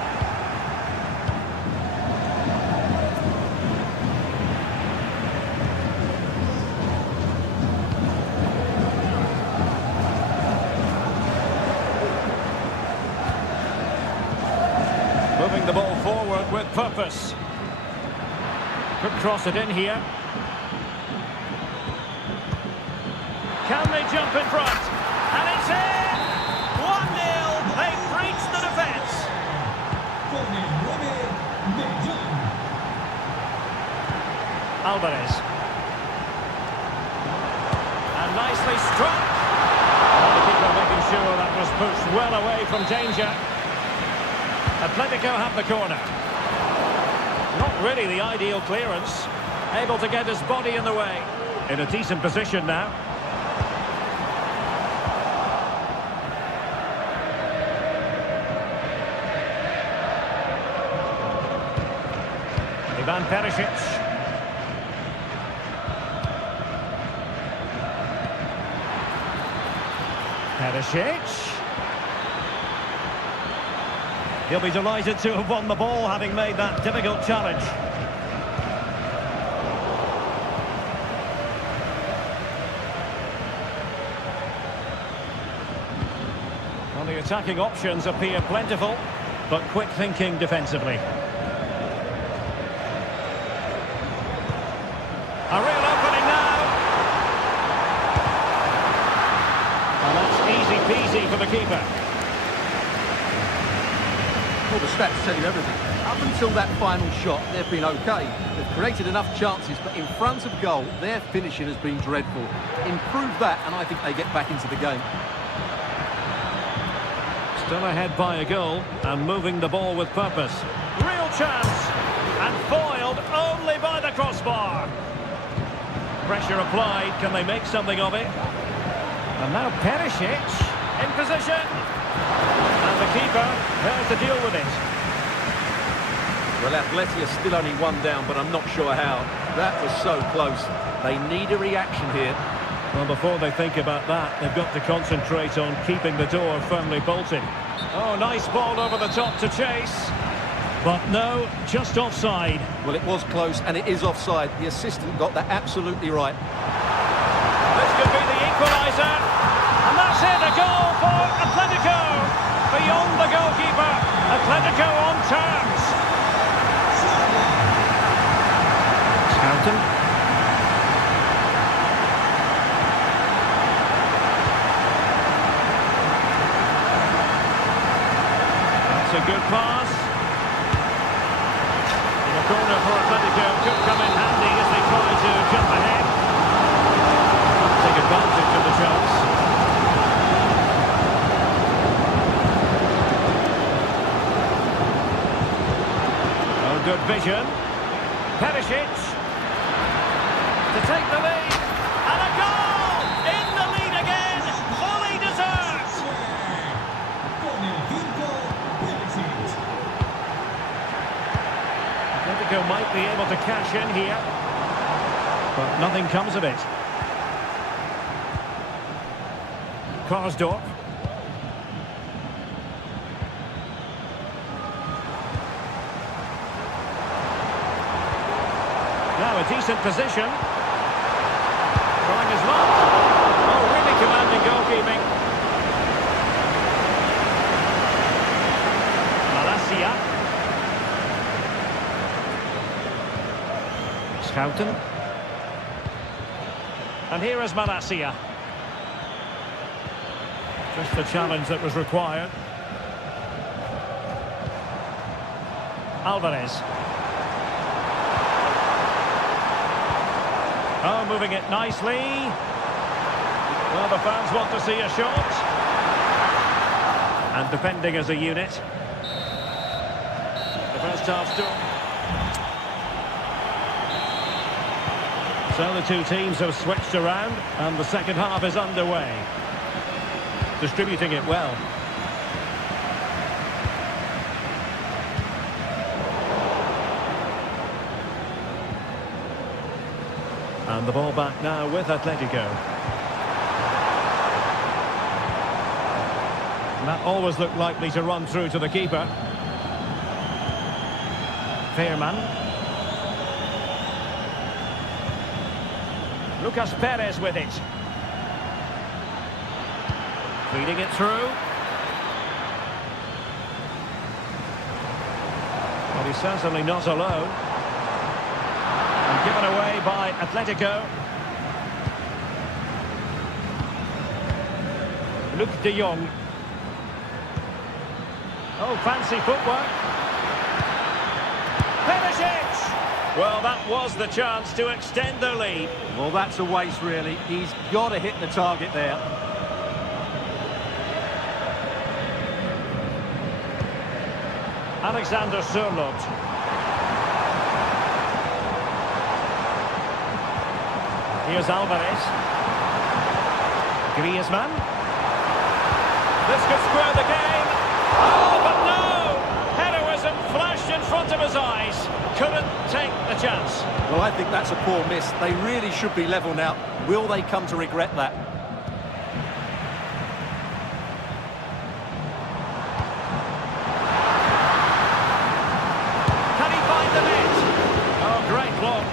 Moving the ball forward with purpose. Could cross it in here. Can they jump in front? And it's in! 1-0. They breach the defence. Alvarez. And nicely struck. And the keeper making sure that was pushed well away from danger. Atletico have the corner. Not really the ideal clearance. Able to get his body in the way. In a decent position now. Ivan Perisic. Perisic. He'll be delighted to have won the ball, having made that difficult challenge. Well, the attacking options appear plentiful, but quick thinking defensively. A real opening now. And that's easy peasy for the keeper. Well, the stats tell you everything. Up until that final shot, they've been okay. They've created enough chances, but in front of goal, their finishing has been dreadful. Improve that, and I think they get back into the game. Still ahead by a goal, and moving the ball with purpose. Real chance, and foiled only by the crossbar. Pressure applied, can they make something of it? And now Perisic in position. And the keeper has to deal with it. Well, Atleti are still only one down, but I'm not sure how. That was so close. They need a reaction here. Well, before they think about that, they've got to concentrate on keeping the door firmly bolted. Oh, nice ball over the top to chase. But no, just offside. Well, it was close, and it is offside. The assistant got that absolutely right. This could be the equaliser. And that's it, a goal for Atletico. Beyond the goalkeeper, Atletico on terms. Scouten. a good pass. In the corner for Atletico could come in handy as they try to jump ahead. Take advantage of the chance. Oh, good vision. Perisic to take the lead. And a goal! In the lead again! Fully deserved! Atletico might be able to cash in here, but nothing comes of it. Karsdorp. Now a decent position. Trying his luck. Oh, really commanding goalkeeping. Malacia. Schouten. And here is Malacia. Just the challenge that was required. Alvarez. Oh, moving it nicely. Well, the fans want to see a shot. And defending as a unit. The first half still. So the two teams have switched around and the second half is underway. Distributing it well. And the ball back now with Atletico. And that always looked likely to run through to the keeper. Fairman. Lucas Perez with it. Feeding it through. But he's certainly not alone. And given away by Atletico. Luc de Jong. Oh, fancy footwork. Perisic! Well, that was the chance to extend the lead. Well, that's a waste, really. He's got to hit the target there. Alexander Sørloth. Here's Alvarez. Griezmann. This could square the game. Oh, but no! Heroism flashed in front of his eyes. Couldn't take the chance. Well, I think that's a poor miss. They really should be level now. Will they come to regret that? Can he find the net? Oh, great block.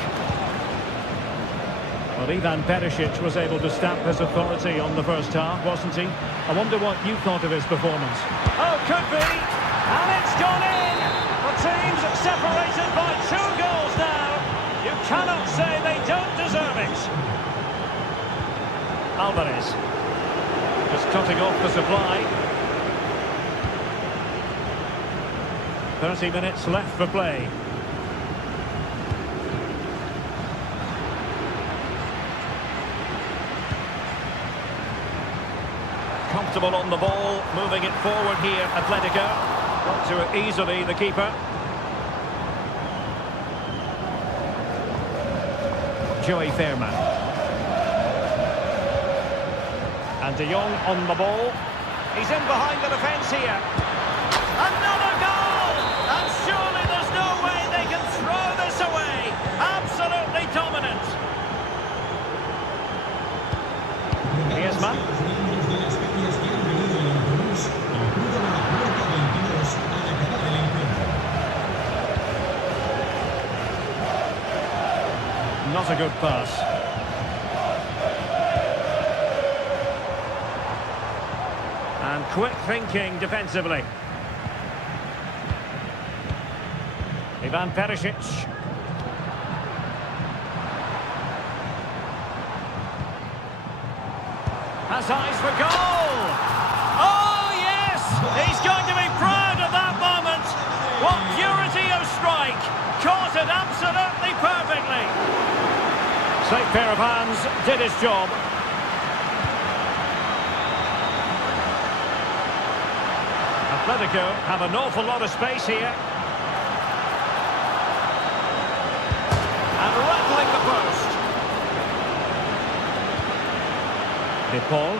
Well, Ivan Perisic was able to stamp his authority on the first half, wasn't he? I wonder what you thought of his performance. Oh, could be! And it's gone in! The team's separated by 2 goals now. You cannot say they don't deserve it. Alvarez. Just cutting off the supply. 30 minutes left for play. Comfortable on the ball, moving it forward here, Atletico. Got to it easily, the keeper. Joey Fairman. And De Jong on the ball. He's in behind the defence here. Another goal! And surely there's no way they can throw this away. Absolutely dominant. Griezmann. Not a good pass. And quick thinking defensively. Ivan Perisic. Has eyes for goal! Oh yes! He's going to be proud of that moment! Safe pair of hands, did his job. Atletico have an awful lot of space here. And rattling the post. DePaul.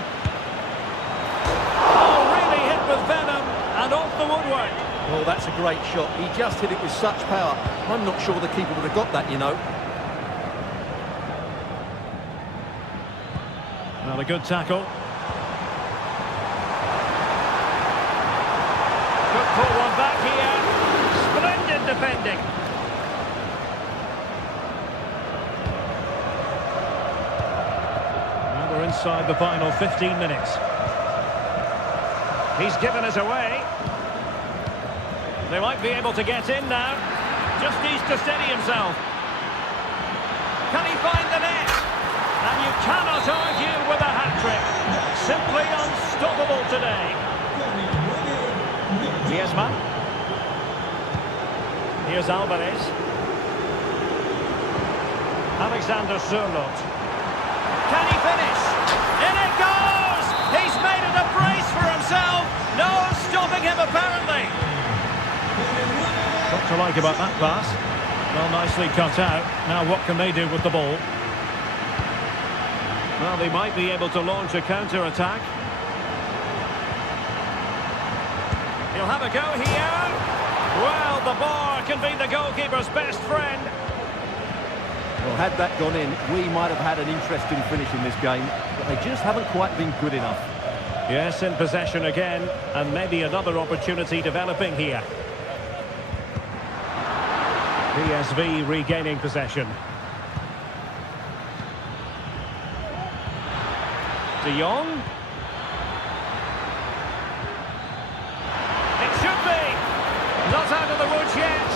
Oh, really hit with venom and off the woodwork. Well, that's a great shot. He just hit it with such power. I'm not sure the keeper would have got that, you know. Well, a good tackle. Could pull one back here. Splendid defending. Well, we're inside the final 15 minutes. He's given us away. They might be able to get in now. Just needs to steady himself. Can he find the net? And you cannot argue with a hat-trick. Simply unstoppable today. Griezmann. Here's Alvarez. Alexander Sørloth. Can he finish? In it goes! He's made it a brace for himself. No stopping him, apparently. What to like about that pass? Well, nicely cut out. Now what can they do with the ball? Well, they might be able to launch a counter-attack. He'll have a go here. Well, the bar can be the goalkeeper's best friend. Well, had that gone in, we might have had an interesting finish in this game, but they just haven't quite been good enough. Yes, in possession again, and maybe another opportunity developing here. PSV regaining possession. De Jong. It should be. Not out of the woods yet.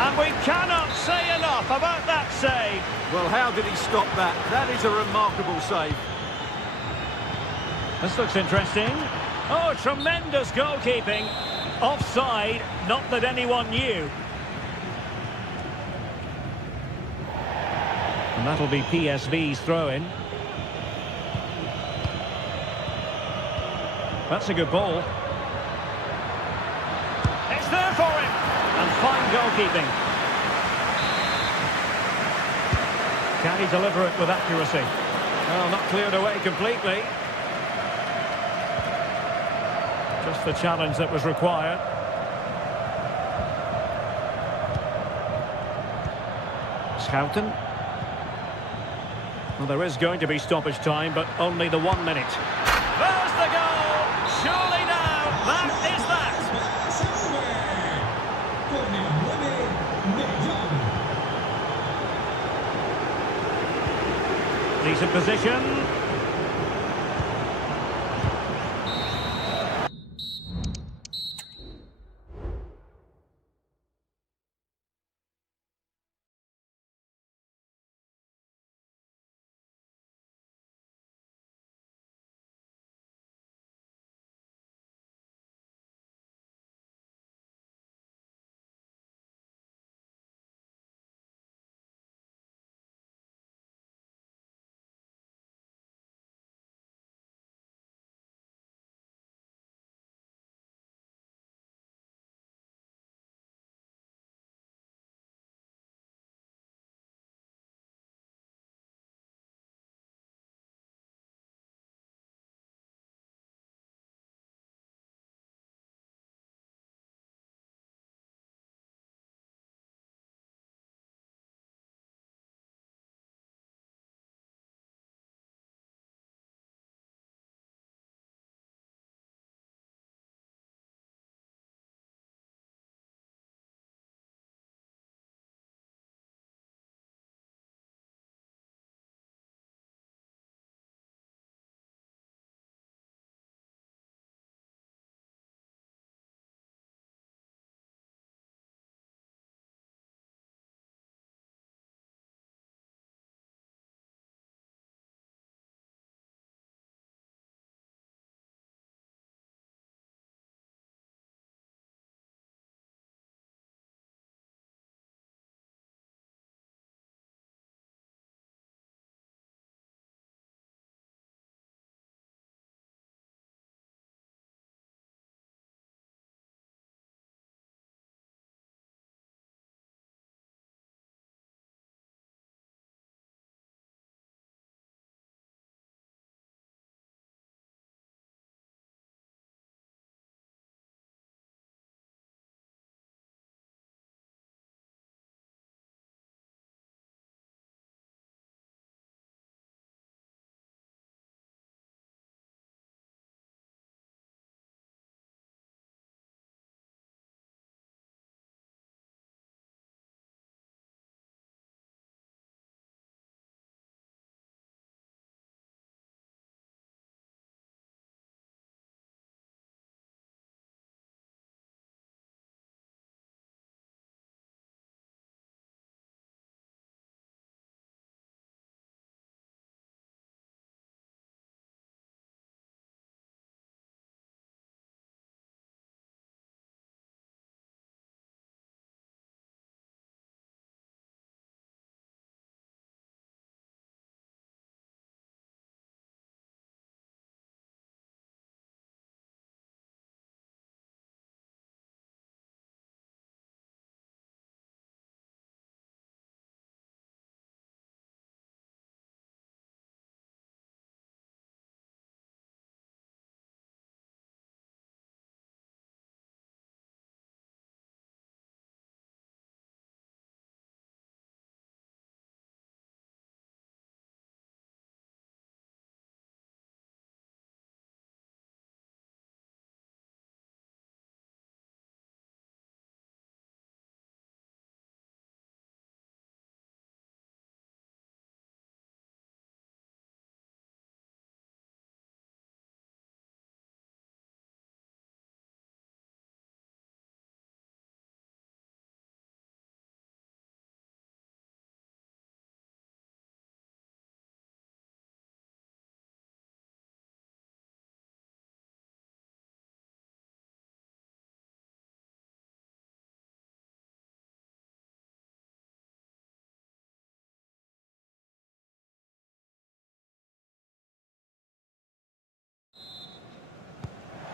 And we cannot say enough about that save. Well, how did he stop that? That is a remarkable save. This looks interesting. Oh, tremendous goalkeeping. Offside, not that anyone knew. And that'll be PSV's throw-in. That's a good ball. It's there for him. And fine goalkeeping. Can he deliver it with accuracy? Well, not cleared away completely. Just the challenge that was required. Schouten. Well, there is going to be stoppage time, but only the 1 minute. There's the goal! Surely now, that is that! Decent position.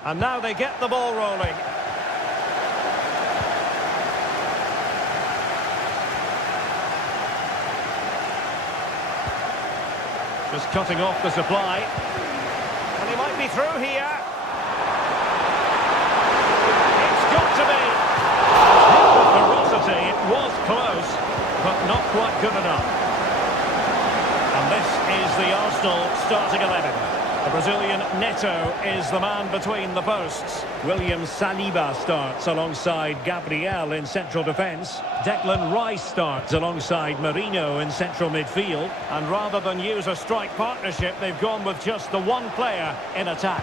And now they get the ball rolling. Just cutting off the supply. And he might be through here. It's got to be. With ferocity, it was close, but not quite good enough. And this is the Arsenal starting 11. The Brazilian Neto is the man between the posts. William Saliba starts alongside Gabriel in central defence. Declan Rice starts alongside Mourinho in central midfield. And rather than use a strike partnership, they've gone with just the one player in attack.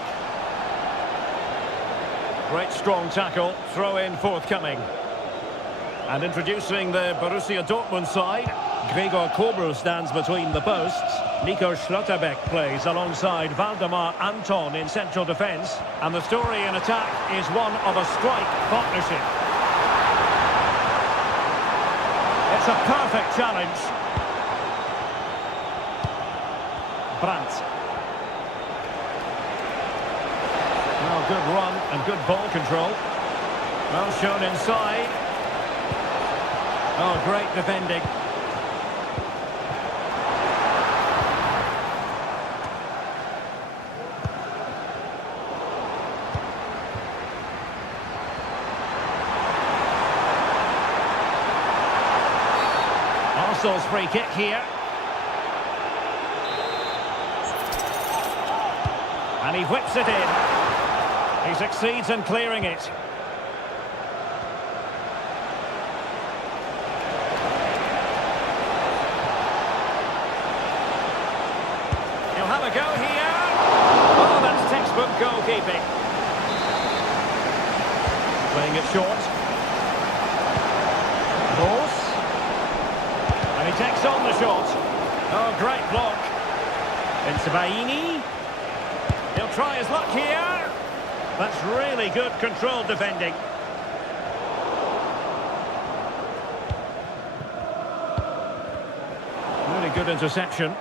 Great strong tackle, throw in forthcoming. And introducing the Borussia Dortmund side, Gregor Kobel stands between the posts. Nico Schlotterbeck plays alongside Valdemar Anton in central defence. And the story in attack is one of a strike partnership. It's a perfect challenge. Brandt. Well, good run and good ball control. Well shown inside. Oh, great defending. Arsenal's free kick here. And he whips it in. He succeeds in clearing it. He'll have a go here. Oh, that's textbook goalkeeping. Playing it short. Horse. And he takes on the shot. Oh, great block. Bensabaini. He'll try his luck here. That's really good controlled defending. Really good interception.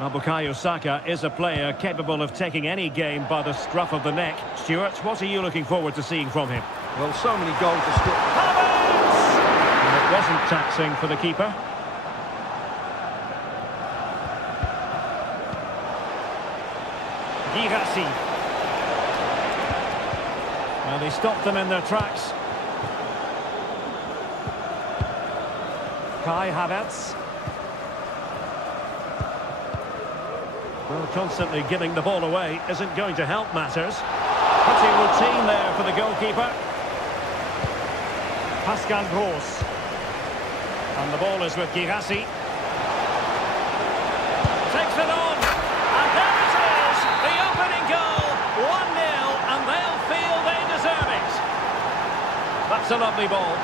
Well, Bukayo Saka is a player capable of taking any game by the scruff of the neck. Stuart, what are you looking forward to seeing from him? Well, so many goals are still... And it wasn't taxing for the keeper. Girassi. Well, they stopped them in their tracks. Kai Havertz. Well, constantly giving the ball away isn't going to help matters. Pretty routine there for the goalkeeper. Pascal Gross. And the ball is with Girassi. Takes it on. And there it is. The opening goal. 1-0. And they'll feel they deserve it. That's a lovely ball.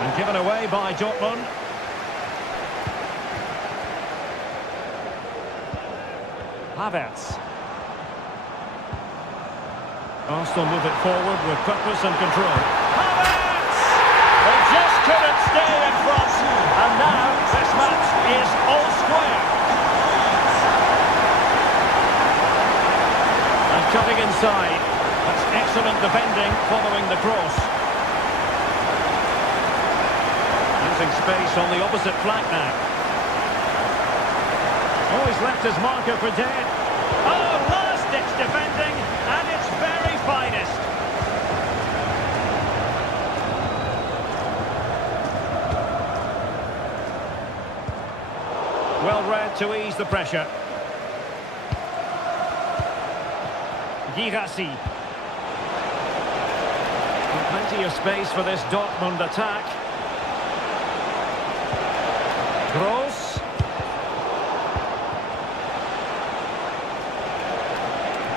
And given away by Dortmund. Havertz. Arsenal move it forward with purpose and control. Havertz! They just couldn't stay in front. And now this match is all square. And cutting inside. That's excellent defending following the cross. Using space on the opposite flank now. Oh, he's left his marker for dead. Oh, last-ditch defending at its very finest. Well read to ease the pressure. Girassi. Plenty of space for this Dortmund attack. Gross.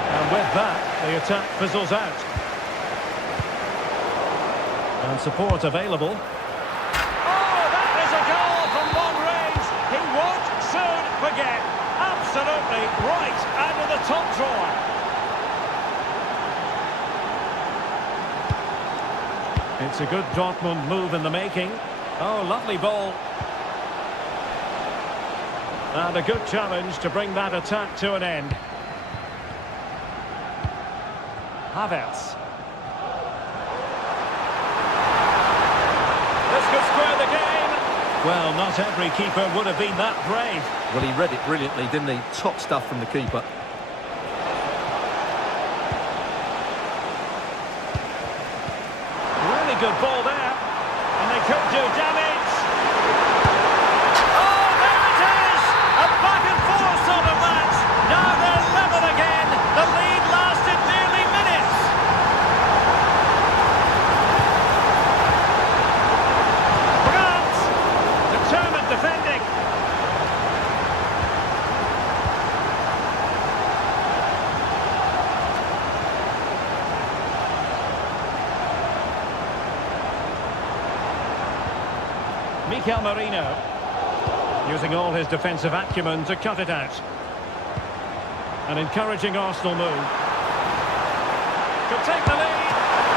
And with that, the attack fizzles out. And support available. Oh, that is a goal from long range. He won't soon forget. Absolutely right out of the top drawer. It's a good Dortmund move in the making. Oh, lovely ball. And a good challenge to bring that attack to an end. Havertz. This could square the game. Well, not every keeper would have been that brave. Well, he read it brilliantly, didn't he? Top stuff from the keeper. Really good ball there. And they could do damage. Oh, there it is! A back and forth sort of match. Now they're level again. The lead lasted nearly minutes. France, determined defending. Mikel Merino, using all his defensive acumen to cut it out. An encouraging Arsenal move. Could take the lead.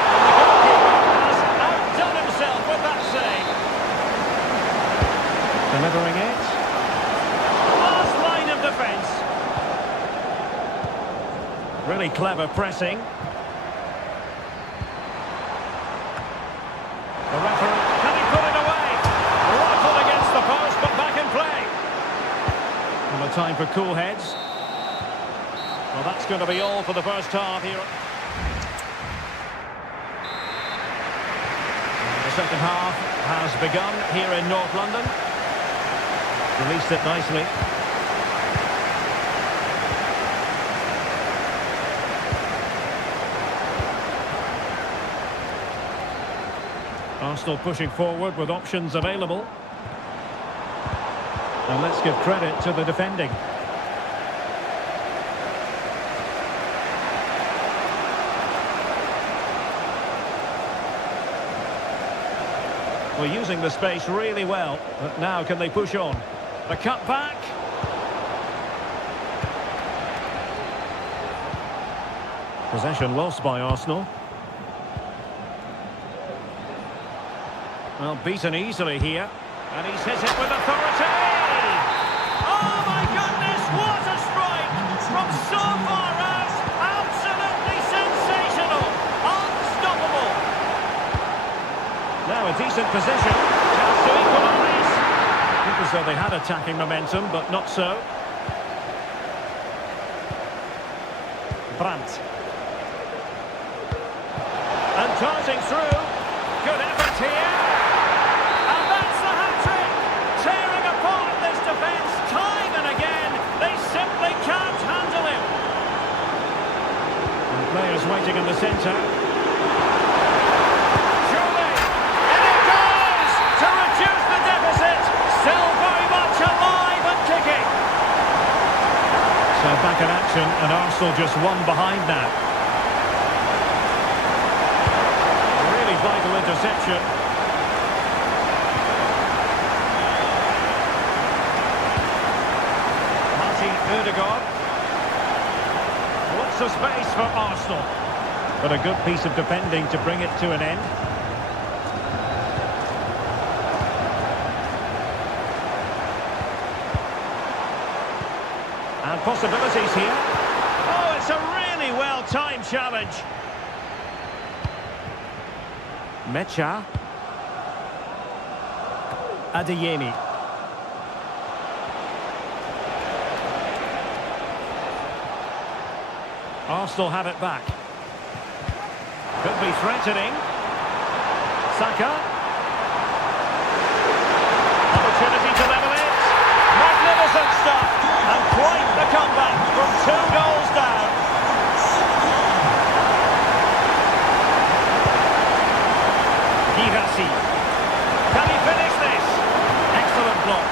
And the goalkeeper has outdone himself with that save. Delivering it. Last line of defence. Really clever pressing. The referee, can he put it away? Rifled against the post, but back in play. And a time for cool heads. Well, that's going to be all for the first half here. The second half has begun here in North London. Released it nicely. Arsenal pushing forward with options available. And let's give credit to the defending. We're using the space really well, but now can they push on? The cut back. Possession lost by Arsenal. Well, beaten easily here. And he's hit it with authority! Oh my goodness, what a strike! From so far out, absolutely sensational! Unstoppable! Now a decent position, chance to equalise. Looked as though they had attacking momentum, but not so. Brandt. And darting through. Good effort here. And that's the hat-trick. Tearing apart this defence time and again. They simply can't handle him. And players waiting in the centre. Surely. And it goes to reduce the deficit. Still very much alive and kicking. So back in action, and Arsenal just one behind now. Really vital interception. Ødegaard. Lots of space for Arsenal. But a good piece of defending to bring it to an end. And possibilities here. Oh, it's a really well-timed challenge. Mecha. Adeyemi. Arsenal have it back. Could be threatening. Saka. Opportunity to level it. Magnificent stuff. And quite the comeback from 2 goals down. Girassi. Can he finish this? Excellent block.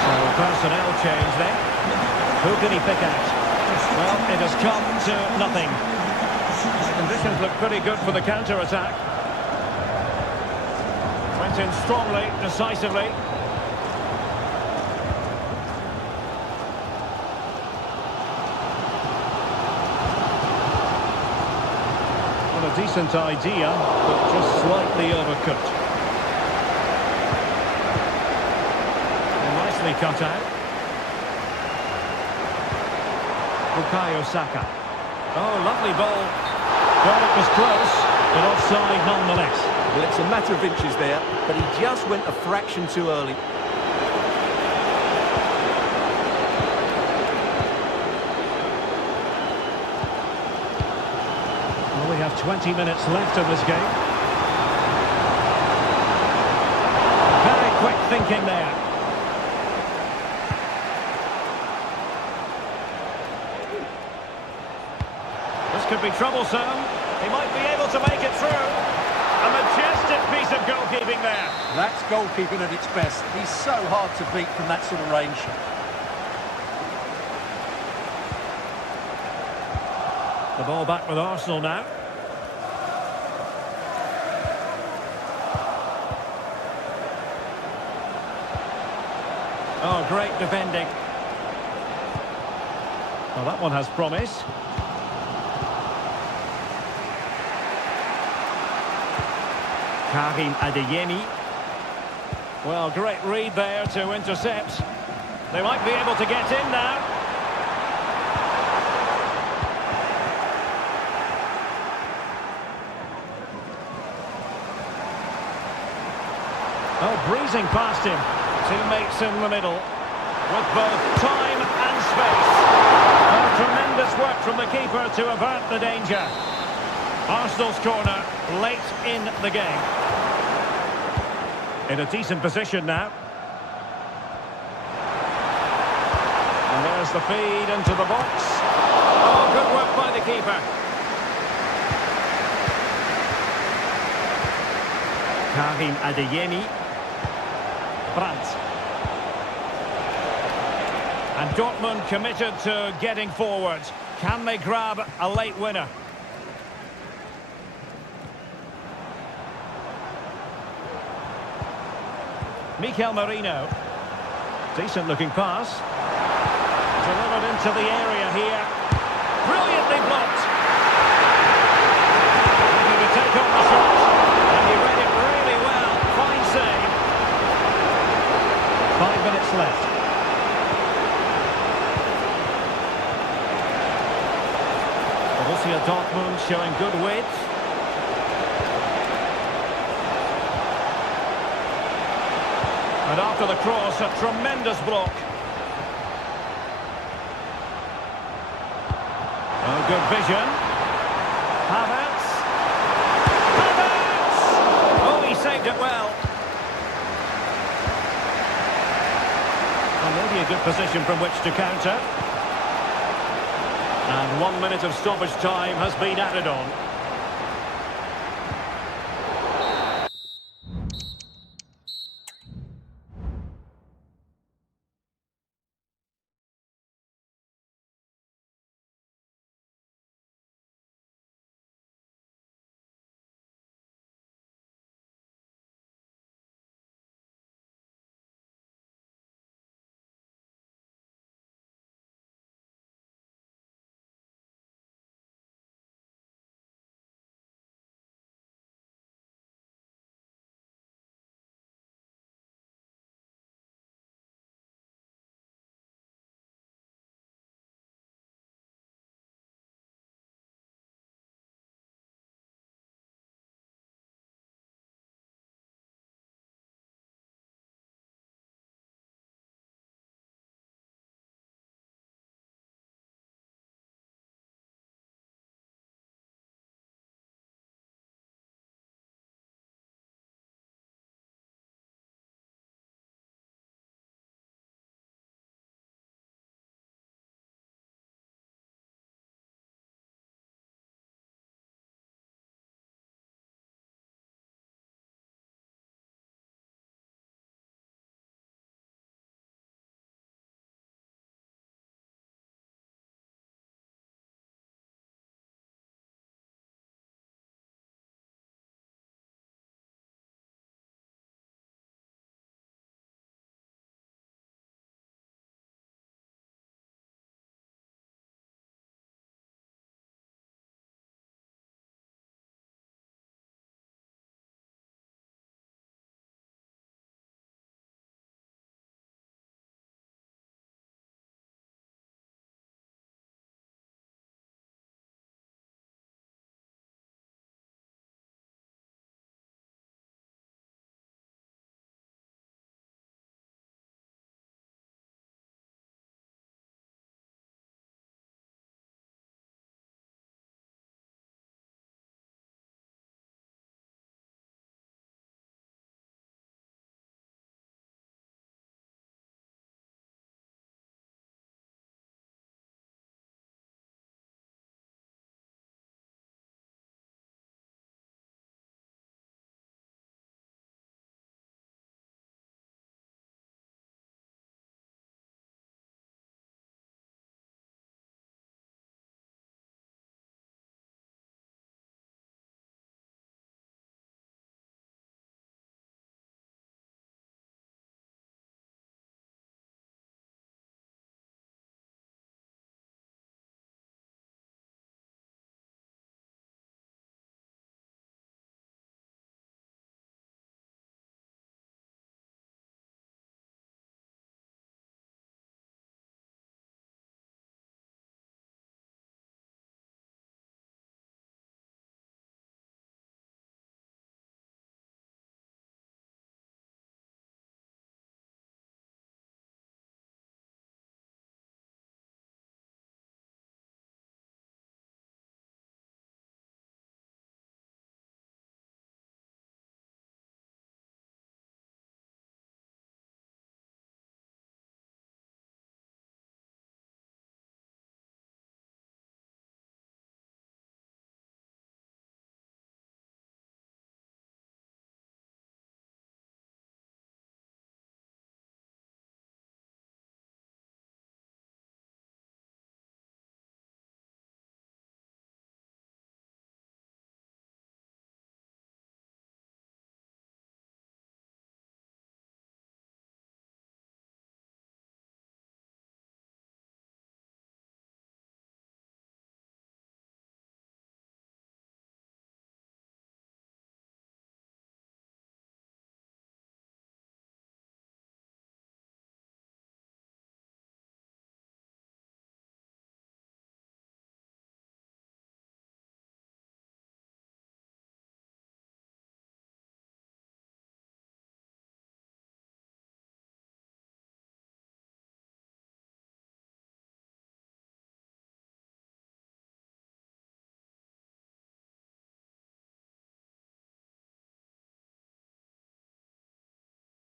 So personnel change then. Who can he pick out? Well, it has come to nothing. Conditions look pretty good for the counter-attack. Went in strongly, decisively. Well, a decent idea, but just slightly overcooked. And nicely nicely cut out. Bukayo Saka. Oh, lovely ball. Well, it was close, but offside nonetheless. Well, it's a matter of inches there, but he just went a fraction too early. Well, we have 20 minutes left in this game. Very quick thinking there. This could be troublesome. He might be able to make it through. A majestic piece of goalkeeping there. That's goalkeeping at its best. He's so hard to beat from that sort of range. The ball back with Arsenal now. Oh, great defending. Well, that one has promise. Karim Adeyemi. Well, great read there to intercept. They might be able to get in now. Oh, breezing past him. Teammates in the middle. With both time and space. Oh, tremendous work from the keeper to avert the danger. Arsenal's corner late in the game. In a decent position now. And there's the feed into the box. Oh, good work by the keeper. Karim Adeyemi. Brandt. And Dortmund committed to getting forward. Can they grab a late winner? Mikel Merino. Decent looking pass. Delivered into the area here. Brilliantly blocked. Looking to take on the shot. And he read it really well. Fine save. 5 minutes left. Borussia Dortmund showing good width. And after the cross, a tremendous block. Oh, good vision. Havertz. Havertz! Oh, he saved it well. And maybe a good position from which to counter. And 1 minute of stoppage time has been added on.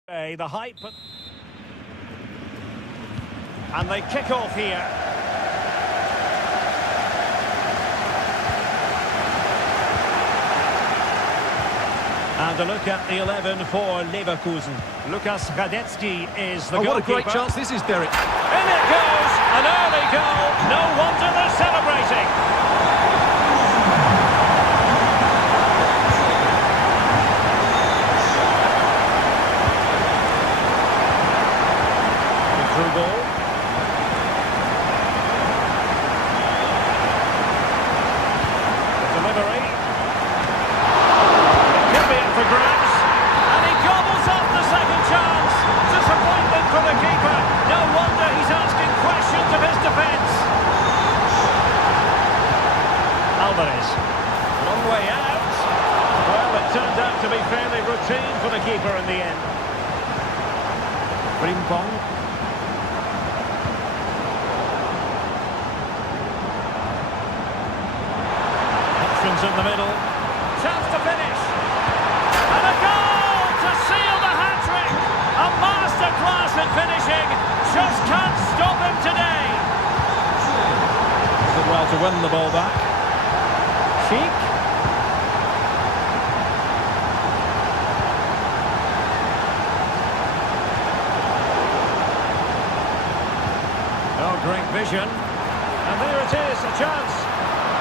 The hype. And they kick off here. And a look at the 11 for Leverkusen. Lukas Radetzky is the goalkeeper. What a great chance this is, Derek. In it goes! An early goal. No wonder they're celebrating. The through ball. The delivery. It could be up for grabs. And he gobbles up the second chance. Disappointment for the keeper. No wonder he's asking questions of his defence. Alvarez. Long way out. Well, it turned out to be fairly routine for the keeper in the end. Frimpong. Options in the middle. Chance to finish. And a goal to seal the hat-trick. A masterclass in finishing. Just can't stop him today. Did well to win the ball back. Sheik. Oh, great vision. And there it is, a chance.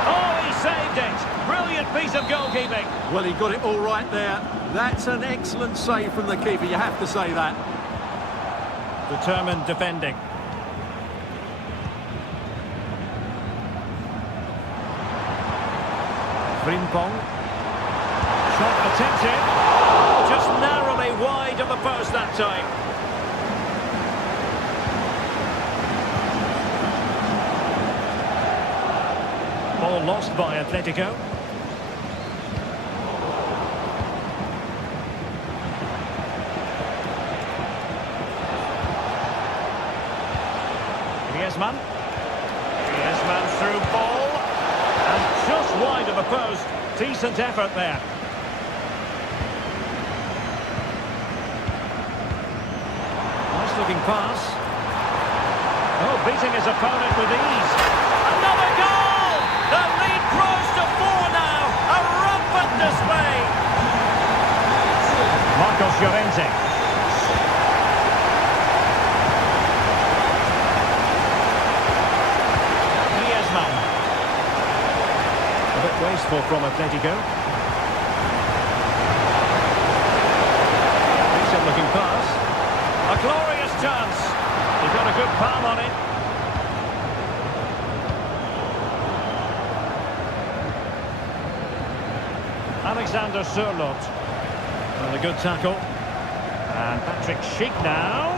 Oh, he saved it. Brilliant piece of goalkeeping. Well, he got it all right there. That's an excellent save from the keeper, you have to say that. Determined defending. Frimpong. Shot attempted. Oh, just narrowly wide of the post that time. Ball lost by Atletico. Griezmann through ball. And just wide of the post. Decent effort there. Nice looking pass. Oh, beating his opponent with ease. Another goal! The lead grows to 4 now. A rampant display. Marcos Llorente. A bit wasteful from Atletico. Decent looking pass. A glorious chance. He got a good palm on it. Alexander Sørloth. And a good tackle. And Patrick Schick now.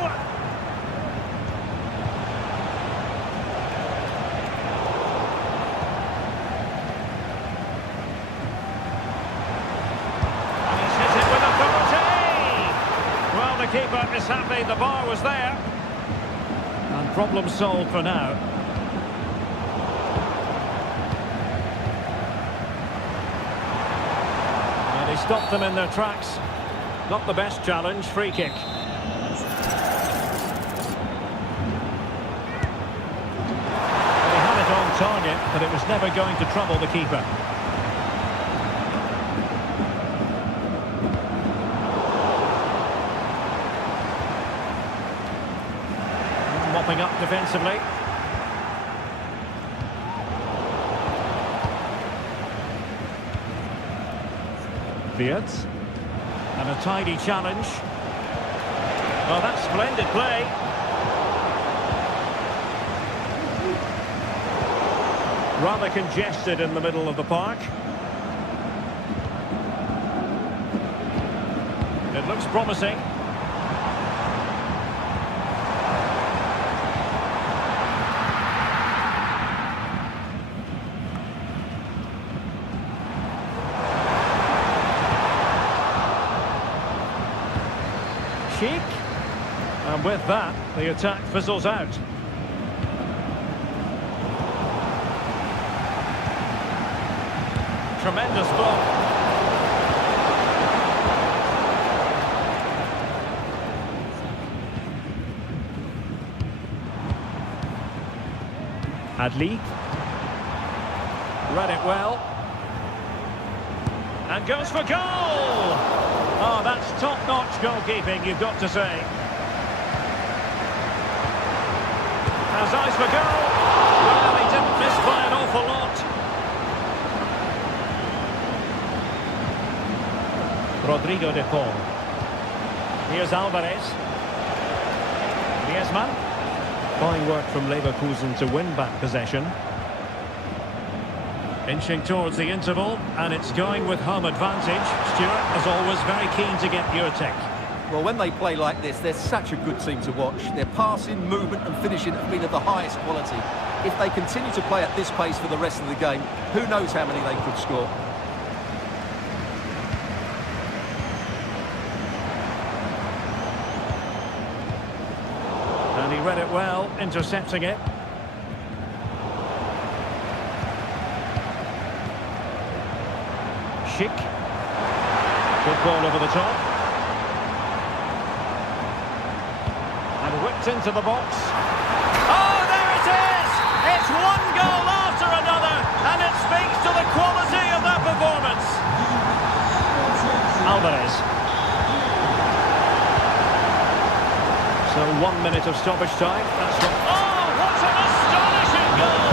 Keeper is happy the bar was there. And problem solved for now. And he stopped them in their tracks. Not the best challenge, free kick. He had it on target, but it was never going to trouble the keeper. Mopping up defensively. Beards. And a tidy challenge. Well, that's splendid play. Rather congested in the middle of the park. It looks promising. Sheik, and with that, the attack fizzles out. Tremendous block. Adli. Read it well. And goes for goal! Oh, that's top-notch goalkeeping, you've got to say. Has eyes for goal. Well, he didn't miss by an awful lot. Rodrigo de Paul. Here's Alvarez. Griezmann. Fine work from Leverkusen to win back possession. Inching towards the interval, and it's going with home advantage. Stuart, as always, very keen to get your take. Well, when they play like this, they're such a good team to watch. Their passing, movement and finishing have been of the highest quality. If they continue to play at this pace for the rest of the game, who knows how many they could score. And he read it well, intercepting it. Schick. Good ball over the top. And whipped into the box. Oh, there it is! It's one goal after another, and it speaks to the quality of that performance. Alvarez. So 1 minute of stoppage time. That's what... Oh, what an astonishing goal!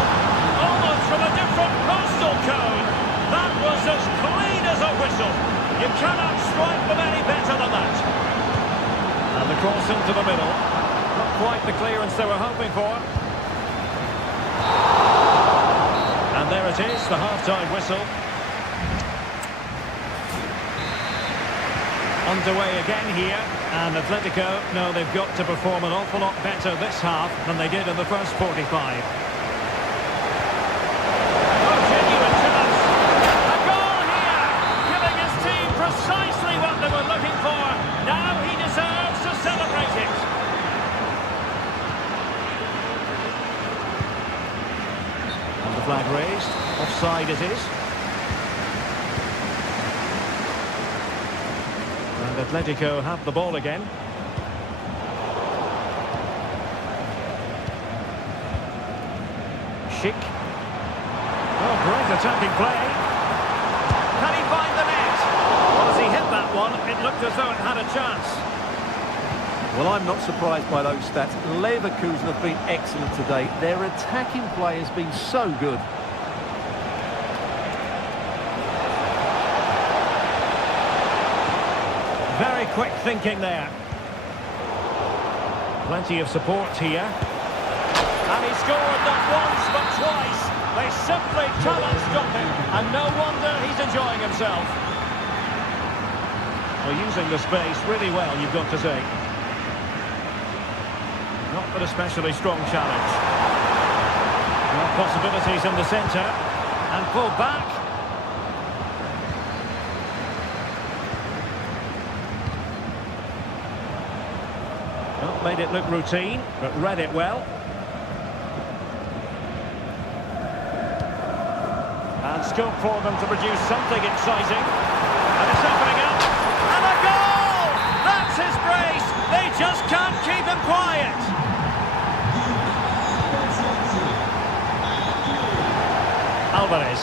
Almost from a different postal code. That was as clean as a whistle. You cannot strike them any better than that. And the cross into the middle. Not quite the clearance they were hoping for. And there it is, the half-time whistle. Underway again here, and Atletico know they've got to perform an awful lot better this half than they did in the first 45. Oh, genuine chance. A goal here, giving his team precisely what they were looking for. Now he deserves to celebrate it. And the flag raised, offside it is. And Atletico have the ball again. Schick. Oh, great attacking play. Can he find the net? Well, as he hit that one, it looked as though it had a chance. Well, I'm not surprised by those stats. Leverkusen have been excellent today. Their attacking play has been so good. Very quick thinking there. Plenty of support here. And he scored not once but twice. They simply cannot stop him. And no wonder he's enjoying himself. Well, using the space really well, you've got to say. Not an especially strong challenge. Well, possibilities in the centre. And pulled back. Well, made it look routine, but read it well. And scope for them to produce something exciting. And it's opening up. And a goal! That's his brace! They just can't keep him quiet. Alvarez.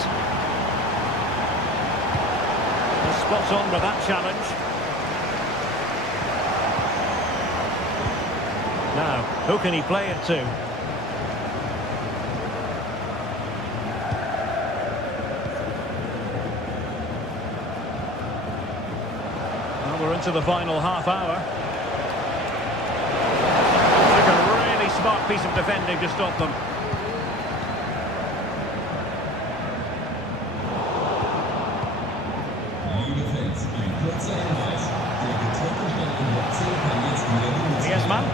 Spot on with that challenge. Now, who can he play it to? Well, we're into the final half hour. Took a really smart piece of defending to stop them. Griezmann.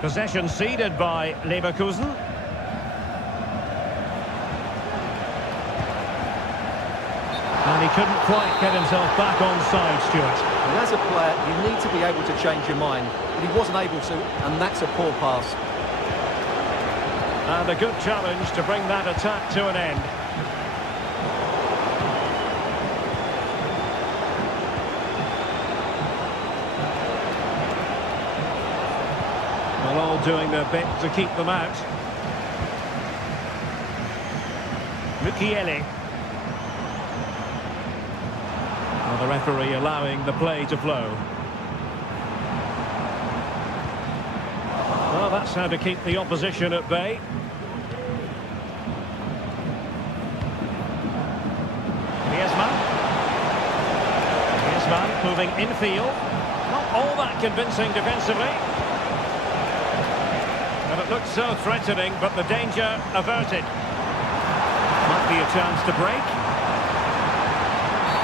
Possession ceded by Leverkusen. And he couldn't quite get himself back on side, Stuart. And as a player, you need to be able to change your mind. But he wasn't able to, and that's a poor pass. And a good challenge to bring that attack to an end. all doing their bit to keep them out. Mukiele. Well, the referee allowing the play to flow. Well, that's how to keep the opposition at bay. Moving infield. Not all that convincing defensively. And it looked so threatening, but the danger averted. Might be a chance to break.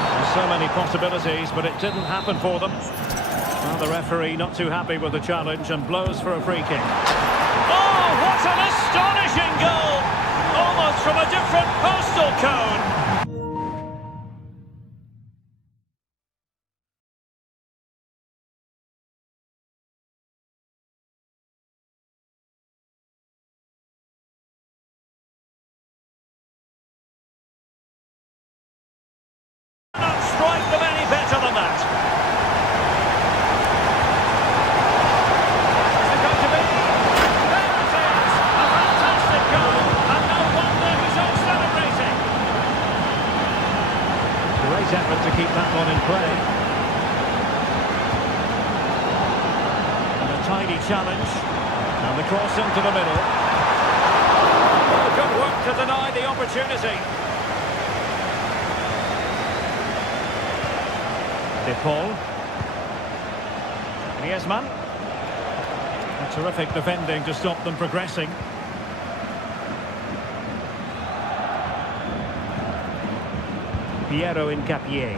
There's so many possibilities, but it didn't happen for them. Well, the referee not too happy with the challenge and blows for a free kick. Oh, what an astonishing goal! Almost from a different postal code. Strike them any better than that. Is it going to be? There it is! A fantastic goal, and no wonder he's all celebrating. Great effort to keep that one in play. And a tidy challenge. And the cross into the middle. Oh, good work to deny the opportunity. De Paul. Griezmann. A terrific defending to stop them progressing. Piero Incapié.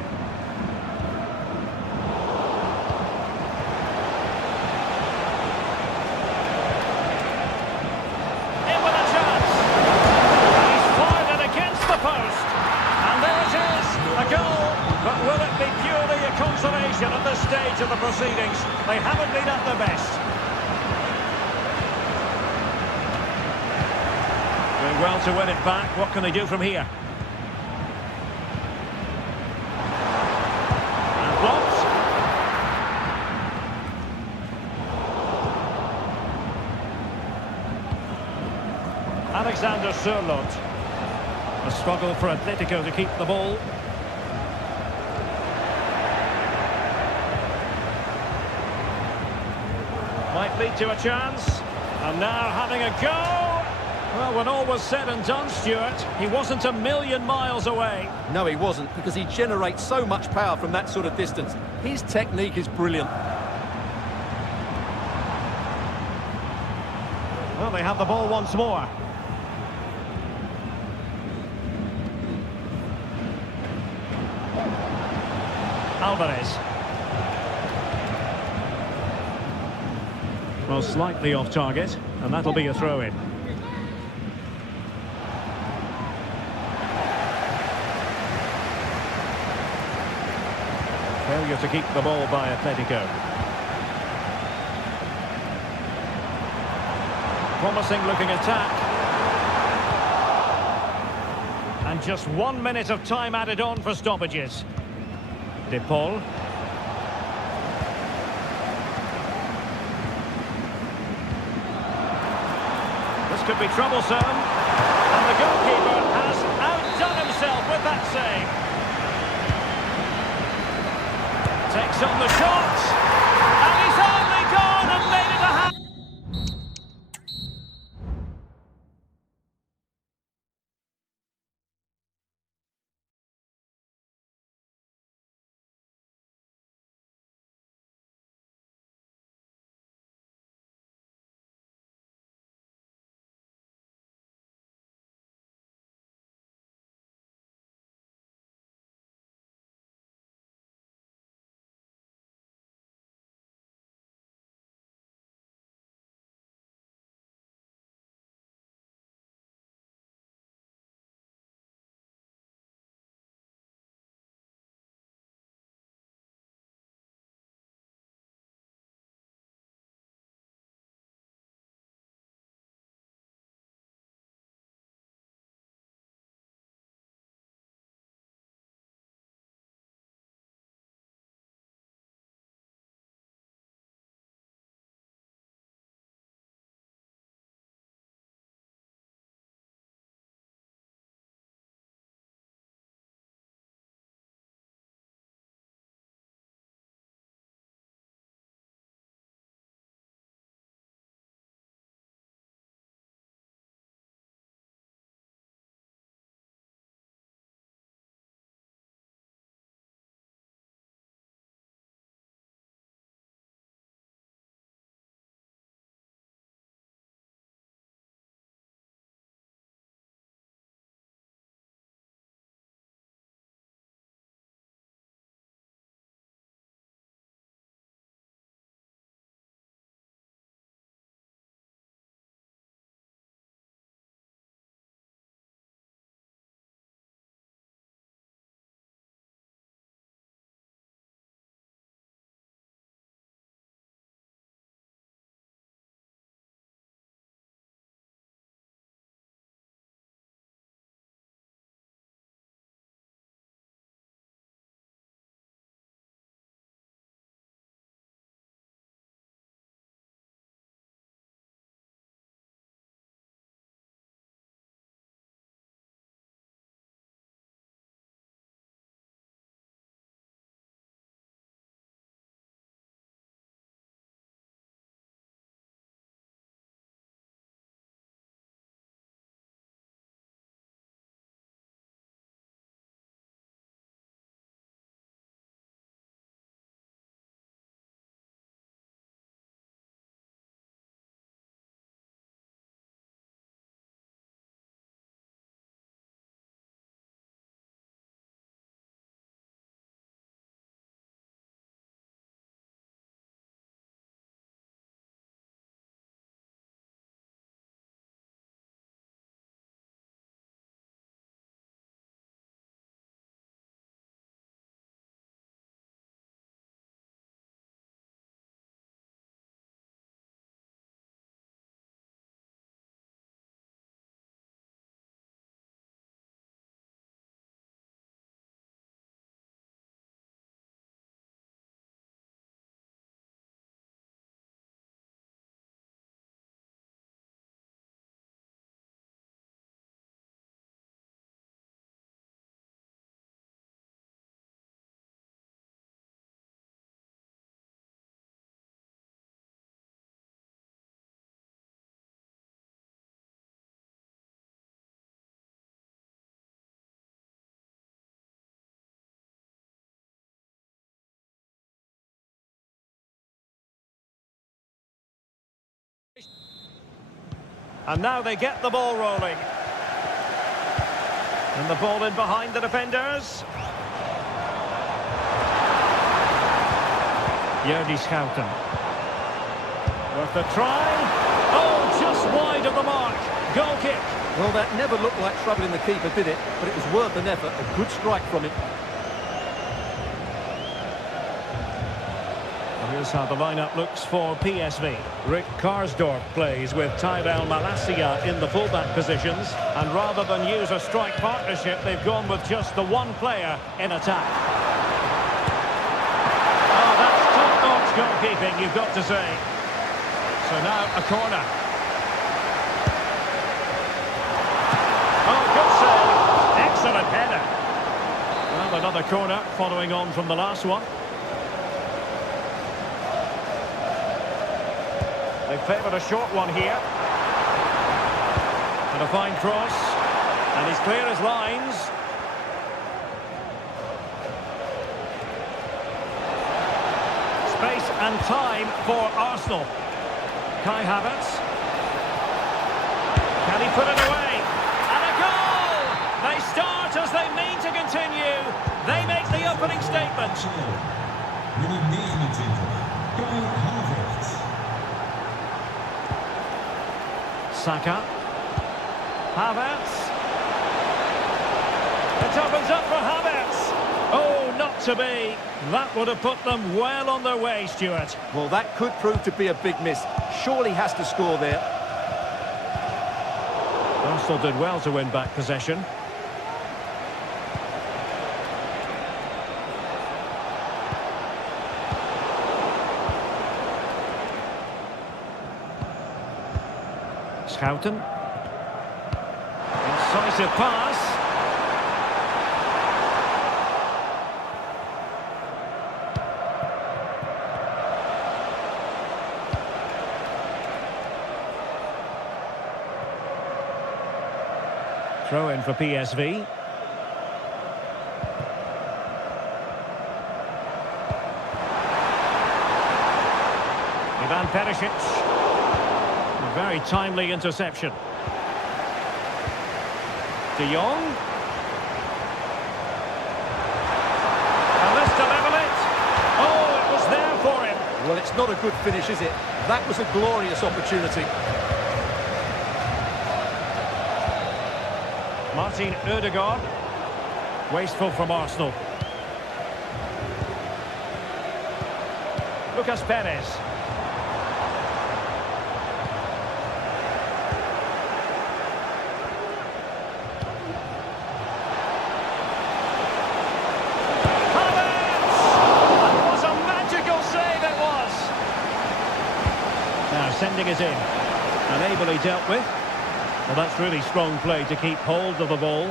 In with a chance. And he's fired it against the post. And there it is, a goal. But will it be purely a consolation at this stage of the proceedings? They haven't been at their best. Doing well to win it back. What can they do from here? And blocked. Alexander Sørloth. A struggle for Atletico to keep the ball. Might lead to a chance. And now having a go. Well, when all was said and done, Stuart, he wasn't a million miles away. No, he wasn't, because he generates so much power from that sort of distance. His technique is brilliant. Well, they have the ball once more. Alvarez. Well, slightly off target, and that'll be a throw-in. Failure to keep the ball by Atletico. Promising looking attack. And just 1 minute of time added on for stoppages. De Paul. This could be troublesome. And the goalkeeper has outdone himself with that save. Takes on the shot. And now they get the ball rolling. And the ball in behind the defenders. Schouten. Worth a try. Oh, just wide of the mark. Goal kick. Well, that never looked like troubling the keeper, did it? But it was worth an effort. A good strike from him. Here's how the lineup looks for PSV. Rick Karsdorp plays with Tyrell Malacia in the fullback positions. And rather than use a strike partnership, they've gone with just the one player in attack. Oh, that's top-notch goalkeeping, you've got to say. So now a corner. Oh, good save. Excellent header. Well, another corner following on from the last one. They favoured a short one here. And a fine cross. And he's clear as lines. Space and time for Arsenal. Kai Havertz. Can he put it away? And a goal! They start as they mean to continue. They make the opening statement. Nummer 29, Kai Havertz. Saka. Havertz. It opens up for Havertz. Oh, not to be. That would have put them well on their way, Stuart. Well, that could prove to be a big miss. Surely has to score there. Arsenal did well to win back possession. Schouten. Incisive pass. Throw in for PSV. Ivan Perisic. A very timely interception. De Jong. And this to level it. Oh, it was there for him. Well, it's not a good finish, is it? That was a glorious opportunity. Martin Ødegaard. Wasteful from Arsenal. Lucas Perez. Sending it in, and ably dealt with. Well, that's really strong play to keep hold of the ball.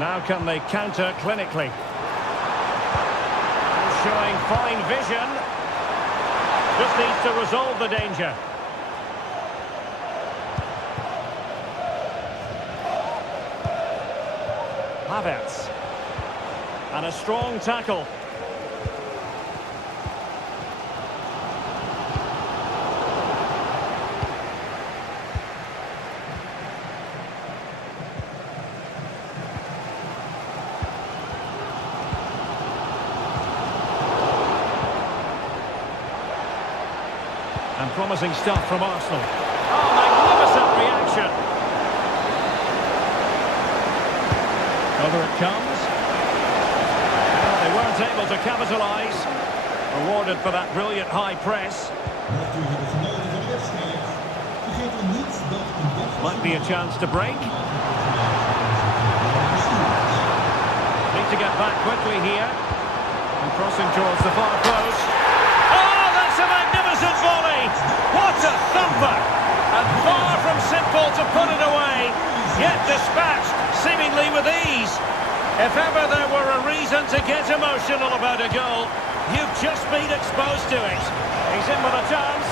Now can they counter clinically? Showing fine vision. Just needs to resolve the danger. Havertz. And a strong tackle. And promising stuff from Arsenal. Oh, magnificent reaction. Over it comes. Well, they weren't able to capitalise. Rewarded for that brilliant high press. Might be a chance to break. Need to get back quickly here. And crossing towards the far post. Oh, that's a magnificent volley! What a thumper! And far from simple to put it away, yet dispatched seemingly with ease. If ever there were a reason to get emotional about a goal, you've just been exposed to it. He's in with a chance.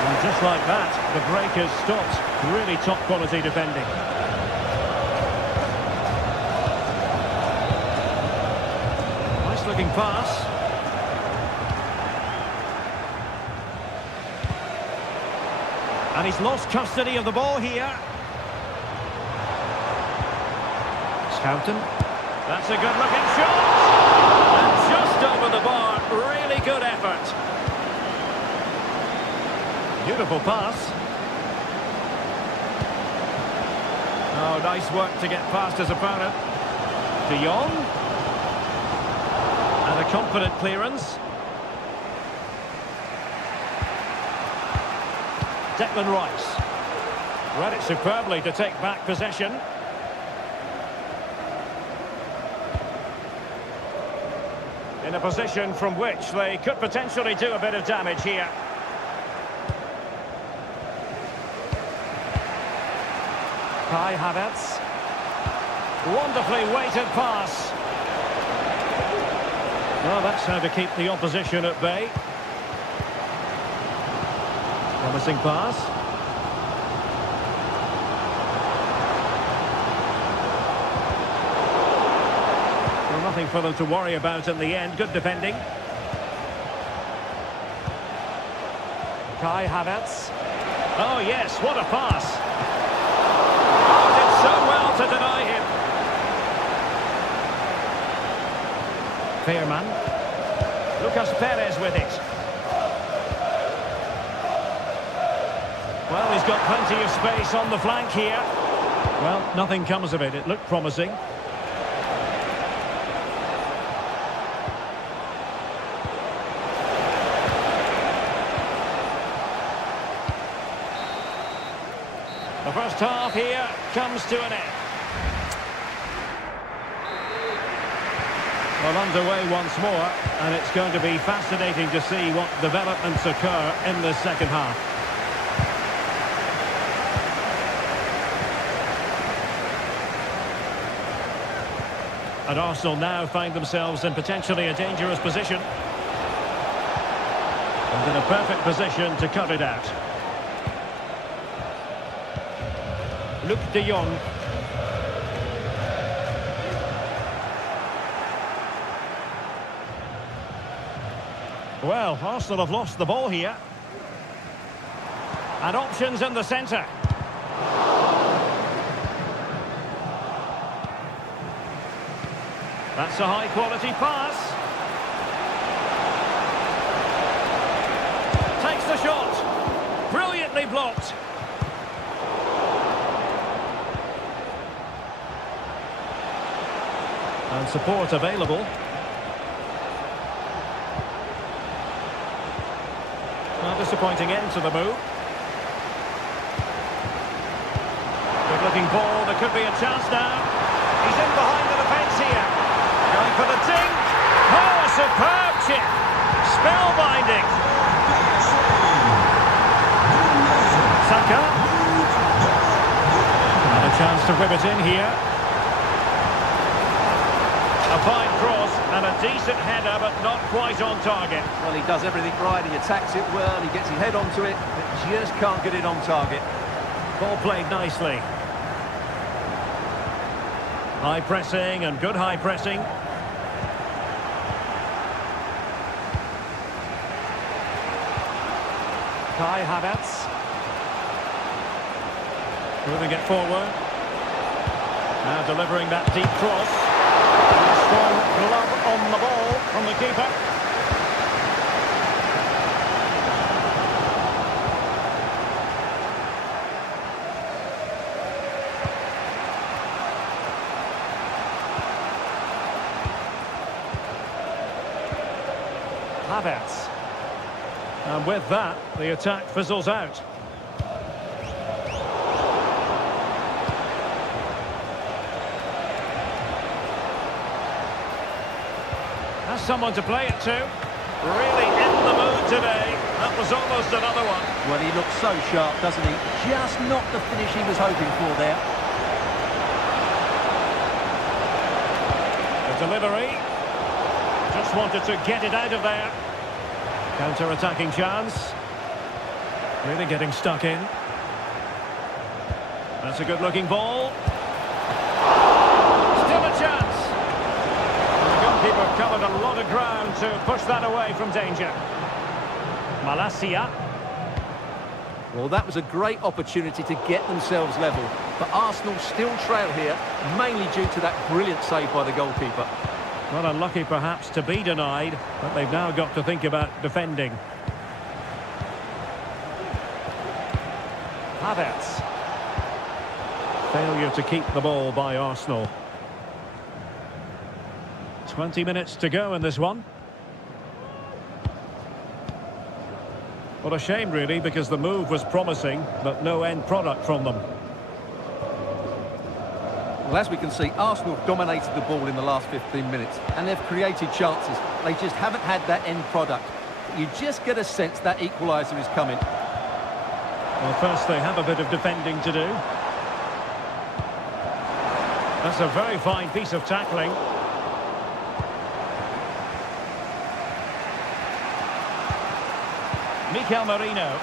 And just like that, the break has stopped. Really top quality defending. Nice looking pass. And he's lost custody of the ball here. Scouten. That's a good-looking shot. And just over the bar. Really good effort. Beautiful pass. Oh, nice work to get past his opponent. De Jong. And a confident clearance. Declan Rice. Read it superbly to take back possession. In a position from which they could potentially do a bit of damage here. Kai Havertz. Wonderfully weighted pass. Well, that's how to keep the opposition at bay. Promising pass. Well, nothing for them to worry about in the end. Good defending. Kai Havertz. Oh, yes, what a pass. Did so well to deny him. Veerman. Lucas Perez with it. Well, he's got plenty of space on the flank here. Well, nothing comes of it. It looked promising. The first half here comes to an end. Well, underway once more, and it's going to be fascinating to see what developments occur in the second half. And Arsenal now find themselves in potentially a dangerous position. And in a perfect position to cut it out. Luc de Jong. Well, Arsenal have lost the ball here. And options in the centre. That's a high-quality pass. Takes the shot. Brilliantly blocked. And support available. Well, disappointing end to the move. Good-looking ball. There could be a chance now. He's in behind the defence here. Going for the dink. Oh, a superb chip. Spellbinding. Saka. And a chance to whip it in here. A fine cross and a decent header, but not quite on target. Well, he does everything right. He attacks it well. He gets his head onto it, but just can't get it on target. Ball played nicely. High pressing and good high pressing. Kai Havertz. Moving it forward. Now delivering that deep cross. A strong glove on the ball from the keeper. Havertz. And with that, the attack fizzles out. Has someone to play it to. Really in the mood today. That was almost another one. Well, he looks so sharp, doesn't he? Just not the finish he was hoping for there. The delivery. Just wanted to get it out of there. Counter-attacking chance. Really getting stuck in. That's a good-looking ball. Still a chance. And the goalkeeper covered a lot of ground to push that away from danger. Malacia. Well, that was a great opportunity to get themselves level, but Arsenal still trail here, mainly due to that brilliant save by the goalkeeper. Not unlucky perhaps to be denied, but they've now got to think about defending. Havertz. Failure to keep the ball by Arsenal. 20 minutes to go in this one. What a shame really, because the move was promising, but no end product from them. Well, as we can see, Arsenal have dominated the ball in the last 15 minutes, and they've created chances. They just haven't had that end product. You just get a sense that equaliser is coming. Well, first they have a bit of defending to do. That's a very fine piece of tackling. Mikel Merino.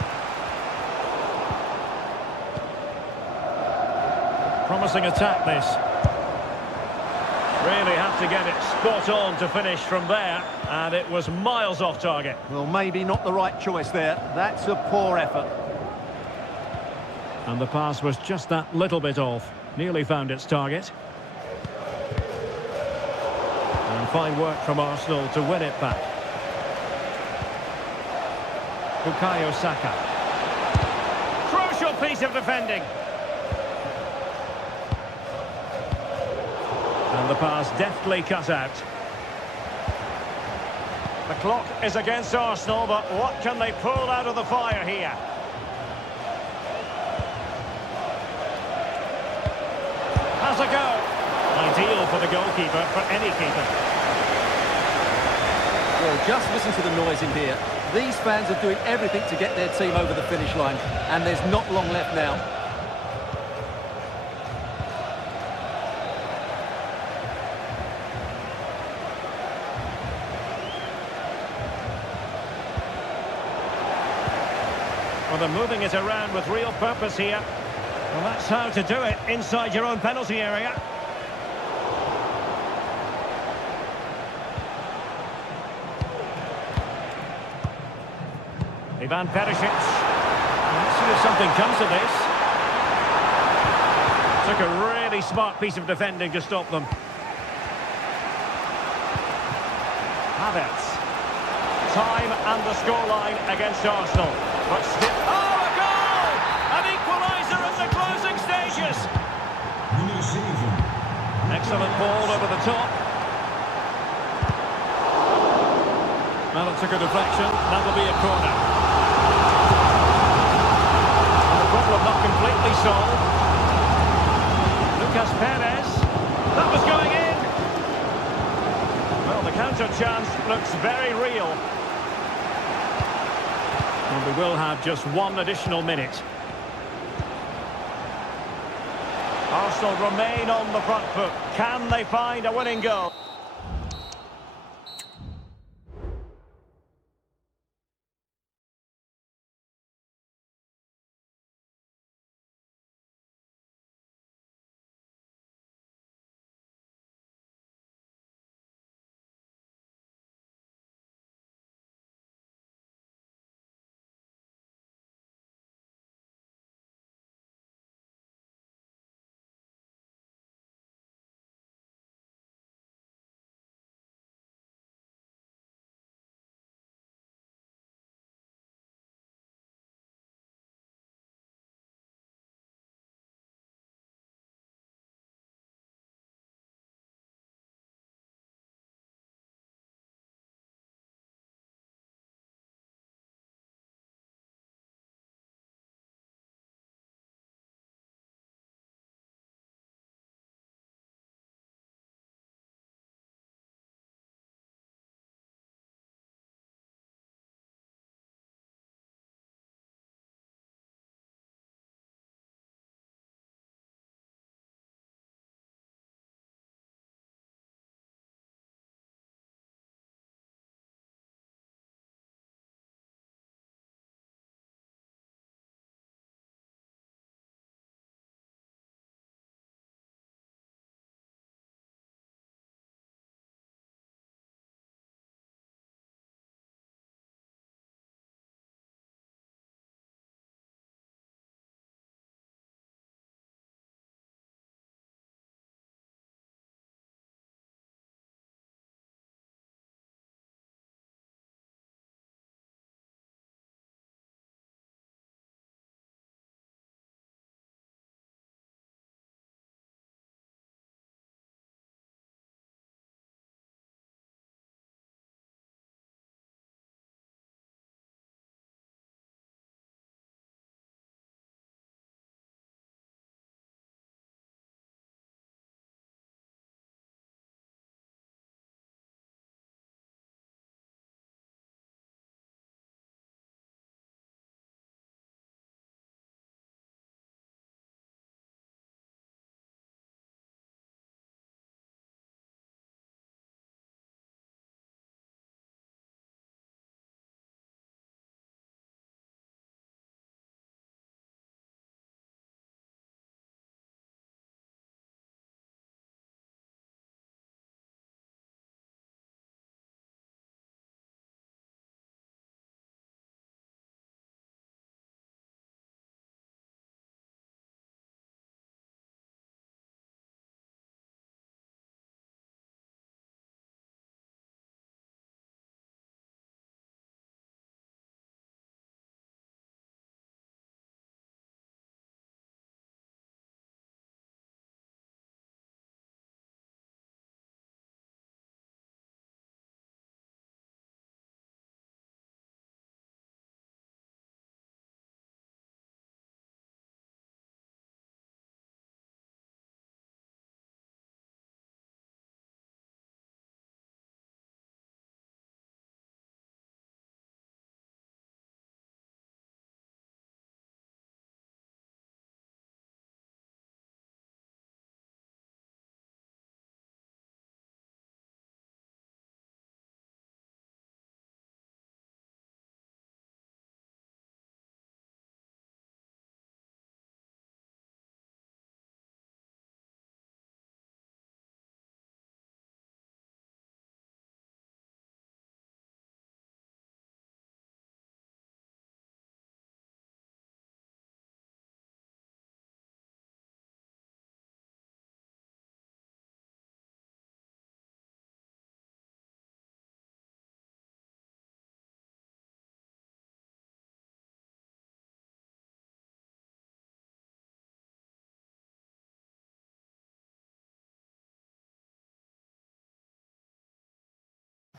Promising attack this. Really have to get it spot on to finish from there, and it was miles off target. Well, maybe not the right choice there. That's a poor effort. And the pass was just that little bit off. Nearly found its target. And fine work from Arsenal to win it back. Bukayo Saka. Crucial piece of defending. And the pass deftly cut out. The clock is against Arsenal, but what can they pull out of the fire here? Has a go. Ideal for the goalkeeper, for any keeper. Well, just listen to the noise in here. These fans are doing everything to get their team over the finish line, and there's not long left now. Well, they're moving it around with real purpose here. Well, that's how to do it inside your own penalty area. Ivan Perisic. Let's see if something comes of this. Took a really smart piece of defending to stop them. Havertz. Time and the scoreline against Arsenal. But still... Oh, a goal! An equaliser in the closing stages. Nummer 7. Excellent ball over the top. Well, it took a deflection. That'll be a corner. And the problem not completely solved. Lucas Perez. That was going in. Well, the counter chance looks very real. And we will have just one additional minute. Arsenal remain on the front foot. Can they find a winning goal?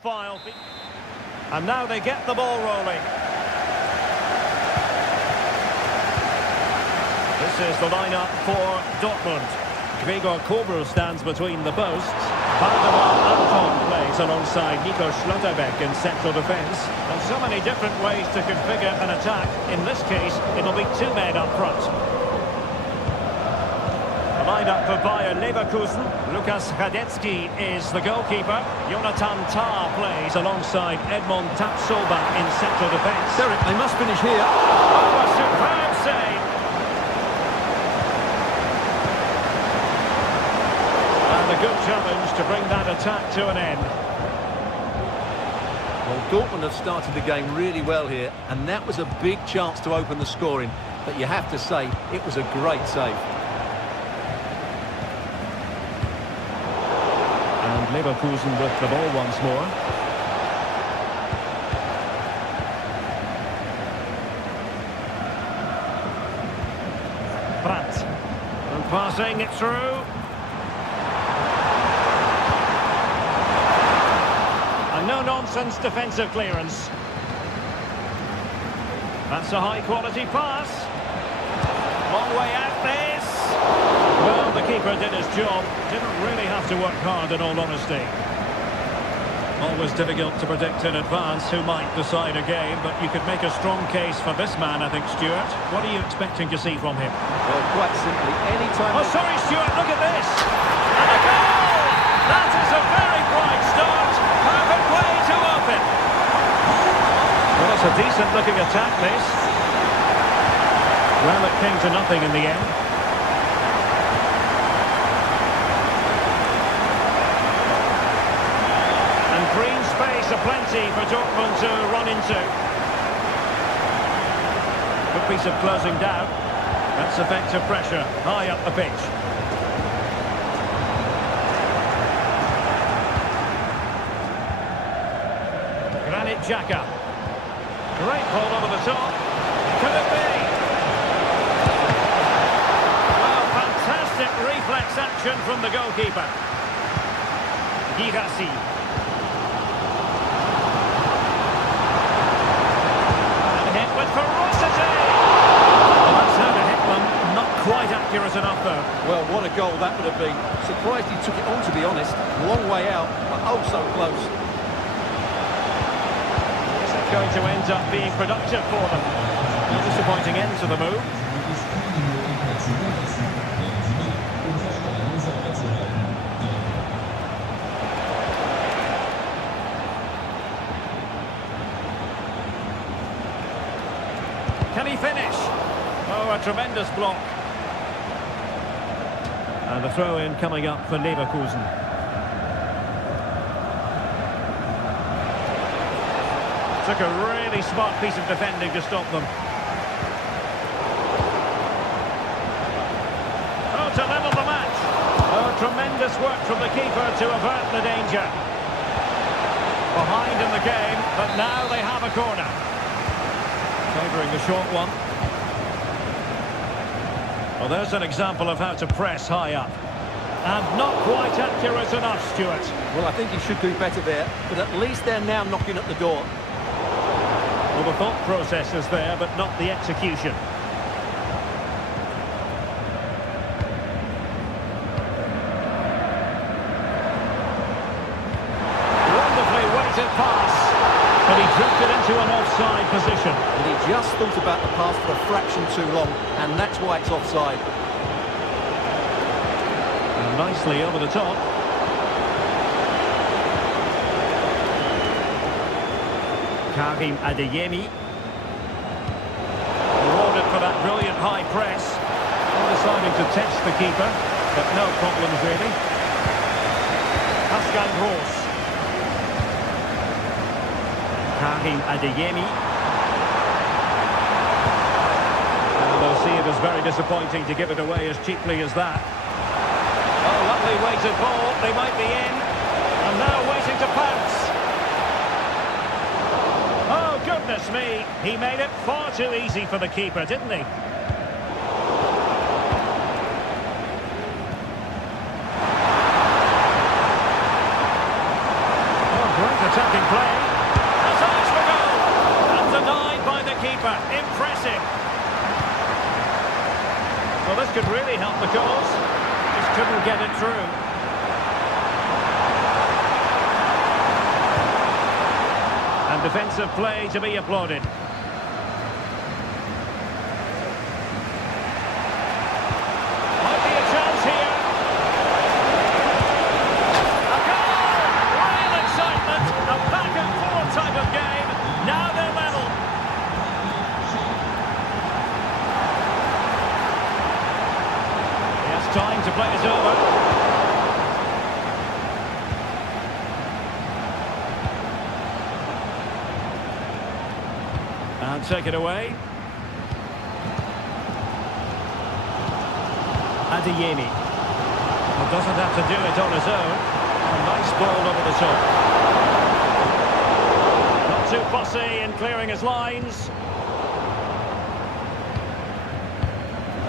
File. And now they get the ball rolling. This is the lineup for Dortmund. Gregor Kobel stands between the posts. Valdemar Anton plays alongside Nico Schlotterbeck in central defence. And so many different ways to configure an attack. In this case, it'll be two men up front. The lineup for Bayer Leverkusen. Lukas Radecki is the goalkeeper. Jonathan Tah plays alongside Edmond Tapsoba in central defence. Derek, they must finish here. Oh, a superb save! And a good challenge to bring that attack to an end. Well, Dortmund have started the game really well here, and that was a big chance to open the scoring. But you have to say, it was a great save. And Leverkusen with the ball once more. Brandt. And passing it through. A no-nonsense defensive clearance. That's a high-quality pass. Long way out this. Well, the keeper did his job. Didn't really have to work hard, in all honesty. Always difficult to predict in advance who might decide a game, but you could make a strong case for this man, I think, Stuart. What are you expecting to see from him? Well, quite simply, any time... Oh, sorry, Stuart, look at this! And a goal! That is a very bright start. Perfect way to open. Well, it's a decent-looking attack, this. Well, it came to nothing in the end. Green space aplenty for Dortmund to run into. Good piece of closing down. That's effective pressure high up the pitch. Granit Xhaka. Great ball over the top. Could it be? Well, fantastic reflex action from the goalkeeper. Girassi. Ferocity! Well, that's how to hit them. Not quite accurate enough, though. Well, what a goal that would have been. Surprised he took it on, to be honest. Long way out, but oh so close. Is it going to end up being productive for them? A disappointing end to the move. Can he finish? Oh, a tremendous block. And the throw-in coming up for Leverkusen. Took a really smart piece of defending to stop them. Oh, to level the match. Oh, tremendous work from the keeper to avert the danger. Behind in the game, but now they have a corner. Favouring the short one. Well, there's an example of how to press high up. And not quite accurate enough, Stuart. Well, I think he should do better there, but at least they're now knocking at the door. Well, the thought process is there, but not the execution. Wonderfully weighted pass. But he drifted into an offside position. And he just thought about the pass for a fraction too long, and that's why it's offside. And nicely over the top. Karim Adeyemi. Rewarded for that brilliant high press. Deciding to test the keeper, but no problems really. Pascal Gross. Karim Adeyemi. And they'll see it as very disappointing to give it away as cheaply as that. Oh, lovely weighted ball. They might be in. And now waiting to pounce. Oh, goodness me. He made it far too easy for the keeper, didn't he? Oh, great attacking This could really help the cause. Just couldn't get it through. And defensive play to be applauded. Might be a chance here. A goal! Real excitement. A back and forth type of game. Now they're level. He has time to play it over. And take it away. Adeyemi. Well, doesn't have to do it on his own. A nice ball over the top. Not too fussy in clearing his lines.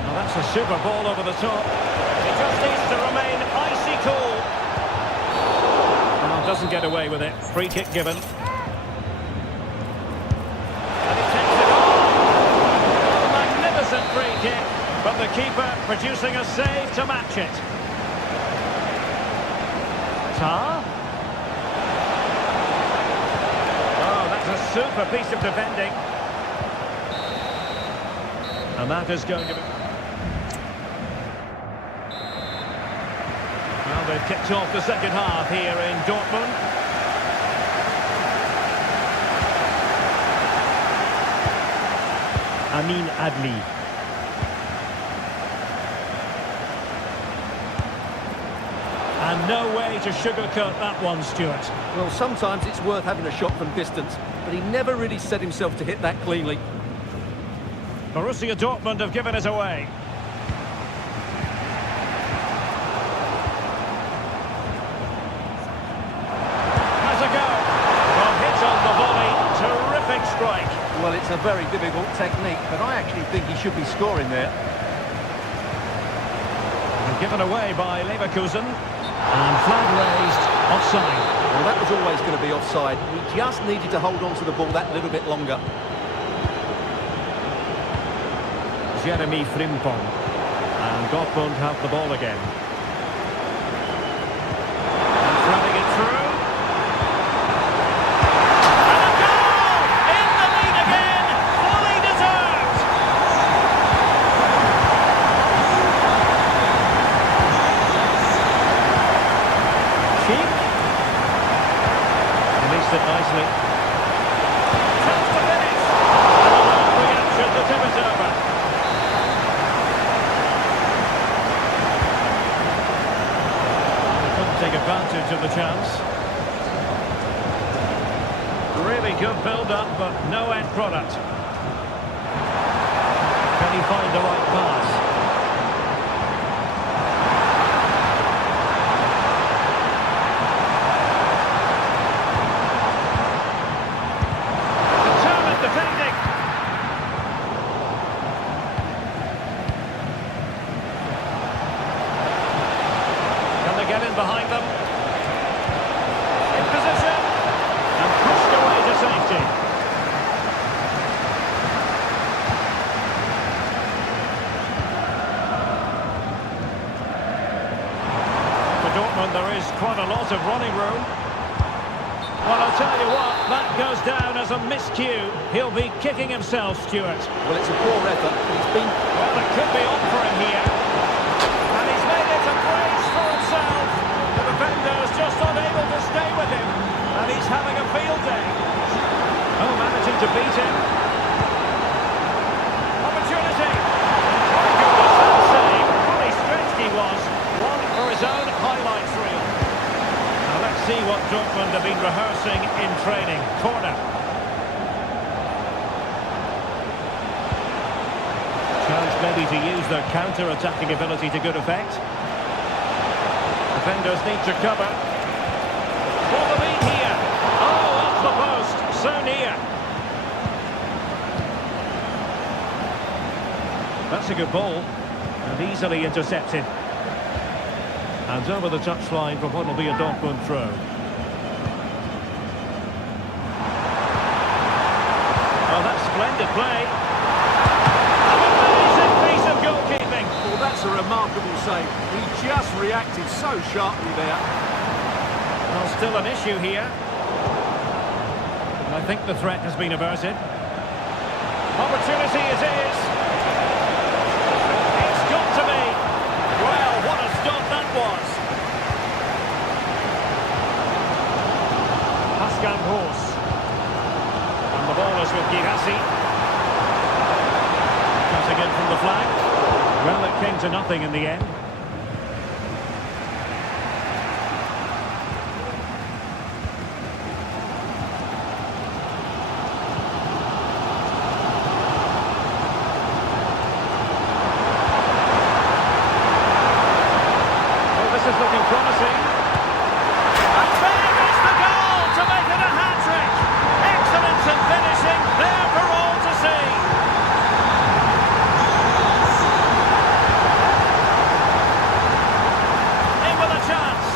Well, that's a super ball over the top. He just needs to remain icy cool. Well, doesn't get away with it. Free kick given. Free kick, but the keeper producing a save to match it. Tar? Oh, that's a super piece of defending. And that is going to be... Well, they've kicked off the second half here in Dortmund. Amin Adli. And no way to sugarcoat that one, Stuart. Well, sometimes it's worth having a shot from distance, but he never really set himself to hit that cleanly. Borussia Dortmund have given it away. Has a go. Well, hit on the volley. Terrific strike. Well, it's a very difficult technique, but I actually think he should be scoring there. And given away by Leverkusen. And flag raised, offside. Well, that was always going to be offside. He just needed to hold on to the ball that little bit longer. Jeremy Frimpong. And Dortmund have the ball again. And threading it through. And a goal! In the lead again! Fully deserved! Released it nicely. Chance to finish. And a long reaction to tip it over. He couldn't take advantage of the chance. Really good build-up, but no end product. Can he find the right pass? Defending. Can they get in behind them? In position. And pushed away to safety. For Dortmund, there is quite a lot of running room. Well, I'll tell you what, that goes down as a miscue. He'll be kicking himself, Stuart. Well, it's a poor effort, but he's been... Well, it could be on for him here. And he's made it a brace for himself. The defender's just unable to stay with him. And he's having a field day. Oh, managing to beat him. Opportunity. Very good was that save. Fully stretched he was. One for his own highlights reel. Now let's see what Dortmund have been rehearsing in training. Corner. Chance maybe to use their counter-attacking ability to good effect. Defenders need to cover. For the lead here. Oh, off the post. So near. That's a good ball. And easily intercepted. And over the touchline for what will be a Dortmund throw. Well, that's splendid play. An amazing piece of goalkeeping. Well, that's a remarkable save. He just reacted so sharply there. Well, still an issue here. I think the threat has been averted. Opportunity it is. It's got to be. Well, what a stop that was. Pascal Gross. And the ball is with Girassi. Cutting in from the flank. Well, it came to nothing in the end. Looking promising. And there is the goal to make it a hat-trick. Excellence in finishing, there for all to see. In with a chance.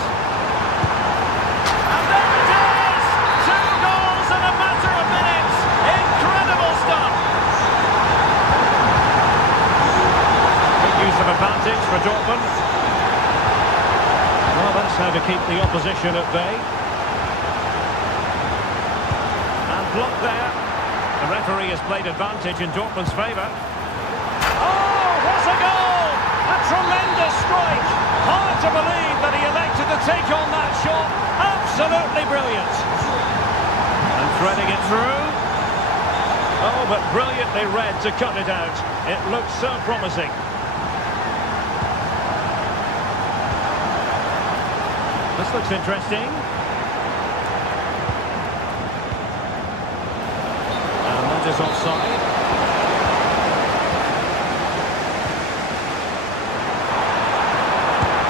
And there it is! 2 goals in a matter of minutes. Incredible stuff. Good use of advantage for Dortmund. Well, that's how to keep the opposition at bay. And blocked there. The referee has played advantage in Dortmund's favour. Oh, what a goal! A tremendous strike! Hard to believe that he elected to take on that shot. Absolutely brilliant. And threading it through. Oh, but brilliantly read to cut it out. It looked so promising. This looks interesting. And that is offside.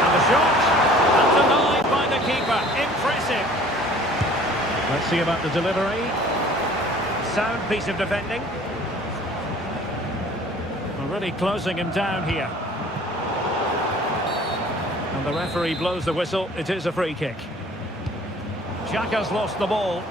And the shot. And denied by the keeper. Impressive. Let's see about the delivery. Sound piece of defending. Well, really closing him down here. And the referee blows the whistle. It is a free kick. Xhaka's lost the ball.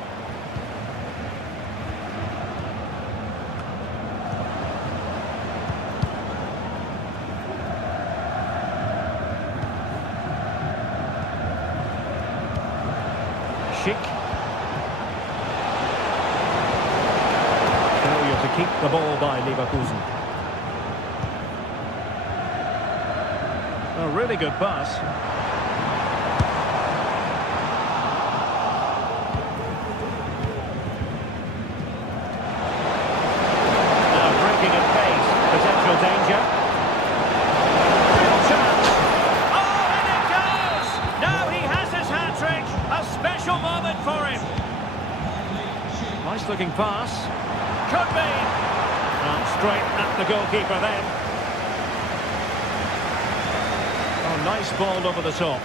Schick. Failure to keep the ball by Leverkusen. A really good pass. Now breaking at pace. Potential danger. Real chance. Oh, and it goes! Now he has his hat-trick. A special moment for him. Nice looking pass. Could be. And straight at the goalkeeper then. Nice ball over the top.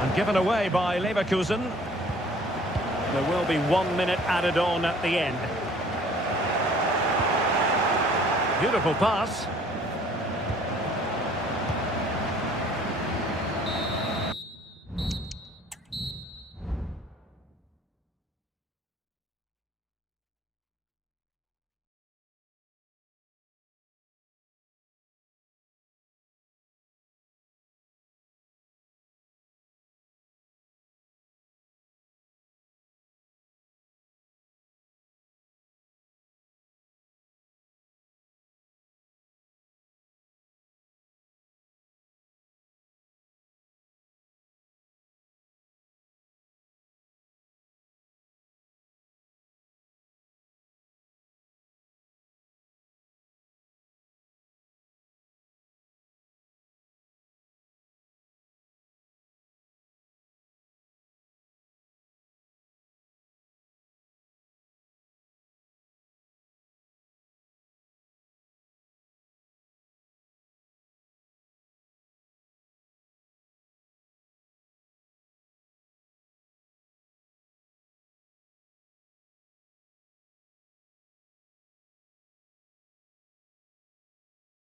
And given away by Leverkusen. There will be 1 minute added on at the end. Beautiful pass.